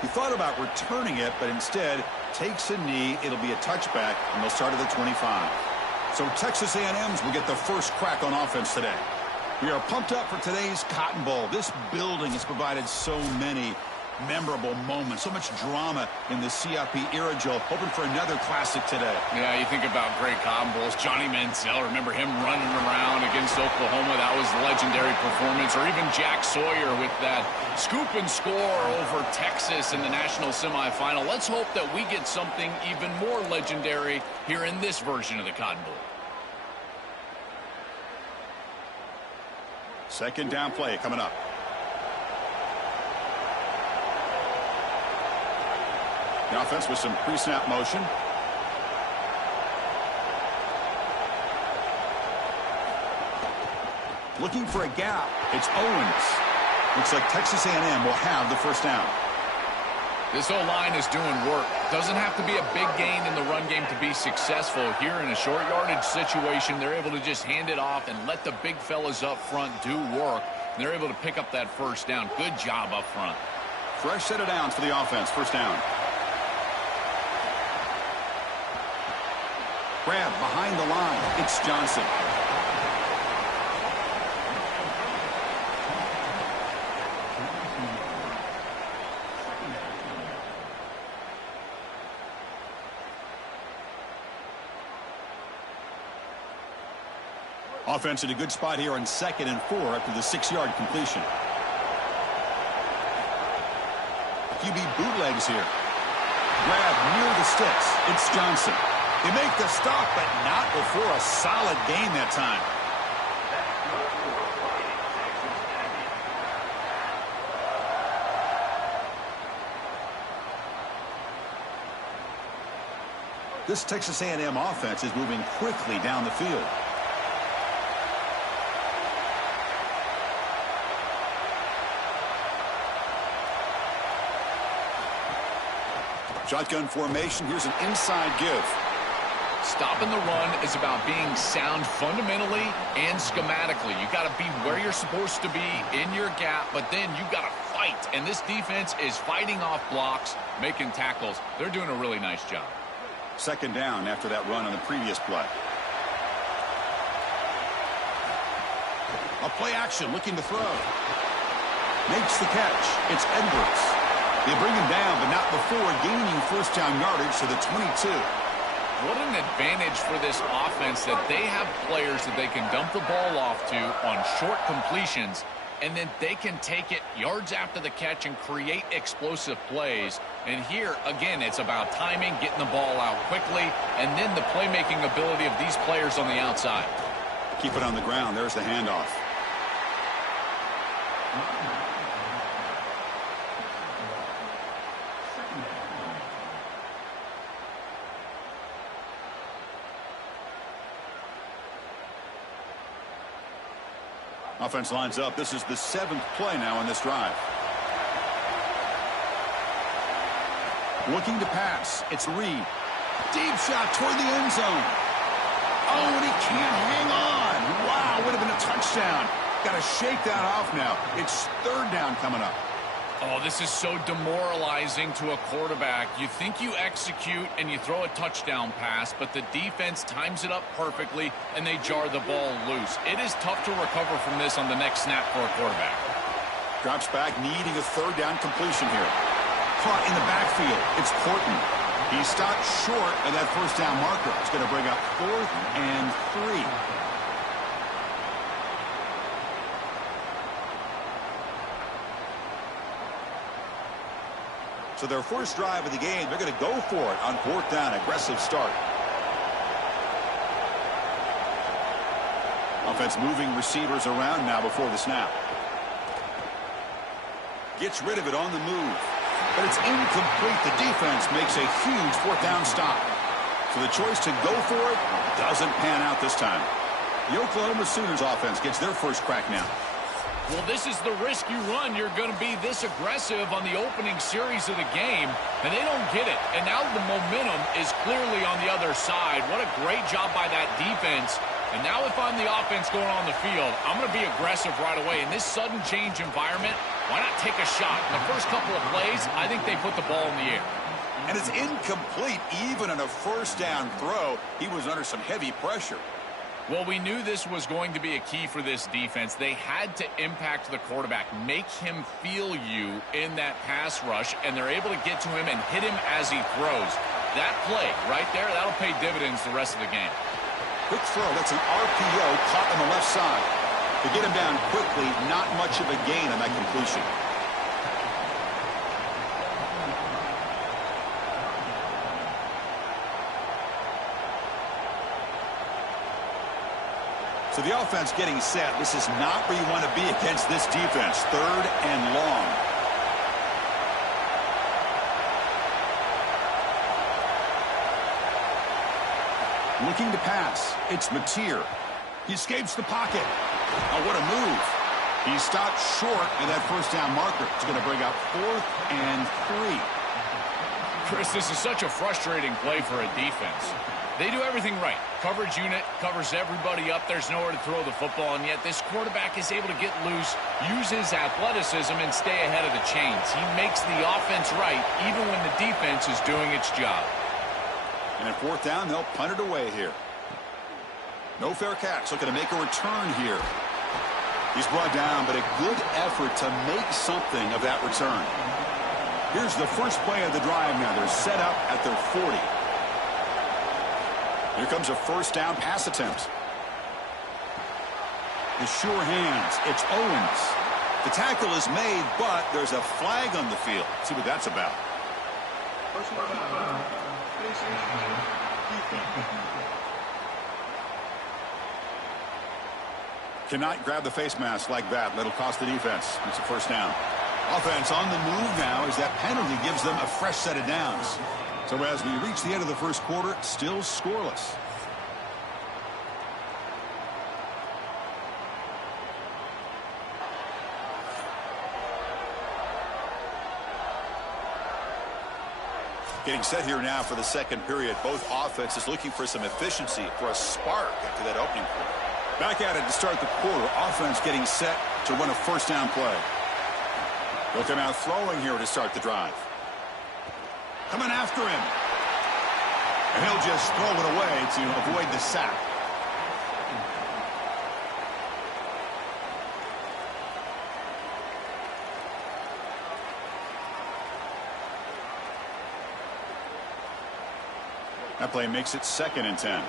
He thought about returning it, but instead takes a knee. It'll be a touchback, and they'll start at the 25. So Texas A&M's will get the first crack on offense today. We are pumped up for today's Cotton Bowl. This building has provided so many memorable moments, so much drama in the CFP era, Joe. Hoping for another classic today. Yeah, you think about great Cotton Bowls. Johnny Manziel, remember him running around against Oklahoma? That was a legendary performance. Or even Jack Sawyer with that scoop and score over Texas in the national semifinal. Let's hope that we get something even more legendary here in this version of the Cotton Bowl. Second down play coming up. The offense with some pre-snap motion. Looking for a gap. It's Owens. Looks like Texas A&M will have the first down. This O-line is doing work. Doesn't have to be a big gain in the run game to be successful. Here in a short yardage situation, they're able to just hand it off and let the big fellas up front do work. And they're able to pick up that first down. Good job up front. Fresh set of downs for the offense. First down. Grab behind the line. It's Johnson. Offense in a good spot here on 2nd and 4 after the 6-yard completion. QB bootlegs here. Grab near the sticks. It's Johnson. They make the stop, but not before a solid gain that time. This Texas A&M offense is moving quickly down the field. Shotgun formation. Here's an inside give. Stopping the run is about being sound fundamentally and schematically. You got to be where you're supposed to be in your gap, but then you got to fight. And this defense is fighting off blocks, making tackles. They're doing a really nice job. Second down after that run on the previous play. A play action looking to throw. Makes the catch. It's Edwards. They bring him down, but not before gaining first down yardage to the 22. What an advantage for this offense that they have players that they can dump the ball off to on short completions, and then they can take it yards after the catch and create explosive plays. And here, again, it's about timing, getting the ball out quickly, and then the playmaking ability of these players on the outside. Keep it on the ground. There's the handoff. Offense lines up. This is the 7th play now on this drive. Looking to pass. It's Reed. Deep shot toward the end zone. Oh, and he can't hang on. Wow, would have been a touchdown. Got to shake that off now. It's 3rd down coming up. Oh, this is so demoralizing to a quarterback. You think you execute and you throw a touchdown pass, but the defense times it up perfectly and they jar the ball loose. It is tough to recover from this on the next snap for a quarterback. Drops back, needing a 3rd down completion here. Caught in the backfield. It's Porton. He stopped short of that first down marker. It's going to bring up 4th and 3. So their first drive of the game, they're going to go for it on 4th down. Aggressive start. Offense moving receivers around now before the snap. Gets rid of it on the move. But it's incomplete. The defense makes a huge 4th down stop. So the choice to go for it doesn't pan out this time. The Oklahoma Sooners offense gets their first crack now. Well, this is the risk you run. You're going to be this aggressive on the opening series of the game, and they don't get it. And now the momentum is clearly on the other side. What a great job by that defense. And now if I'm the offense going on the field, I'm going to be aggressive right away. In this sudden change environment, why not take a shot? In the first couple of plays, I think they put the ball in the air. And it's incomplete even in a first down throw. He was under some heavy pressure. Well, we knew this was going to be a key for this defense. They had to impact the quarterback, make him feel you in that pass rush, and they're able to get to him and hit him as he throws. That play right there, that'll pay dividends the rest of the game. Quick throw. That's an RPO caught on the left side. To get him down quickly, not much of a gain on that completion. So the offense getting set. This is not where you want to be against this defense. 3rd and long. Looking to pass. It's Mateer. He escapes the pocket. Oh, what a move. He stopped short of that first down marker. It's going to bring up 4th and 3. Chris, this is such a frustrating play for a defense. They do everything right. Coverage unit covers everybody up. There's nowhere to throw the football, and yet this quarterback is able to get loose, use his athleticism, and stay ahead of the chains. He makes the offense right, even when the defense is doing its job. And at 4th down, they'll punt it away here. No fair catch. Looking to make a return here. He's brought down, but a good effort to make something of that return. Here's the first play of the drive now. They're set up at their 40. Here comes a first down pass attempt. The sure hands. It's Owens. The tackle is made, but there's a flag on the field. Let's see what that's about. Cannot grab the face mask like that. That'll cost the defense. It's a first down. Offense on the move now as that penalty gives them a fresh set of downs. So as we reach the end of the first quarter, still scoreless. Getting set here now for the second period. Both offenses looking for some efficiency, for a spark after that opening quarter. Back at it to start the quarter. Offense getting set to run a first down play. They'll come out throwing here to start the drive. Coming after him. And he'll just throw it away to avoid the sack. That play makes it 2nd and 10.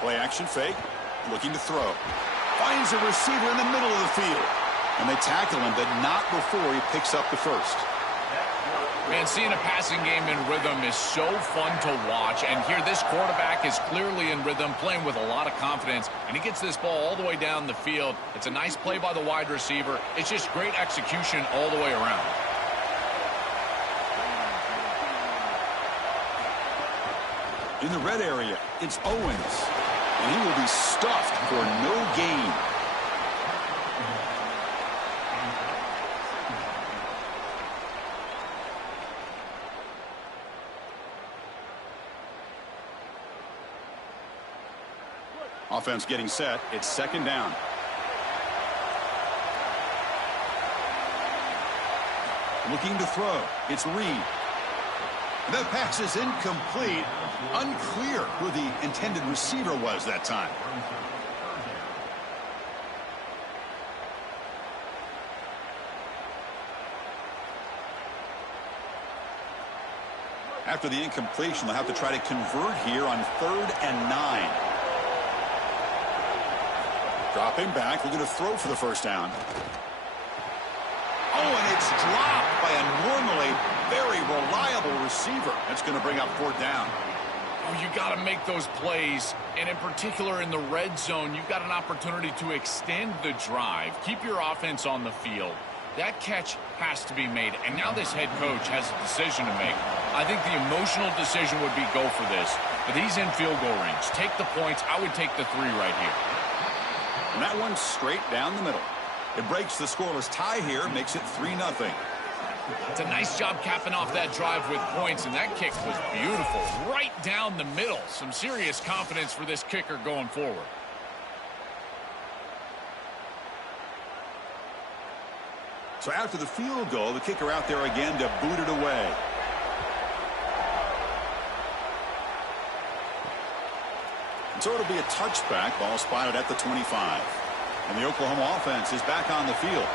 Play action fake. Looking to throw. Finds a receiver in the middle of the field. And they tackle him, but not before he picks up the first. Man, seeing a passing game in rhythm is so fun to watch. And here this quarterback is clearly in rhythm, playing with a lot of confidence. And he gets this ball all the way down the field. It's a nice play by the wide receiver. It's just great execution all the way around. In the red area, it's Owens. And he will be stuffed for no gain. Offense getting set. It's 2nd down. Looking to throw. It's Reed. The pass is incomplete. Unclear who the intended receiver was that time. After the incompletion, they'll have to try to convert here on 3rd and 9. Dropping back, looking to throw for the first down. Oh, and it's dropped by a normally very reliable receiver. That's going to bring up 4th down. Oh, you got to make those plays, and in particular in the red zone, you've got an opportunity to extend the drive, keep your offense on the field. That catch has to be made, and now this head coach has a decision to make. I think the emotional decision would be go for this, but he's in field goal range. Take the points. I would take the 3 right here. And that one's straight down the middle. It breaks the scoreless tie here, makes it 3-0. It's a nice job capping off that drive with points, and that kick was beautiful. Right down the middle. Some serious confidence for this kicker going forward. So after the field goal, the kicker out there again to boot it away. And so it'll be a touchback. Ball spotted at the 25. And the Oklahoma offense is back on the field.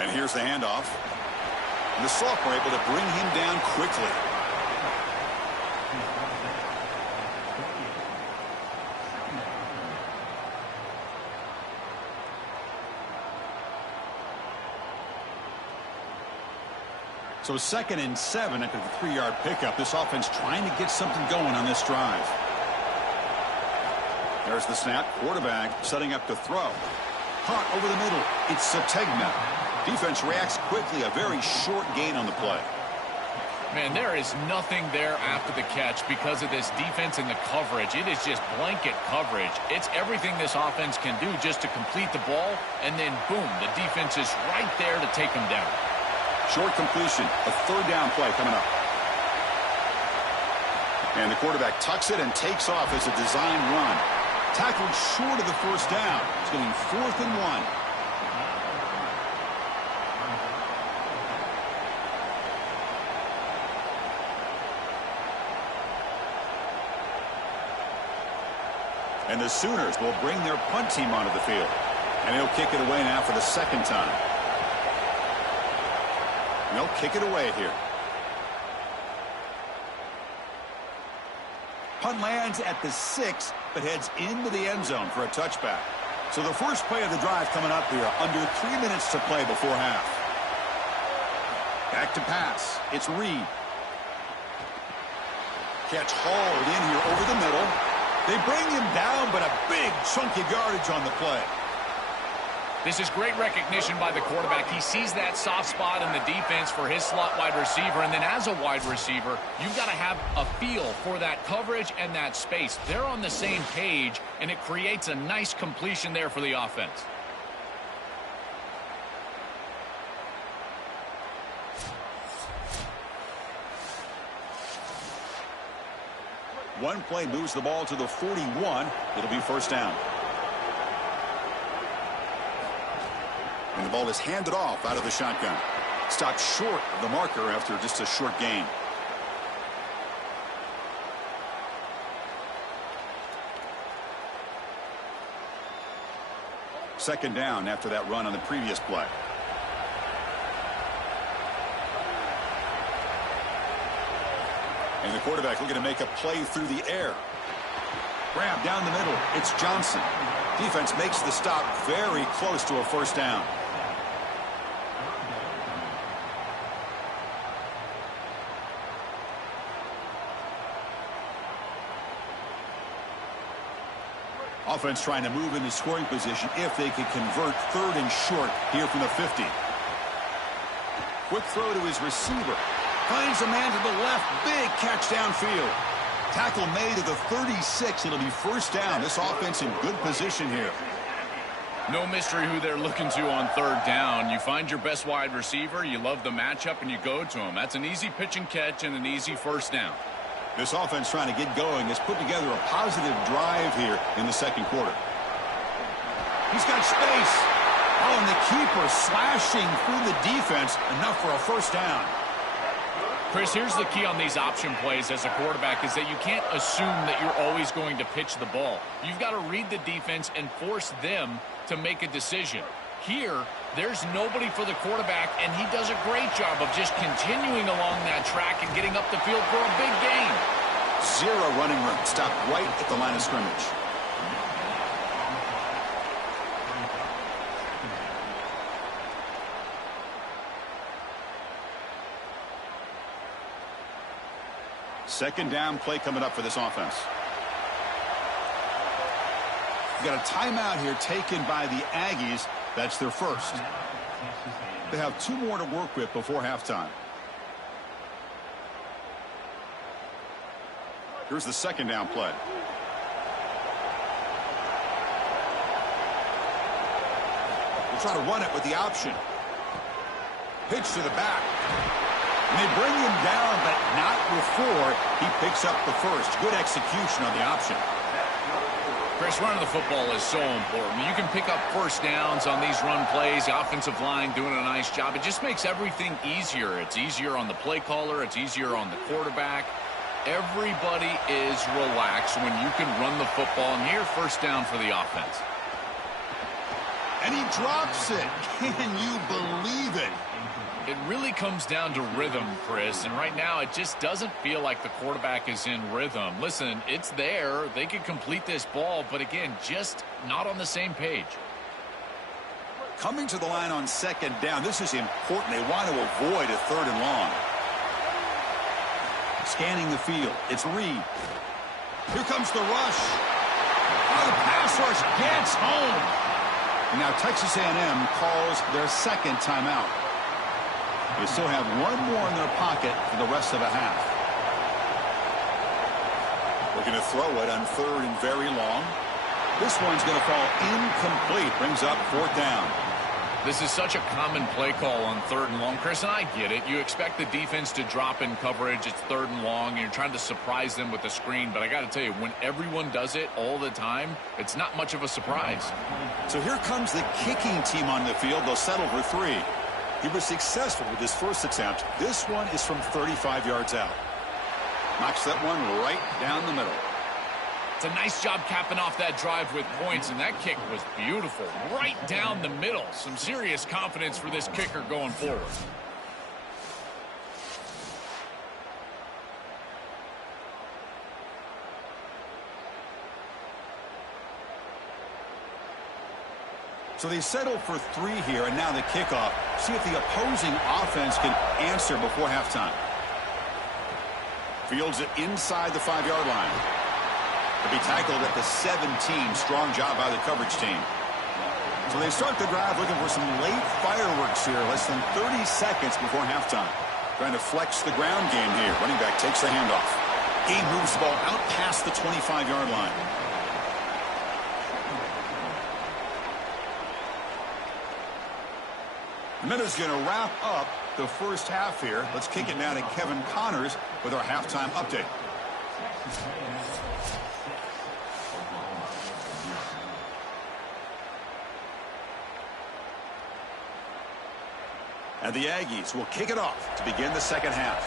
And here's the handoff. And the sophomore able to bring him down quickly. So 2nd and 7 after the 3-yard pickup. This offense trying to get something going on this drive. There's the snap. Quarterback setting up to throw. Caught over the middle. It's Sategna. Defense reacts quickly. A very short gain on the play. Man, there is nothing there after the catch because of this defense and the coverage. It is just blanket coverage. It's everything this offense can do just to complete the ball, and then, boom, the defense is right there to take them down. Short completion. A 3rd down play coming up. And the quarterback tucks it and takes off as a design run. Tackled short of the first down. It's going 4th and 1. And the Sooners will bring their punt team onto the field. And he'll kick it away now for the 2nd time. And they'll kick it away here. Punt lands at the 6, but heads into the end zone for a touchback. So the first play of the drive coming up here. Under 3 minutes to play before half. Back to pass. It's Reed. Catch hauled in here over the middle. They bring him down, but a big chunk of yardage on the play. This is great recognition by the quarterback. He sees that soft spot in the defense for his slot wide receiver, and then as a wide receiver, you've got to have a feel for that coverage and that space. They're on the same page, and it creates a nice completion there for the offense. One play moves the ball to the 41. It'll be 1st down. And the ball is handed off out of the shotgun. Stopped short of the marker after just a short gain. Second down after that run on the previous play. And the quarterback looking to make a play through the air. Grab down the middle. It's Johnson. Defense makes the stop very close to a 1st down. Offense trying to move into scoring position if they could convert 3rd and short here from the 50. Quick throw to his receiver. Finds a man to the left. Big catch downfield. Tackle made at the 36. It'll be 1st down. This offense in good position here. No mystery who they're looking to on 3rd down. You find your best wide receiver, you love the matchup, and you go to him. That's an easy pitch and catch and an easy 1st down. This offense trying to get going has put together a positive drive here in the 2nd quarter. He's got space. Oh, and the keeper slashing through the defense. Enough for a 1st down. Chris, here's the key on these option plays as a quarterback is that you can't assume that you're always going to pitch the ball. You've got to read the defense and force them to make a decision. Here, there's nobody for the quarterback, and he does a great job of just continuing along that track and getting up the field for a big gain. Zero running room. Stopped right at the line of scrimmage. Second down play coming up for this offense. We've got a timeout here taken by the Aggies. That's their first. They have 2 more to work with before halftime. Here's the second down play. We'll try to run it with the option. Pitch to the back. And they bring him down, but not before he picks up the first. Good execution on the option. Chris, running the football is so important. You can pick up first downs on these run plays. The offensive line doing a nice job. It just makes everything easier. It's easier on the play caller. It's easier on the quarterback. Everybody is relaxed when you can run the football near first down for the offense. And he drops it. Can you believe it? It really comes down to rhythm, Chris, and right now it just doesn't feel like the quarterback is in rhythm. Listen, it's there. They could complete this ball, but again, just not on the same page. Coming to the line on second down, this is important. They want to avoid a 3rd and long. Scanning the field, it's Reed. Here comes the rush. Oh, the pass rush gets home. And now Texas A&M calls their second timeout. They still have 1 more in their pocket for the rest of the half. Looking to throw it on 3rd and very long. This one's going to fall incomplete. Brings up 4th down. This is such a common play call on 3rd and long, Chris, and I get it. You expect the defense to drop in coverage. It's 3rd and long, and you're trying to surprise them with the screen. But I got to tell you, when everyone does it all the time, it's not much of a surprise. So here comes the kicking team on the field. They'll settle for 3. He was successful with his first attempt. This one is from 35 yards out. Knocks that one right down the middle. It's a nice job capping off that drive with points, and that kick was beautiful. Right down the middle. Some serious confidence for this kicker going forward. So they settle for 3 here, and now the kickoff. See if the opposing offense can answer before halftime. Fields it inside the 5-yard line. To be tackled at the 17. Strong job by the coverage team. So they start the drive looking for some late fireworks here. Less than 30 seconds before halftime. Trying to flex the ground game here. Running back takes the handoff. He moves the ball out past the 25-yard line. The minute's going to wrap up the first half here. Let's kick it now to Kevin Connors with our halftime update. And the Aggies will kick it off to begin the second half.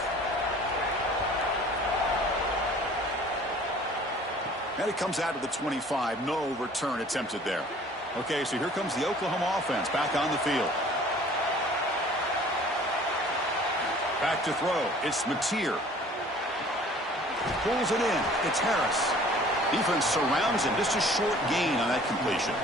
And it comes out to the 25. No return attempted there. Okay, so here comes the Oklahoma offense back on the field. Back to throw. It's Mateer. Pulls it in. It's Harris. Defense surrounds him. Just a short gain on that completion.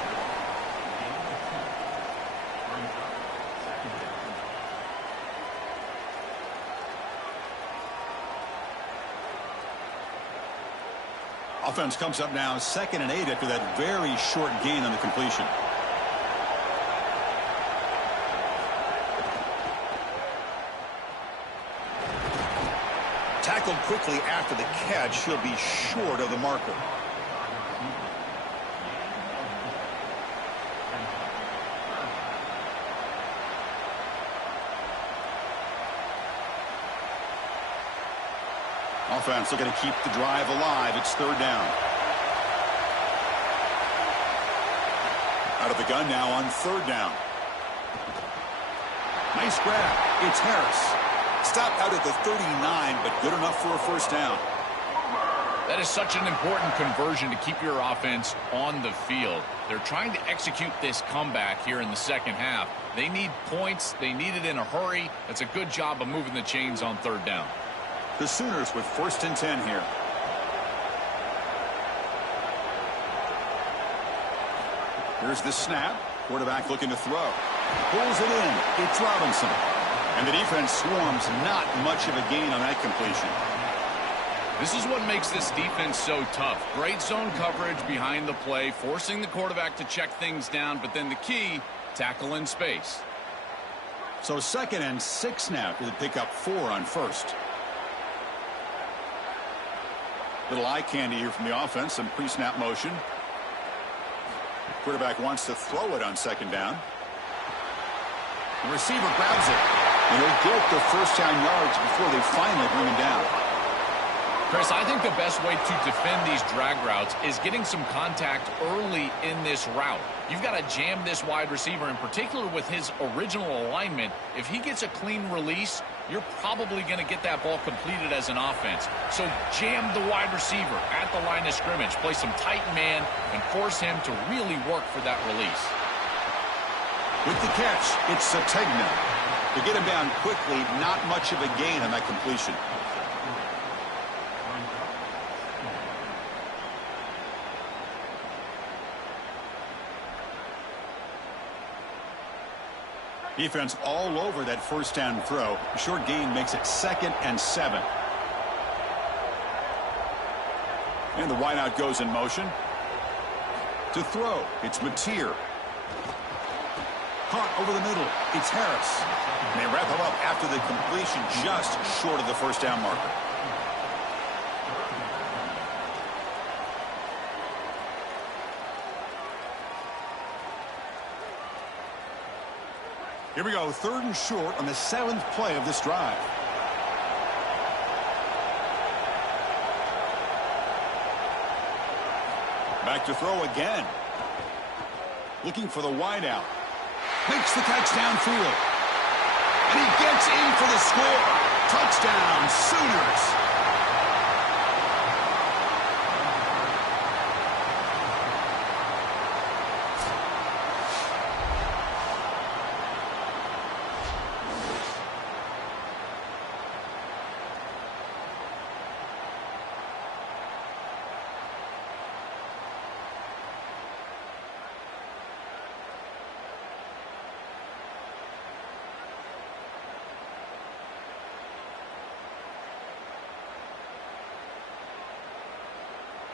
Offense comes up now 2nd and 8 after that very short gain on the completion. Tackled quickly after the catch. He'll be short of the marker. Offense looking to keep the drive alive. It's 3rd down. Out of the gun now on 3rd down. Nice grab. It's Harris. Stopped out at the 39, but good enough for a first down. That is such an important conversion to keep your offense on the field. They're trying to execute this comeback here in the second half. They need points. They need it in a hurry. That's a good job of moving the chains on 3rd down. The Sooners with 1st and 10 here. Here's the snap. Quarterback looking to throw. Pulls it in. It's Robinson. And the defense swarms. Not much of a gain on that completion. This is what makes this defense so tough. Great zone coverage behind the play, forcing the quarterback to check things down, but then the key, tackle in space. So 2nd and 6 now to pick up 4 on first. Little eye candy here from the offense, some pre-snap motion. Quarterback wants to throw it on 2nd down. The receiver grabs it, and he'll get the first down yards before they finally bring him down. Chris, I think the best way to defend these drag routes is getting some contact early in this route. You've got to jam this wide receiver, in particular with his original alignment. If he gets a clean release, you're probably going to get that ball completed as an offense. So jam the wide receiver at the line of scrimmage, play some tight man, and force him to really work for that release. With the catch, it's Sategna. To get him down quickly, not much of a gain on that completion. Defense all over that first down throw. A short gain makes it 2nd and 7. And the wideout goes in motion. To throw, it's Mateer. Caught over the middle, it's Harris. And they wrap him up after the completion just short of the first down marker. Here we go, 3rd and short on the 7th play of this drive. Back to throw again. Looking for the wideout. Makes the catch downfield. And he gets in for the score. Touchdown, Sooners.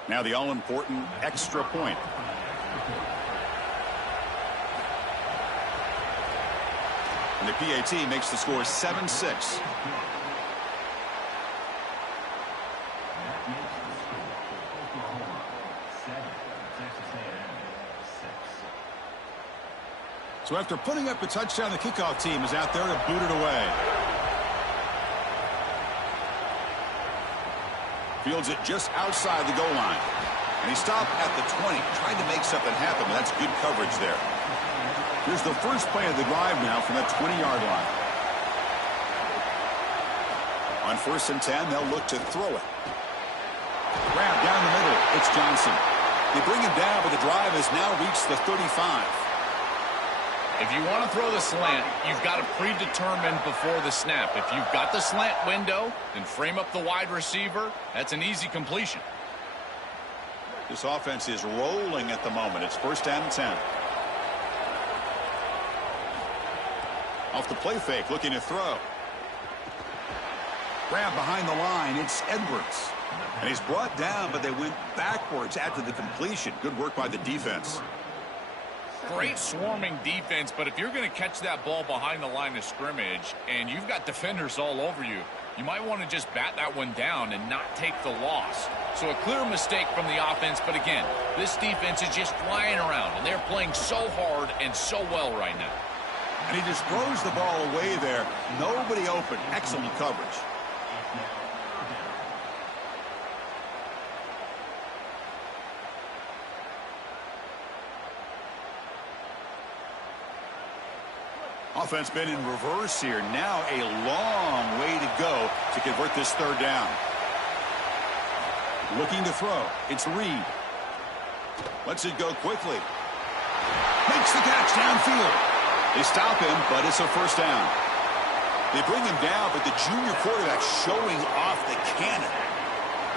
Now the all-important extra point. And the PAT makes the score 7-6. So after putting up a touchdown, the kickoff team is out there to boot it away. Fields it just outside the goal line. And he stopped at the 20, trying to make something happen. That's good coverage there. Here's the first play of the drive now from that 20-yard line. On 1st and 10, they'll look to throw it. Grab down the middle. It's Johnson. They bring him down, but the drive has now reached the 35. If you want to throw the slant, you've got to predetermine before the snap. If you've got the slant window, then frame up the wide receiver. That's an easy completion. This offense is rolling at the moment. It's 1st and 10. Off the play fake, looking to throw. Grab behind the line. It's Edwards. And he's brought down, but they went backwards after the completion. Good work by the defense. Great swarming defense, but if you're going to catch that ball behind the line of scrimmage and you've got defenders all over you, you might want to just bat that one down and not take the loss. So a clear mistake from the offense, but again, this defense is just flying around, and they're playing so hard and so well right now. And he just throws the ball away there. Nobody open. Excellent coverage. Offense been in reverse here. Now a long way to go to convert this 3rd down. Looking to throw. It's Reed. Lets it go quickly. Makes the catch downfield. They stop him, but it's a 1st down. They bring him down, but the junior quarterback showing off the cannon.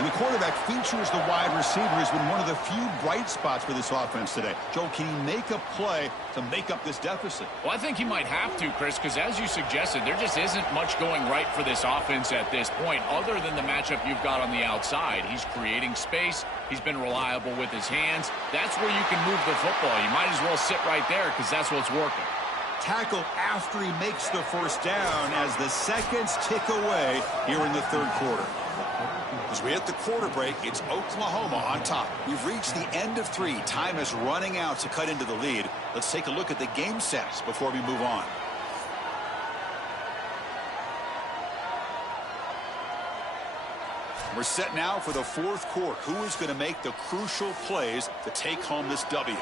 And the quarterback features the wide receiver has been one of the few bright spots for this offense today. Joe, can he make a play to make up this deficit? Well, I think he might have to, Chris, because as you suggested, there just isn't much going right for this offense at this point other than the matchup you've got on the outside. He's creating space. He's been reliable with his hands. That's where you can move the football. You might as well sit right there because that's what's working. Tackle after he makes the first down as the seconds tick away here in the third quarter. As we hit the quarter break, it's Oklahoma on top. We've reached the end of 3. Time is running out to cut into the lead. Let's take a look at the game sets before we move on. We're set now for the fourth quarter. Who is going to make the crucial plays to take home this W?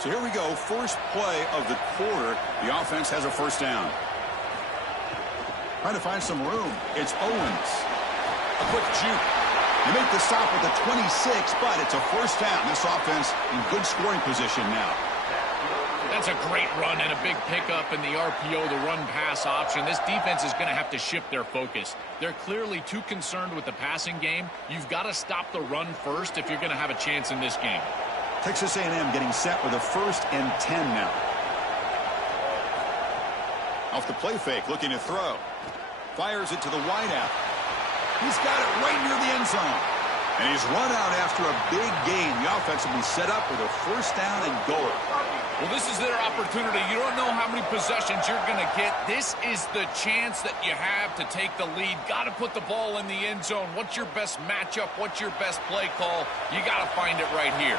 So here we go. First play of the quarter. The offense has a first down. Trying to find some room. It's Owens. A quick juke. They make the stop at the 26, but it's a first down. This offense in good scoring position now. That's a great run and a big pickup in the RPO, the run-pass option. This defense is going to have to shift their focus. They're clearly too concerned with the passing game. You've got to stop the run first if you're going to have a chance in this game. Texas A&M getting set with a 1st and 10 now. Off the play fake, looking to throw. Fires it to the wideout. He's got it right near the end zone. And he's run out after a big gain. The offense will be set up with a first down and goal. Well, this is their opportunity. You don't know how many possessions you're going to get. This is the chance that you have to take the lead. Got to put the ball in the end zone. What's your best matchup? What's your best play call? You got to find it right here.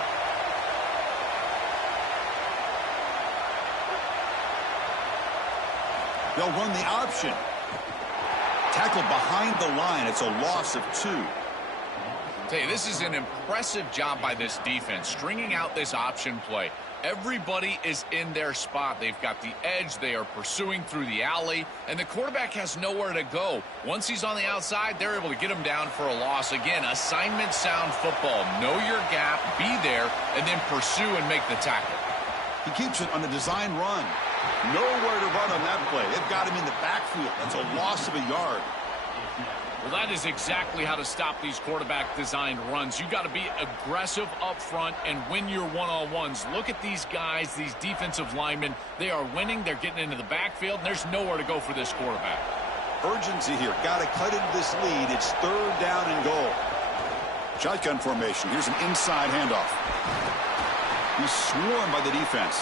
They'll run the option. Tackled behind the line. It's a loss of 2. Tell you, this is an impressive job by this defense, stringing out this option play. Everybody is in their spot. They've got the edge. They are pursuing through the alley, and the quarterback has nowhere to go. Once he's on the outside, they're able to get him down for a loss. Again, assignment sound football. Know your gap, be there, and then pursue and make the tackle. He keeps it on a design run. Nowhere to run on that play. They've got him in the backfield. That's a loss of a yard. Well, that is exactly how to stop these quarterback-designed runs. You got to be aggressive up front and win your one-on-ones. Look at these guys, these defensive linemen. They are winning. They're getting into the backfield, and there's nowhere to go for this quarterback. Urgency here. Got to cut into this lead. It's 3rd down and goal. Shotgun formation. Here's an inside handoff. He's swarmed by the defense.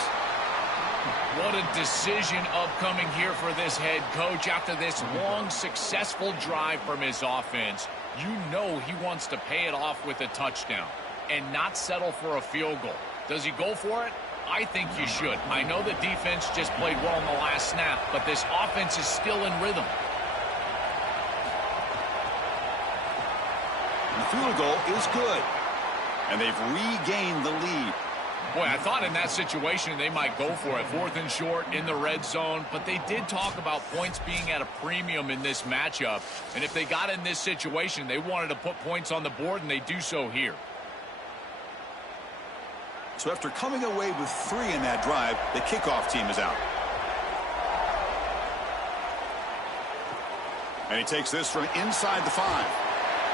What a decision upcoming here for this head coach after this long, successful drive from his offense. You know he wants to pay it off with a touchdown and not settle for a field goal. Does he go for it? I think you should. I know the defense just played well in the last snap, but this offense is still in rhythm. The field goal is good. And they've regained the lead. Boy, I thought in that situation they might go for it. 4th and short in the red zone. But they did talk about points being at a premium in this matchup. And if they got in this situation, they wanted to put points on the board, and they do so here. So after coming away with 3 in that drive, the kickoff team is out. And he takes this from inside the 5.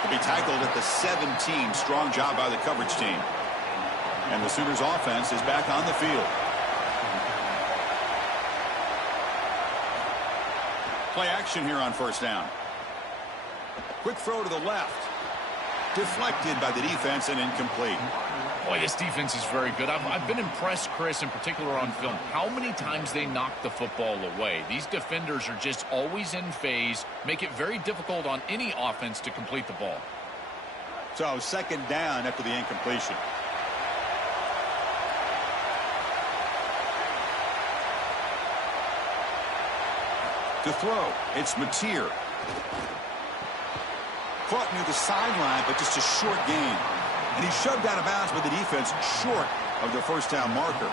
He'll be tackled at the 17. Strong job by the coverage team. And the Sooners offense is back on the field. Play action here on first down. Quick throw to the left. Deflected by the defense and incomplete. Boy, this defense is very good. I've been impressed, Chris, in particular on film, how many times they knock the football away. These defenders are just always in phase, make it very difficult on any offense to complete the ball. So 2nd down after the incompletion. To throw, it's Mateer. Caught near the sideline, but just a short gain. And he's shoved out of bounds by the defense short of the first down marker.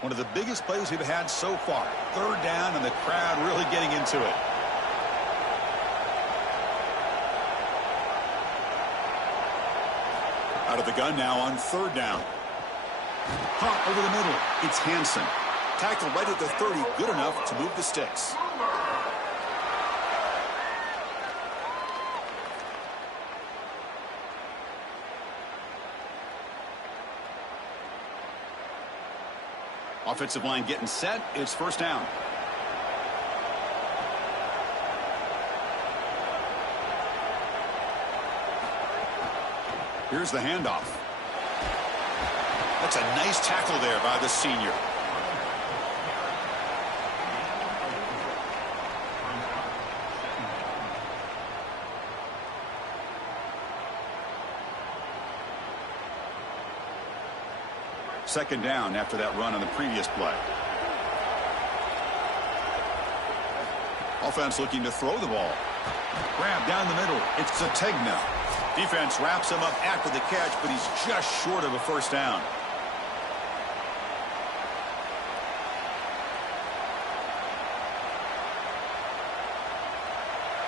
One of the biggest plays we've had so far. 3rd down, and the crowd really getting into it. Out of the gun now on 3rd down. Hot over the middle. It's Hansen. Tackle right at the 30, good enough to move the sticks. Offensive line getting set. It's first down. Here's the handoff. That's a nice tackle there by the senior. Second down after that run on the previous play. Offense looking to throw the ball. Grab down the middle. It's Zategna. Defense wraps him up after the catch, but he's just short of a first down.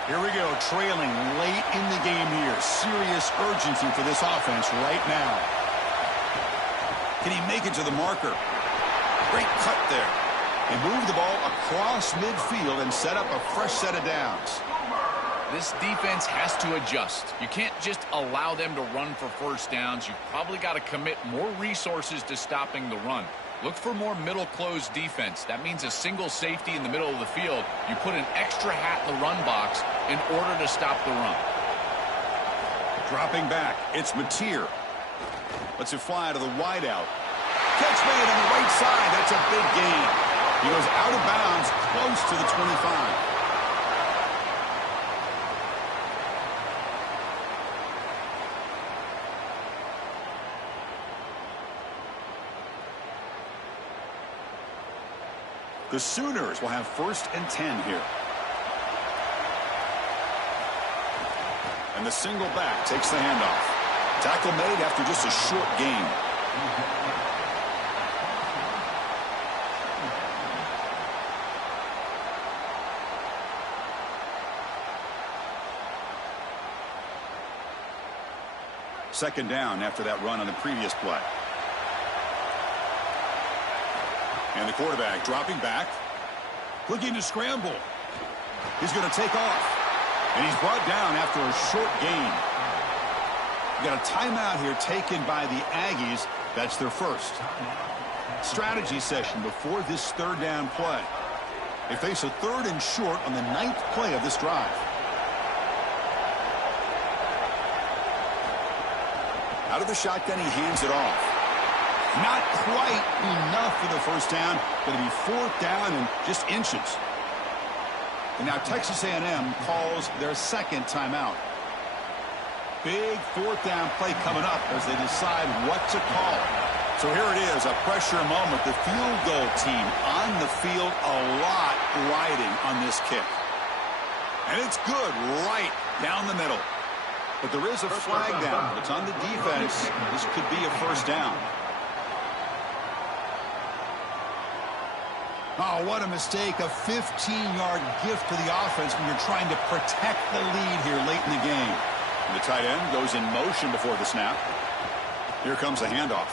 Here we go, trailing late in the game here. Serious urgency for this offense right now. Can he make it to the marker? Great cut there. And move the ball across midfield and set up a fresh set of downs. This defense has to adjust. You can't just allow them to run for first downs. You've probably got to commit more resources to stopping the run. Look for more middle closed defense. That means a single safety in the middle of the field. You put an extra hat in the run box in order to stop the run. Dropping back, it's Mateer. Lets it fly to the wideout. Catch made on the right side. That's a big gain. He goes out of bounds, close to the 25. The Sooners will have 1st and 10 here. And the single back takes the handoff. Tackle made after just a short gain. Second down after that run on the previous play. And the quarterback dropping back, looking to scramble. He's going to take off. And he's brought down after a short gain. We got a timeout here taken by the Aggies. That's their first. Strategy session before this third down play. They face a 3rd and short on the 9th play of this drive. Out of the shotgun, he hands it off. Not quite enough for the first down. Going to be 4th down and just inches. And now Texas A&M calls their second timeout. Big 4th down play coming up as they decide what to call. So here it is, a pressure moment. The field goal team on the field, a lot riding on this kick. And it's good right down the middle. But there is a flag down. It's on the defense. This could be a first down. Oh, what a mistake. A 15-yard gift to the offense when you're trying to protect the lead here late in the game. And the tight end goes in motion before the snap. Here comes the handoff.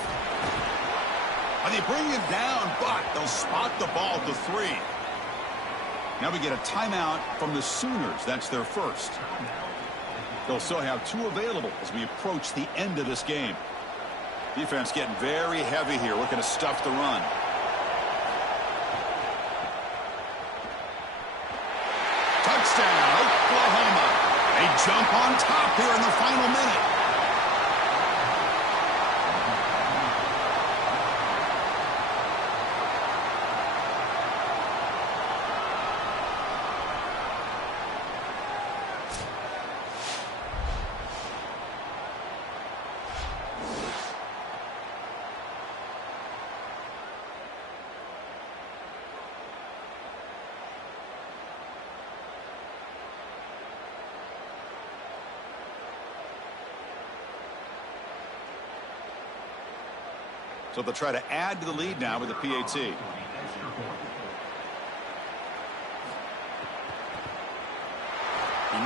And they bring him down, but they'll spot the ball to 3. Now we get a timeout from the Sooners. That's their first. They'll still have 2 available as we approach the end of this game. Defense getting very heavy here, looking to stuff the run. Touchdown, Oklahoma. They jump on top here in the final minute. So they'll try to add to the lead now with the PAT. He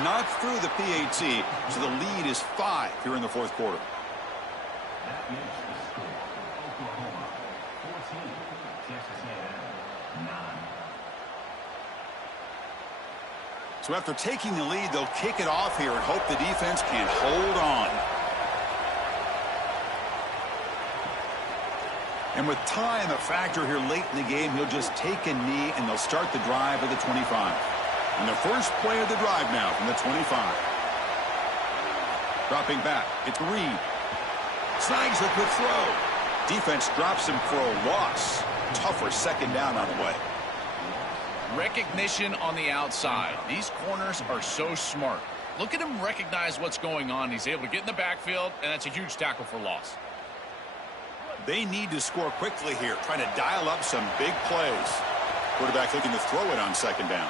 knocked through the PAT, so the lead is 5 here in the 4th quarter. That makes the score Oklahoma 14, Texas A&M So after taking the lead, they'll kick it off here and hope the defense can hold on. And with time a factor here late in the game, he'll just take a knee and they'll start the drive at the 25. And the first play of the drive now from the 25. Dropping back, it's Reed. Snags a quick throw. Defense drops him for a loss. Tougher second down on the way. Recognition on the outside. These corners are so smart. Look at him recognize what's going on. He's able to get in the backfield, and that's a huge tackle for loss. They need to score quickly here, trying to dial up some big plays. Quarterback looking to throw it on second down.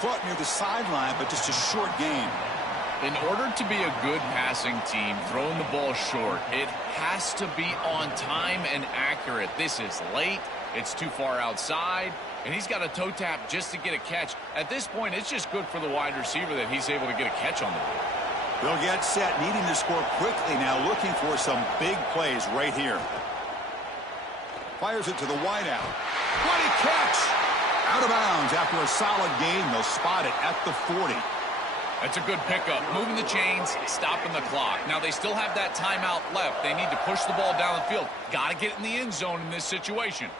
Caught near the sideline, but just a short gain. In order to be a good passing team, throwing the ball short, it has to be on time and accurate. This is late. It's too far outside, and he's got a toe tap just to get a catch. At this point, it's just good for the wide receiver that he's able to get a catch on the ball. They'll get set, needing to score quickly now, looking for some big plays right here. Fires it to the wideout. What a catch! Out of bounds after a solid gain. They'll spot it at the 40. That's a good pickup. Moving the chains, stopping the clock. Now, they still have that timeout left. They need to push the ball down the field. Got to get in the end zone in this situation.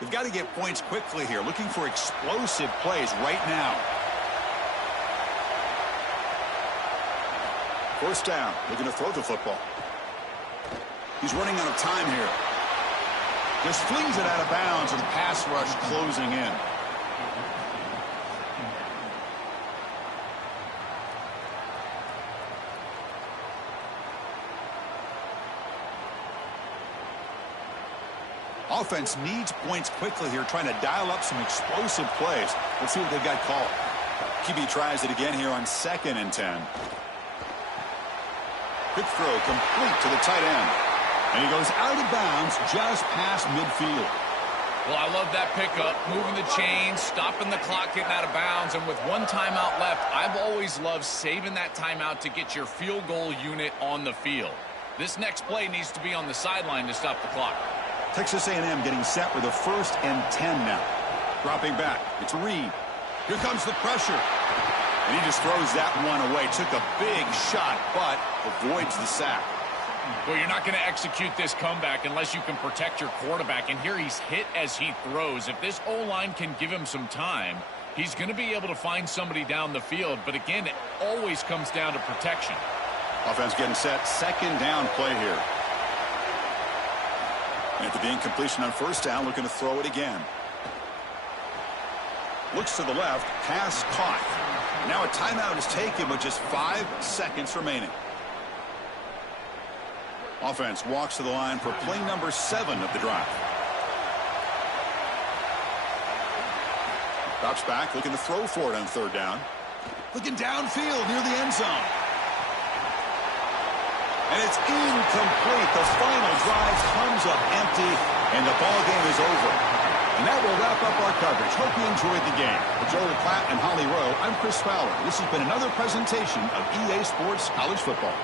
They've got to get points quickly here, looking for explosive plays right now. First down, looking to throw the football. He's running out of time here. Just flings it out of bounds, and the pass rush closing in. Offense needs points quickly here, trying to dial up some explosive plays. Let's see what they've got called. QB tries it again here on 2nd and 10. Quick throw complete to the tight end. And he goes out of bounds just past midfield. Well, I love that pickup, moving the chains, stopping the clock, getting out of bounds, and with one timeout left, I've always loved saving that timeout to get your field goal unit on the field. This next play needs to be on the sideline to stop the clock. Texas A&M getting set with a 1st and 10 now. Dropping back, it's Reed. Here comes the pressure. And he just throws that one away. Took a big shot, but avoids the sack. Well, you're not going to execute this comeback unless you can protect your quarterback. And here he's hit as he throws. If this O-line can give him some time, he's going to be able to find somebody down the field. But again, it always comes down to protection. Offense getting set. 2nd down play here. And after the incompletion on 1st down, looking to throw it again. Looks to the left. Pass caught. Now a timeout is taken with just 5 seconds remaining. Offense walks to the line for play number 7 of the drive. Drops back, looking to throw for it on 3rd down. Looking downfield near the end zone. And it's incomplete. The final drive comes up empty, and the ball game is over. And that will wrap up our coverage. Hope you enjoyed the game. For Joel Klatt and Holly Rowe, I'm Chris Fowler. This has been another presentation of EA Sports College Football.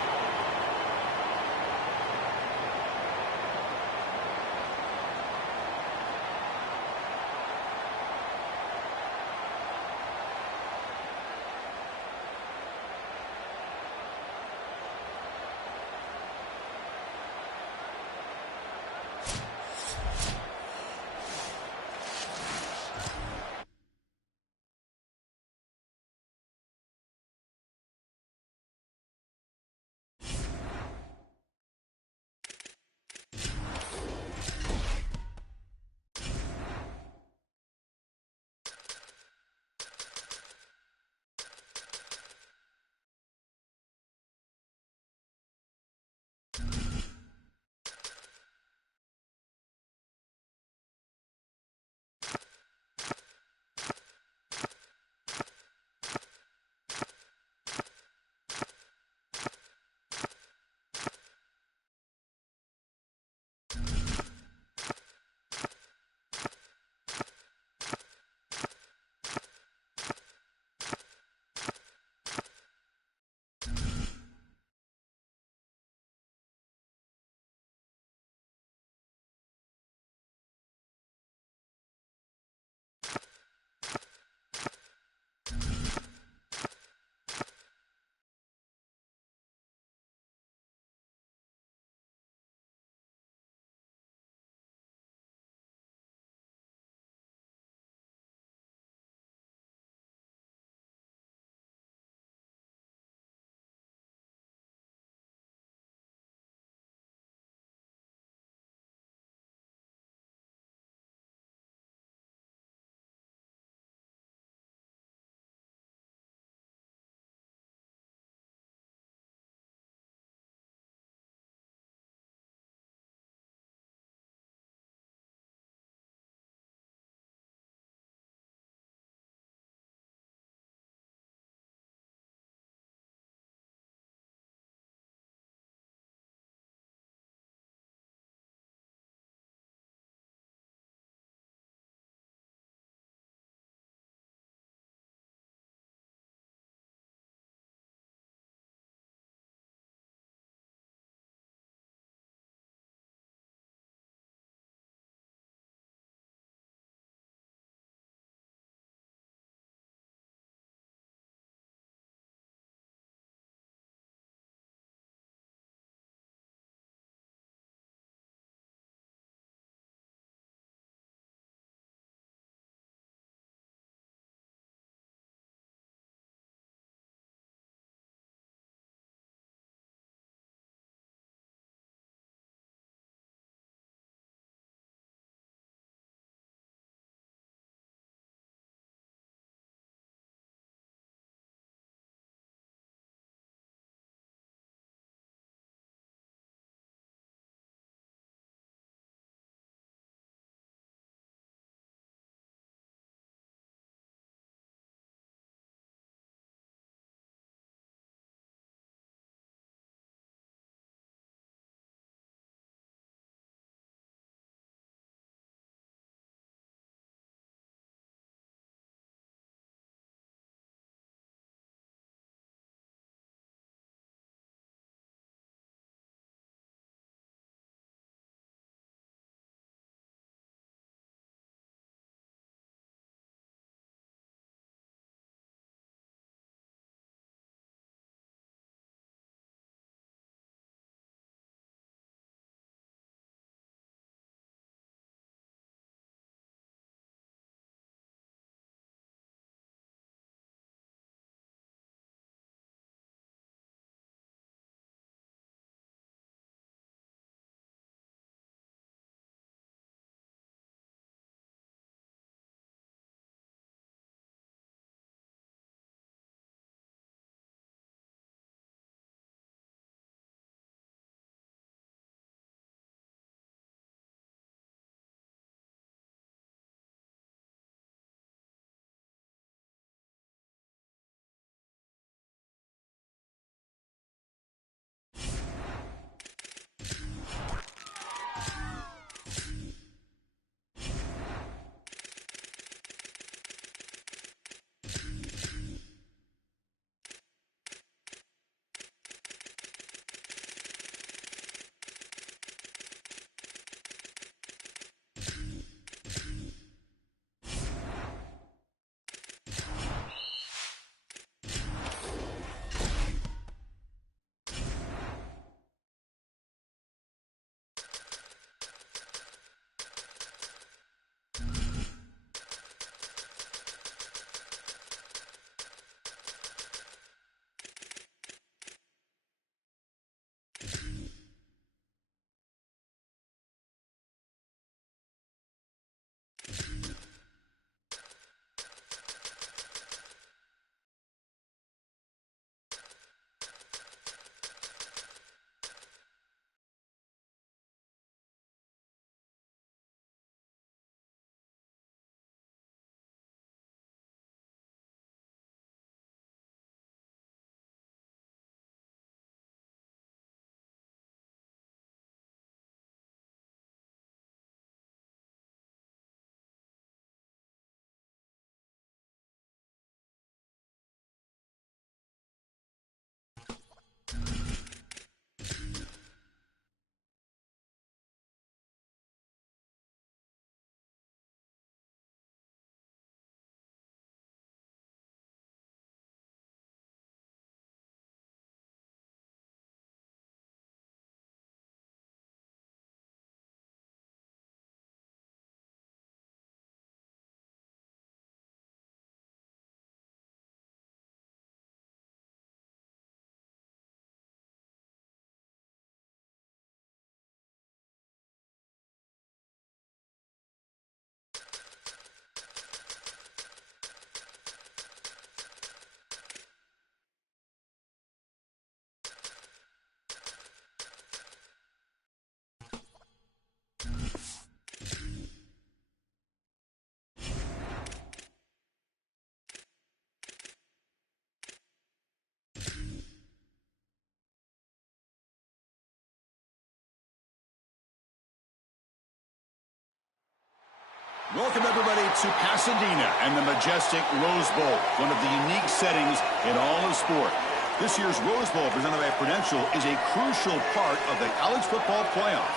Welcome, everybody, to Pasadena and the majestic Rose Bowl, one of the unique settings in all of sport. This year's Rose Bowl, presented by Prudential, is a crucial part of the college football playoff.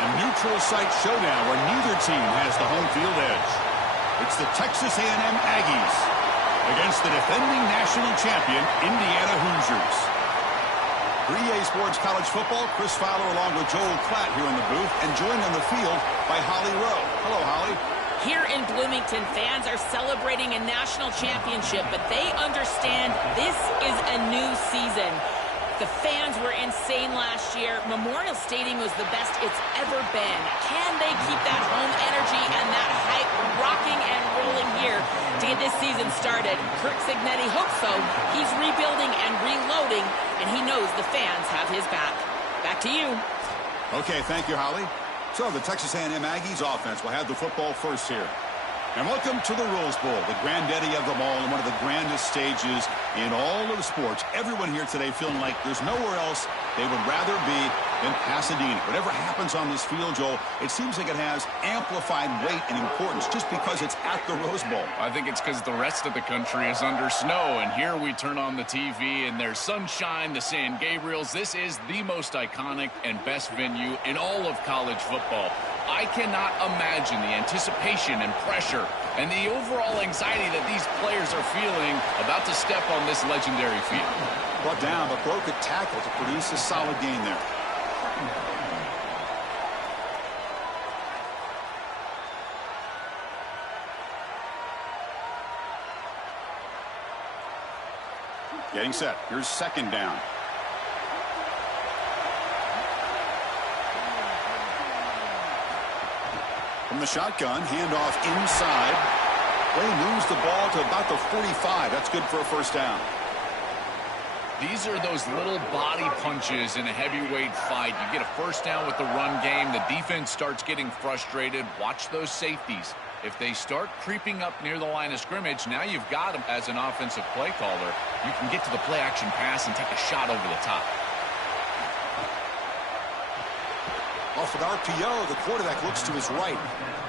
A neutral site showdown where neither team has the home field edge. It's the Texas A&M Aggies against the defending national champion, Indiana Hoosiers. For EA Sports College Football, Chris Fowler along with Joel Klatt here in the booth, and joined on the field by Holly Rowe. Hello, Holly. Here in Bloomington, fans are celebrating a national championship, but they understand this is a new season. The fans were insane last year. Memorial Stadium was the best it's ever been. Can they keep that home energy and that hype rocking and rolling here to get this season started? Curt Cignetti hopes so. He's rebuilding and reloading, and he knows the fans have his back. Back to you. Okay, thank you, Holly. So the Texas A&M Aggies offense will have the football first here. And welcome to the Rose Bowl, the granddaddy of them all and one of the grandest stages in all of sports. Everyone here today feeling like there's nowhere else they would rather be than Pasadena. Whatever happens on this field, Joel, it seems like it has amplified weight and importance just because it's at the Rose Bowl. I think it's because the rest of the country is under snow, and here we turn on the TV and there's sunshine, the San Gabriels. This is the most iconic and best venue in all of college football. I cannot imagine the anticipation and pressure and the overall anxiety that these players are feeling about to step on this legendary field. Brought down, but broke a tackle to produce a solid gain there. Getting set. Here's second down. From the shotgun, handoff inside. Way moves the ball to about the 45. That's good for a first down. These are those little body punches in a heavyweight fight. You get a first down with the run game. The defense starts getting frustrated. Watch those safeties. If they start creeping up near the line of scrimmage, now you've got them as an offensive play caller. You can get to the play-action pass and take a shot over the top. Off with RPO, the quarterback looks to his right,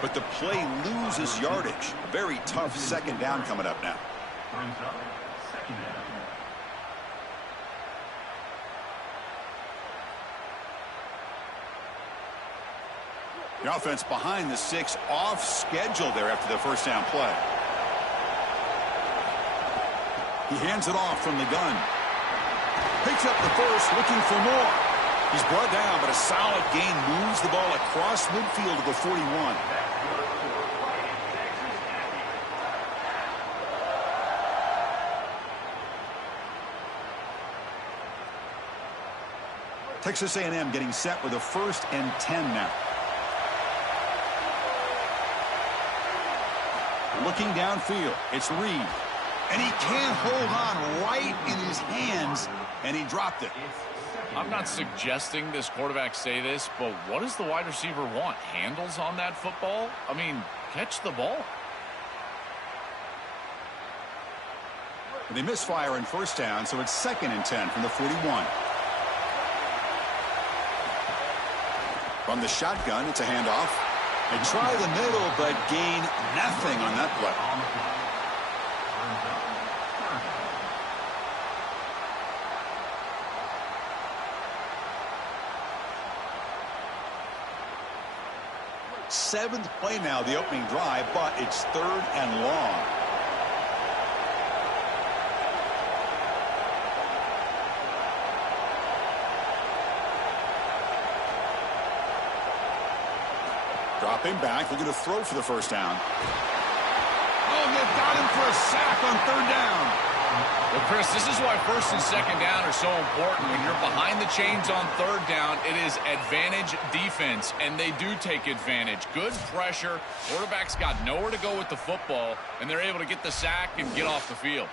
but the play loses yardage. A very tough second down coming up now. Second down. The offense behind the 6, off schedule there after the first down play. He hands it off from the gun. Picks up the first, looking for more. He's brought down, but a solid gain moves the ball across midfield to the 41. Texas A&M getting set with a 1st and 10 now. Looking downfield, it's Reed. And he can't hold on right in his hands, and he dropped it. I'm not suggesting this quarterback say this, but what does the wide receiver want? Handles on that football? I mean, catch the ball. They misfire in first down, so it's 2nd and 10 from the 41. From the shotgun, it's a handoff. They try the middle, but gain nothing on that play. Seventh play now, the opening drive, but it's 3rd and long. Dropping back, looking to throw for the first down. Oh, they've got him for a sack on 3rd down. Well, Chris, this is why 1st and 2nd down are so important. When you're behind the chains on 3rd down, it is advantage defense, and they do take advantage. Good pressure. Quarterback's got nowhere to go with the football, and they're able to get the sack and get off the field.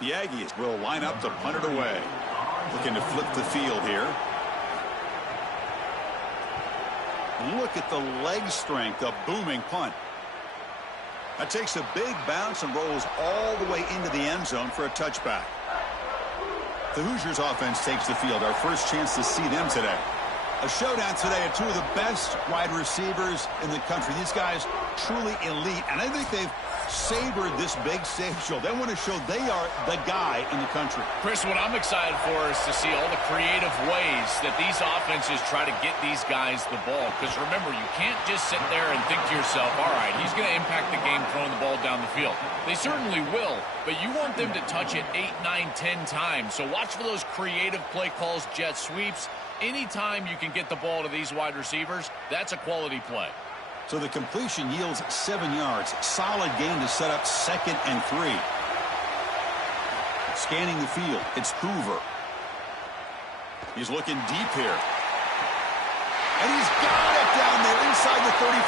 The Aggies will line up to punt it away. Looking to flip the field here. Look at the leg strength, a booming punt. That takes a big bounce and rolls all the way into the end zone for a touchback. The Hoosiers offense takes the field. Our first chance to see them today. A showdown today of two of the best wide receivers in the country. These guys truly elite, and I think they've savored this big stage show. They want to show they are the guy in the country. Chris, what I'm excited for is to see all the creative ways that these offenses try to get these guys the ball. Because remember, you can't just sit there and think to yourself, all right, he's going to impact the game throwing the ball down the field. They certainly will, but you want them to touch it 8, 9, 10 times. So watch for those creative play calls, jet sweeps. Anytime you can get the ball to these wide receivers, that's a quality play. So the completion yields 7 yards. Solid gain to set up 2nd and 3. Scanning the field, it's Hoover. He's looking deep here. And he's got it down there inside the 35.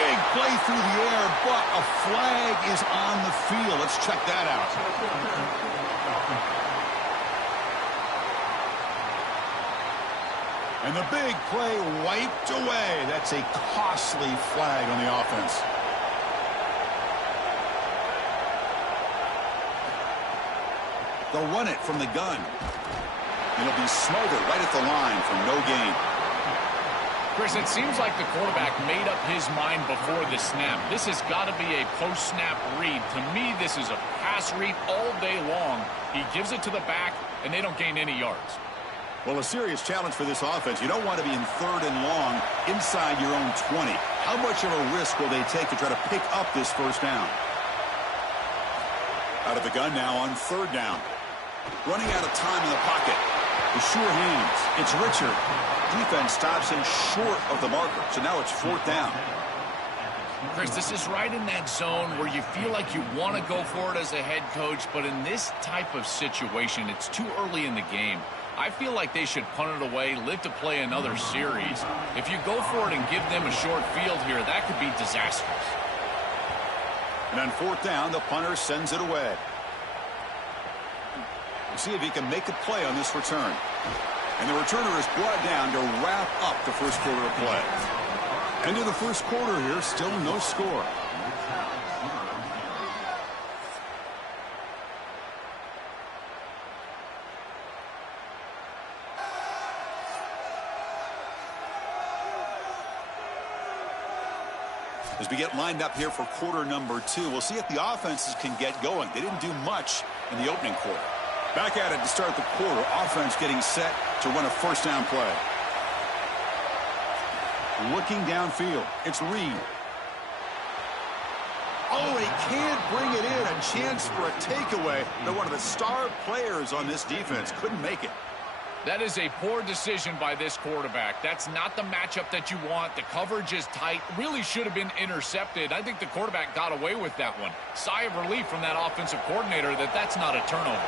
Big play through the air, but a flag is on the field. Let's check that out. And the big play wiped away. That's a costly flag on the offense. They'll run it from the gun. And it'll be smothered right at the line for no gain. Chris, it seems like the quarterback made up his mind before the snap. This has got to be a post-snap read. To me, this is a pass read all day long. He gives it to the back, and they don't gain any yards. Well, a serious challenge for this offense. You don't want to be in 3rd and long inside your own 20. How much of a risk will they take to try to pick up this first down? Out of the gun now on 3rd down. Running out of time in the pocket. The sure hands. It's Richard. Defense stops him short of the marker. So now it's 4th down. Chris, this is right in that zone where you feel like you want to go for it as a head coach, but in this type of situation, it's too early in the game. I feel like they should punt it away, live to play another series. If you go for it and give them a short field here, that could be disastrous. And on 4th down, the punter sends it away. We'll see if he can make a play on this return. And the returner is brought down to wrap up the first quarter of play. End of the first quarter here, still no score. As we get lined up here for quarter number 2, we'll see if the offenses can get going. They didn't do much in the opening quarter. Back at it to start the quarter. Offense getting set to run a first down play. Looking downfield. It's Reed. Oh, he can't bring it in. A chance for a takeaway. But one of the star players on this defense couldn't make it. That is a poor decision by this quarterback. That's not the matchup that you want. The coverage is tight. Really should have been intercepted. I think the quarterback got away with that one. Sigh of relief from that offensive coordinator that that's not a turnover.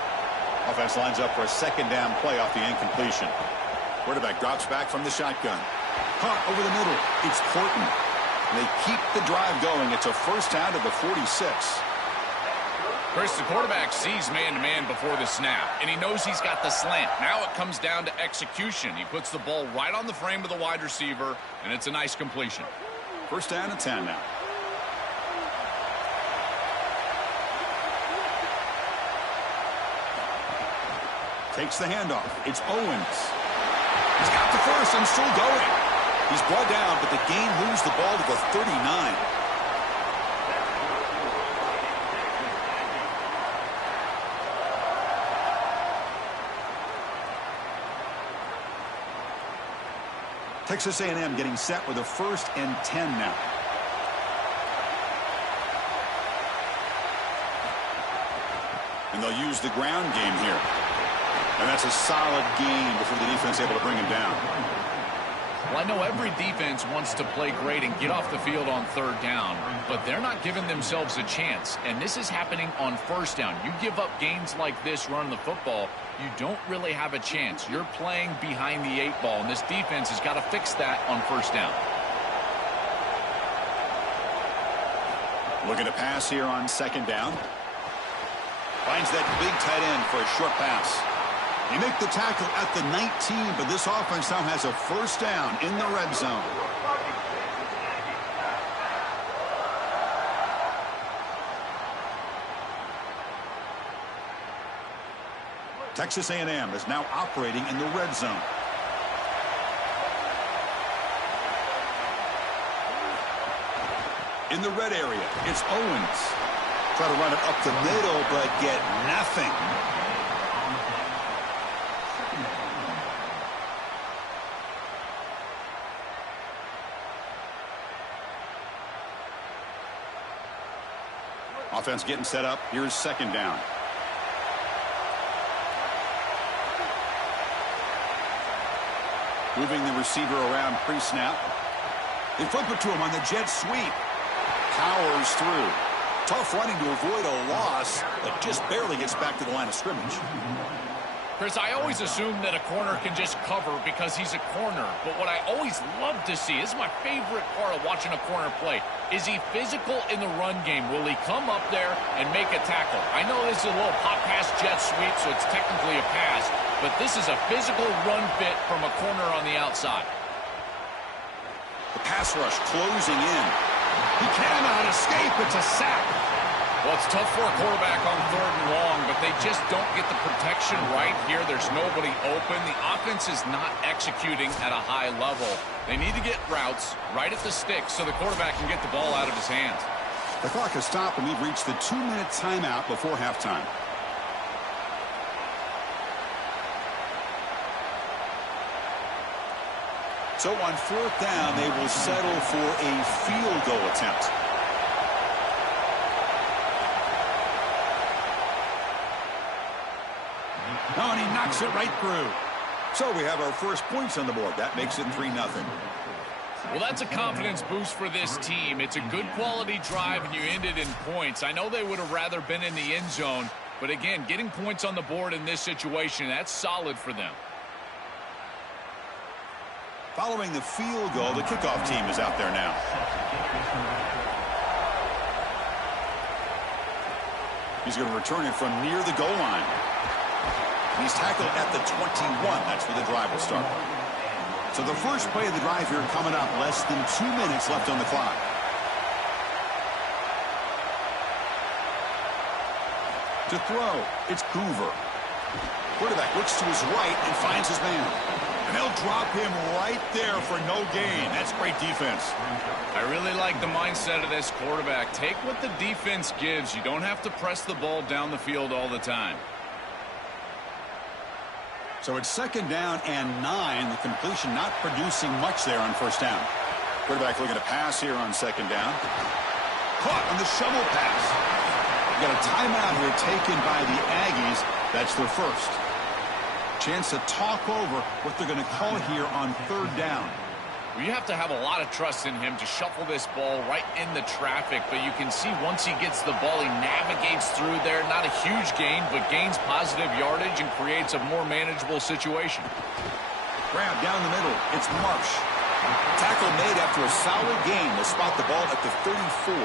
Offense lines up for a 2nd down play off the incompletion. Quarterback drops back from the shotgun. Caught over the middle. It's Horton. They keep the drive going. It's a first down to the 46. Chris, the quarterback sees man-to-man before the snap, and he knows he's got the slant. Now it comes down to execution. He puts the ball right on the frame of the wide receiver, and it's a nice completion. First down and 10 now. Takes the handoff. It's Owens. He's got the first and still going. He's brought down, but the game moves the ball to the 39. Texas A&M getting set with a 1st and 10 now. And they'll use the ground game here. And that's a solid gain before the defense able to bring him down. Well, I know every defense wants to play great and get off the field on 3rd down, but they're not giving themselves a chance. And this is happening on 1st down. You give up gains like this running the football, you don't really have a chance. You're playing behind the 8 ball, and this defense has got to fix that on 1st down. Looking to pass here on 2nd down. Finds that big tight end for a short pass. They make the tackle at the 19, but this offense now has a first down in the red zone. Texas A&M is now operating in the red zone. In the red area, it's Owens. Try to run it up the middle, but get nothing. Offense getting set up. Here's second down. Moving the receiver around pre-snap. They flip it to him on the jet sweep. Powers through. Tough running to avoid a loss, but just barely gets back to the line of scrimmage. Chris, I always assume that a corner can just cover because he's a corner. But what I always love to see, this is my favorite part of watching a corner play, is he physical in the run game? Will he come up there and make a tackle? I know this is a little pop pass jet sweep, so it's technically a pass. But this is a physical run fit from a corner on the outside. The pass rush closing in. He cannot escape. It's a sack. Well, it's tough for a quarterback on 3rd and long, but they just don't get the protection right here. There's nobody open. The offense is not executing at a high level. They need to get routes right at the stick so the quarterback can get the ball out of his hands. The clock has stopped, and we've reached the 2-minute timeout before halftime. So on 4th down, they will settle for a field goal attempt. Oh, and he knocks it right through. So we have our first points on the board. That makes it 3-0. Well, that's a confidence boost for this team. It's a good quality drive, and you end it in points. I know they would have rather been in the end zone, but again, getting points on the board in this situation, that's solid for them. Following the field goal, the kickoff team is out there now. He's going to return it from near the goal line. He's tackled at the 21. That's where the drive will start. So the first play of the drive here coming up. Less than 2 minutes left on the clock. To throw, it's Hoover. Quarterback looks to his right and finds his man. And they'll drop him right there for no gain. That's great defense. I really like the mindset of this quarterback. Take what the defense gives. You don't have to press the ball down the field all the time. So it's 2nd down and 9. The completion not producing much there on 1st down. Quarterback looking to pass here on 2nd down. Caught on the shovel pass. We've got a timeout here taken by the Aggies. That's their first. Chance to talk over what they're going to call here on 3rd down. Well, you have to have a lot of trust in him to shuffle this ball right in the traffic, but you can see once he gets the ball, he navigates through there. Not a huge gain, but gains positive yardage and creates a more manageable situation. Grab down the middle. It's Marsh. Tackle made after a solid gain to spot the ball at the 34.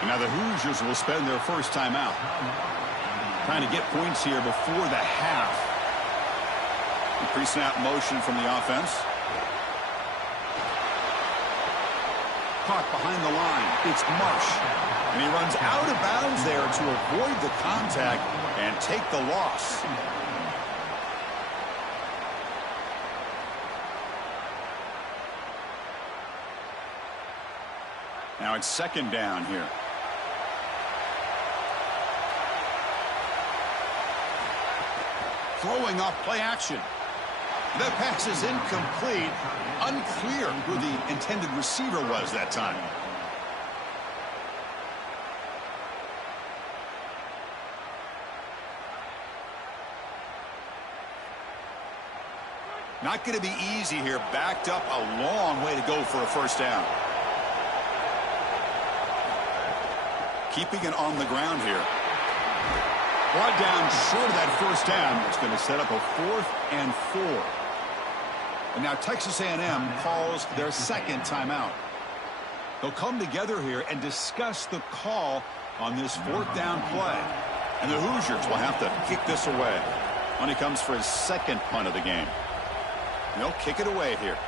And now the Hoosiers will spend their first timeout. Trying to get points here before the half. The pre-snap motion from the offense. Caught behind the line. It's Marsh. And he runs out of bounds there to avoid the contact and take the loss. Now it's 2nd down here. Throwing off play action. The pass is incomplete. Unclear who the intended receiver was that time. Not going to be easy here. Backed up a long way to go for a 1st down. Keeping it on the ground here. Brought down short of that 1st down. It's going to set up a 4th and 4. And now Texas A&M calls their 2nd timeout. They'll come together here and discuss the call on this 4th down play. And the Hoosiers will have to kick this away when he comes for his 2nd punt of the game. They'll kick it away here.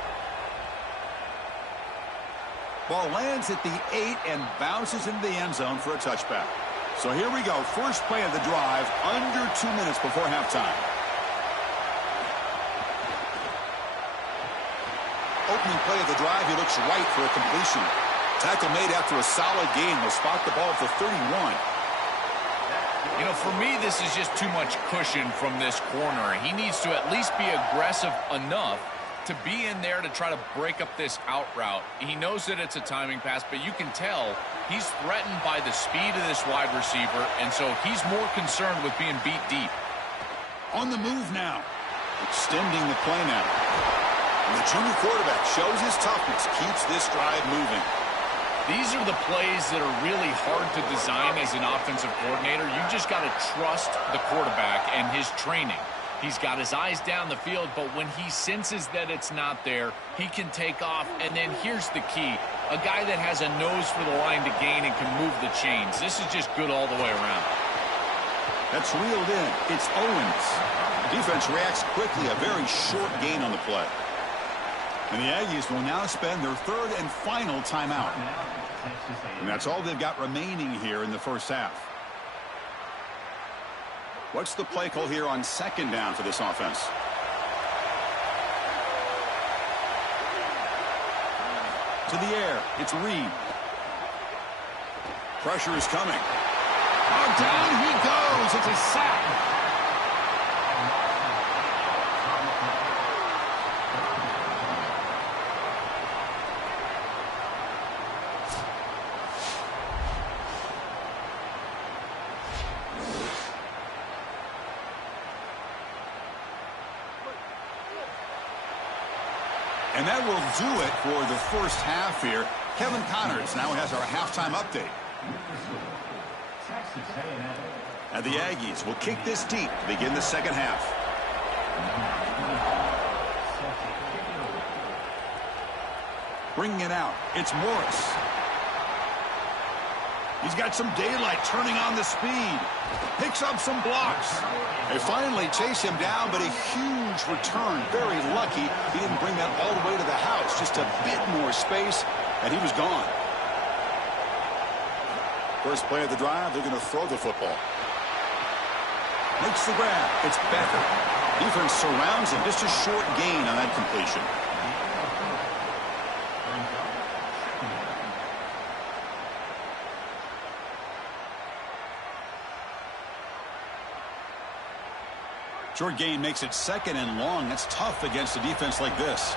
Ball lands at the 8 and bounces into the end zone for a touchback. So here we go. First play of the drive, under 2 minutes before halftime. Opening play of the drive, he looks right for a completion. Tackle made after a solid gain. They'll spot the ball at the 31. You know, for me, this is just too much cushion from this corner. He needs to at least be aggressive enough to be in there to try to break up this out route. He knows that it's a timing pass, but you can tell he's threatened by the speed of this wide receiver, and so he's more concerned with being beat deep. On the move now. Extending the play now. And the junior quarterback shows his toughness, keeps this drive moving. These are the plays that are really hard to design as an offensive coordinator. You just got to trust the quarterback and his training. He's got his eyes down the field, but when he senses that it's not there, he can take off. And then here's the key. A guy that has a nose for the line to gain and can move the chains. This is just good all the way around. That's reeled in. It's Owens. The defense reacts quickly. A very short gain on the play. And the Aggies will now spend their third and final timeout. And that's all they've got remaining here in the first half. What's the play call here on second down for this offense? To the air. It's Reed. Pressure is coming. Oh, down he goes. It's a sack. And that will do it for the first half here. Kevin Connors now has our halftime update. And the Aggies will kick this deep to begin the second half. Bringing it out, it's Morris. He's got some daylight, turning on the speed. Picks up some blocks. They finally chase him down, but a huge return. Very lucky he didn't bring that all the way to the house. Just a bit more space, and he was gone. First play of the drive, they're going to throw the football. Makes the grab. It's Becker. Defense surrounds him. Just a short gain on that completion. Short gain makes it second and long. That's tough against a defense like this.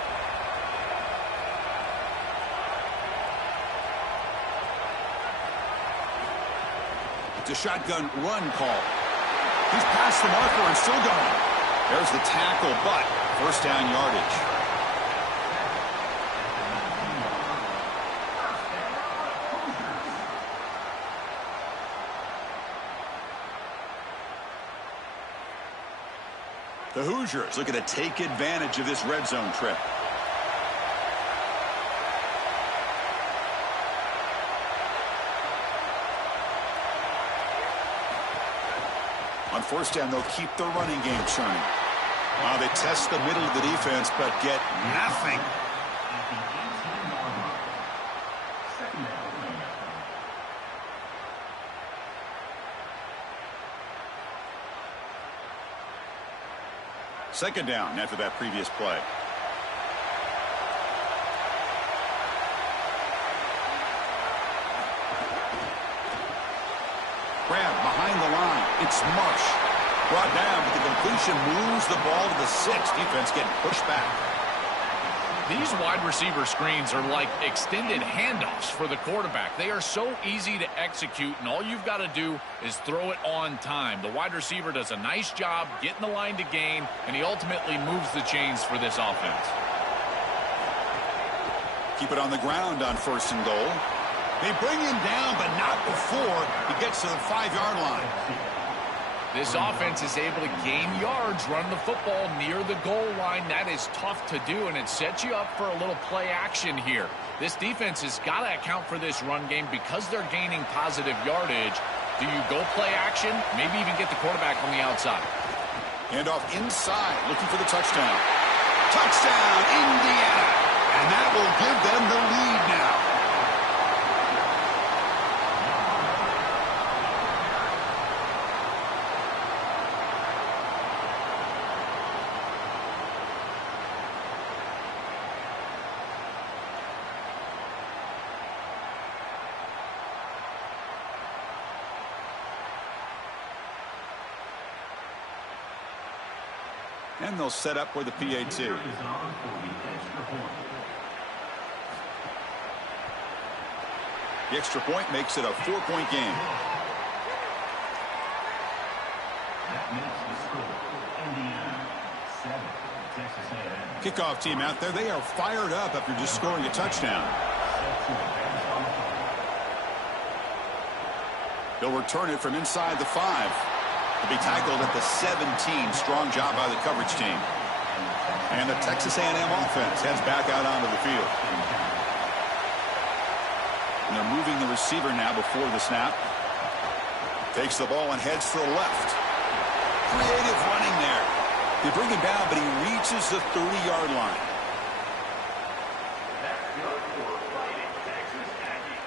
It's a shotgun run call. He's past the marker and still going. There's the tackle, but first down yardage. The Hoosiers looking to take advantage of this red zone trip. On first down, they'll keep the running game churning. They test the middle of the defense, but get nothing. Second down after that previous play. Grab behind the line. It's Marsh. Brought down, but the completion moves the ball to the 6. Defense getting pushed back. These wide receiver screens are like extended handoffs for the quarterback. They are so easy to execute, and all you've got to do is throw it on time. The wide receiver does a nice job getting the line to gain, and he ultimately moves the chains for this offense. Keep it on the ground on first and goal. They bring him down, but not before he gets to the 5-yard line. This offense is able to gain yards running the football near the goal line. That is tough to do, and it sets you up for a little play action here. This defense has got to account for this run game because they're gaining positive yardage. Do you go play action? Maybe even get the quarterback on the outside. Handoff inside, looking for the touchdown. Touchdown, Indiana! And that will give them the lead now. And they'll set up for the PAT. Is on for the extra point. The extra point makes it a 4-point game. That makes the score Indiana 7, Texas A&M. Kickoff team out there, they are fired up after just scoring a touchdown. They'll return it from inside the 5. To be tackled at the 17. Strong job by the coverage team. And the Texas A&M offense heads back out onto the field. And they're moving the receiver now before the snap. Takes the ball and heads to the left. Creative running there. They bring him down, but he reaches the 30-yard line. That's good for Fighting Texas Aggies.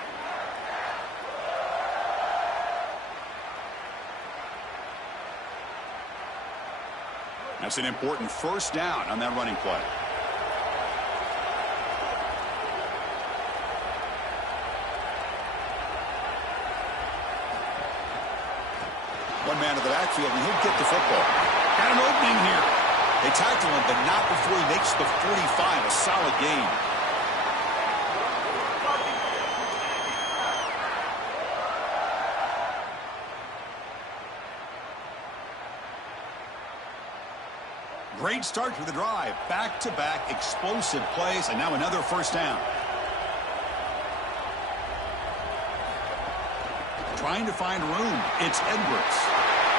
That's an important first down on that running play. One man to the backfield, and he'll get the football. Got an opening here. They tackle him, but not before he makes the 45. A solid gain. Great start to the drive. Back-to-back explosive plays, and now another first down. Trying to find room. It's Edwards.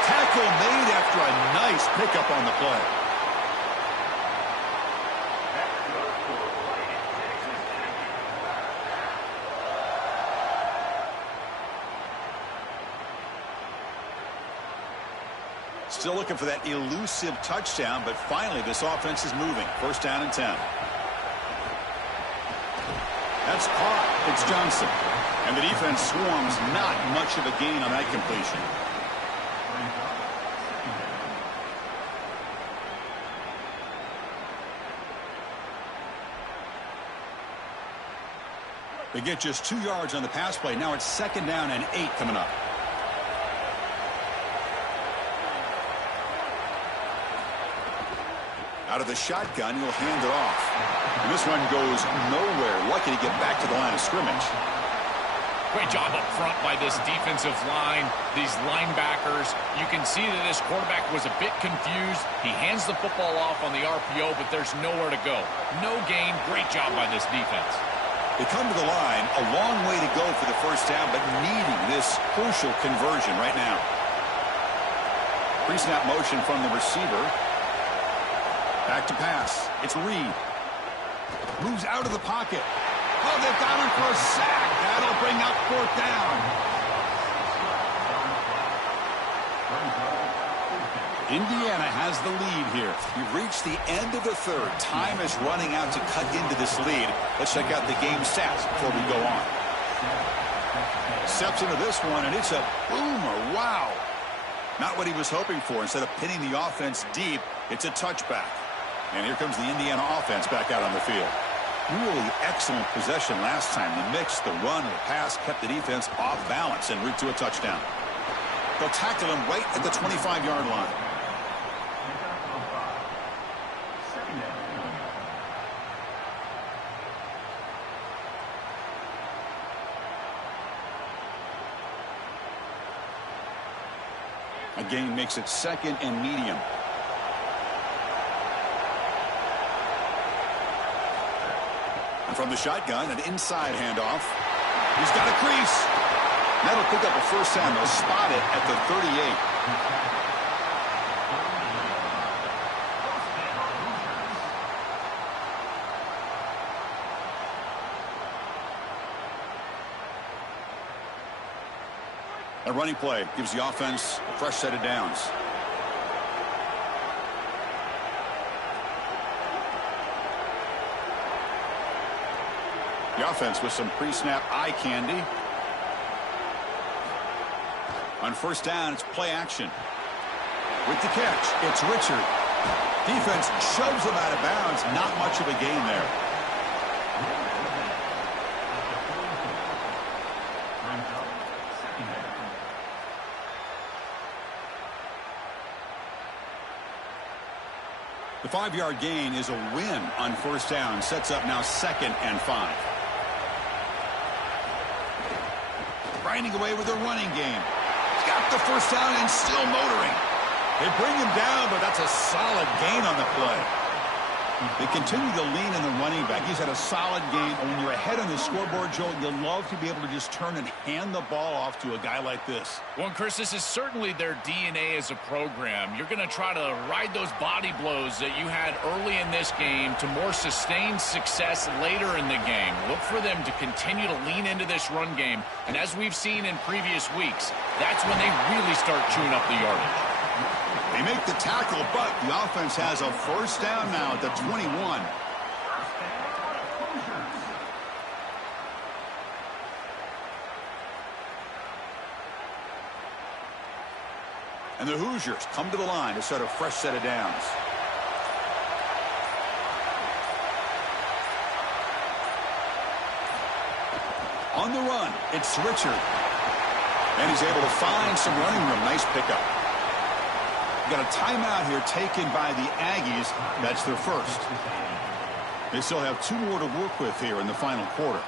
Tackle made after a nice pickup on the play. Still looking for that elusive touchdown, but finally this offense is moving. First down and 10. That's caught. It's Johnson. And the defense swarms. Not much of a gain on that completion. They get just 2 yards on the pass play. Now it's second down and 8 coming up. Out of the shotgun, he'll hand it off. And this one goes nowhere. Lucky to get back to the line of scrimmage. Great job up front by this defensive line, these linebackers. You can see that this quarterback was a bit confused. He hands the football off on the RPO, but there's nowhere to go. No gain. Great job by this defense. They come to the line, a long way to go for the first down, but needing this crucial conversion right now. Pre-snap motion from the receiver. Back to pass. It's Reed. Moves out of the pocket. Oh, they've got him for a sack. That'll bring up fourth down. Indiana has the lead here. We've reached the end of the third. Time is running out to cut into this lead. Let's check out the game stats before we go on. Steps into this one, and it's a boomer. Wow. Not what he was hoping for. Instead of pinning the offense deep, it's a touchback. And here comes the Indiana offense back out on the field. Really excellent possession last time. The mix, the run, and the pass kept the defense off balance en route to a touchdown. They'll tackle him right at the 25-yard line. A gain makes it second and medium. And from the shotgun, an inside handoff. He's got a crease. That'll pick up a first down. They'll spot it at the 38. A running play gives the offense a fresh set of downs. The offense with some pre-snap eye candy. On first down, it's play action. With the catch, it's Richard. Defense shoves him out of bounds. Not much of a gain there. 5-yard gain is a win on first down. Sets up now 2nd and 5. Grinding away with a running game. He's got the first down and still motoring. They bring him down, but that's a solid gain on the play. They continue to lean in the running back. He's had a solid game. And when you're ahead on the scoreboard, Joe, you'll love to be able to just turn and hand the ball off to a guy like this. Well, Chris, this is certainly their DNA as a program. You're going to try to ride those body blows that you had early in this game to more sustained success later in the game. Look for them to continue to lean into this run game. And as we've seen in previous weeks, that's when they really start chewing up the yardage. They make the tackle, but the offense has a first down now at the 21. And the Hoosiers come to the line to start a fresh set of downs. On the run, it's Richard. And he's able to find some running room. Nice pickup. Got a timeout here taken by the Aggies. That's their first. They still have 2 more to work with here in the final quarter.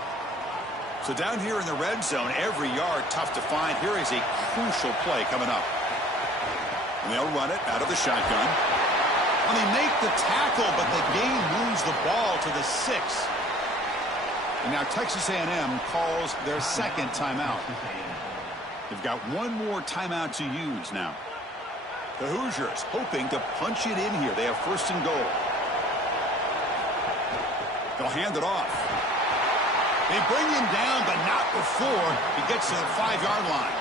So down here in the red zone, every yard tough to find. Here is a crucial play coming up. And they'll run it out of the shotgun. And they make the tackle, but the game moves the ball to the 6. And now Texas A&M calls their second timeout. They've got 1 more timeout to use now. The Hoosiers hoping to punch it in here. They have first and goal. They'll hand it off. They bring him down, but not before he gets to the 5-yard line.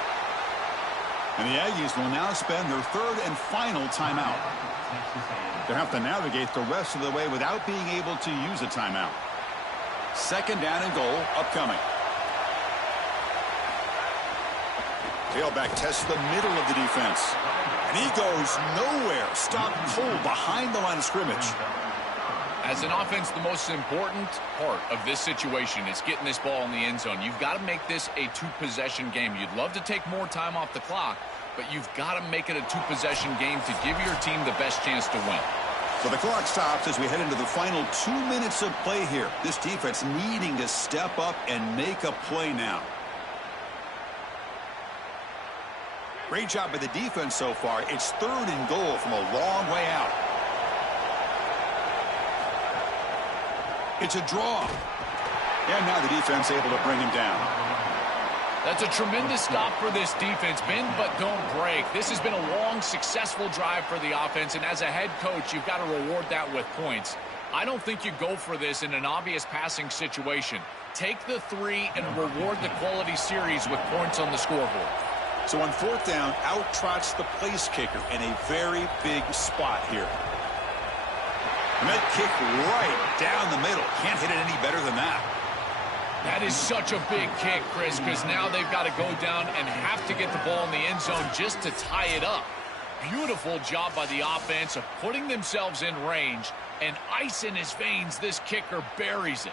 And the Aggies will now spend their 3rd and final timeout. They'll have to navigate the rest of the way without being able to use a timeout. 2nd down and goal upcoming. Tailback tests the middle of the defense. And he goes nowhere. Stopped cold behind the line of scrimmage. As an offense, the most important part of this situation is getting this ball in the end zone. You've got to make this a 2-possession game. You'd love to take more time off the clock, but you've got to make it a 2-possession game to give your team the best chance to win. So the clock stops as we head into the final 2 minutes of play here. This defense needing to step up and make a play now. Great job by the defense so far. It's 3rd and goal from a long way out. It's a draw. And now the defense able to bring him down. That's a tremendous stop for this defense. Bend but don't break. This has been a long, successful drive for the offense, and as a head coach, you've got to reward that with points. I don't think you go for this in an obvious passing situation. Take the 3 and reward the quality series with points on the scoreboard. So on 4th down, out trots the place kicker in a very big spot here. And that kick right down the middle. Can't hit it any better than that. That is such a big kick, Chris, because now they've got to go down and have to get the ball in the end zone just to tie it up. Beautiful job by the offense of putting themselves in range, and ice in his veins, this kicker buries it.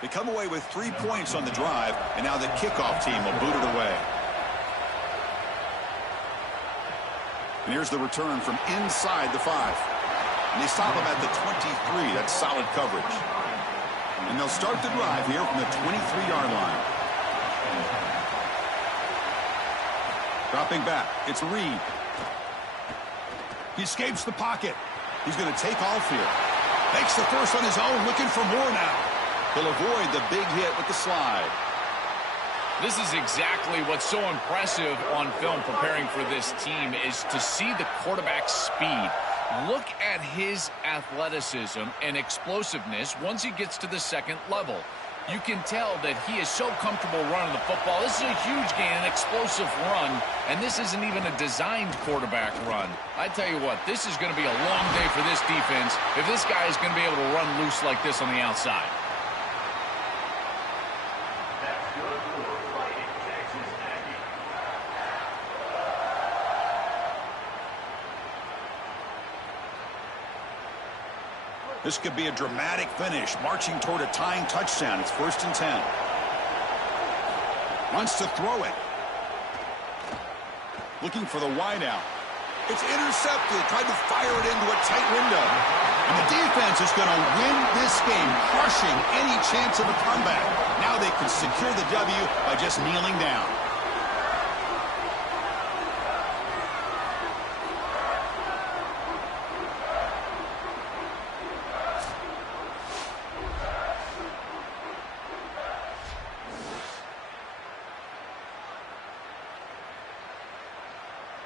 They come away with 3 points on the drive, and now the kickoff team will boot it away. And here's the return from inside the 5. And they stop him at the 23. That's solid coverage. And they'll start the drive here from the 23-yard line. Dropping back, it's Reed. He escapes the pocket. He's going to take off here. Makes the first on his own, looking for more now. He'll avoid the big hit with the slide. This is exactly what's so impressive on film preparing for this team is to see the quarterback's speed. Look at his athleticism and explosiveness once he gets to the 2nd level. You can tell that he is so comfortable running the football. This is a huge gain, an explosive run, and this isn't even a designed quarterback run. I tell you what, this is going to be a long day for this defense if this guy is going to be able to run loose like this on the outside. This could be a dramatic finish, marching toward a tying touchdown. It's 1st and 10. Wants to throw it. Looking for the wideout. It's intercepted. Tried to fire it into a tight window. And the defense is going to win this game, crushing any chance of a comeback. Now they can secure the W by just kneeling down.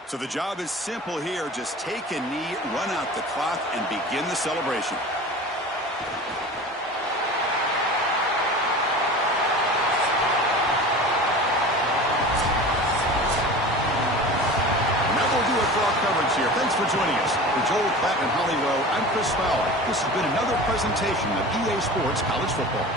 So the job is simple here. Just take a knee, run out the clock, and begin the celebration. And that will do it for our coverage here. Thanks for joining us. For Joel Klatt and Holly Rowe, I'm Chris Fowler. This has been another presentation of EA Sports College Football.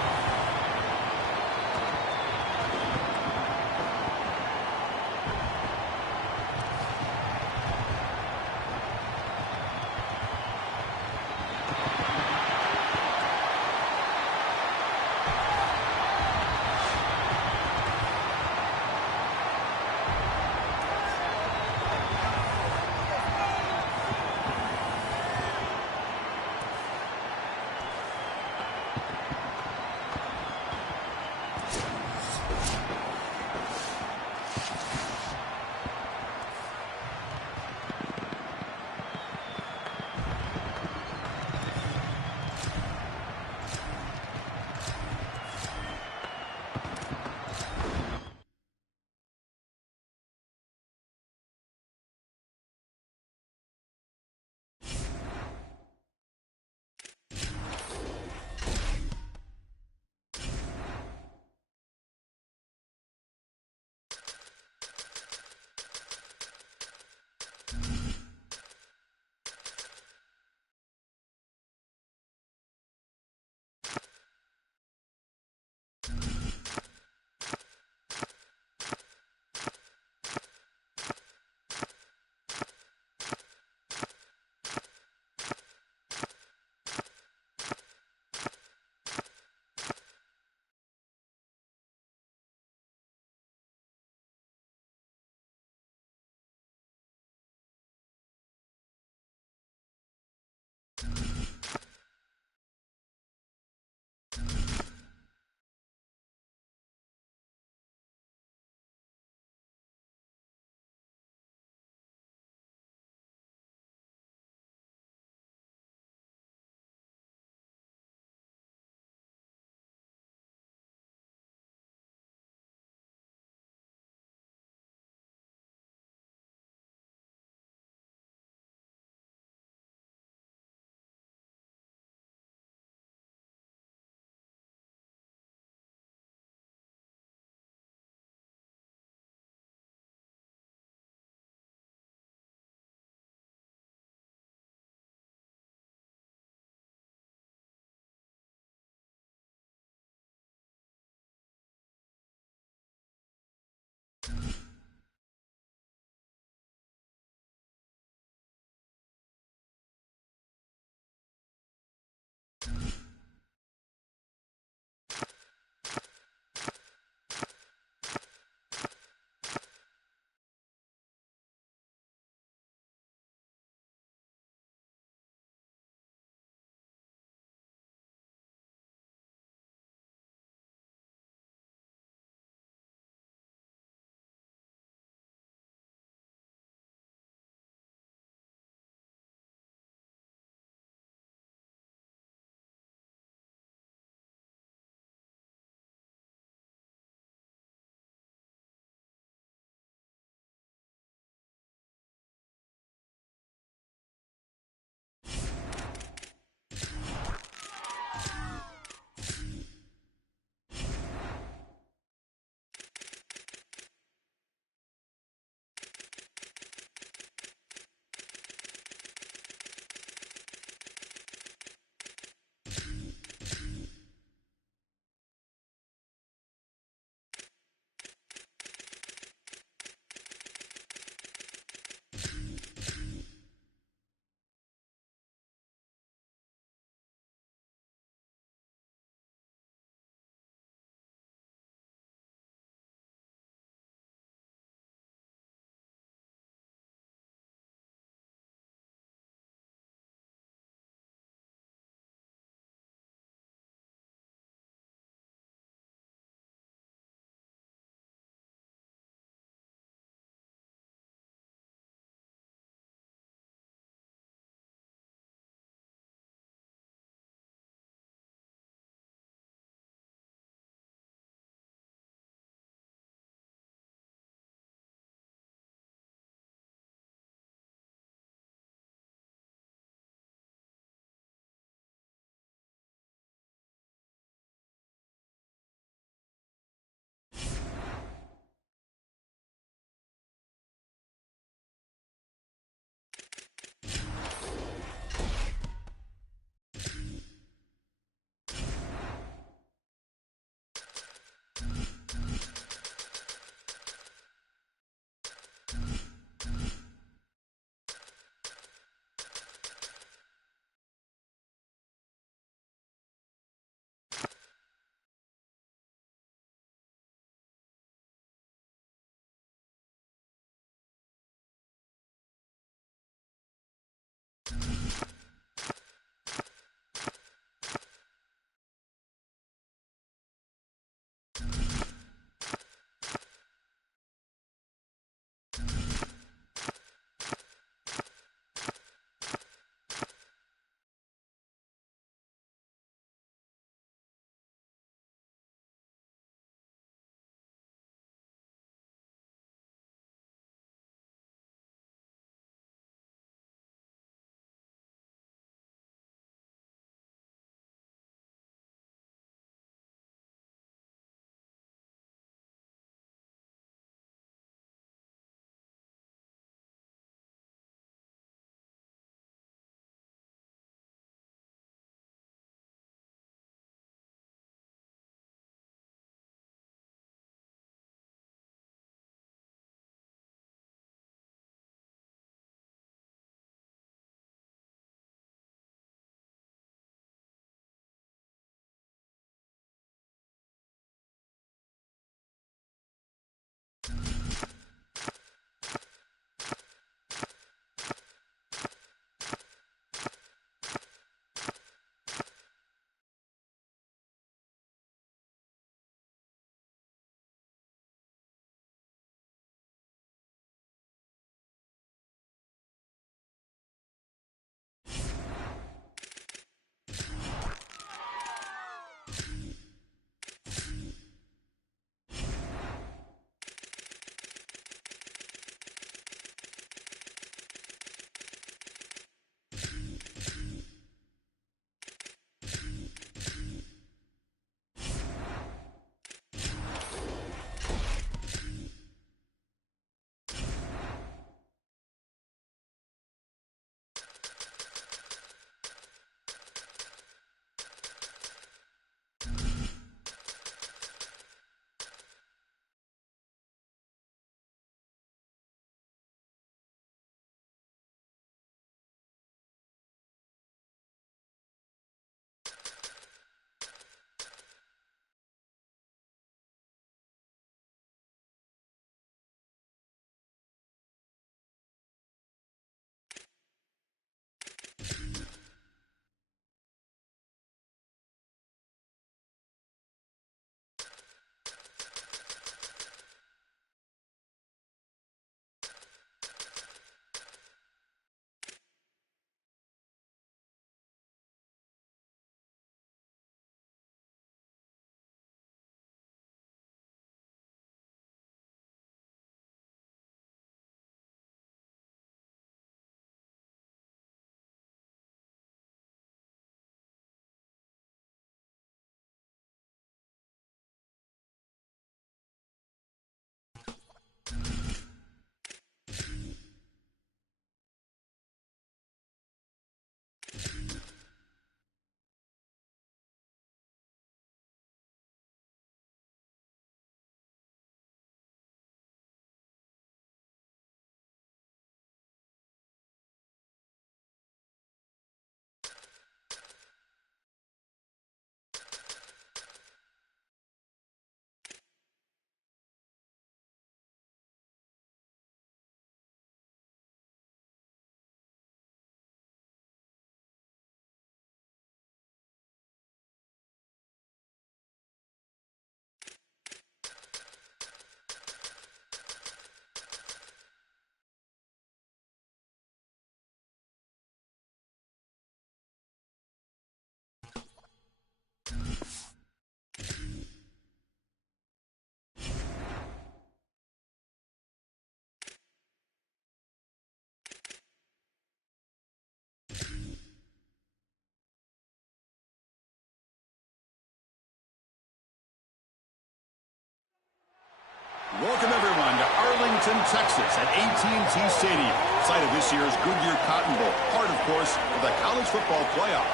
Arlington, Texas at AT&T Stadium, site of this year's Goodyear Cotton Bowl, part, of course, of the college football playoff.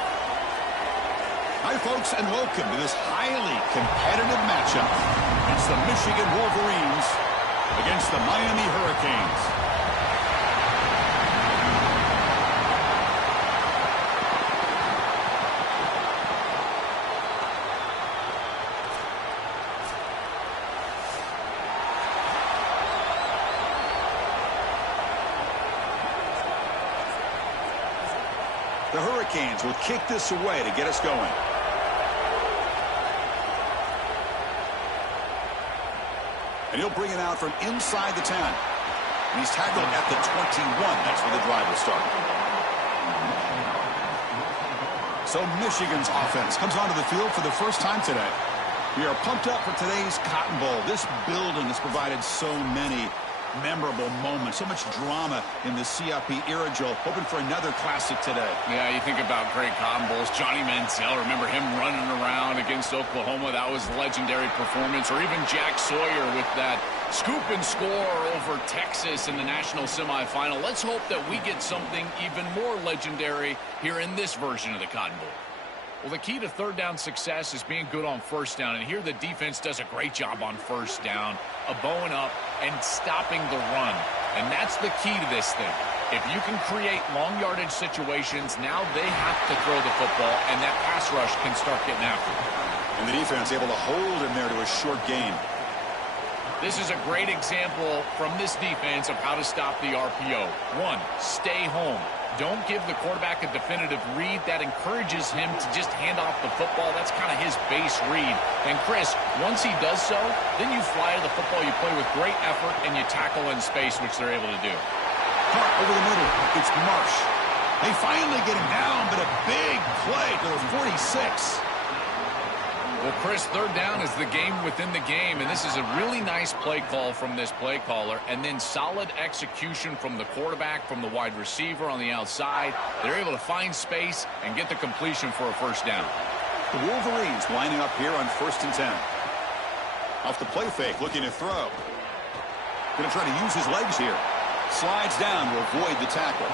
Hi, folks, and welcome to this highly competitive matchup. It's the Michigan Wolverines against the Miami Hurricanes. The Hurricanes will kick this away to get us going. And he'll bring it out from inside the 10. And he's tackled at the 21. That's where the drive will start. So Michigan's offense comes onto the field for the first time today. We are pumped up for today's Cotton Bowl. This building has provided so many memorable moments, so much drama in the CFP era, Joe. Hoping for another classic today. Yeah, you think about great Cotton Bowls. Johnny Manziel, remember him running around against Oklahoma? That was a legendary performance. Or even Jack Sawyer with that scoop and score over Texas in the national semifinal. Let's hope that we get something even more legendary here in this version of the Cotton Bowl. Well, the key to third down success is being good on first down. And here the defense does a great job on first down, bowing up and stopping the run. And that's the key to this thing. If you can create long yardage situations, now they have to throw the football, and that pass rush can start getting after it. And the defense able to hold him there to a short gain. This is a great example from this defense of how to stop the RPO. One, stay home. Don't give the quarterback a definitive read. That encourages him to just hand off the football. That's kind of his base read. And, Chris, once he does so, then you fly to the football. You play with great effort, and you tackle in space, which they're able to do. Caught over the middle. It's Marsh. They finally get him down, but a big play to the 46. Well, Chris, third down is the game within the game, and this is a really nice play call from this play caller, and then solid execution from the quarterback, from the wide receiver on the outside. They're able to find space and get the completion for a first down. The Wolverines lining up here on 1st and 10. Off the play fake, looking to throw. Going to try to use his legs here. Slides down to avoid the tackle.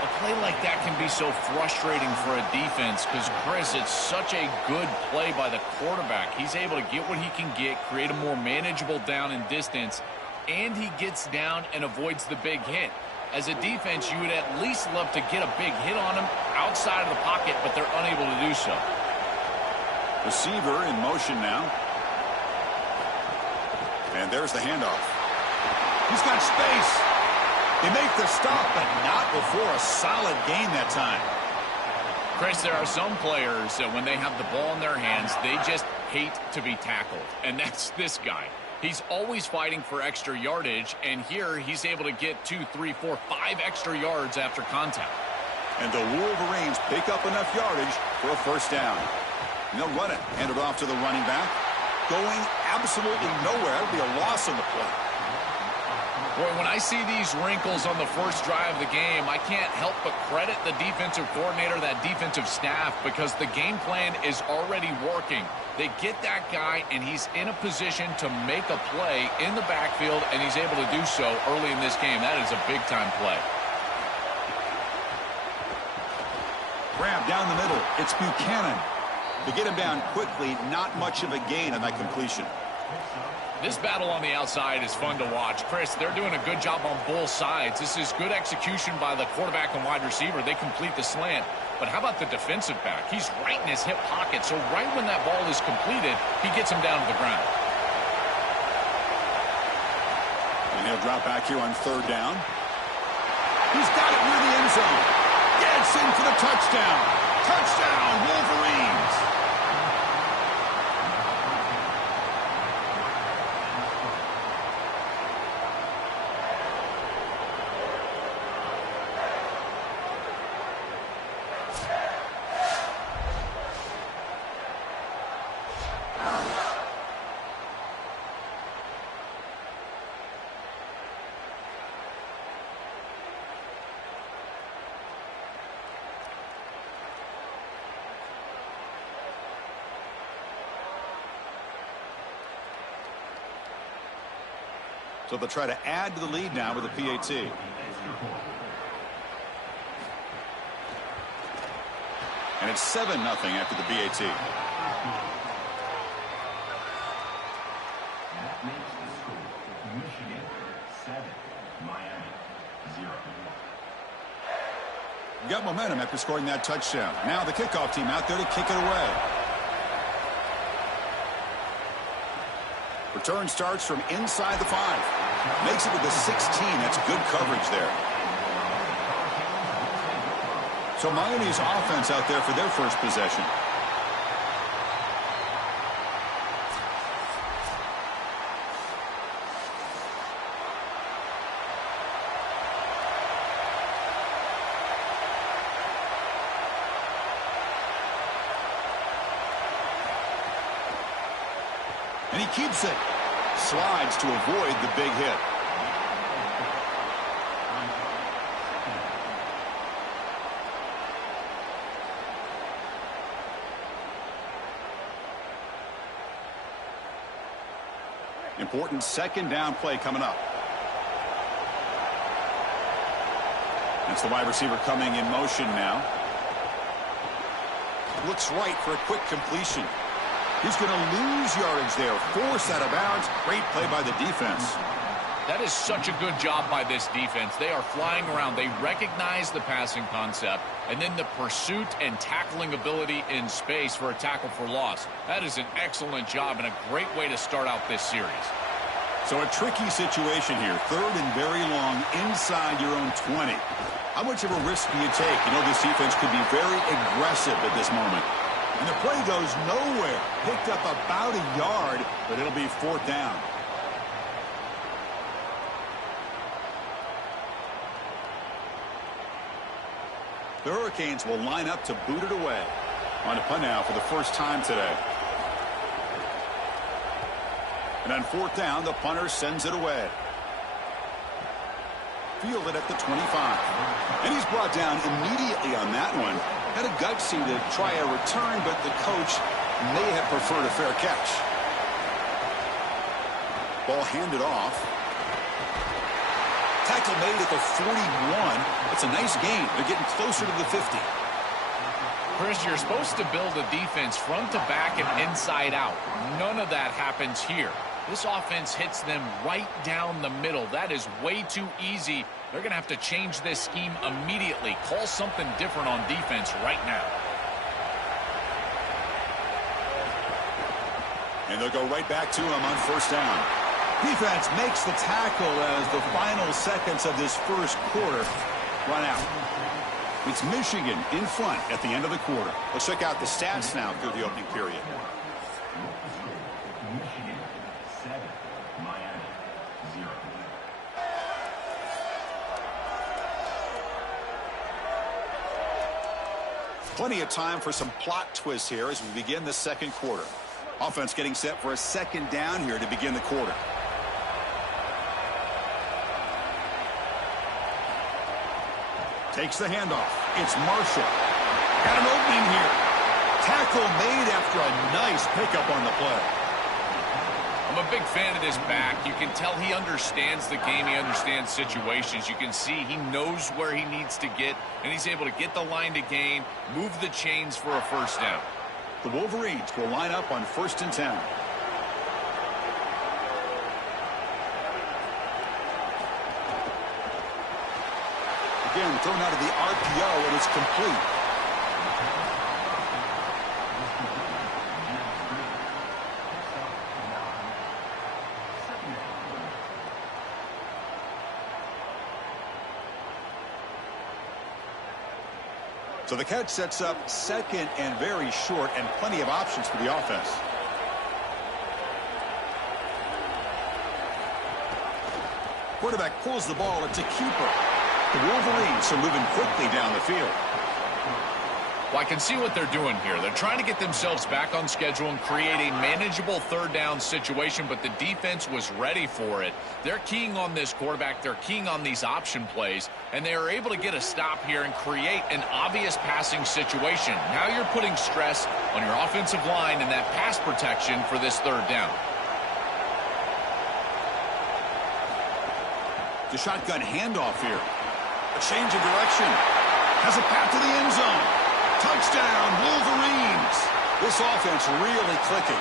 A play like that can be so frustrating for a defense because, Chris, it's such a good play by the quarterback. He's able to get what he can get, create a more manageable down and distance, and he gets down and avoids the big hit. As a defense, you would at least love to get a big hit on him outside of the pocket, but they're unable to do so. Receiver in motion now. And there's the handoff. He's got space. They make the stop, but not before a solid gain that time. Chris, there are some players that when they have the ball in their hands, they just hate to be tackled. And that's this guy. He's always fighting for extra yardage, and here he's able to get 2, 3, 4, 5 extra yards after contact. And the Wolverines pick up enough yardage for a first down. And they'll run it. Hand it off to the running back. Going absolutely nowhere. That'll be a loss on the play. Boy, when I see these wrinkles on the first drive of the game, I can't help but credit the defensive coordinator, that defensive staff, because the game plan is already working. They get that guy, and he's in a position to make a play in the backfield, and he's able to do so early in this game. That is a big-time play. Grab down the middle. It's Buchanan. To get him down quickly, not much of a gain on that completion. This battle on the outside is fun to watch. Chris, they're doing a good job on both sides. This is good execution by the quarterback and wide receiver. They complete the slant. But how about the defensive back? He's right in his hip pocket, so right when that ball is completed, he gets him down to the ground. And he'll drop back here on 3rd down. He's got it near the end zone. Gets in for the touchdown. Touchdown, Wolverines. So they'll try to add to the lead now with a PAT. And it's 7-0 after the PAT. That makes the score Michigan 7, Miami 0. Got momentum after scoring that touchdown. Now the kickoff team out there to kick it away. Return starts from inside the 5. Makes it to the 16. That's good coverage there. So Miami's offense out there for their first possession. And he keeps it. Slides to avoid the big hit. Important second down play coming up. That's the wide receiver coming in motion now. Looks right for a quick completion. He's going to lose yardage there. Forced out of bounds. Great play by the defense. That is such a good job by this defense. They are flying around. They recognize the passing concept, and then the pursuit and tackling ability in space for a tackle for loss. That is an excellent job and a great way to start out this series. So a tricky situation here. 3rd and very long inside your own 20. How much of a risk do you take? You know, this defense could be very aggressive at this moment. And the play goes nowhere. Picked up about a yard, but it'll be 4th down. The Hurricanes will line up to boot it away. On a punt now for the first time today. And on 4th down, the punter sends it away. Fielded at the 25. And he's brought down immediately on that one. Had a gutsy to try a return, but the coach may have preferred a fair catch. Ball handed off. Tackle made at the 41. It's a nice gain. They're getting closer to the 50. Chris, you're supposed to build a defense front to back and inside out. None of that happens here. This offense hits them right down the middle. That is way too easy. They're going to have to change this scheme immediately. Call something different on defense right now. And they'll go right back to him on 1st down. Defense makes the tackle as the final seconds of this first quarter run out. It's Michigan in front at the end of the quarter. Let's check out the stats now through the opening period. Michigan 7, Miami 0. Plenty of time for some plot twists here as we begin the second quarter. Offense getting set for a 2nd down here to begin the quarter. Takes the handoff. It's Marshall. Got an opening here. Tackle made after a nice pickup on the play. I'm a big fan of this back. You can tell he understands the game. He understands situations. You can see he knows where he needs to get, and he's able to get the line to gain, move the chains for a 1st down. The Wolverines will line up on 1st and 10. Again, thrown out of the RPO, and it's complete. So the catch sets up 2nd and very short, and plenty of options for the offense. Quarterback pulls the ball. It's a keeper. The Wolverines are moving quickly down the field. Well, I can see what they're doing here. They're trying to get themselves back on schedule and create a manageable 3rd down situation, but the defense was ready for it. They're keying on this quarterback. They're keying on these option plays, and they are able to get a stop here and create an obvious passing situation. Now you're putting stress on your offensive line and that pass protection for this 3rd down. The shotgun handoff here. A change of direction. Has a path to the end zone. Touchdown, Wolverines. This offense really clicking.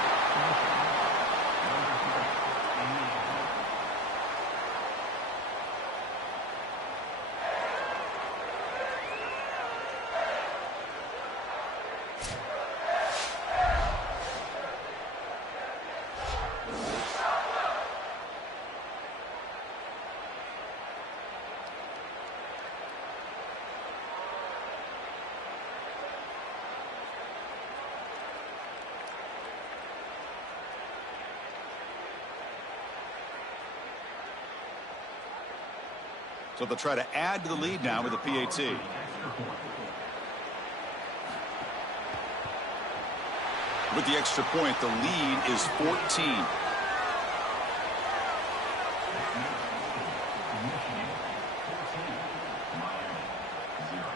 So they'll try to add to the lead now with a PAT. With the extra point, the lead is 14.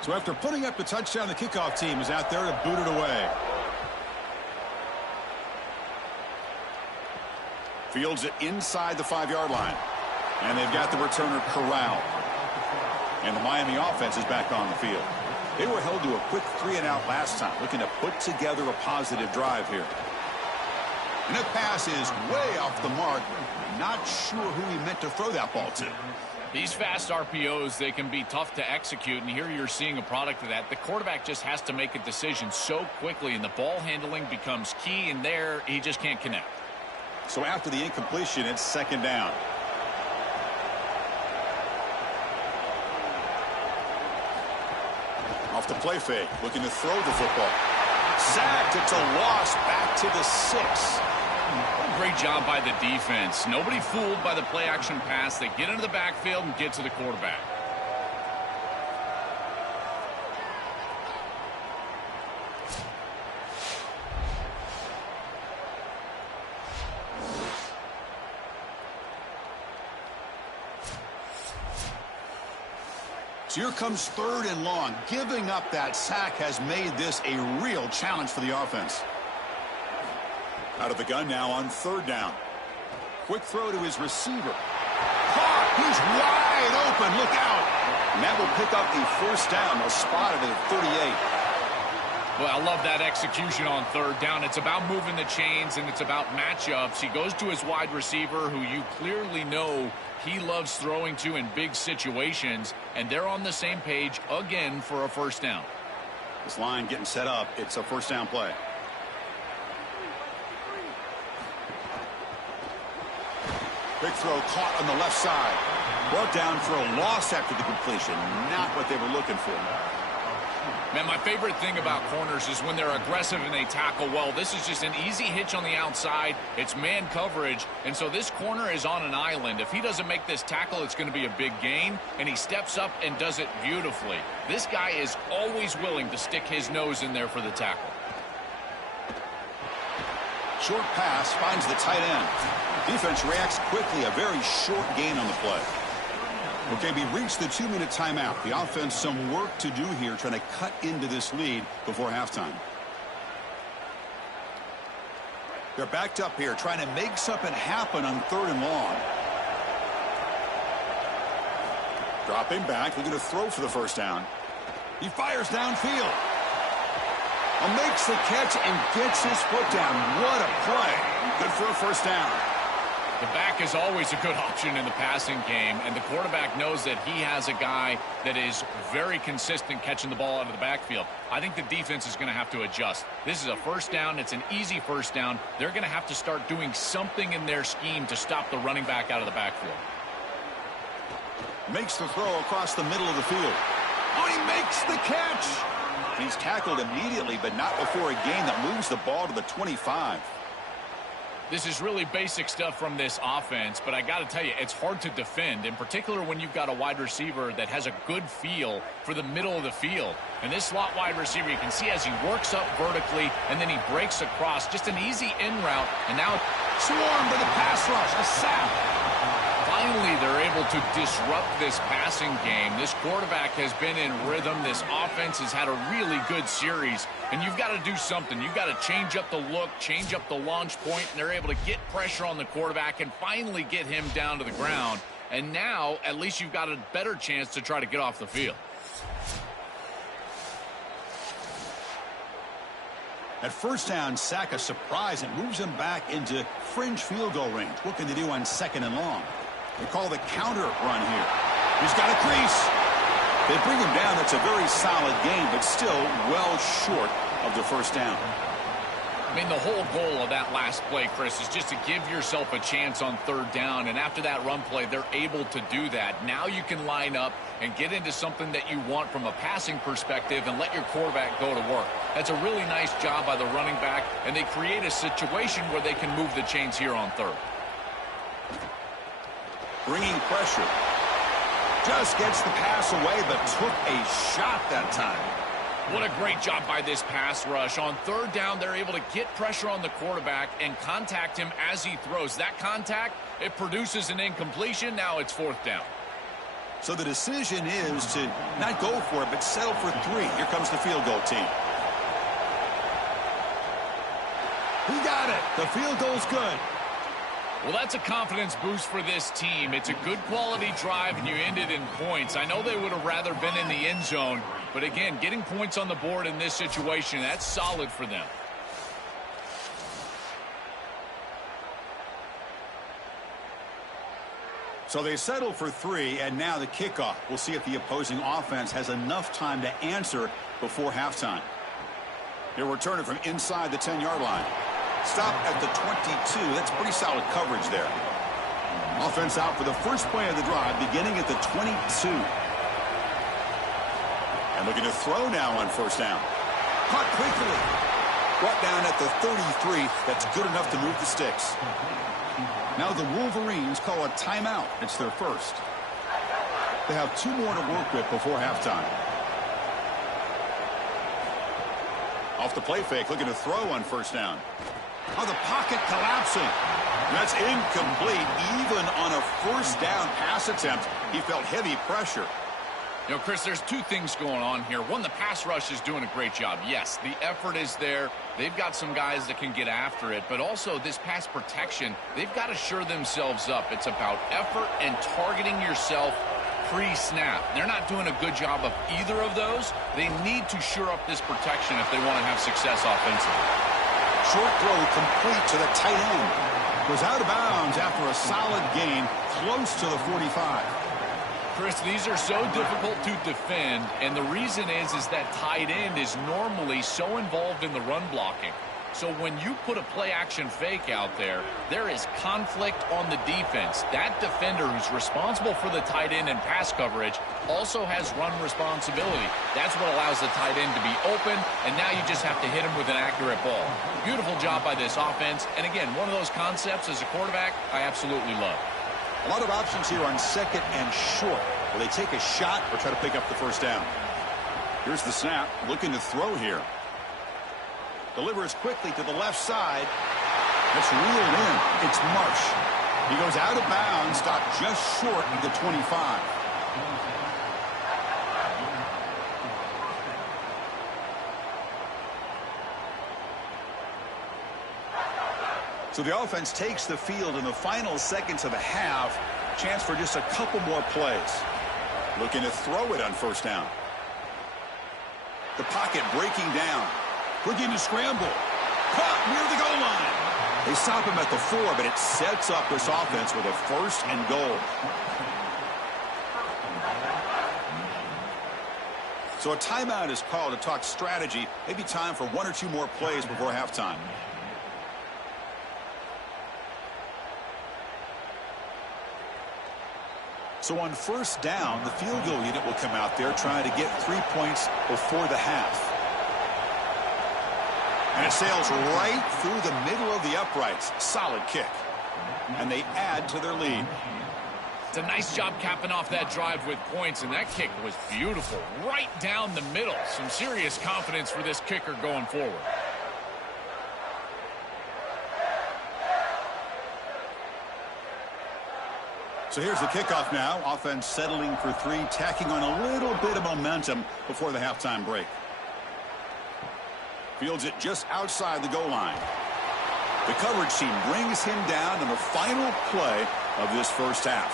So after putting up the touchdown, the kickoff team is out there to boot it away. Fields it inside the 5-yard line. And they've got the returner corralled. And the Miami offense is back on the field. They were held to a quick 3-and-out last time, looking to put together a positive drive here. And that pass is way off the mark. Not sure who he meant to throw that ball to. These fast RPOs, they can be tough to execute, and here you're seeing a product of that. The quarterback just has to make a decision so quickly, and the ball handling becomes key, and there he just can't connect. So after the incompletion, it's 2nd down. Off the play fake, looking to throw the football. Sacked, it's a loss back to the 6. Great job by the defense. Nobody fooled by the play-action pass. They get into the backfield and get to the quarterback. So here comes 3rd and long. Giving up that sack has made this a real challenge for the offense. Out of the gun now on 3rd down. Quick throw to his receiver. Caught! He's wide open. Look out! And that will pick up the 1st down. They'll spot it at 38. Well, I love that execution on 3rd down. It's about moving the chains, and it's about matchups. He goes to his wide receiver, who you clearly know he loves throwing to in big situations, and they're on the same page again for a 1st down. This line getting set up. It's a 1st down play. Big throw caught on the left side. Brought down for a loss after the completion. Not what they were looking for. Man, my favorite thing about corners is when they're aggressive and they tackle well. This is just an easy hitch on the outside. It's man coverage, and so this corner is on an island. If he doesn't make this tackle, it's going to be a big gain, and he steps up and does it beautifully. This guy is always willing to stick his nose in there for the tackle. Short pass finds the tight end. Defense reacts quickly. A very short gain on the play. Okay, we reached the 2-minute timeout. The offense some work to do here, trying to cut into this lead before halftime. They're backed up here, trying to make something happen on 3rd and long. Dropping back, looking to throw for the 1st down. He fires downfield. Makes the catch and gets his foot down. What a play. Good for a 1st down. The back is always a good option in the passing game, and the quarterback knows that he has a guy that is very consistent catching the ball out of the backfield. I think the defense is going to have to adjust. This is a 1st down. It's an easy 1st down. They're going to have to start doing something in their scheme to stop the running back out of the backfield. Makes the throw across the middle of the field. Oh, he makes the catch. He's tackled immediately, but not before a gain that moves the ball to the 25. This is really basic stuff from this offense, but I got to tell you, it's hard to defend, in particular when you've got a wide receiver that has a good feel for the middle of the field. And this slot wide receiver, you can see as he works up vertically, and then he breaks across, just an easy in route, and now swarmed by the pass rush, a sack. Finally, they're able to disrupt this passing game. This quarterback has been in rhythm. This offense has had a really good series. And you've got to do something. You've got to change up the look, change up the launch point, and they're able to get pressure on the quarterback and finally get him down to the ground. And now, at least you've got a better chance to try to get off the field. At first down, sack a surprise and moves him back into fringe field goal range. What can they do on 2nd and long? They call the counter run here. He's got a crease. They bring him down. That's a very solid game, but still well short of the first down. I mean, the whole goal of that last play, Chris, is just to give yourself a chance on 3rd down. And after that run play, they're able to do that. Now you can line up and get into something that you want from a passing perspective and let your quarterback go to work. That's a really nice job by the running back, and they create a situation where they can move the chains here on 3rd. Bringing pressure. Just gets the pass away, but took a shot that time. What a great job by this pass rush. On 3rd down, they're able to get pressure on the quarterback and contact him as he throws. That contact, it produces an incompletion. Now it's 4th down. So the decision is to not go for it, but settle for 3. Here comes the field goal team. He got it. The field goal's good. Well, that's a confidence boost for this team. It's a good quality drive, and you end it in points. I know they would have rather been in the end zone, but again, getting points on the board in this situation, that's solid for them. So they settle for 3, and now the kickoff. We'll see if the opposing offense has enough time to answer before halftime. They'll return it from inside the 10-yard line. Stop at the 22. That's pretty solid coverage there. Offense out for the first play of the drive, beginning at the 22. And looking to throw now on 1st down. Caught quickly. Brought down at the 33. That's good enough to move the sticks. Now the Wolverines call a timeout. It's their first. They have 2 more to work with before halftime. Off the play fake, looking to throw on 1st down. Oh, the pocket collapsing. That's incomplete. Even on a 1st down pass attempt, he felt heavy pressure. You know, Chris, there's 2 things going on here. One, the pass rush is doing a great job. Yes, the effort is there. They've got some guys that can get after it. But also, this pass protection, they've got to shore themselves up. It's about effort and targeting yourself pre-snap. They're not doing a good job of either of those. They need to shore up this protection if they want to have success offensively. Short throw complete to the tight end. Goes out of bounds after a solid gain close to the 45. Chris, these are so difficult to defend, and the reason is that tight end is normally so involved in the run blocking. So when you put a play-action fake out there, there is conflict on the defense. That defender who's responsible for the tight end and pass coverage also has run responsibility. That's what allows the tight end to be open, and now you just have to hit him with an accurate ball. Beautiful job by this offense, and again, one of those concepts as a quarterback I absolutely love. A lot of options here on 2nd and short. Will they take a shot or try to pick up the 1st down? Here's the snap, looking to throw here. Delivers quickly to the left side. It's reeled in. It's Marsh. He goes out of bounds, stopped just short of the 25. So the offense takes the field in the final seconds of the half. Chance for just a couple more plays. Looking to throw it on 1st down. The pocket breaking down. Looking to scramble. Caught near the goal line. They stop him at the 4, but it sets up this offense with a 1st and goal. So a timeout is called to talk strategy. Maybe time for 1 or 2 more plays before halftime. So on 1st down, the field goal unit will come out there trying to get 3 points before the half. And it sails right through the middle of the uprights. Solid kick. And they add to their lead. It's a nice job capping off that drive with points, and that kick was beautiful. Right down the middle. Some serious confidence for this kicker going forward. So here's the kickoff now. Offense settling for 3, tacking on a little bit of momentum before the halftime break. Fields it just outside the goal line. The coverage team brings him down in the final play of this 1st half.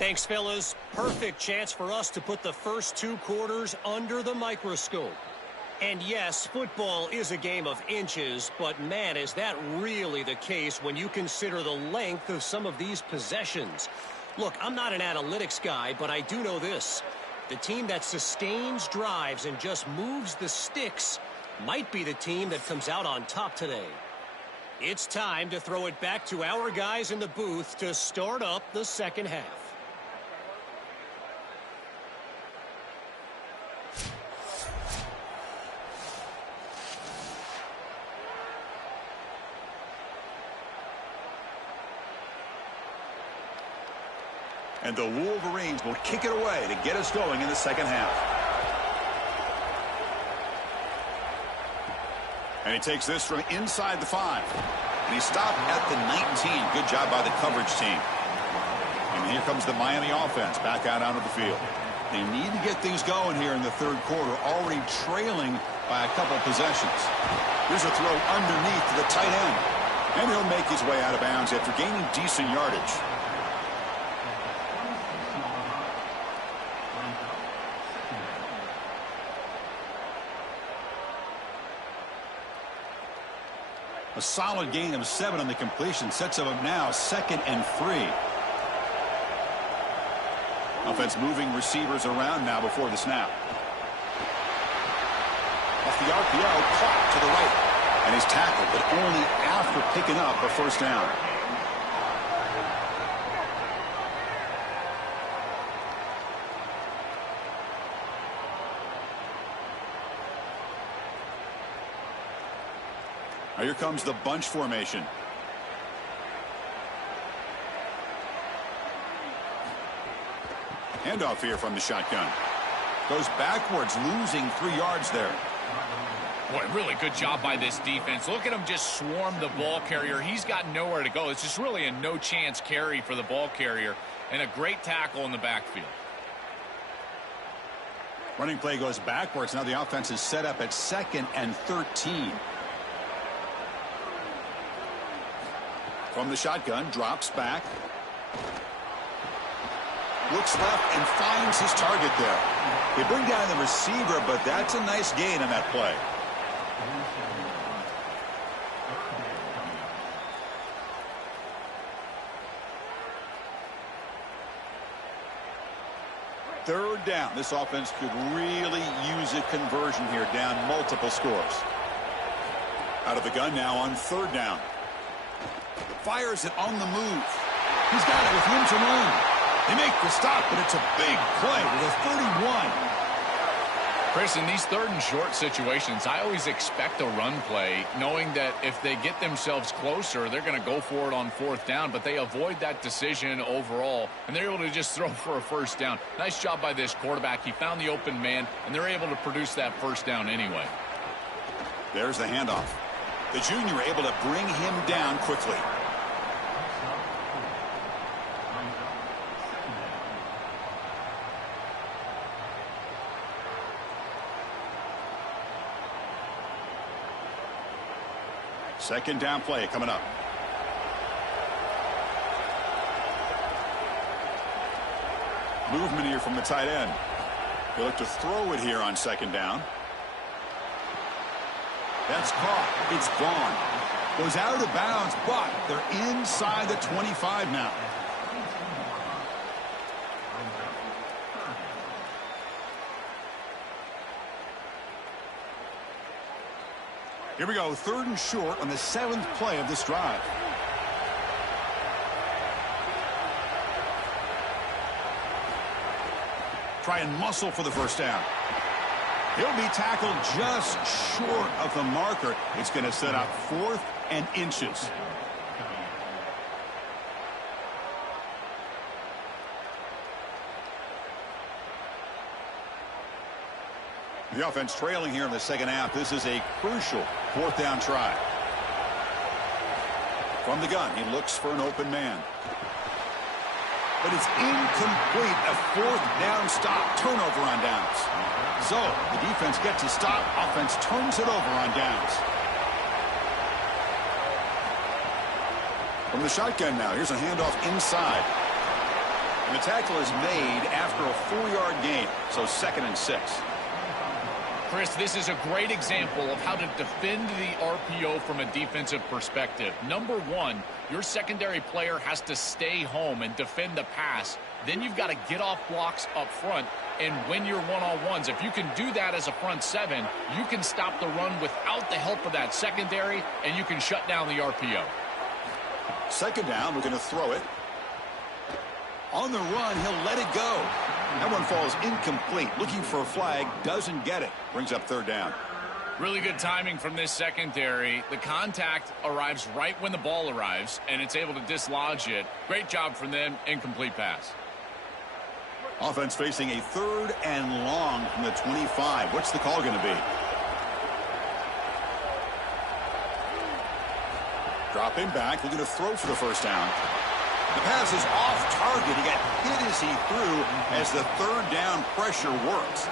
Thanks, fellas. Perfect chance for us to put the first 2 quarters under the microscope. And yes, football is a game of inches, but man, is that really the case when you consider the length of some of these possessions. Look, I'm not an analytics guy, but I do know this. The team that sustains drives and just moves the sticks might be the team that comes out on top today. It's time to throw it back to our guys in the booth to start up the second half. And the Wolverines will kick it away to get us going in the second half. And he takes this from inside the 5. And he stopped at the 19. Good job by the coverage team. And here comes the Miami offense back out onto the field. They need to get things going here in the third quarter, already trailing by a couple possessions. Here's a throw underneath to the tight end. And he'll make his way out of bounds after gaining decent yardage. A solid gain of 7 on the completion sets him up now 2nd and 3. Offense moving receivers around now before the snap. Off the RPO, caught to the right. And he's tackled, but only after picking up a first down. Here comes the bunch formation. Handoff here from the shotgun. Goes backwards, losing 3 yards there. Boy, really good job by this defense. Look at him just swarm the ball carrier. He's got nowhere to go. It's just really a no-chance carry for the ball carrier, and a great tackle in the backfield. Running play goes backwards. Now the offense is set up at 2nd and 13. From the shotgun, drops back. Looks left and finds his target there. They bring down the receiver, but that's a nice gain on that play. Third down. This offense could really use a conversion here, down multiple scores. Out of the gun now on 3rd down. Fires it on the move. He's got it with room to run. They make the stop, but it's a big play with a 31. Chris, in these 3rd and short situations, I always expect a run play, knowing that if they get themselves closer, they're going to go for it on 4th down, but they avoid that decision overall, and they're able to just throw for a first down. Nice job by this quarterback. He found the open man, and they're able to produce that first down anyway. There's the handoff. The junior able to bring him down quickly. Second down play coming up. Movement here from the tight end. They look to throw it here on 2nd down. That's caught. It's gone. Goes out of bounds, but they're inside the 25 now. Here we go, 3rd and short on the 7th play of this drive. Try and muscle for the first down. He'll be tackled just short of the marker. It's going to set up 4th and inches. The offense trailing here in the second half. This is a crucial 4th down try. From the gun, he looks for an open man. But it's incomplete. A 4th down stop. Turnover on downs. So the defense gets a stop. Offense turns it over on downs. From the shotgun now. Here's a handoff inside. And the tackle is made after a 4-yard gain, so 2nd and 6. Chris, this is a great example of how to defend the RPO from a defensive perspective. Number one, your secondary player has to stay home and defend the pass. Then you've got to get off blocks up front and win your one-on-ones. If you can do that as a front seven, you can stop the run without the help of that secondary, and you can shut down the RPO. 2nd down, we're going to throw it. On the run, he'll let it go. That one falls incomplete. Looking for a flag, doesn't get it. Brings up 3rd down. Really good timing from this secondary. The contact arrives right when the ball arrives, and it's able to dislodge it. Great job from them. Incomplete pass. Offense facing a 3rd and long from the 25. What's the call going to be? Dropping back, looking to throw for the 1st down. The pass is off target. He got hit as he threw as the 3rd down pressure works.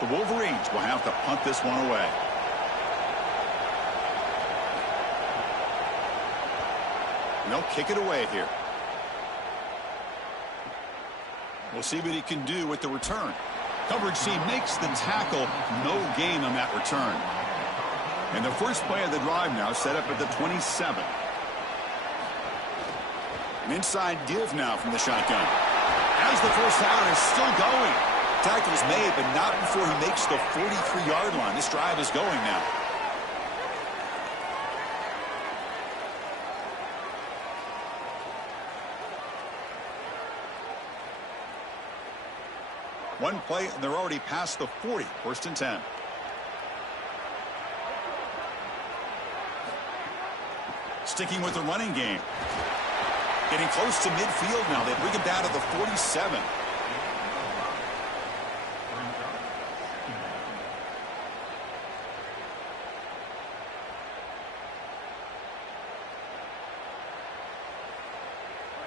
The Wolverines will have to punt this one away. And they'll kick it away here. We'll see what he can do with the return. Coverage team makes the tackle. No gain on that return. And the first play of the drive now set up at the 27. An inside give now from the shotgun. As the 1st down is still going. Tackle is made, but not before he makes the 43-yard line. This drive is going now. One play, and they're already past the 40. 1st and 10. Sticking with the running game. Getting close to midfield now. They bring him down to the 47.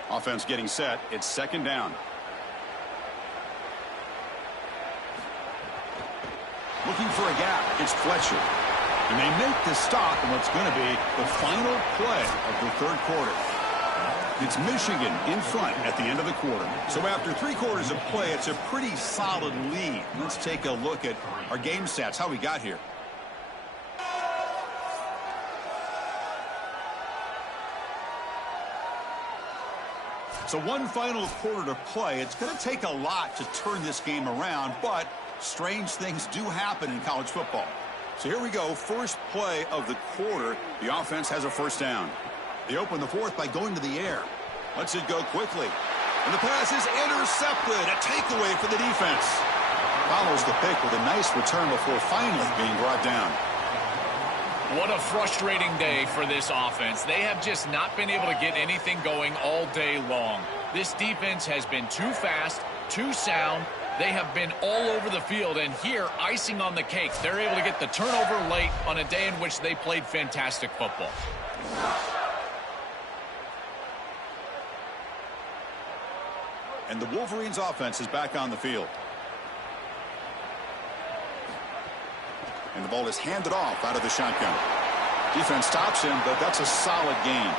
Offense getting set. It's 2nd down. Looking for a gap. It's Fletcher. And they make the stop in what's going to be the final play of the 3rd quarter. It's Michigan in front at the end of the quarter. So after 3 quarters of play, it's a pretty solid lead. Let's take a look at our game stats, how we got here. So one final quarter to play. It's going to take a lot to turn this game around, but strange things do happen in college football. So here we go. First play of the quarter. The offense has a 1st down. They open the 4th by going to the air. Lets it go quickly. And the pass is intercepted. A takeaway for the defense. Follows the pick with a nice return before finally being brought down. What a frustrating day for this offense. They have just not been able to get anything going all day long. This defense has been too fast, too sound. They have been all over the field, and here, icing on the cake, they're able to get the turnover late on a day in which they played fantastic football. And the Wolverines offense is back on the field. And the ball is handed off out of the shotgun. Defense stops him, but that's a solid gain.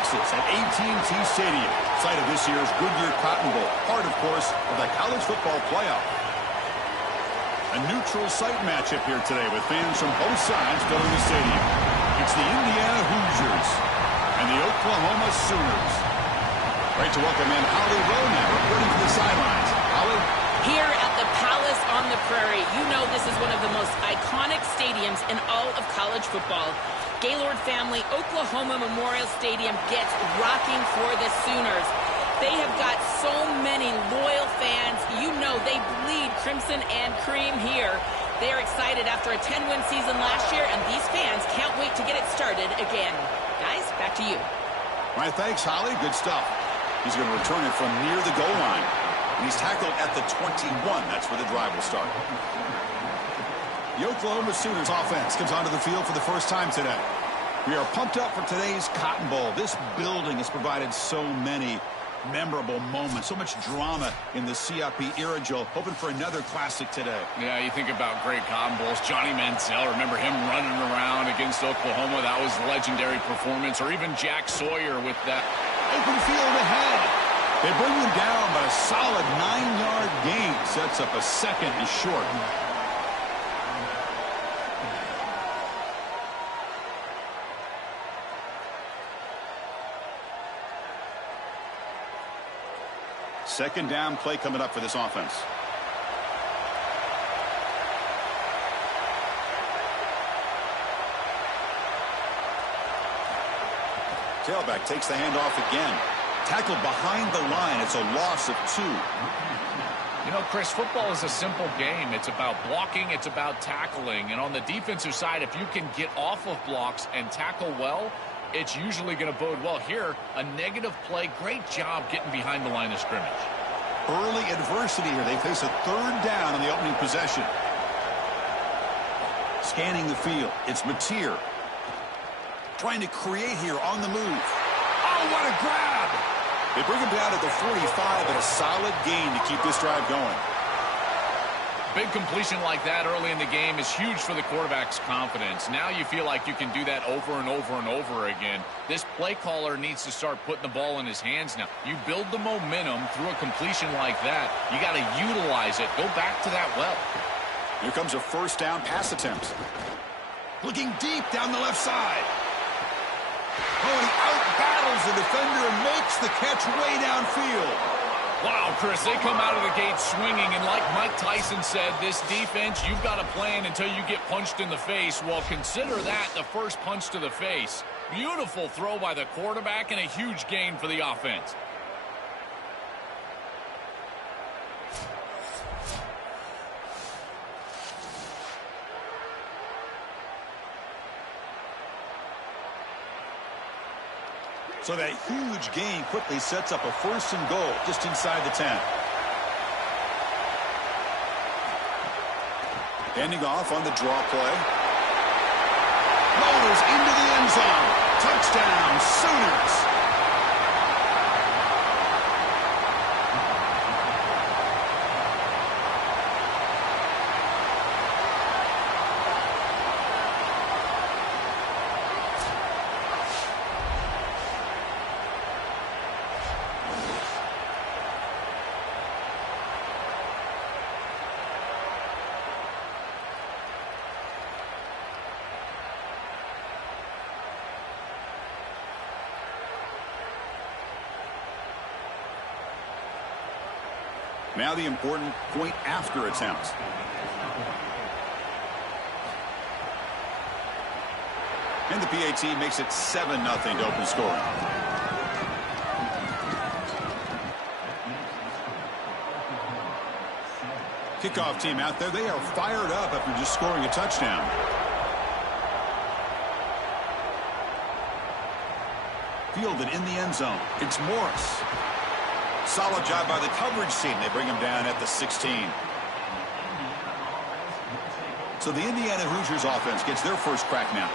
Texas at AT&T Stadium, site of this year's Goodyear Cotton Bowl, part, of course, of the college football playoff. A neutral site matchup here today with fans from both sides filling the stadium. It's the Indiana Hoosiers and the Oklahoma Sooners. Great to welcome in Holly Rowe now, reporting from the sidelines. Holly? Here at the Palace on the Prairie, you know this is one of the most iconic stadiums in all of college football. Gaylord family, Oklahoma Memorial Stadium gets rocking for the Sooners. They have got so many loyal fans. You know they bleed crimson and cream here. They are excited after a 10-win season last year, and these fans can't wait to get it started again. Guys, back to you. All right, thanks, Holly. Good stuff. He's going to return it from near the goal line. And he's tackled at the 21. That's where the drive will start. The Oklahoma Sooners offense comes onto the field for the first time today. We are pumped up for today's Cotton Bowl. This building has provided so many memorable moments, so much drama in the CIP era, Joe. Hoping for another classic today. Yeah, you think about great Cotton Bowls. Johnny Manziel, remember him running around against Oklahoma? That was a legendary performance. Or even Jack Sawyer with that. Open field ahead. They bring him down, but a solid 9-yard gain sets up a second and short. Second down play coming up for this offense. Tailback takes the handoff again. Tackled behind the line. It's a loss of 2. You know, Chris, football is a simple game. It's about blocking. It's about tackling. And on the defensive side, if you can get off of blocks and tackle well, it's usually going to bode well. Here, a negative play. Great job getting behind the line of scrimmage. Early adversity here. They face a third down on the opening possession. Scanning the field. It's Mateer. Trying to create here on the move. Oh, what a grab! They bring him down at the 45 and a solid gain to keep this drive going. Big completion like that early in the game is huge for the quarterback's confidence. Now you feel like you can do that over and over and over again. This play caller needs to start putting the ball in his hands now. You build the momentum through a completion like that. You got to utilize it. Go back to that well. Here comes a first down pass attempt. Looking deep down the left side. Oh, he out-battles the defender and makes the catch way downfield. Wow, Chris, they come out of the gate swinging, and like Mike Tyson said, this defense, you've got to plan until you get punched in the face. Well, consider that the first punch to the face. Beautiful throw by the quarterback and a huge gain for the offense. So that huge gain quickly sets up a first and goal just inside the 10. Handing off on the draw play. Rolls into the end zone. Touchdown, Sooners. Now the important point after attempt. And the PAT makes it 7-0 to open scoring. Kickoff team out there. They are fired up after just scoring a touchdown. Fielded in the end zone. It's Morris. Solid job by the coverage team. They bring him down at the 16. So the Indiana Hoosiers offense gets their first crack now.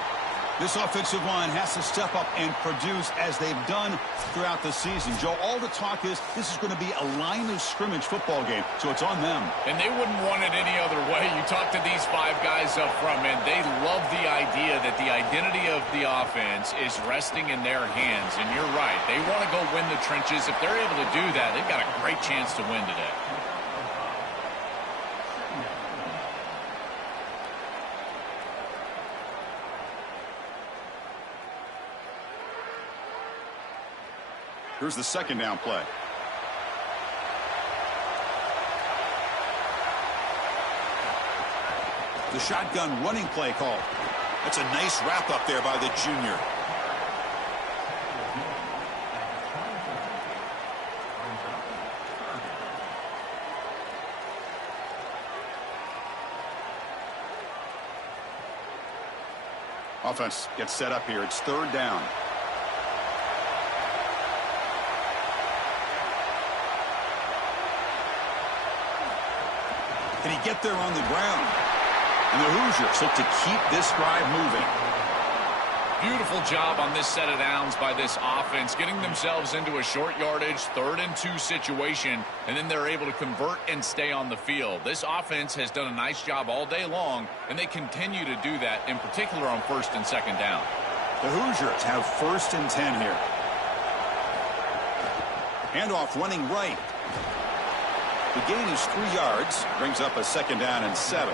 This offensive line has to step up and produce as they've done throughout the season. Joe, all the talk is this is going to be a line of scrimmage football game, so it's on them. And they wouldn't want it any other way. You talk to these 5 guys up front, man, they love the idea that the identity of the offense is resting in their hands. And you're right, they want to go win the trenches. If they're able to do that, they've got a great chance to win today. Here's the second down play. The shotgun running play call. That's a nice wrap up there by the junior. Offense gets set up here. It's third down. Can he get there on the ground? And the Hoosiers look to keep this drive moving. Beautiful job on this set of downs by this offense, getting themselves into a short yardage, 3rd and 2 situation, and then they're able to convert and stay on the field. This offense has done a nice job all day long, and they continue to do that, in particular on 1st and 2nd down. The Hoosiers have 1st and 10 here. Handoff running right. The gain is 3 yards, brings up a 2nd down and 7.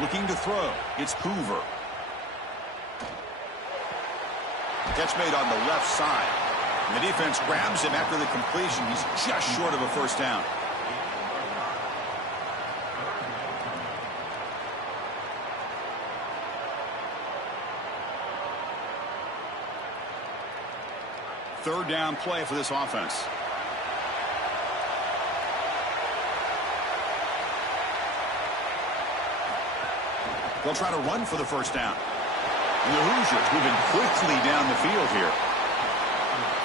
Looking to throw. It's Hoover. Catch made on the left side. And the defense grabs him after the completion. He's just short of a 1st down. Third down play for this offense. They'll try to run for the 1st down. And the Hoosiers moving quickly down the field here.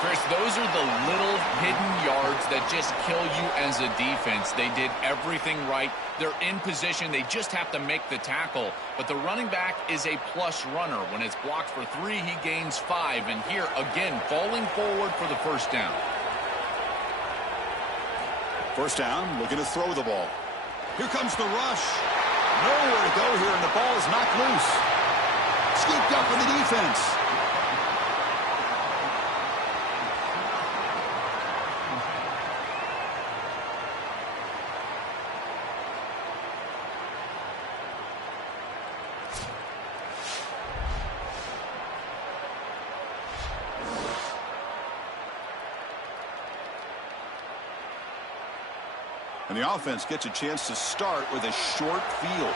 Chris, those are the little hidden yards that just kill you as a defense. They did everything right. They're in position. They just have to make the tackle. But the running back is a plus runner. When it's blocked for 3, he gains 5. And here, again, falling forward for the 1st down. 1st down, looking to throw the ball. Here comes the rush. Nowhere to go here, and the ball is knocked loose. Scooped up in the defense. And the offense gets a chance to start with a short field.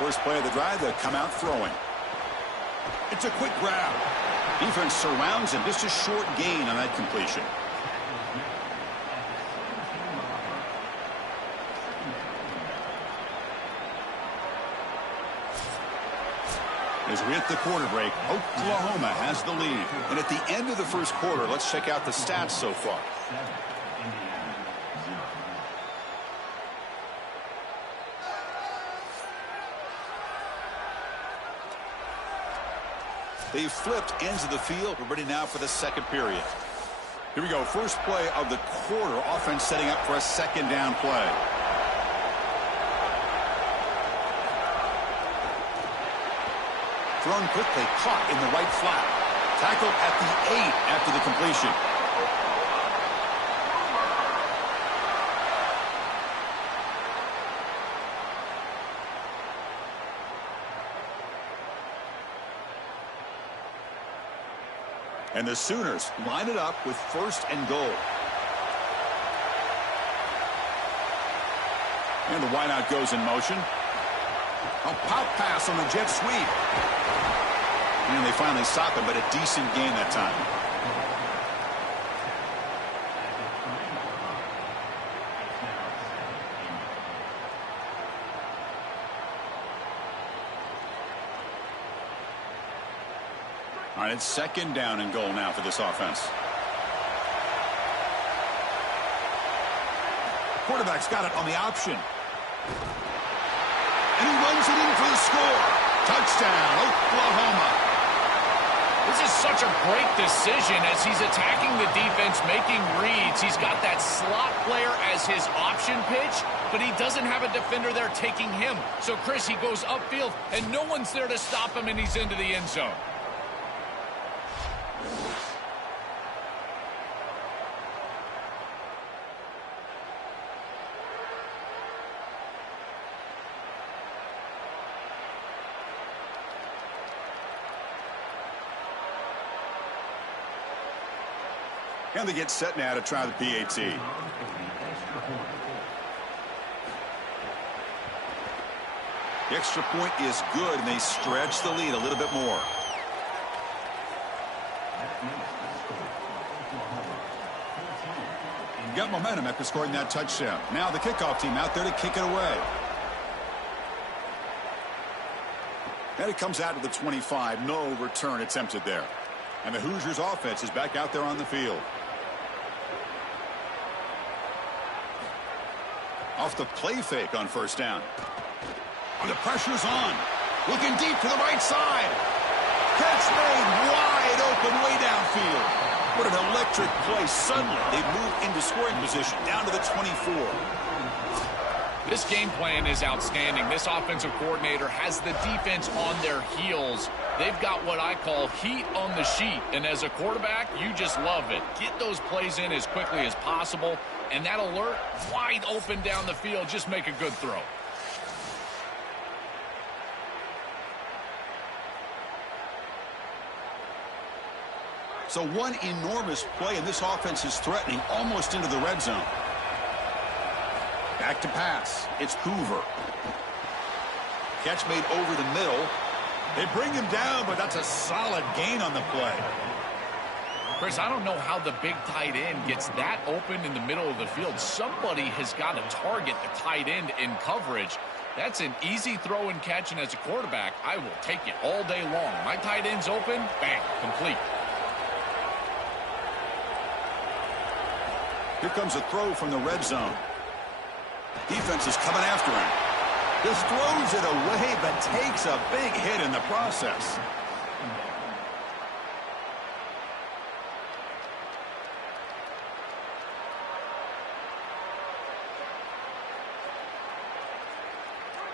First play of the drive, they come out throwing. It's a quick grab. Defense surrounds him. Just a short gain on that completion. As we hit the quarter break, Oklahoma has the lead. And at the end of the first quarter, let's check out the stats so far. They've flipped ends of the field. We're ready now for the second period. Here we go. First play of the quarter. Offense setting up for a 2nd down play. Thrown quickly, caught in the right flat. Tackled at the 8 after the completion. And the Sooners line it up with 1st and goal. And the wideout goes in motion. A pop pass on the jet sweep. And they finally stop him, but a decent gain that time. All right, it's 2nd down and goal now for this offense. Quarterback's got it on the option. And he runs it in for the score. Touchdown, Oklahoma. This is such a great decision as he's attacking the defense, making reads. He's got that slot player as his option pitch, but he doesn't have a defender there taking him. So, Chris, he goes upfield, and no one's there to stop him, and he's into the end zone. And they get set now to try the PAT. The extra point is good, and they stretch the lead a little bit more. Got momentum after scoring that touchdown. Now the kickoff team out there to kick it away. And it comes out to the 25. No return attempted there. And the Hoosiers offense is back out there on the field. Off the play fake on 1st down. And the pressure's on. Looking deep to the right side. Catch made wide open way downfield. What an electric play. Suddenly they move into scoring position down to the 24. This game plan is outstanding. This offensive coordinator has the defense on their heels. They've got what I call heat on the sheet. And as a quarterback, you just love it. Get those plays in as quickly as possible. And that alert, wide open down the field, just make a good throw. So one enormous play, and this offense is threatening almost into the red zone. Back to pass. It's Hoover. Catch made over the middle. They bring him down, but that's a solid gain on the play. Chris, I don't know how the big tight end gets that open in the middle of the field. Somebody has got to target the tight end in coverage. That's an easy throw and catch, and as a quarterback, I will take it all day long. My tight end's open, bang, complete. Here comes a throw from the red zone. Defense is coming after him. Just throws it away, but takes a big hit in the process.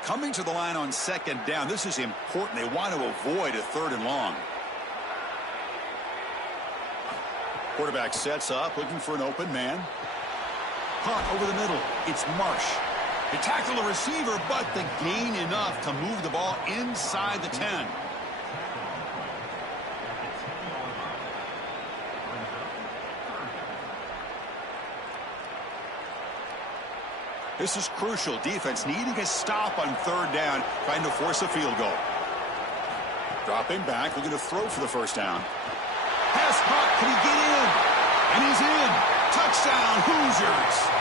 Coming to the line on 2nd down. This is important. They want to avoid a 3rd and long. Quarterback sets up, looking for an open man. Caught over the middle. It's Marsh. They tackle the receiver, but the gain enough to move the ball inside the 10. This is crucial. Defense needing a stop on 3rd down, trying to force a field goal. Dropping back, looking to throw for the 1st down. Pass caught. Can he get in? And he's in. Touchdown, Hoosiers.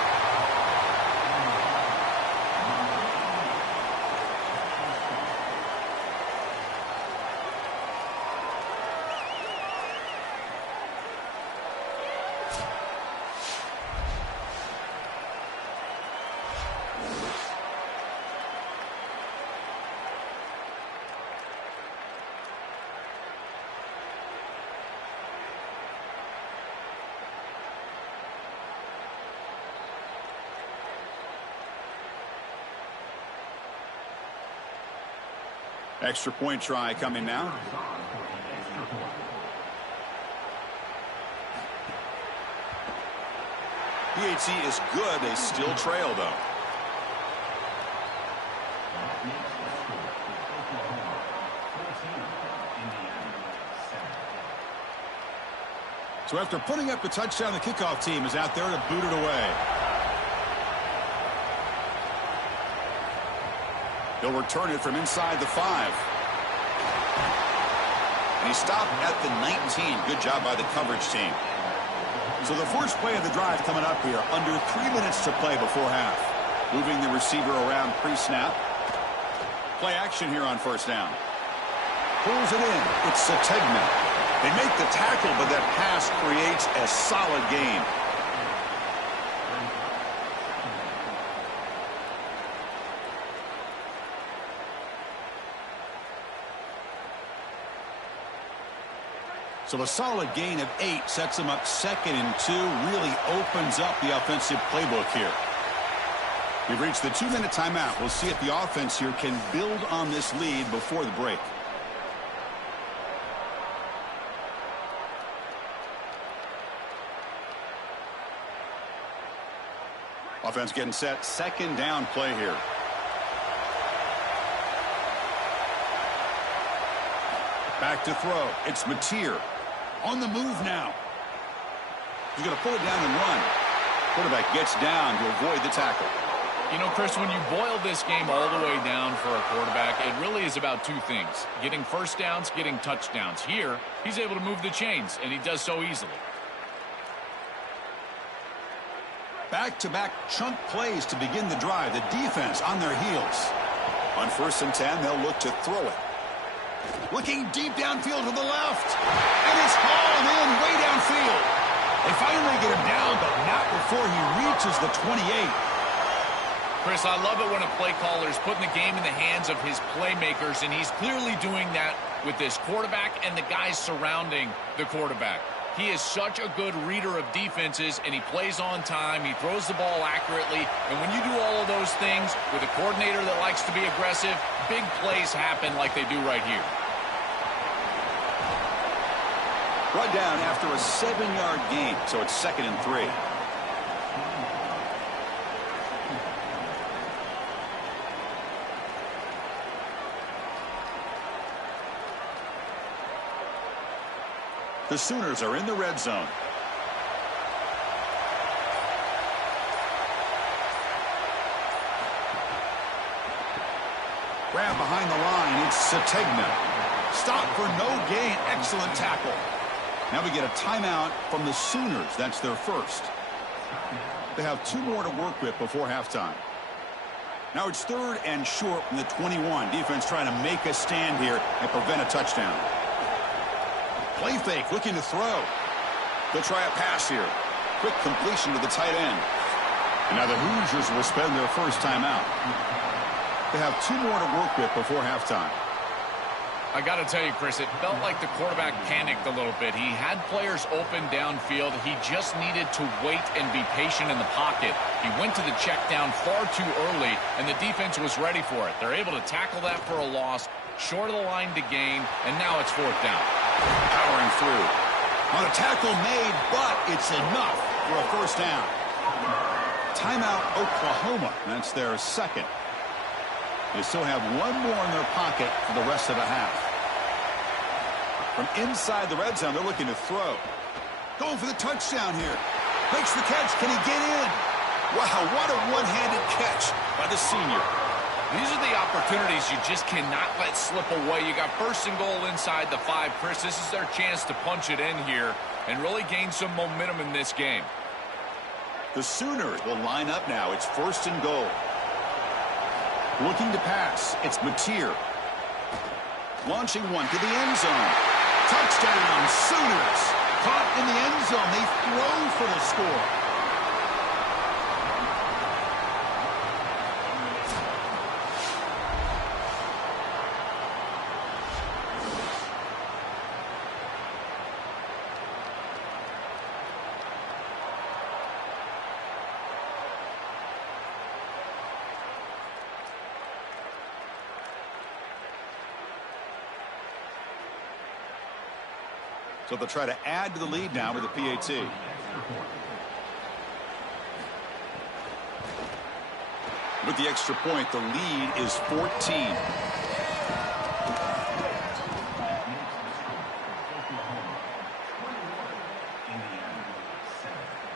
Extra point try coming now. PAT is good. They still trail, though. So after putting up the touchdown, the kickoff team is out there to boot it away. They'll return it from inside the 5. And he stopped at the 19. Good job by the coverage team. So the first play of the drive coming up here. Under 3 minutes to play before half. Moving the receiver around pre-snap. Play action here on 1st down. Pulls it in. It's Sategna. They make the tackle, but that pass creates a solid gain. So a solid gain of 8 sets them up 2nd and 2, really opens up the offensive playbook here. We've reached the 2-minute timeout. We'll see if the offense here can build on this lead before the break. Offense getting set, 2nd down play here. Back to throw. It's Mateer. On the move now. He's going to pull it down and run. Quarterback gets down to avoid the tackle. You know, Chris, when you boil this game all the way down for a quarterback, it really is about 2 things. Getting first downs, getting touchdowns. Here, he's able to move the chains, and he does so easily. Back-to-back chunk plays to begin the drive. The defense on their heels. On 1st and 10, they'll look to throw it. Looking deep downfield to the left. And it's hauled in way downfield. They finally get him down, but not before he reaches the 28. Chris, I love it when a play caller is putting the game in the hands of his playmakers, and he's clearly doing that with this quarterback and the guys surrounding the quarterback. He is such a good reader of defenses, and he plays on time. He throws the ball accurately, and when you do all of those things with a coordinator that likes to be aggressive, big plays happen like they do right here. Brought down after a 7-yard gain, so it's 2nd and 3. The Sooners are in the red zone. Grab behind the line. It's Sategna. Stop for no gain. Excellent tackle. Now we get a timeout from the Sooners. That's their first. They have 2 more to work with before halftime. Now it's 3rd and short from the 21. Defense trying to make a stand here and prevent a touchdown. Play fake, looking to throw. They'll try a pass here. Quick completion to the tight end. And now the Hoosiers will spend their first timeout. They have 2 more to work with before halftime. I got to tell you, Chris, it felt like the quarterback panicked a little bit. He had players open downfield. He just needed to wait and be patient in the pocket. He went to the check down far too early, and the defense was ready for it. They're able to tackle that for a loss, short of the line to gain, and now it's 4th down. Powering through. On a tackle made, but it's enough for a first down. Timeout, Oklahoma. That's their second. They still have 1 more in their pocket for the rest of the half. From inside the red zone, they're looking to throw. Going for the touchdown here. Makes the catch. Can he get in? Wow, what a one-handed catch by the senior. These are the opportunities you just cannot let slip away. You got 1st and goal inside the 5. Chris, this is their chance to punch it in here and really gain some momentum in this game. The Sooners will line up now. It's 1st and goal. Looking to pass. It's Mateer. Launching one to the end zone. Touchdown, Sooners. Caught in the end zone. They throw for the score. So they'll try to add to the lead now with the PAT. With the extra point, the lead is 14.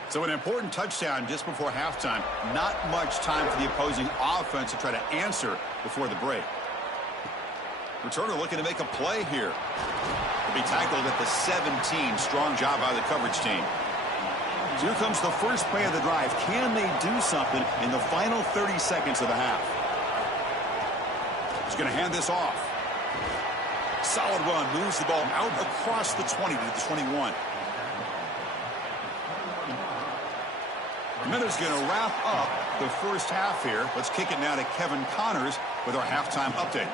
So an important touchdown just before halftime. Not much time for the opposing offense to try to answer before the break. Returner looking to make a play here. Will be tackled at the 17. Strong job by the coverage team. So here comes the first play of the drive. Can they do something in the final 30 seconds of the half? He's going to hand this off. Solid run. Moves the ball out across the 20 to the 21. Minute's going to wrap up the first half here. Let's kick it now to Kevin Connors with our halftime update.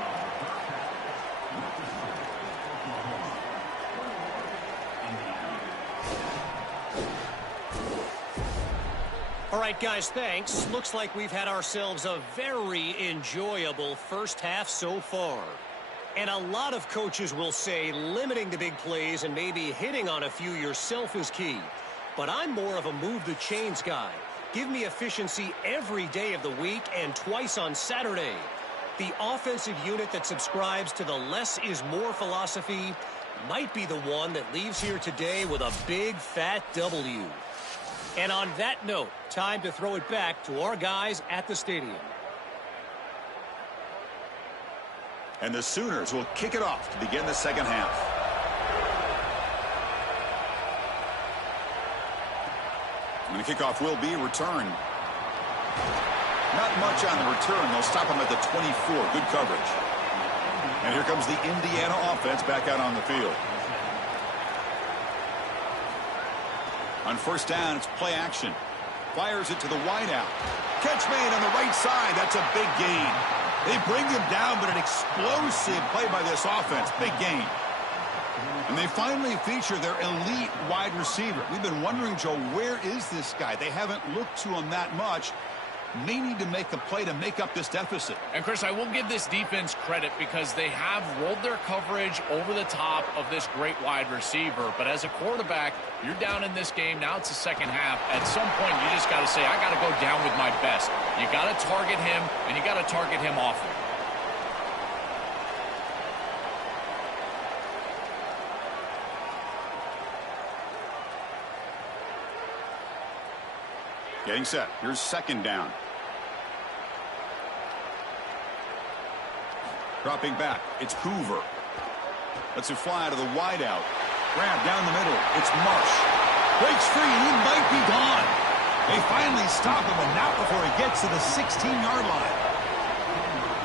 All right, guys, thanks. Looks like we've had ourselves a very enjoyable first half so far. And a lot of coaches will say limiting the big plays and maybe hitting on a few yourself is key. But I'm more of a move the chains guy. Give me efficiency every day of the week and twice on Saturday. The offensive unit that subscribes to the less is more philosophy might be the one that leaves here today with a big fat W. And on that note, time to throw it back to our guys at the stadium. And the Sooners will kick it off to begin the second half. And the kickoff will be returned. Not much on the return. They'll stop him at the 24. Good coverage. And here comes the Indiana offense back out on the field. On first down, it's play action. Fires it to the wideout. Catch made on the right side. That's a big gain. They bring him down, but an explosive play by this offense. Big gain. And they finally feature their elite wide receiver. We've been wondering, Joe, where is this guy? They haven't looked to him that much. May need to make a play to make up this deficit. And, Chris, I will give this defense credit because they have rolled their coverage over the top of this great wide receiver. But as a quarterback, you're down in this game. Now it's the second half. At some point, you just got to say, I got to go down with my best. You got to target him, and you got to target him often. Getting set. Here's second down. Dropping back. It's Hoover. Lets it fly to the wideout. Grab down the middle. It's Marsh. Breaks free, and he might be gone. They finally stop him, and not before he gets to the 16-yard line.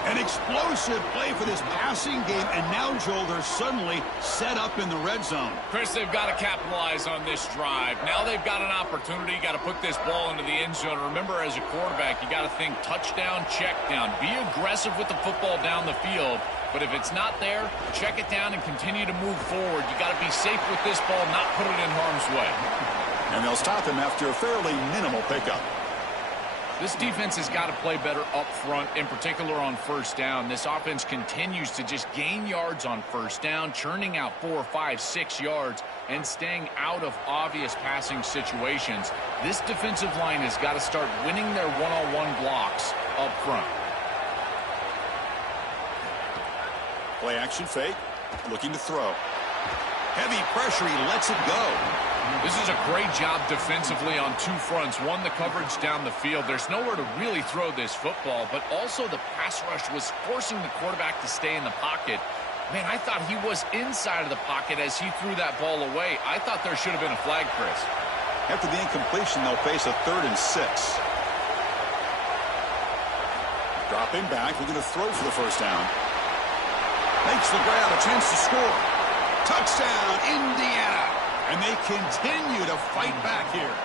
An explosive play for this passing game, and now, Joel, they're suddenly set up in the red zone. Chris, they've got to capitalize on this drive. Now they've got an opportunity. You got to put this ball into the end zone. Remember, as a quarterback, you got to think touchdown, check down. Be aggressive with the football down the field. But if it's not there, check it down and continue to move forward. You got to be safe with this ball, not put it in harm's way. And they'll stop him after a fairly minimal pickup. This defense has got to play better up front, in particular on first down. This offense continues to just gain yards on first down, churning out 4, 5, 6 yards, and staying out of obvious passing situations. This defensive line has got to start winning their one-on-one blocks up front. Play action fake. Looking to throw. Heavy pressure. He lets it go. This is a great job defensively on two fronts. One, the coverage down the field. There's nowhere to really throw this football, but also the pass rush was forcing the quarterback to stay in the pocket. Man, I thought he was inside of the pocket as he threw that ball away. I thought there should have been a flag, Chris. After the incompletion, they'll face a 3rd and 6. Dropping back, looking to throw for the first down. Makes the grab, a chance to score. Touchdown, Indiana. And they continue to fight back here.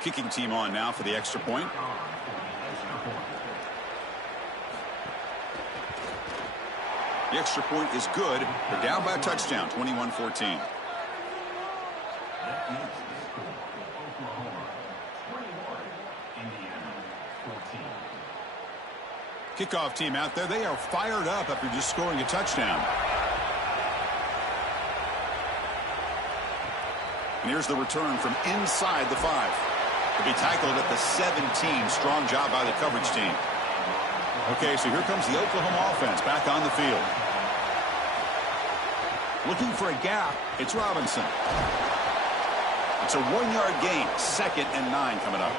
Kicking team on now for the extra point. The extra point is good. They're down by a touchdown, 21-14. Kickoff team out there. They are fired up after just scoring a touchdown. And here's the return from inside the 5. To be tackled at the 17. Strong job by the coverage team. Okay, so here comes the Oklahoma offense back on the field. Looking for a gap. It's Robinson. It's a 1-yard gain. 2nd and 9 coming up.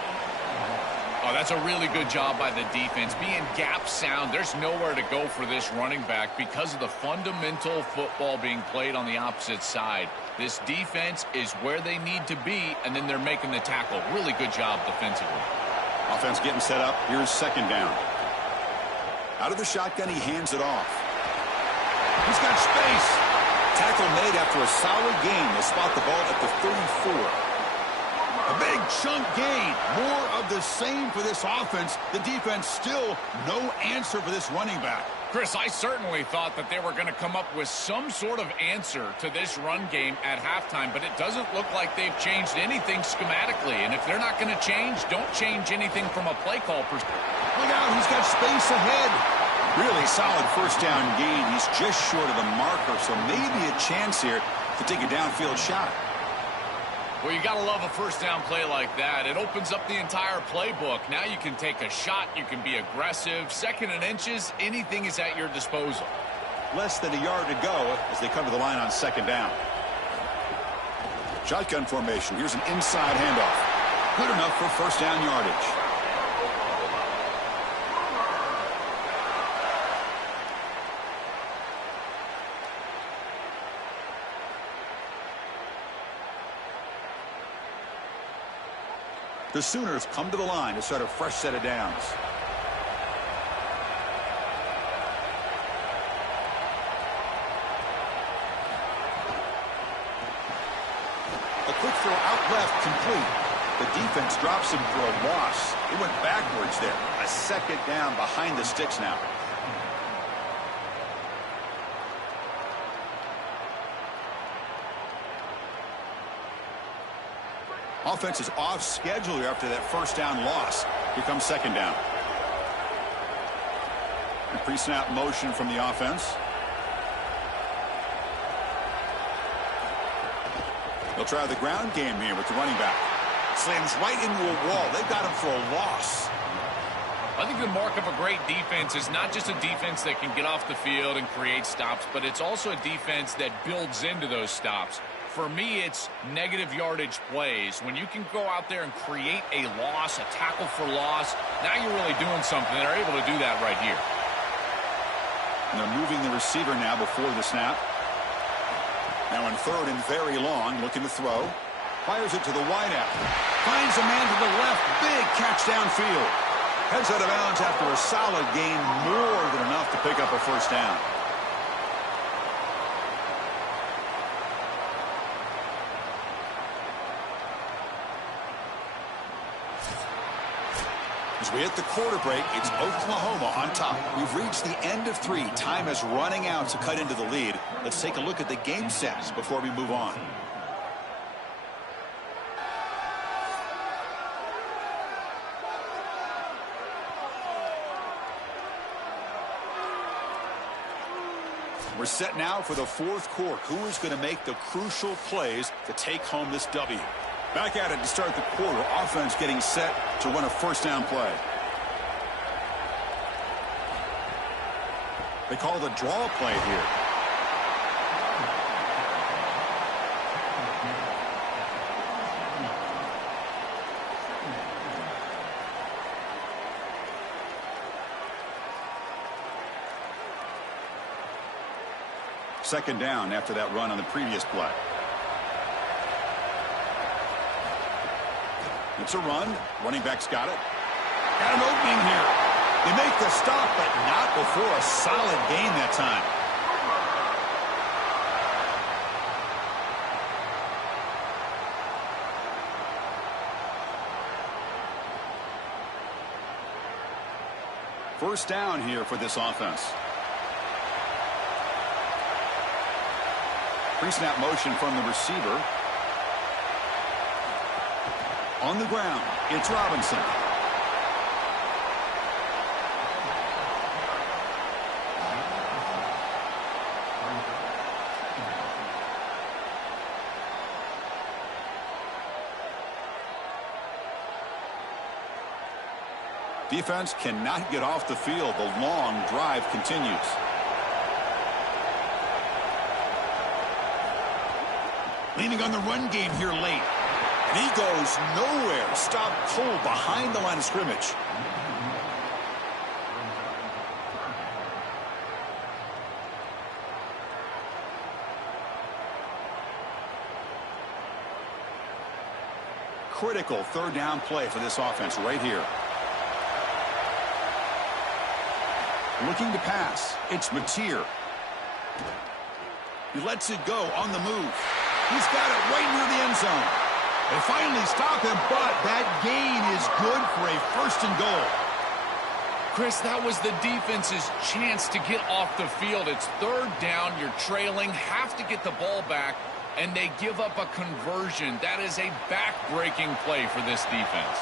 Oh, that's a really good job by the defense. Being gap sound, there's nowhere to go for this running back because of the fundamental football being played on the opposite side. This defense is where they need to be, and then they're making the tackle. Really good job defensively. Offense getting set up. Here's 2nd down. Out of the shotgun, he hands it off. He's got space. Tackle made after a solid gain. They spot the ball at the 34. A big chunk gain. More of the same for this offense. The defense still no answer for this running back. Chris, I certainly thought that they were going to come up with some sort of answer to this run game at halftime, but it doesn't look like they've changed anything schematically. And if they're not going to change, don't change anything from a play call perspective. Look out, he's got space ahead. Really solid 1st down gain. He's just short of the marker, so maybe a chance here to take a downfield shot. Well, you got to love a 1st down play like that. It opens up the entire playbook. Now you can take a shot. You can be aggressive. 2nd and inches, anything is at your disposal. Less than a yard to go as they come to the line on 2nd down. Shotgun formation. Here's an inside handoff. Good enough for 1st down yardage. The Sooners come to the line to start a fresh set of downs. A quick throw out left, complete. The defense drops him for a loss. He went backwards there. A 2nd down behind the sticks now. Offense is off schedule here after that 1st down loss. Here comes 2nd down. Pre-snap motion from the offense. They'll try the ground game here with the running back. Slams right into a wall. They've got him for a loss. I think the mark of a great defense is not just a defense that can get off the field and create stops, but it's also a defense that builds into those stops. For me, it's negative yardage plays. When you can go out there and create a loss, a tackle for loss, now you're really doing something. They're able to do that right here. And they're moving the receiver now before the snap. Now in 3rd and very long, looking to throw. Fires it to the wideout. Finds a man to the left. Big catch downfield. Heads out of bounds after a solid gain, more than enough to pick up a 1st down. As we hit the quarter break, it's Oklahoma on top. We've reached the end of 3. Time is running out to cut into the lead. Let's take a look at the game stats before we move on. We're set now for the 4th quarter. Who is going to make the crucial plays to take home this W? Back at it to start the quarter. Offense getting set to run a 1st down play. They call the draw play here. Second down after that run on the previous play. It's a run. Running back's got it. Got an opening here. They make the stop, but not before a solid gain that time. First down here for this offense. Pre-snap motion from the receiver. On the ground, it's Robinson. Defense cannot get off the field. The long drive continues. Leaning on the run game here late. And he goes nowhere. Stopped cold behind the line of scrimmage. Critical third down play for this offense right here. Looking to pass. It's Mateer. He lets it go on the move. He's got it right near the end zone. They finally stop him, but that gain is good for a 1st and goal. Chris, that was the defense's chance to get off the field. It's 3rd down. You're trailing. Have to get the ball back. And they give up a conversion. That is a back-breaking play for this defense.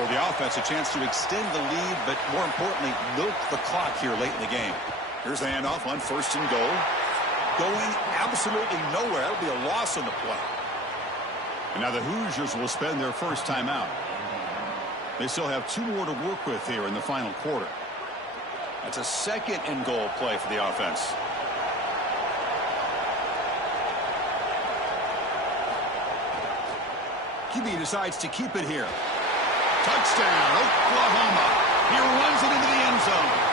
For the offense, a chance to extend the lead, but more importantly, milk the clock here late in the game. Here's the handoff on 1st and goal. Going absolutely nowhere. That'll be a loss on the play. And now the Hoosiers will spend their first timeout. They still have 2 more to work with here in the final quarter. That's a 2nd and goal play for the offense. QB decides to keep it here. Touchdown, Oklahoma. He runs it into the end zone.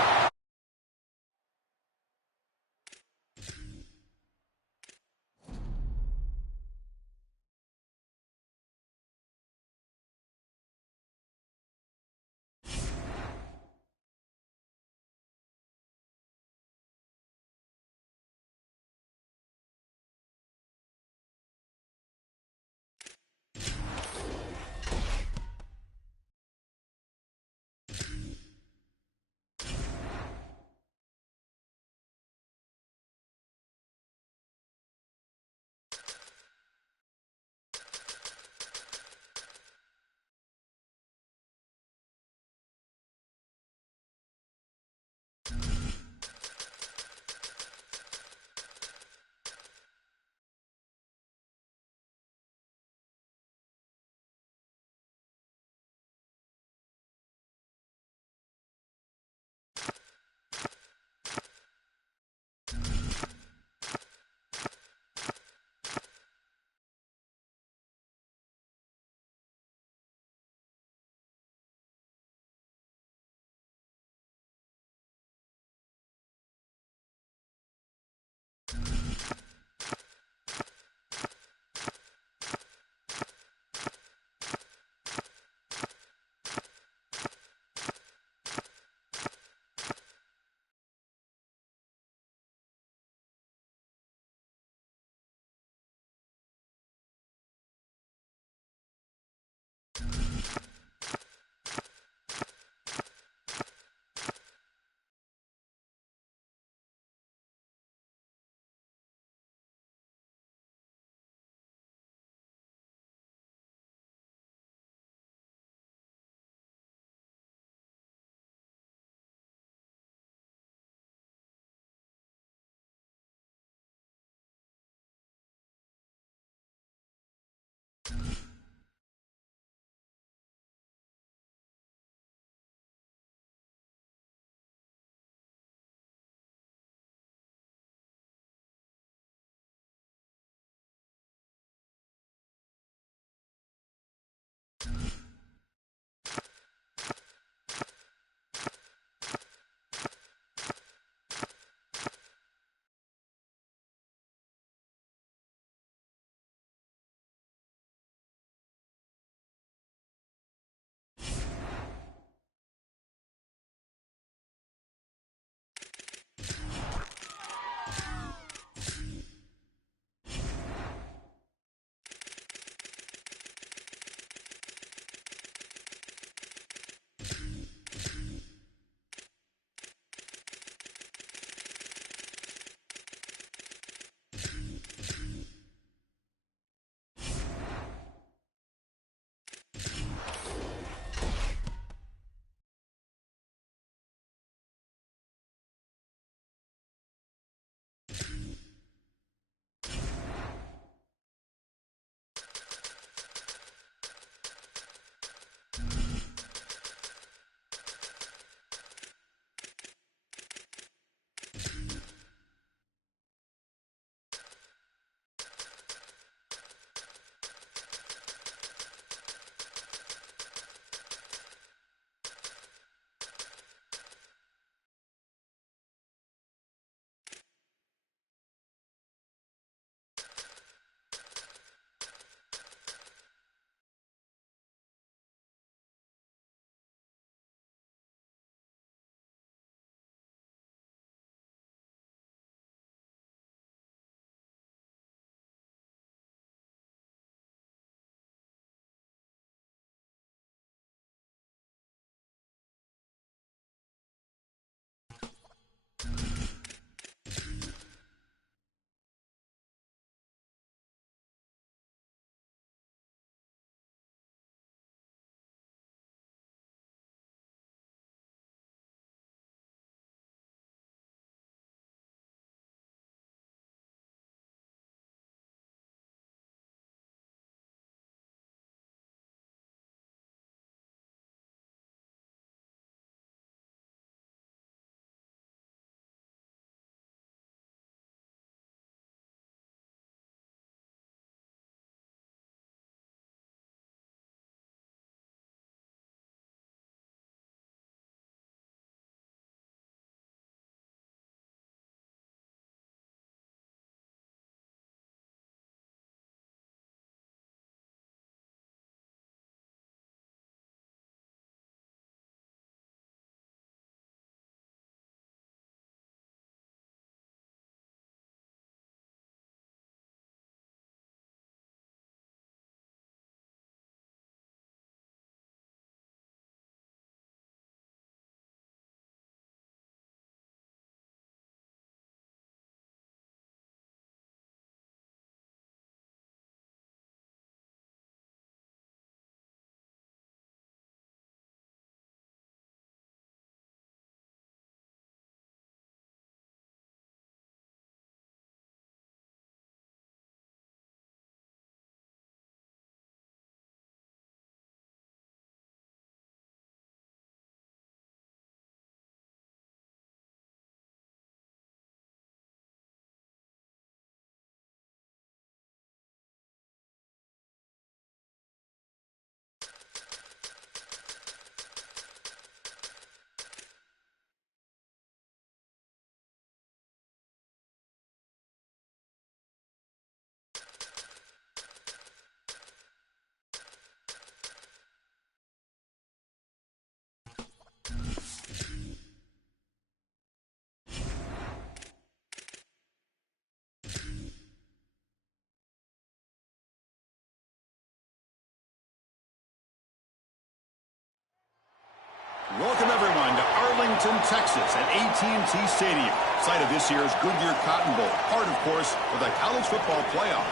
Austin, Texas at AT&T Stadium, site of this year's Goodyear Cotton Bowl, part, of course, of the college football playoff.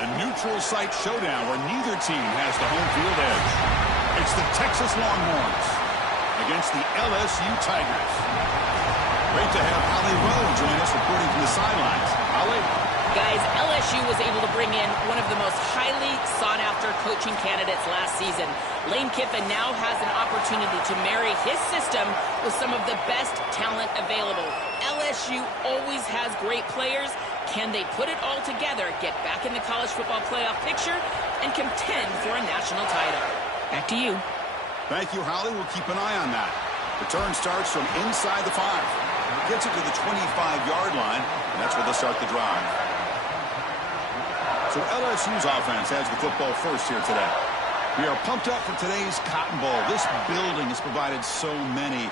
A neutral site showdown where neither team has the home field edge. It's the Texas Longhorns against the LSU Tigers. Great to have Holly Rowe join us reporting from the sidelines. Holly? Guys, LSU was able to bring in one of the most highly sought-after coaching candidates last season. Lane Kiffin now has an opportunity to marry his system with some of the best talent available. LSU always has great players. Can they put it all together, get back in the college football playoff picture, and contend for a national title? Back to you. Thank you, Holly. We'll keep an eye on that. Return starts from inside the 5. Gets it to the 25-yard line, and that's where they'll start the drive. So LSU's offense has the football first here today. We are pumped up for today's Cotton Bowl. This building has provided so many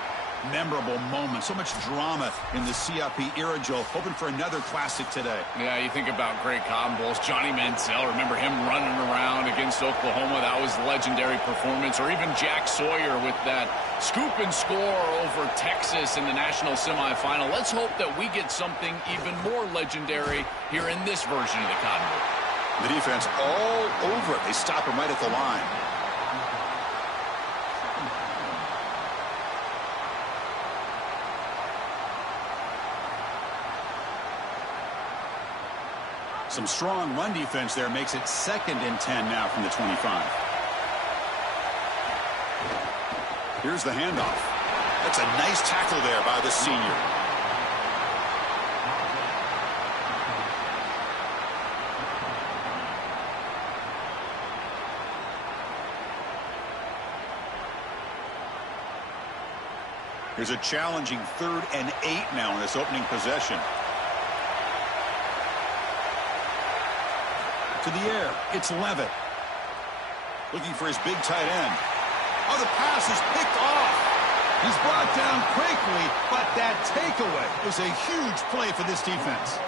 memorable moments, so much drama in the CIP era, Joe. Hoping for another classic today. Yeah, you think about great Cotton Bowls. Johnny Manziel, remember him running around against Oklahoma? That was a legendary performance. Or even Jack Sawyer with that scoop and score over Texas in the national semifinal. Let's hope that we get something even more legendary here in this version of the Cotton Bowl. The defense all over it. They stop him right at the line. Some strong run defense there makes it 2nd and 10 now from the 25. Here's the handoff. That's a nice tackle there by the senior. Here's a challenging 3rd and 8 now in this opening possession. To the air, it's Levitt. Looking for his big tight end. Oh, the pass is picked off. He's brought down quickly, but that takeaway was a huge play for this defense.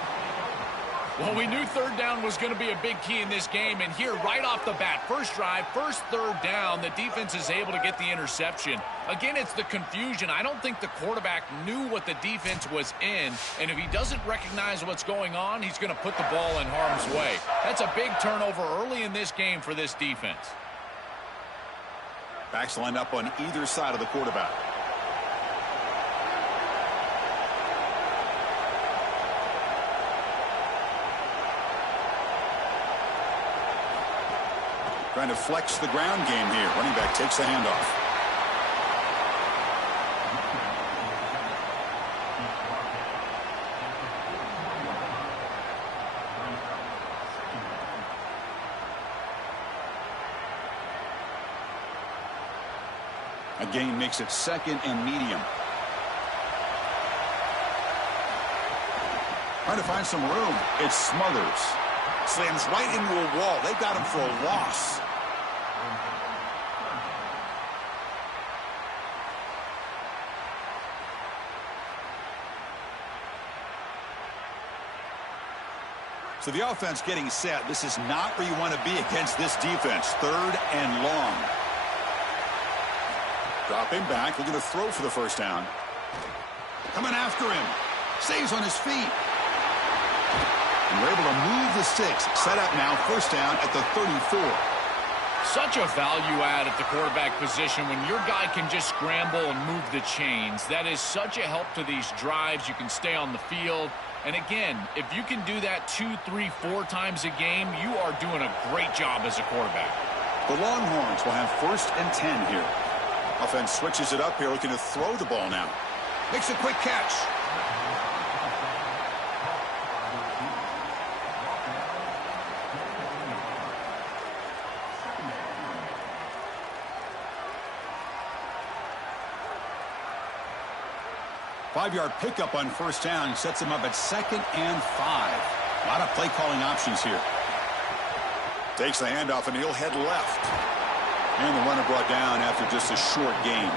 Well, we knew 3rd down was going to be a big key in this game, and here right off the bat, first drive, first 3rd down, the defense is able to get the interception. Again, it's the confusion. I don't think the quarterback knew what the defense was in, and if he doesn't recognize what's going on, he's going to put the ball in harm's way. That's a big turnover early in this game for this defense. Backs lined up on either side of the quarterback. Trying to flex the ground game here. Running back takes the handoff. A gain makes it 2nd and medium. Trying to find some room. It's Smothers. Slams right into a wall. They got him for a loss. So the offense getting set. This is not where you want to be against this defense. 3rd and long. Dropping back, looking to throw for the first down. Coming after him. Stays on his feet. And we're able to move the sticks. Set up now, first down at the 34. Such a value add at the quarterback position when your guy can just scramble and move the chains. That is such a help to these drives. You can stay on the field. And again, if you can do that 2, 3, 4 times a game, you are doing a great job as a quarterback. The Longhorns will have 1st and 10 here. Offense switches it up here, looking to throw the ball now. Makes a quick catch. Five-yard pickup on first down sets him up at 2nd and 5. A lot of play calling options here. Takes the handoff and he'll head left. And the runner brought down after just a short gain.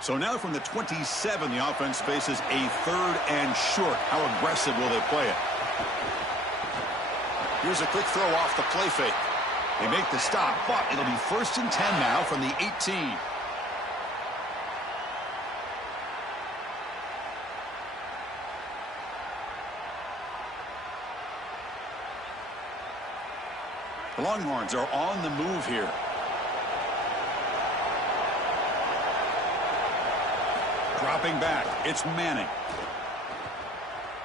So now from the 27, the offense faces a 3rd and short. How aggressive will they play it? Here's a quick throw off the play fake. They make the stop, but it'll be 1st and 10 now from the 18. The Longhorns are on the move here. Dropping back, it's Manning.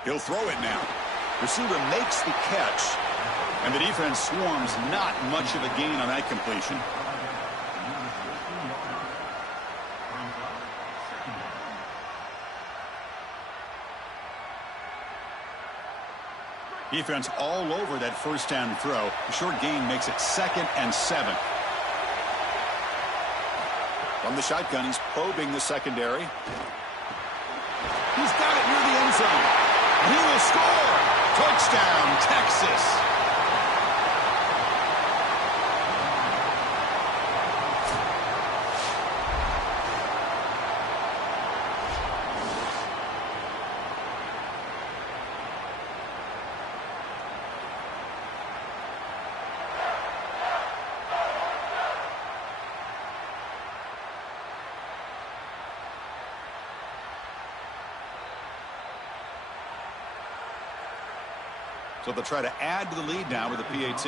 He'll throw it now. Receiver makes the catch, and the defense swarms. Not much of a gain on that completion. Defense all over that 1st down throw. A short gain makes it 2nd and 7. From the shotgun, he's probing the secondary. He's got it near the end zone. He will score. Touchdown, Texas. So they'll try to add to the lead now with a PAT.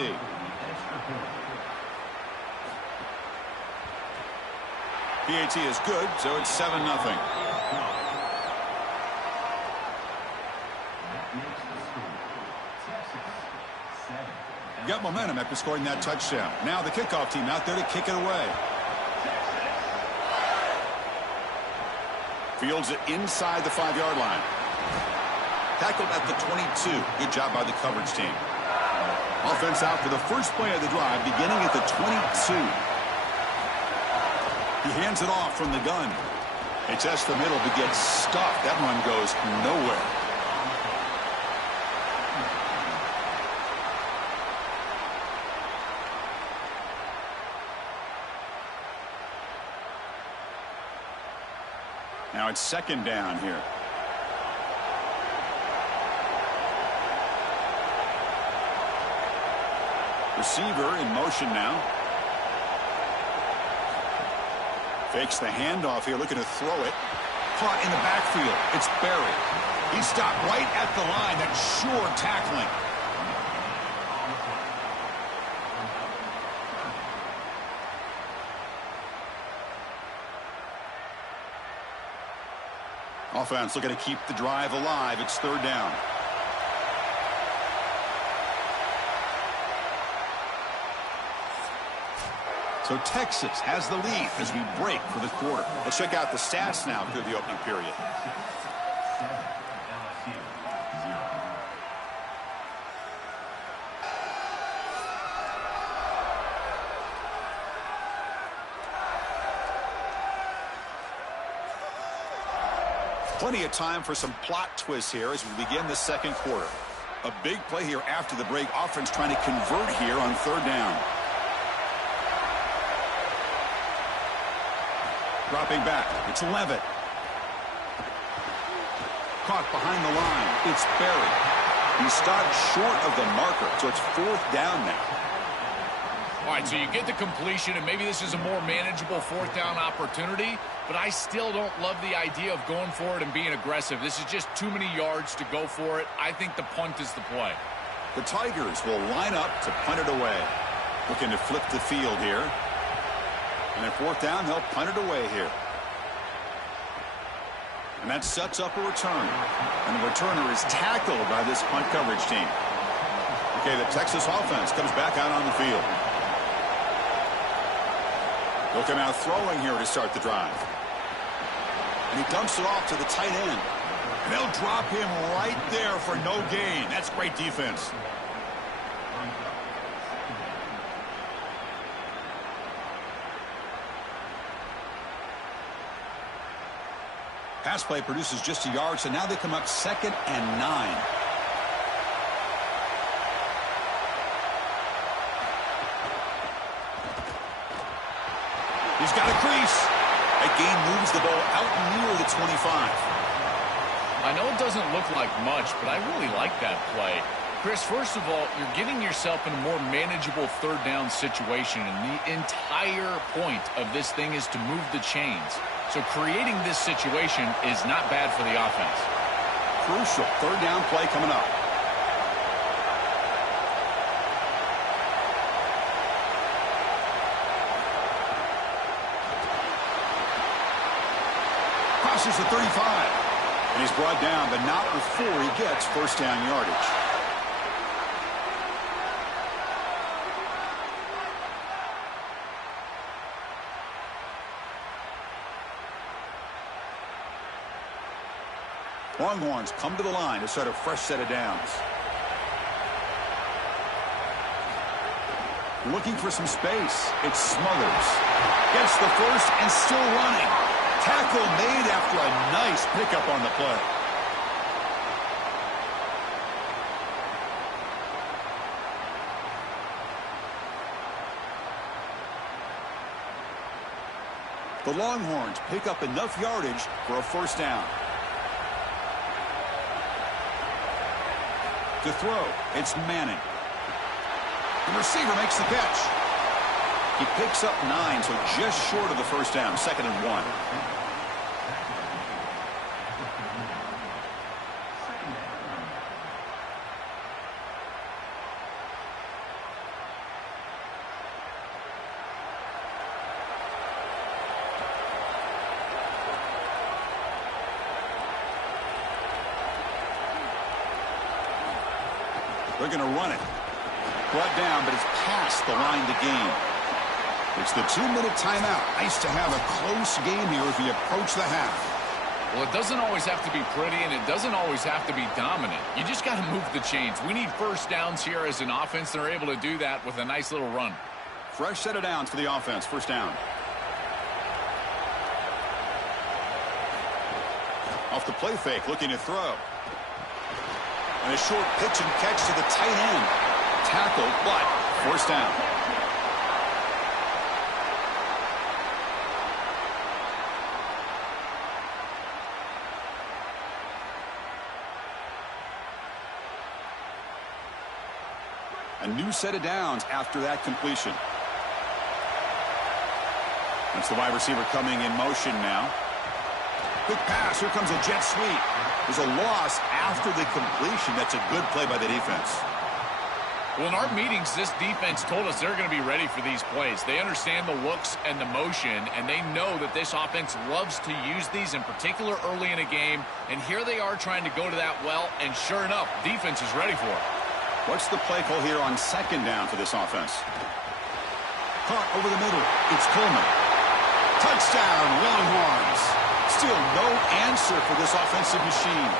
PAT is good, so it's 7-0. Got momentum after scoring that touchdown. Now the kickoff team out there to kick it away. Fields it inside the 5-yard line. Tackled at the 22. Good job by the coverage team. Offense out for the first play of the drive, beginning at the 22. He hands it off from the gun. He tests the middle but gets stuffed. That one goes nowhere. Now it's 2nd down here. Receiver in motion now. Fakes the handoff here, looking to throw it. Caught in the backfield. It's Barry. He stopped right at the line. That's sure tackling. Offense looking to keep the drive alive. It's 3rd down. So Texas has the lead as we break for the quarter. Let's check out the stats now through the opening period. Plenty of time for some plot twists here as we begin the 2nd quarter. A big play here after the break. Offense trying to convert here on 3rd down. Dropping back. It's Levitt. Caught behind the line. It's Barry. He stopped short of the marker, so it's 4th down now. All right, so you get the completion, and maybe this is a more manageable 4th down opportunity, but I still don't love the idea of going for it and being aggressive. This is just too many yards to go for it. I think the punt is the play. The Tigers will line up to punt it away. Looking to flip the field here. And at 4th down, they'll punt it away here. And that sets up a return. And the returner is tackled by this punt coverage team. Okay, the Texas offense comes back out on the field. They'll come out throwing here to start the drive. And he dumps it off to the tight end. And they'll drop him right there for no gain. That's great defense. Pass play produces just a yard, so now they come up 2nd and 9. He's got a crease. That gain moves the ball out near the 25. I know it doesn't look like much, but I really like that play. Chris, first of all, you're getting yourself in a more manageable third down situation, and the entire point of this thing is to move the chains. So creating this situation is not bad for the offense. Crucial third down play coming up. Crosses the 35. And he's brought down, but not before he gets first down yardage. Longhorns come to the line to start a fresh set of downs. Looking for some space. It's Smothers. Gets the first and still running. Tackle made after a nice pickup on the play. The Longhorns pick up enough yardage for a first down. To throw, it's Manning. The receiver makes the catch. He picks up 9, so just short of the first down, 2nd and 1. They're going to run it. Brought down, but it's past the line to gain. It's the 2-minute timeout. Nice to have a close game here as we approach the half. Well, it doesn't always have to be pretty, and it doesn't always have to be dominant. You just got to move the chains. We need first downs here as an offense. They're able to do that with a nice little run. Fresh set of downs for the offense. First down. Off the play fake, looking to throw. And a short pitch and catch to the tight end. Tackle, but first down. A new set of downs after that completion. That's the wide receiver coming in motion now. Quick pass. Here comes a jet sweep. There's a loss after the completion. That's a good play by the defense. Well, in our meetings, this defense told us they're going to be ready for these plays. They understand the looks and the motion, and they know that this offense loves to use these, in particular early in a game. And here they are trying to go to that well, and sure enough, defense is ready for it. What's the play call here on 2nd down for this offense? Caught over the middle. It's Coleman. Touchdown, Longhorns. Still no answer for this offensive machine.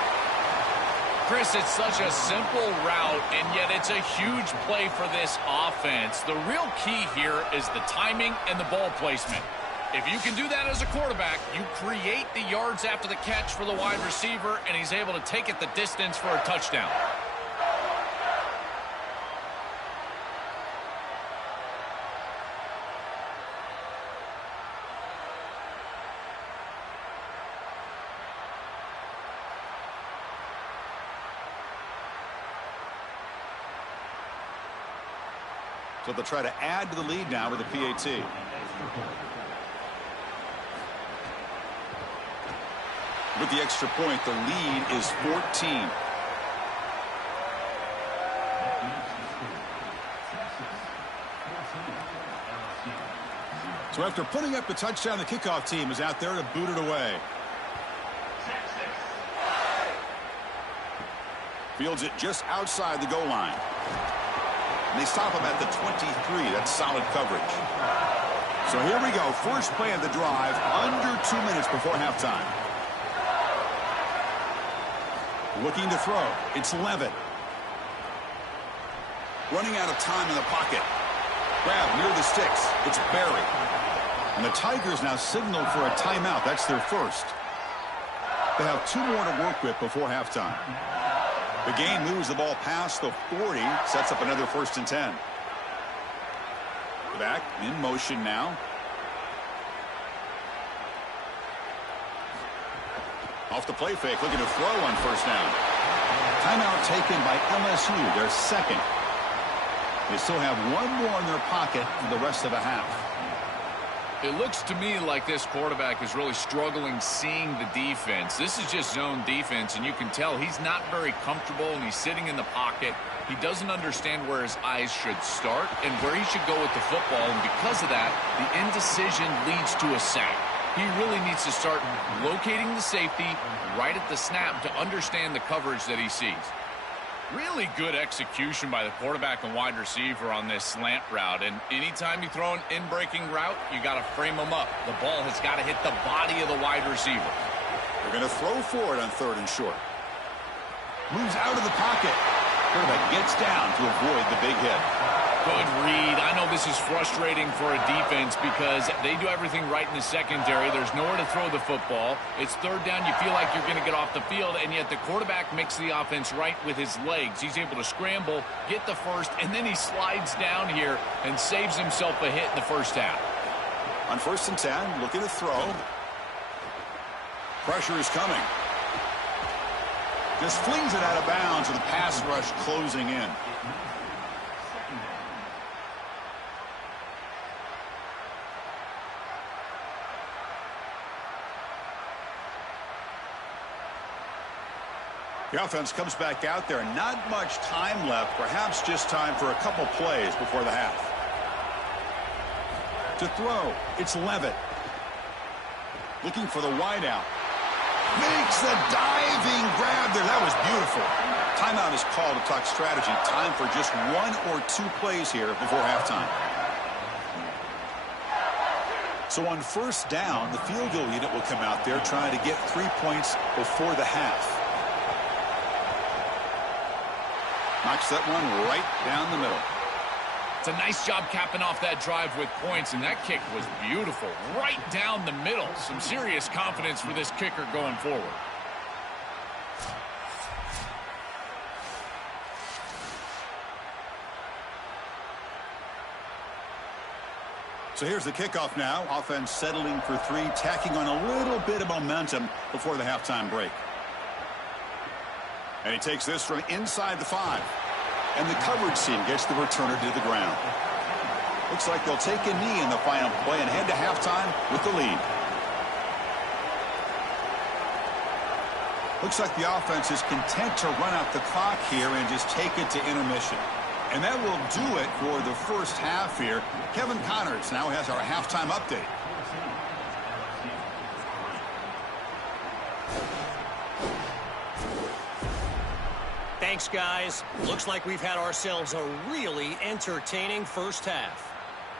Chris, it's such a simple route, and yet it's a huge play for this offense. The real key here is the timing and the ball placement. If you can do that as a quarterback, you create the yards after the catch for the wide receiver, and he's able to take it the distance for a touchdown. So they'll try to add to the lead now with a PAT. With the extra point, the lead is 14. So after putting up the touchdown, the kickoff team is out there to boot it away. Fields it just outside the goal line. And they stop him at the 23. That's solid coverage. So here we go. First play of the drive, under 2 minutes before halftime. Looking to throw. It's Levitt. Running out of time in the pocket. Grab near the sticks. It's Barry. And the Tigers now signal for a timeout. That's their first. They have 2 more to work with before halftime. The game moves the ball past the 40, sets up another 1st and 10. Back in motion now. Off the play fake, looking to throw on first down. Timeout taken by LSU, their second. They still have one more in their pocket for the rest of the half. It looks to me like this quarterback is really struggling seeing the defense. This is just zone defense, and you can tell he's not very comfortable, and he's sitting in the pocket. He doesn't understand where his eyes should start and where he should go with the football, and because of that, the indecision leads to a sack. He really needs to start locating the safety right at the snap to understand the coverage that he sees. Really good execution by the quarterback and wide receiver on this slant route. And anytime you throw an in-breaking route, you got to frame them up. The ball has got to hit the body of the wide receiver. They're going to throw for it on 3rd and short. Moves out of the pocket. Quarterback gets down to avoid the big hit. Good read. I know this is frustrating for a defense because they do everything right in the secondary. There's nowhere to throw the football. It's 3rd down. You feel like you're going to get off the field, and yet the quarterback makes the offense right with his legs. He's able to scramble, get the first, and then he slides down here and saves himself a hit in the first half. On 1st and 10, looking to throw. Pressure is coming. Just flings it out of bounds with the pass rush closing in. The offense comes back out there. Not much time left. Perhaps just time for a couple plays before the half. To throw, it's Levitt. Looking for the wideout. Makes the diving grab there. That was beautiful. Timeout is called to talk strategy. Time for just 1 or 2 plays here before halftime. So on 1st down, the field goal unit will come out there trying to get 3 points before the half. Knocks that one right down the middle. It's a nice job capping off that drive with points, and that kick was beautiful. Right down the middle. Some serious confidence for this kicker going forward. So here's the kickoff now. Offense settling for 3, tacking on a little bit of momentum before the halftime break. And he takes this from inside the 5. And the coverage team gets the returner to the ground. Looks like they'll take a knee in the final play and head to halftime with the lead. Looks like the offense is content to run out the clock here and just take it to intermission. And that will do it for the first half here. Kevin Connors now has our halftime update. Thanks, guys. Looks like we've had ourselves a really entertaining first half.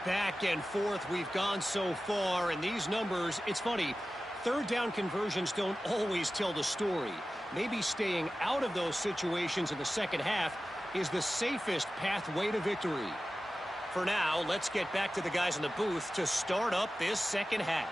Back and forth we've gone so far, and these numbers, it's funny, 3rd down conversions don't always tell the story. Maybe staying out of those situations in the second half is the safest pathway to victory. For now, let's get back to the guys in the booth to start up this second half.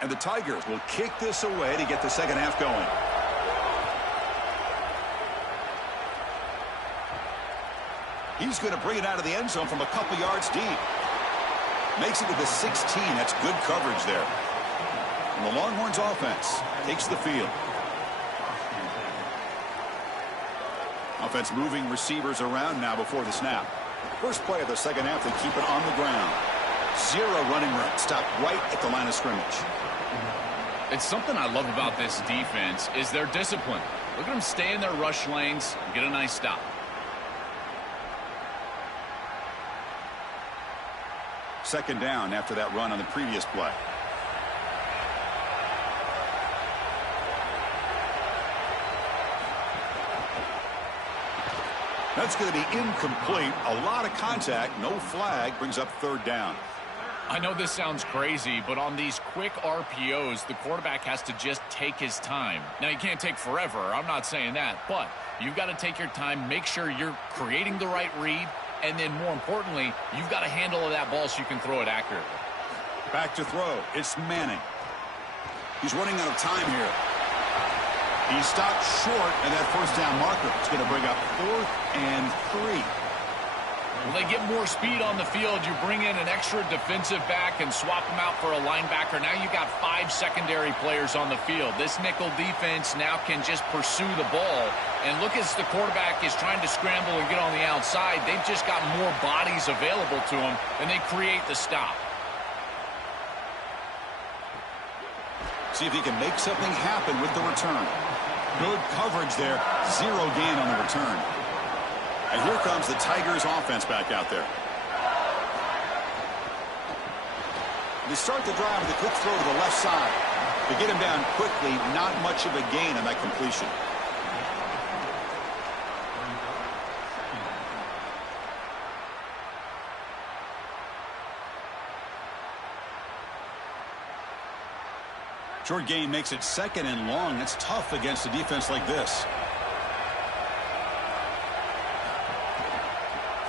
And the Tigers will kick this away to get the second half going. He's going to bring it out of the end zone from a couple yards deep. Makes it to the 16. That's good coverage there. And the Longhorns offense takes the field. Offense moving receivers around now before the snap. First play of the second half, they keep it on the ground. 0 running room. Stopped right at the line of scrimmage. It's something I love about this defense is their discipline. Look at them stay in their rush lanes and get a nice stop. Second down after that run on the previous play. That's going to be incomplete. A lot of contact. No flag. Brings up 3rd down. I know this sounds crazy, but on these quick RPOs, the quarterback has to just take his time. Now, you can't take forever. I'm not saying that, but you've got to take your time, make sure you're creating the right read, and then more importantly, you've got a handle of that ball so you can throw it accurately. Back to throw. It's Manning. He's running out of time here. He stopped short, and that first down marker is going to bring up 4th and 3. Well, they get more speed on the field. You bring in an extra defensive back and swap them out for a linebacker. Now you've got 5 secondary players on the field. This nickel defense now can just pursue the ball. And look, as the quarterback is trying to scramble and get on the outside, they've just got more bodies available to them, and they create the stop. See if he can make something happen with the return. Good coverage there. 0 gain on the return. And here comes the Tigers offense back out there. They start the drive with a quick throw to the left side. To get him down quickly, not much of a gain on that completion. Short gain makes it 2nd and long. That's tough against a defense like this.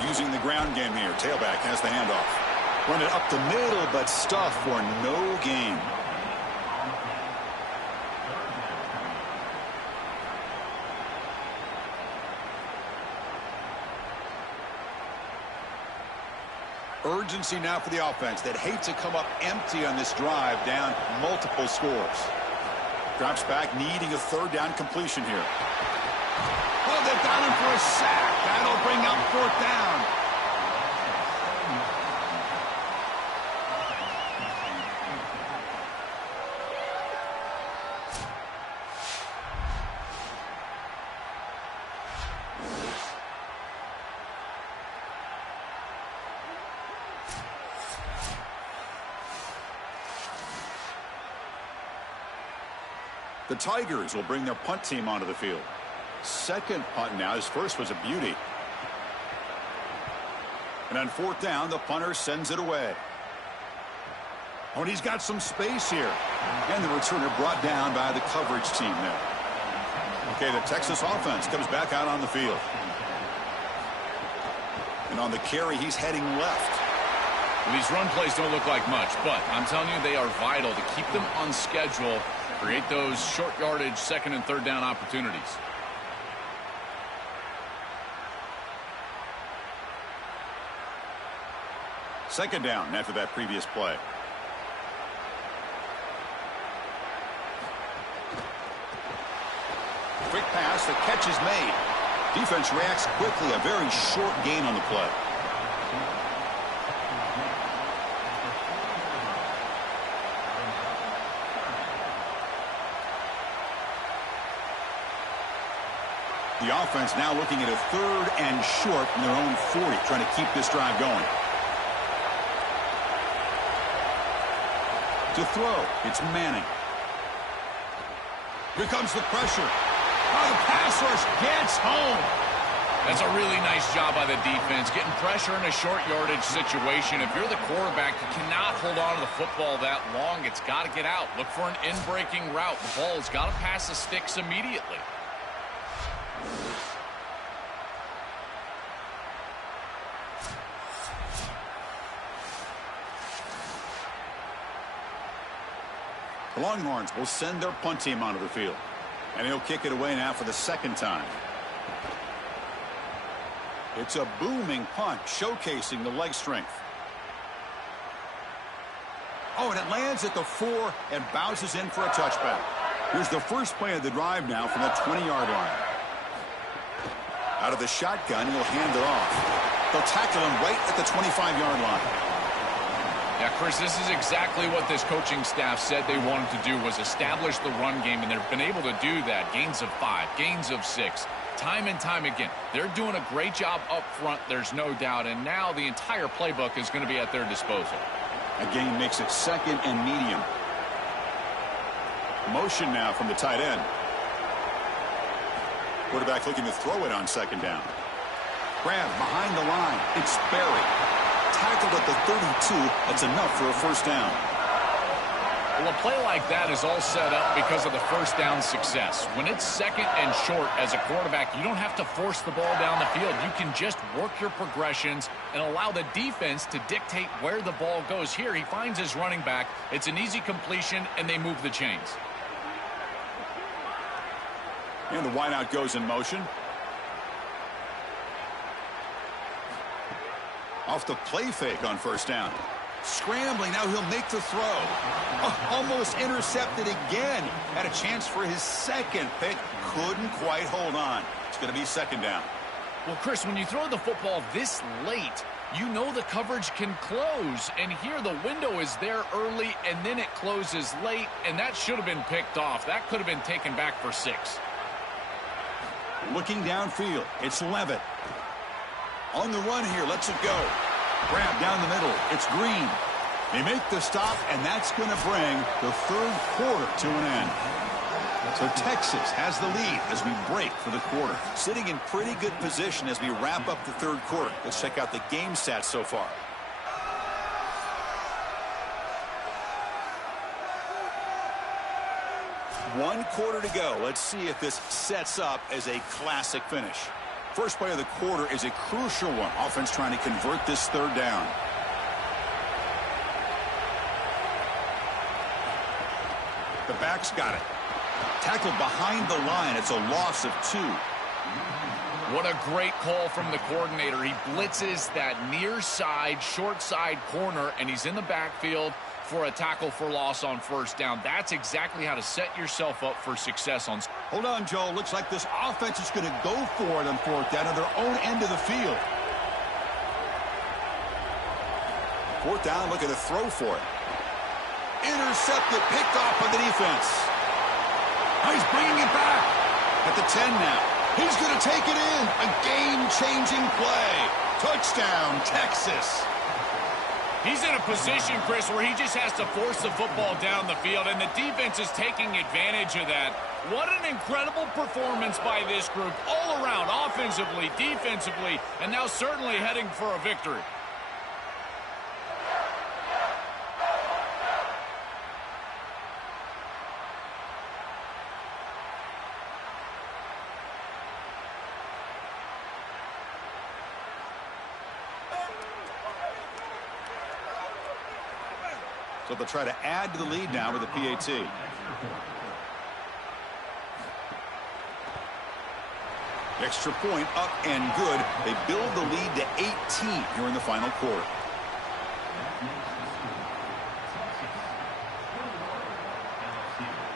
Using the ground game here. Tailback has the handoff. Run it up the middle, but stuff for no gain. Urgency now for the offense that hate to come up empty on this drive, down multiple scores. Drops back, needing a 3rd down completion here. Oh, they've got him for a sack. That'll bring up 4th down. The Tigers will bring their punt team onto the field. 2nd punt now. His first was a beauty. And on 4th down, the punter sends it away. Oh, and he's got some space here. And the returner brought down by the coverage team there. Okay, the Texas offense comes back out on the field. And on the carry, he's heading left. Well, these run plays don't look like much, but I'm telling you, they are vital to keep them on schedule, create those short yardage 2nd and 3rd down opportunities. Second down after that previous play. Quick pass, the catch is made. Defense reacts quickly, a very short gain on the play. The offense now looking at a 3rd and short from their own 40, trying to keep this drive going. To throw, it's Manning. Here comes the pressure. Oh, the pass rush gets home. That's a really nice job by the defense, getting pressure in a short yardage situation. If you're the quarterback, you cannot hold on to the football that long. It's got to get out. Look for an in-breaking route. The ball has got to pass the sticks immediately. The Longhorns will send their punt team onto the field. And he'll kick it away now for the 2nd time. It's a booming punt, showcasing the leg strength. Oh, and it lands at the 4 and bounces in for a touchback. Here's the first play of the drive now from the 20-yard line. Out of the shotgun, he'll hand it off. They'll tackle him right at the 25-yard line. Yeah, Chris, this is exactly what this coaching staff said they wanted to do, was establish the run game, and they've been able to do that. Gains of 5, gains of 6, time and time again. They're doing a great job up front, there's no doubt, and now the entire playbook is going to be at their disposal. Again, makes it 2nd and medium. Motion now from the tight end. Quarterback looking to throw it on 2nd down. Grab behind the line. It's Berry. Tackled at the 32. That's enough for a first down. Well, a play like that is all set up because of the first down success. When it's second and short as a quarterback, you don't have to force the ball down the field. You can just work your progressions and allow the defense to dictate where the ball goes. Here, he finds his running back. It's an easy completion, and they move the chains. And the wideout goes in motion. Off the play fake on first down. Scrambling, now he'll make the throw. Oh, almost intercepted again. Had a chance for his second pick. Couldn't quite hold on. It's going to be second down. Well, Chris, when you throw the football this late, you know the coverage can close. And here the window is there early, and then it closes late, and that should have been picked off. That could have been taken back for 6. Looking downfield, it's Levitt. On the run here, lets it go. Grab down the middle, it's Green. They make the stop, and that's going to bring the third quarter to an end. So Texas has the lead as we break for the quarter. Sitting in pretty good position as we wrap up the third quarter. Let's check out the game stats so far. One quarter to go. Let's see if this sets up as a classic finish. First play of the quarter is a crucial one. Offense trying to convert this third down. The back's got it. Tackled behind the line. It's a loss of 2. What a great call from the coordinator. He blitzes that near side, short side corner, and he's in the backfield for a tackle for loss on first down. That's exactly how to set yourself up for success on. Hold on, Joe. Looks like this offense is going to go for it on fourth down at their own end of the field. Fourth down, looking to throw for it. Intercepted, picked off by the defense. Now he's bringing it back at the 10 now. He's going to take it in. A game-changing play. Touchdown, Texas. He's in a position, Chris, where he just has to force the football down the field, and the defense is taking advantage of that. What an incredible performance by this group all around, offensively, defensively, and now certainly heading for a victory. So they'll try to add to the lead now with a PAT. Extra point up and good. They build the lead to 18 here in the final quarter.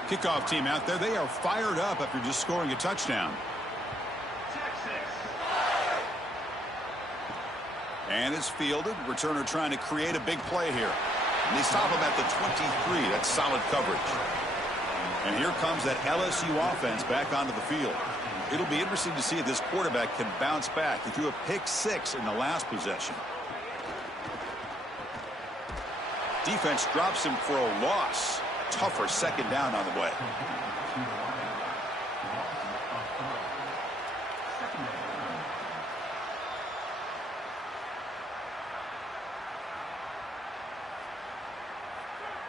Kickoff team out there. They are fired up after just scoring a touchdown. And it's fielded. Returner trying to create a big play here. And they stop him at the 23. That's solid coverage. And here comes that LSU offense back onto the field. It'll be interesting to see if this quarterback can bounce back. He threw a pick-6 in the last possession. Defense drops him for a loss. Tougher second down on the way.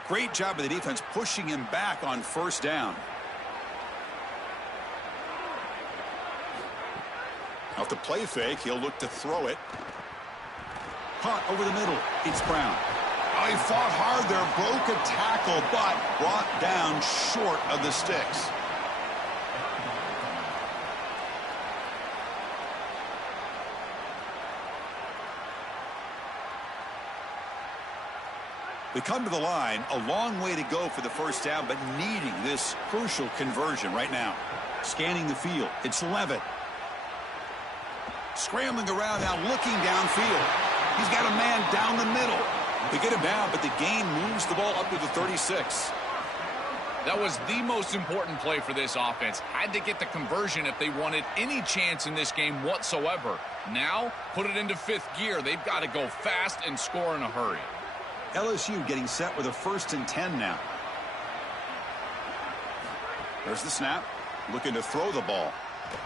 Great job of the defense pushing him back on first down. Off the play fake, he'll look to throw it. Punt over the middle. It's Brown. Oh, he fought hard there, broke a tackle, but brought down short of the sticks. They come to the line, a long way to go for the first down, but needing this crucial conversion right now. Scanning the field, it's Levitt. Scrambling around now, looking downfield. He's got a man down the middle. They get him down, but the gain moves the ball up to the 36. That was the most important play for this offense. Had to get the conversion if they wanted any chance in this game whatsoever. Now, put it into fifth gear. They've got to go fast and score in a hurry. LSU getting set with a 1st and 10 now. There's the snap. Looking to throw the ball.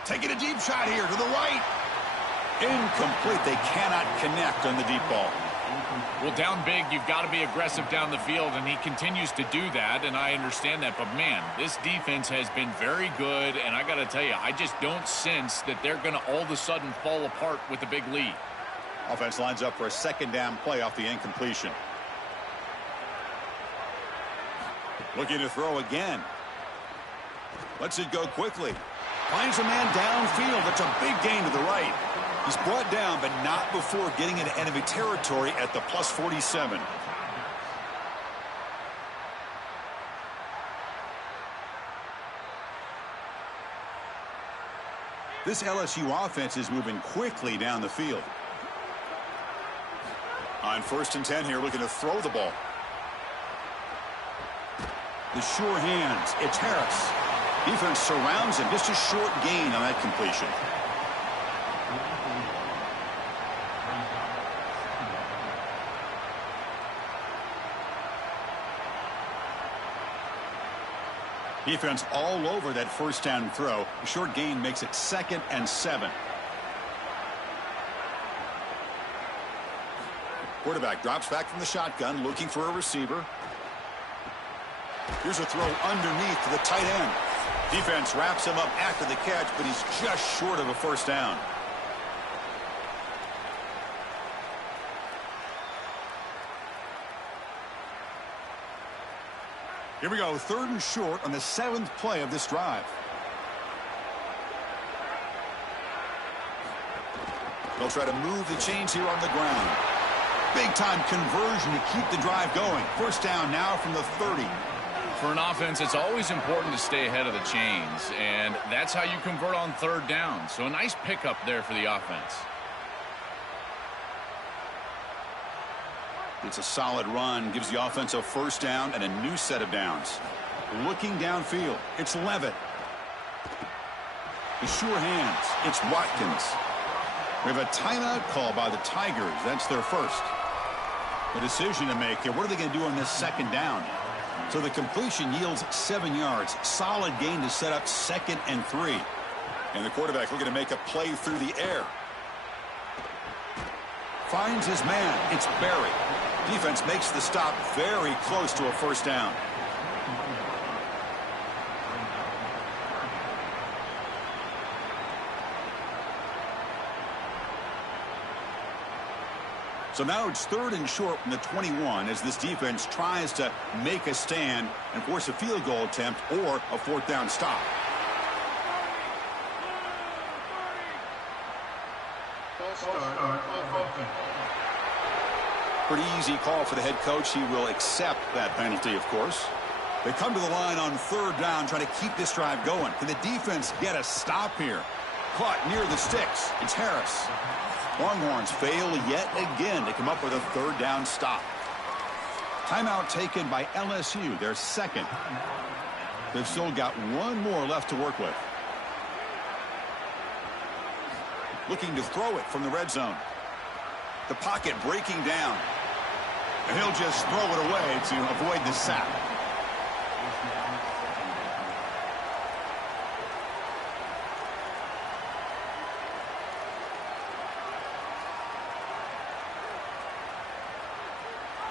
Taking a deep shot here to the right. Incomplete. They cannot connect on the deep ball. Well, down big, you've got to be aggressive down the field, and he continues to do that, and I understand that. But, man, this defense has been very good, and I got to tell you, I just don't sense that they're going to all of a sudden fall apart with a big lead. Offense lines up for a second down play off the incompletion. Looking to throw again. Lets it go quickly. Finds a man downfield. That's a big gain to the right. He's brought down, but not before getting into enemy territory at the plus 47. This LSU offense is moving quickly down the field. On 1st and 10 here, looking to throw the ball. The sure hands. It's Harris. Defense surrounds him. Just a short gain on that completion. Defense all over that first down throw. A short gain makes it 2nd and 7. Quarterback drops back from the shotgun, looking for a receiver. Here's a throw underneath to the tight end. Defense wraps him up after the catch, but he's just short of a first down. Here we go, 3rd and short on the 7th play of this drive. They'll try to move the chains here on the ground. Big-time conversion to keep the drive going. First down now from the 30. For an offense, it's always important to stay ahead of the chains, and that's how you convert on 3rd down. So a nice pickup there for the offense. It's a solid run, gives the offense a first down and a new set of downs. Looking downfield, it's Levitt. The sure hands, it's Watkins. We have a timeout call by the Tigers. That's their first. The decision to make here, what are they going to do on this 2nd down? So the completion yields 7 yards. Solid gain to set up 2nd and 3. And the quarterback looking to make a play through the air. Finds his man. It's Barry. Defense makes the stop very close to a first down. So now it's 3rd and short from the 21 as this defense tries to make a stand and force a field goal attempt or a 4th down stop. Pretty easy call for the head coach. He will accept that penalty, of course. They come to the line on 3rd down, trying to keep this drive going. Can the defense get a stop here? Caught near the sticks. It's Harris. Longhorns fail yet again to come up with a 3rd down stop. Timeout taken by LSU, their 2nd. They've still got one more left to work with. Looking to throw it from the red zone. The pocket breaking down. And he'll just throw it away to avoid the sack.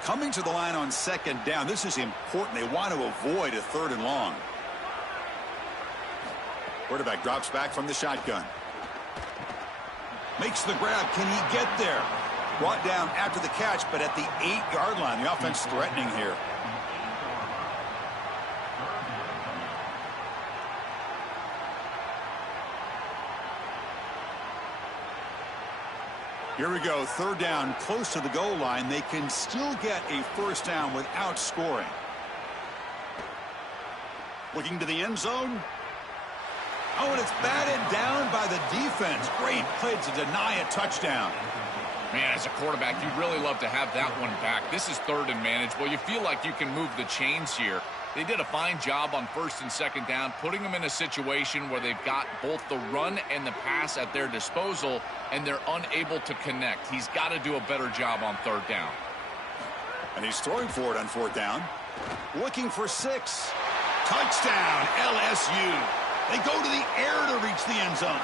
Coming to the line on 2nd down. This is important. They want to avoid a 3rd and long. Quarterback drops back from the shotgun. Makes the grab. Can he get there? Brought down after the catch, but at the 8-yard line. The offense threatening here. Here we go, 3rd down, close to the goal line. They can still get a first down without scoring. Looking to the end zone. Oh, and it's batted down by the defense. Great play to deny a touchdown. Man, as a quarterback, you'd really love to have that one back. This is 3rd and manageable. You feel like you can move the chains here. They did a fine job on 1st and 2nd down, putting them in a situation where they've got both the run and the pass at their disposal, and they're unable to connect. He's got to do a better job on 3rd down. And he's throwing for it on 4th down. Looking for 6. Touchdown, LSU. They go to the air to reach the end zone.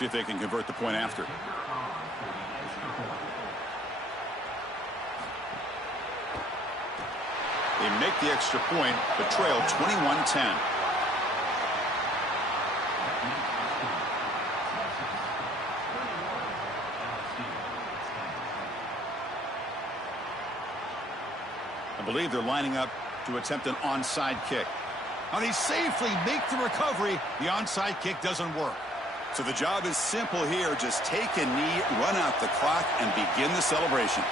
See if they can convert the point after. They make the extra point, but trail 21-10. I believe they're lining up to attempt an onside kick. Now they safely make the recovery. The onside kick doesn't work. So the job is simple here. Just take a knee, run out the clock, and begin the celebration.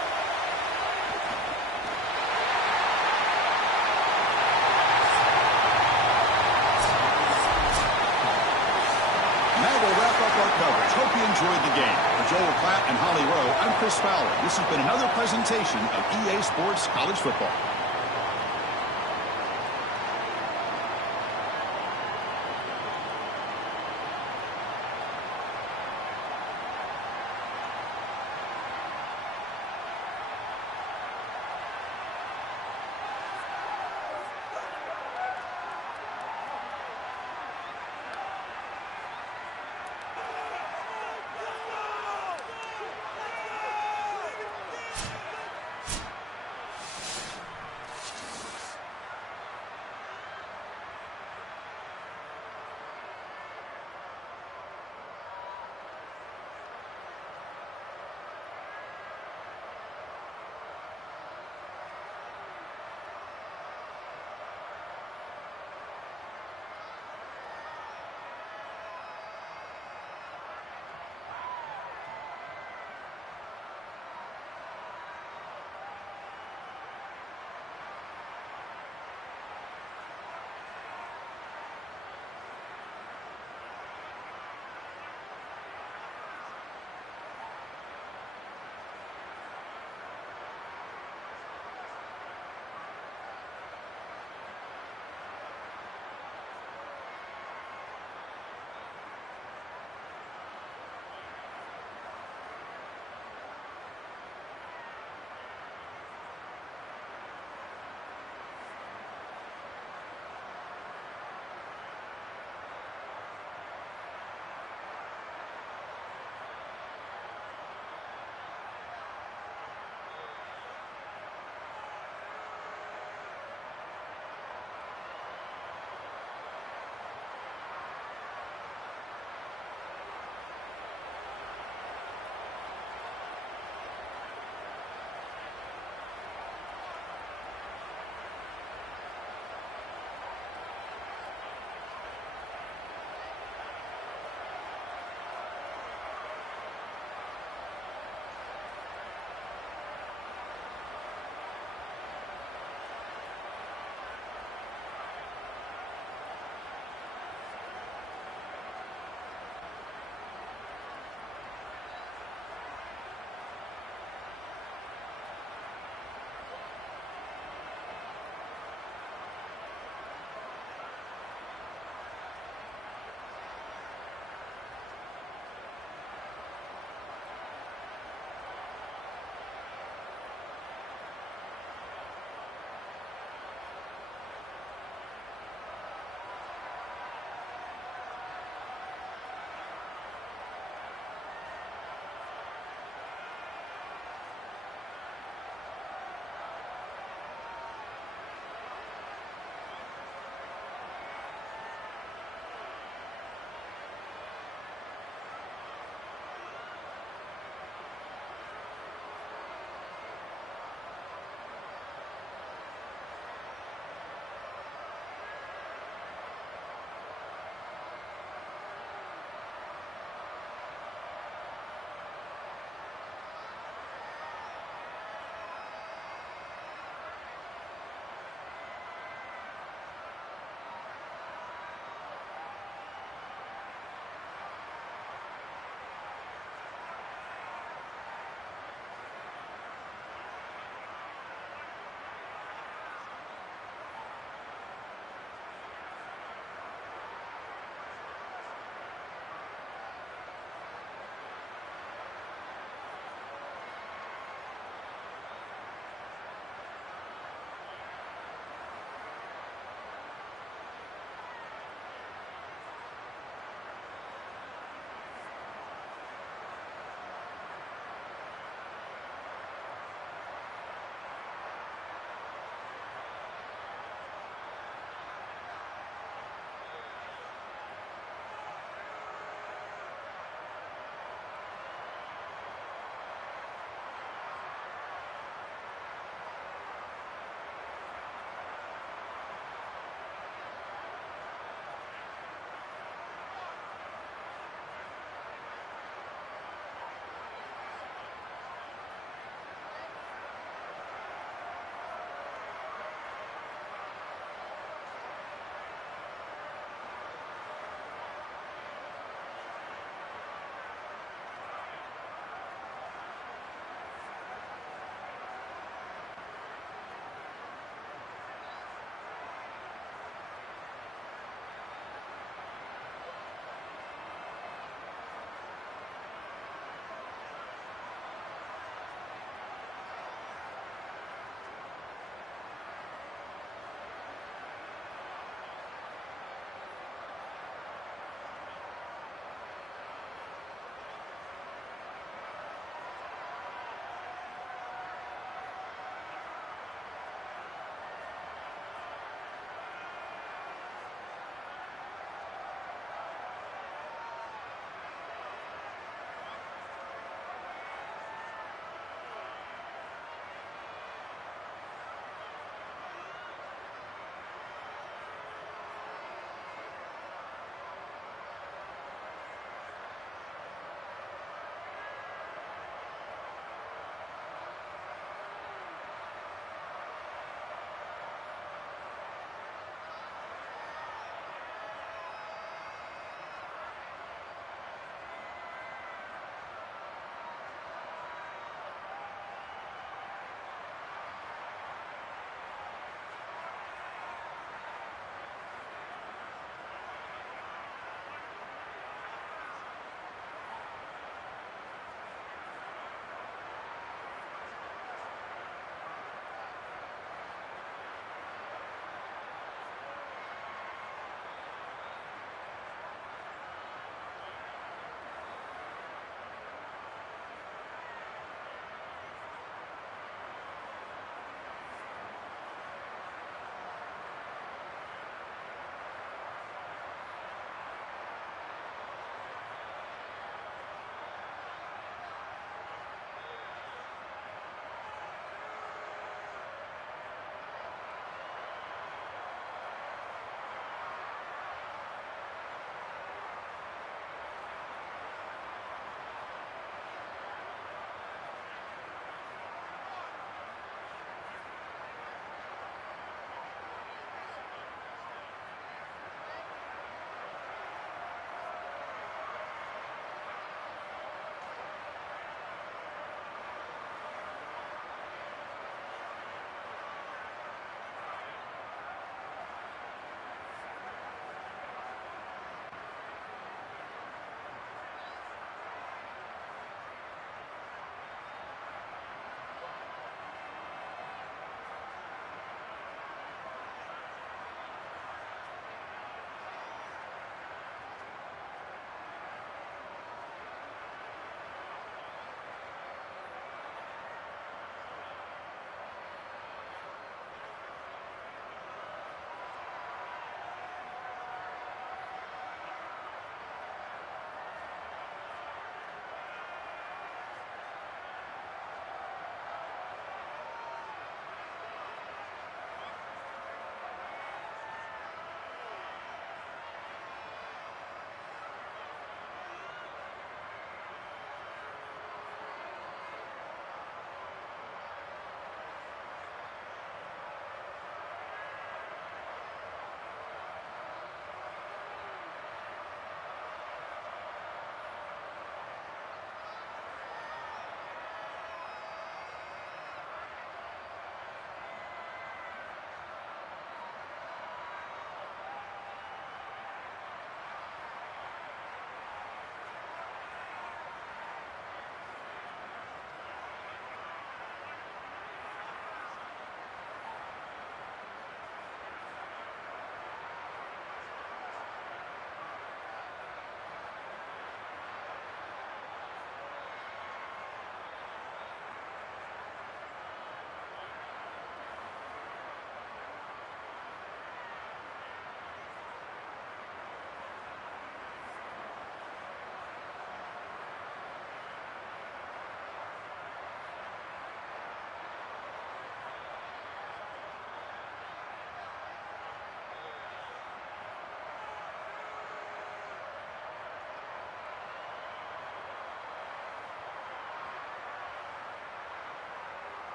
And that will wrap up our coverage. Hope you enjoyed the game. For Joel Klatt and Holly Rowe, I'm Chris Fowler. This has been another presentation of EA Sports College Football.